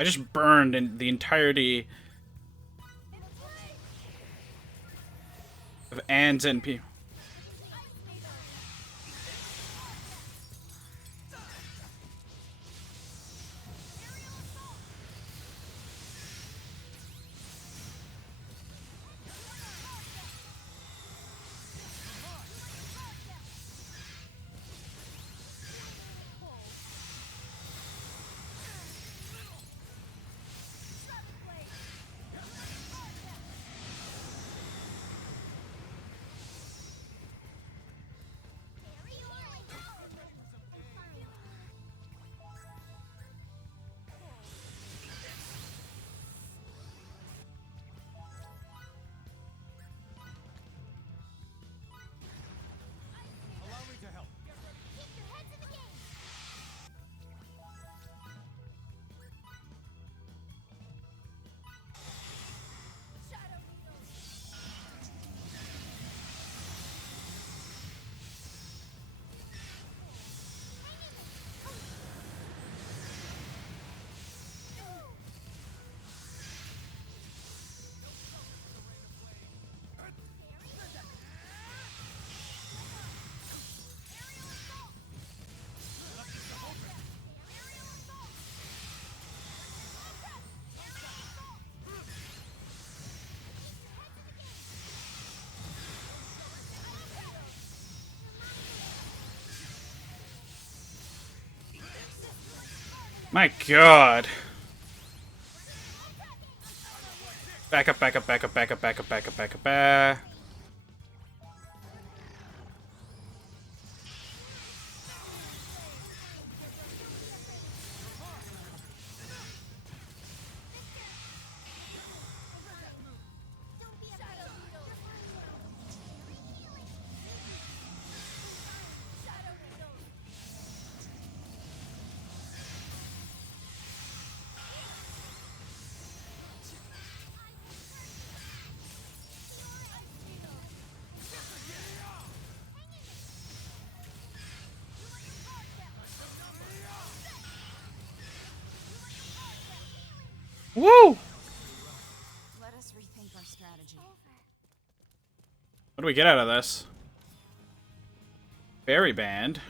I just burned in the entirety of Ann's NP. Allow me to help. Keep your heads in the game. Shadow Needle. My God. Back up, back up, back up, back up, back up, back up, back up, back. Woo! Let us rethink our strategy. What do we get out of this? Fairy band.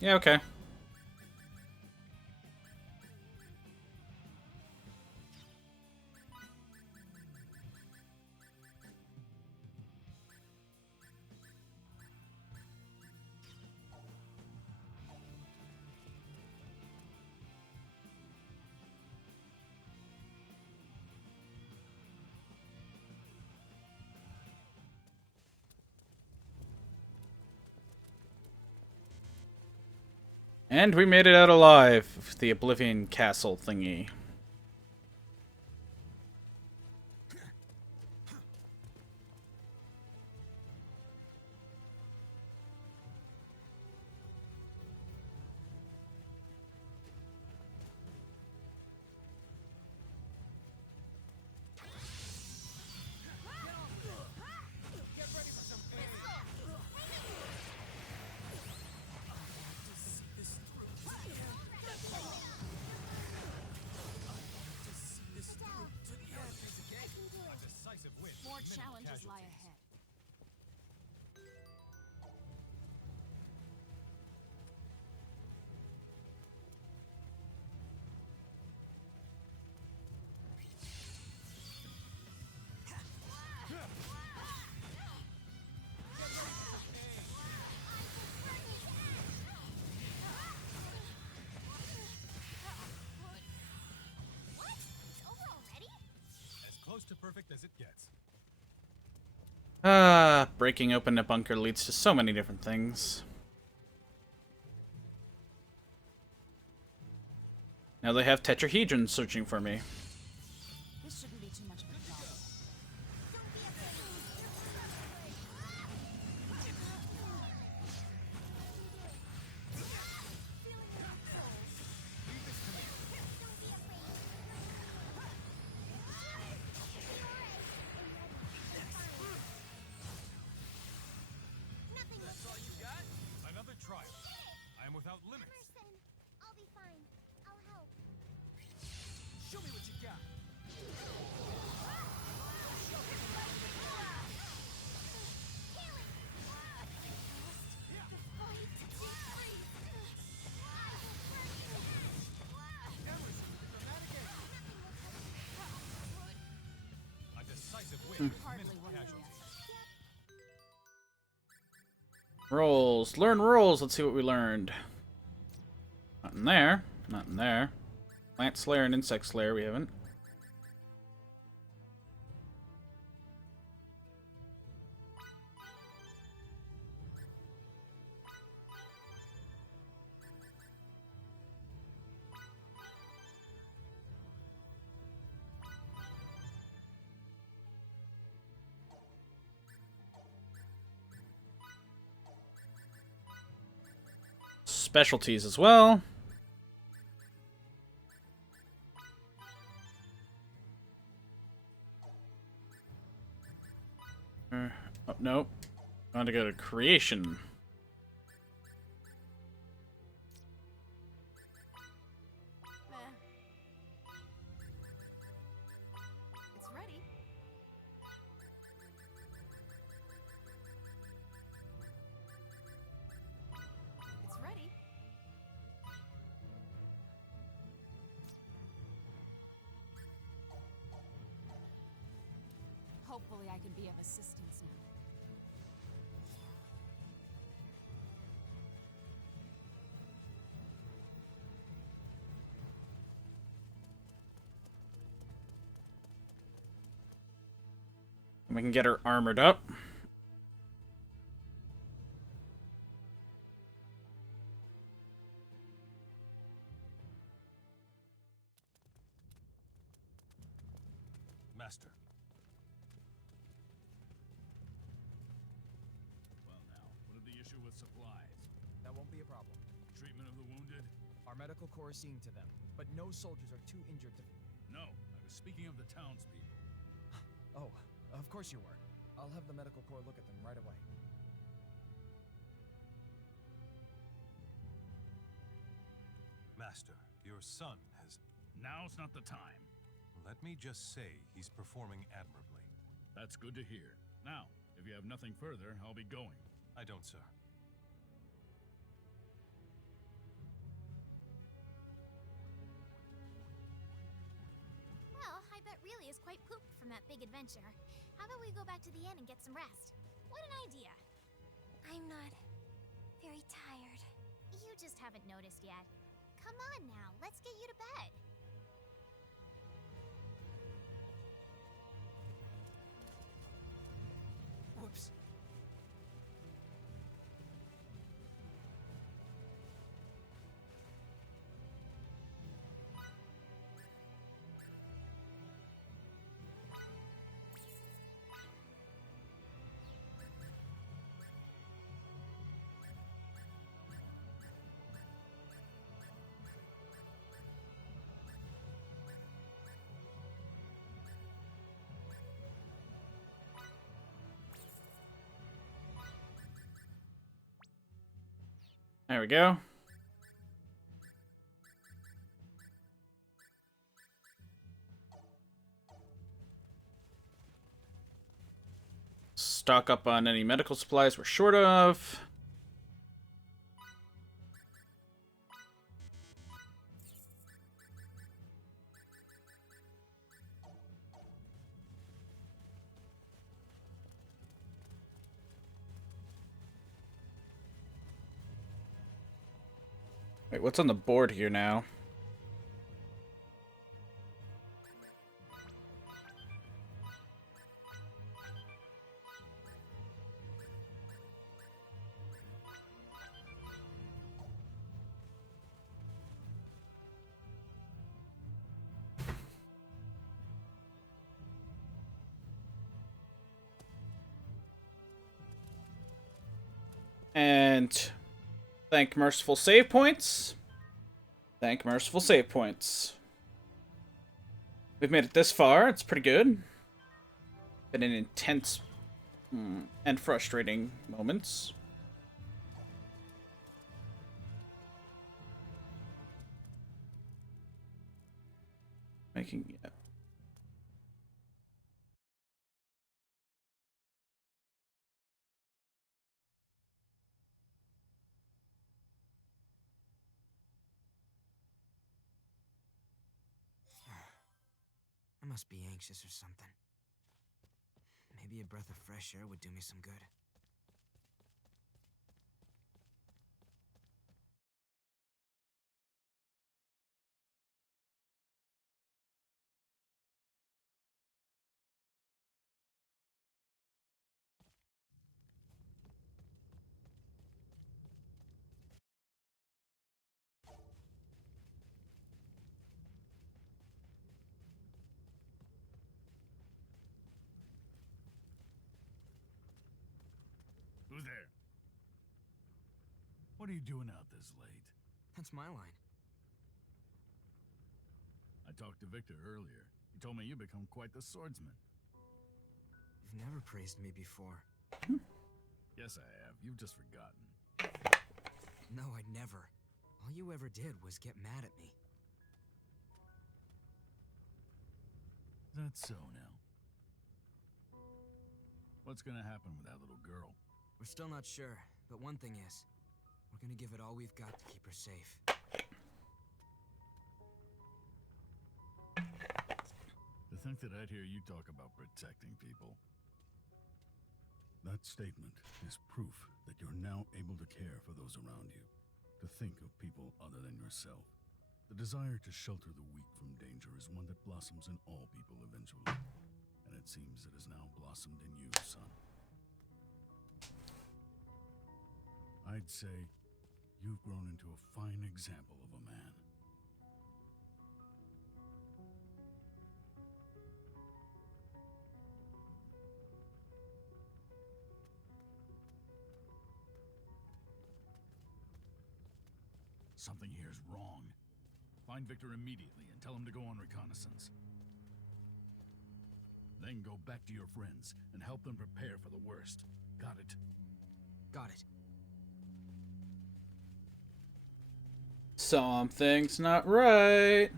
Yeah, okay. And we made it out alive of the Oblivion Castle thingy. More challenges lie ahead. As close to perfect as it gets. Breaking open a bunker leads to so many different things. Now they have tetrahedrons searching for me. This shouldn't be too much of a problem. That's all you got? Another trial. I am without limits. Emerson, I'll be fine. I'll help. Show me what you got. A decisive win. Hardly Minimal one casualties. Rolls. Learn rolls. Let's see what we learned. Not in there. Not in there. Plant Slayer and Insect Slayer we haven't. Specialties as well. Oh, nope. I want to go to creation. It's ready. It's ready. Hopefully I can be of assistance now. We can get her armored up. Master. Well now, what is the issue with supplies? That won't be be a problem. Treatment of the wounded? Our medical corps is seeing to them, but no soldiers are too injured to... No, I was speaking of the townspeople. Oh, of course you were. I'll have the medical corps look at them right away. Master, your son has... Now's not the time. Let me just say he's performing admirably. That's good to hear. Now, if you have nothing further, I'll be going. I don't, sir. Well, I bet really is quite pooped from that big adventure. How about we go back to the inn and get some rest? What an idea! I'm not very tired. You just haven't noticed yet. Come on now, let's get you to bed. Whoops. There we go. Stock up on any medical supplies we're short of. Wait, what's on the board here now? And thank merciful save points. Thank merciful save points. We've made it this far. It's pretty good. Been an intense and frustrating moments. Making... Yeah. I must be anxious or something. Maybe a breath of fresh air would do me some good. Who's there? What are you doing out this late? That's my line. I talked to Victor earlier. He told me you become quite the swordsman. You've never praised me before. Yes, I have. You've just forgotten. No, I'd never. All you ever did was get mad at me. That's so now. What's gonna happen with that little girl? We're still not sure, but one thing is, we're gonna give it all we've got to keep her safe. To think that I'd hear you talk about protecting people. That statement is proof that you're now able to care for those around you, to think of people other than yourself. The desire to shelter the weak from danger is one that blossoms in all people eventually, and it seems it has now blossomed in you, son. I'd say you've grown into a fine example of a man. Something here is wrong. Find Victor immediately and tell him to go on reconnaissance. Then go back to your friends and help them prepare for the worst. Got it? Got it. Something's not right.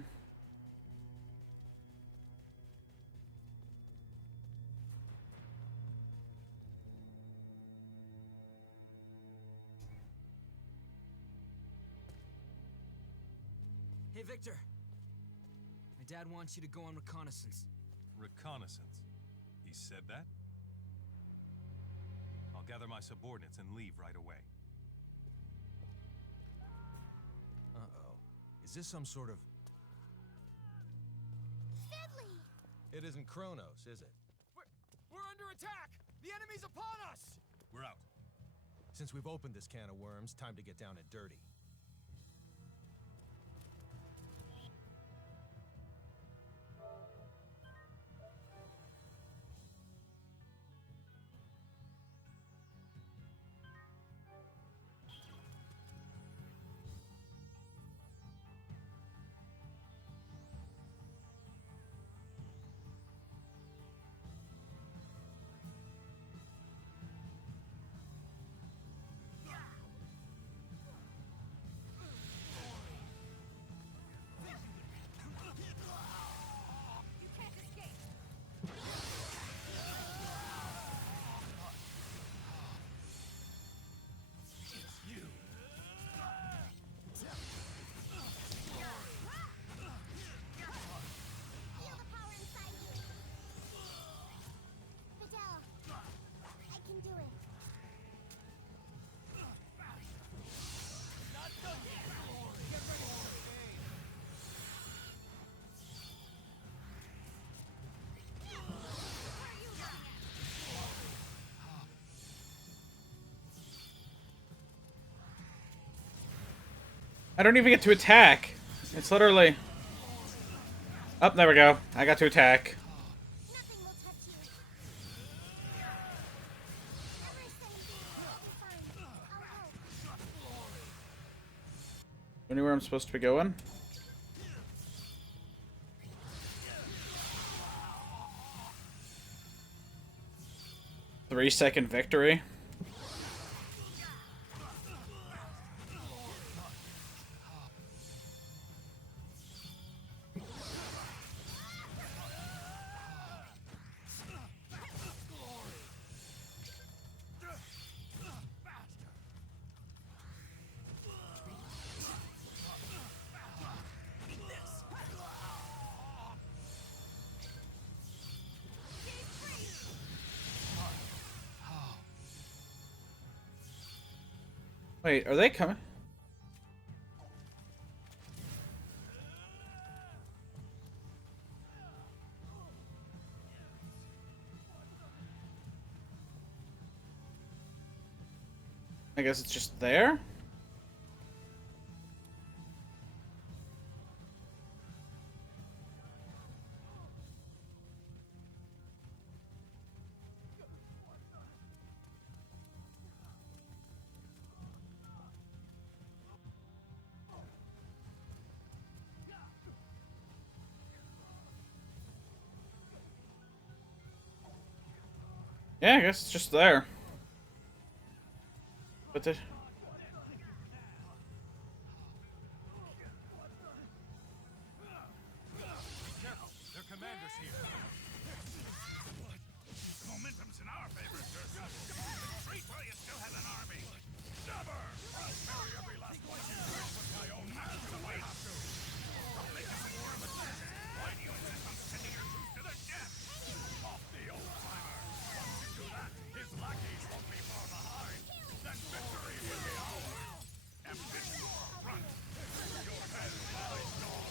Hey, Victor. My dad wants you to go on reconnaissance. Reconnaissance? He said that? I'll gather my subordinates and leave right away. Uh-oh. Is this some sort of... Deadly! It isn't Kronos, is it? We're under attack! The enemy's upon us! We're out. Since we've opened this can of worms, time to get down and dirty. I don't even get to attack. It's literally... Oh, there we go. I got to attack. Anywhere I'm supposed to be going? Three-second victory. Wait, are they coming? I guess it's just there? Yeah, I guess it's just there. But the... Careful, their commander's here. What? Momentum's in our favor, sir. Retreat while you still have an army. Never! I'll bury every last one of you with my own hands if I have to. Don't make this a war of attrition. Why do you insist on sending your troops to their death? Off the old-timer. Once you do that, his lackeys won't be far behind. Then victory will be ours. Ambition, front. Your head lies, dog.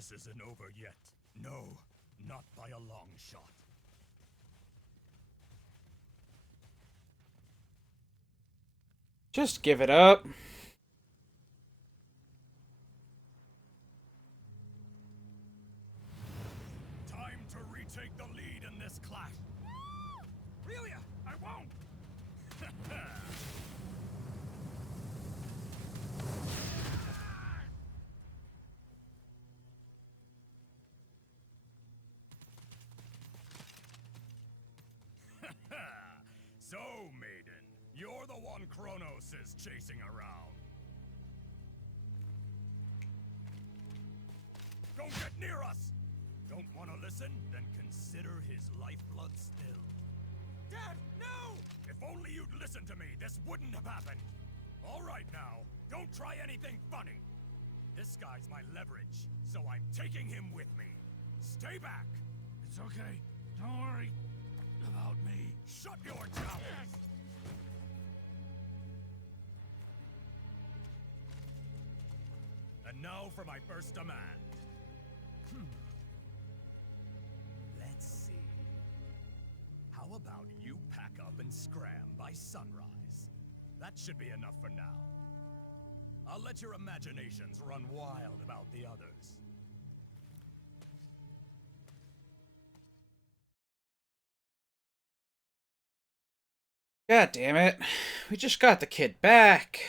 This isn't over yet. No, not by a long shot. Just give it up. Time to retake the lead in this clash. Relia, I won't. So, maiden, you're the one Kronos is chasing around. Don't get near us! Don't want to listen? Then consider his lifeblood still. Dad, no! If only you'd listened to me, this wouldn't have happened. All right now, don't try anything funny. This guy's my leverage, so I'm taking him with me. Stay back. It's okay. Don't worry about me. Shut your mouth! And now for my first demand. Let's see. How about you pack up and scram by sunrise? That should be enough for now. I'll let your imaginations run wild about the others. God damn it. We just got the kid back.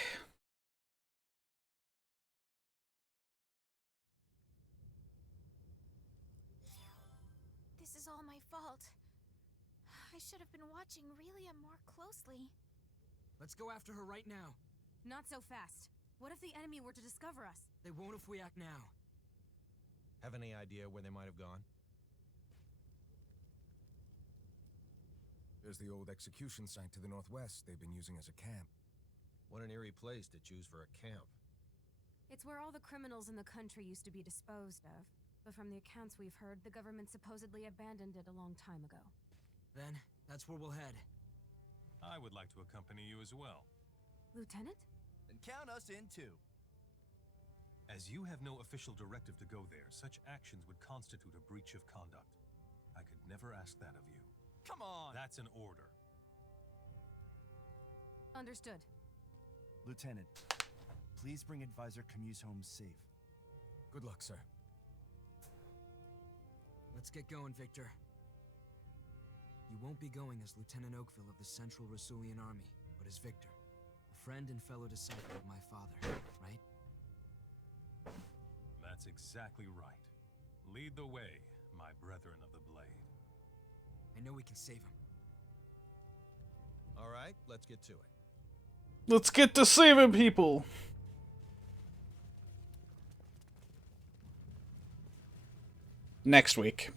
This is all my fault. I should have been watching Relia more closely. Let's go after her right now. Not so fast. What if the enemy were to discover us? They won't if we act now. Have any idea where they might have gone? There's the old execution site to the northwest they've been using as a camp. What an eerie place to choose for a camp. It's where all the criminals in the country used to be disposed of. But from the accounts we've heard, the government supposedly abandoned it a long time ago. Then, that's where we'll head. I would like to accompany you as well. Lieutenant? Then count us in too. As you have no official directive to go there, such actions would constitute a breach of conduct. I could never ask that of you. Come on! That's an order. Understood. Lieutenant, please bring Advisor Camus home safe. Good luck, sir. Let's get going, Victor. You won't be going as Lieutenant Oakville of the Central Rasulian Army, but as Victor, a friend and fellow disciple of my father, right? That's exactly right. Lead the way, my brethren of the blade. I know we can save him. All right, let's get to it. Let's get to saving people. Next week.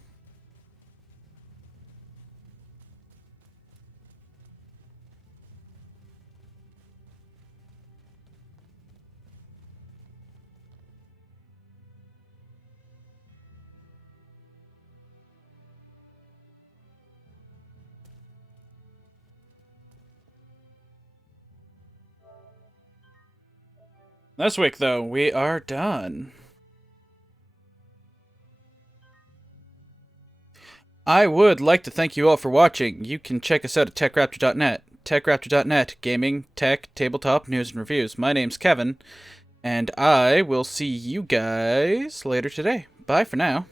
This week, though, we are done. I would like to thank you all for watching. You can check us out at techraptor.net. Techraptor.net, gaming, tech, tabletop, news, and reviews. My name's Kevin, and I will see you guys later today. Bye for now.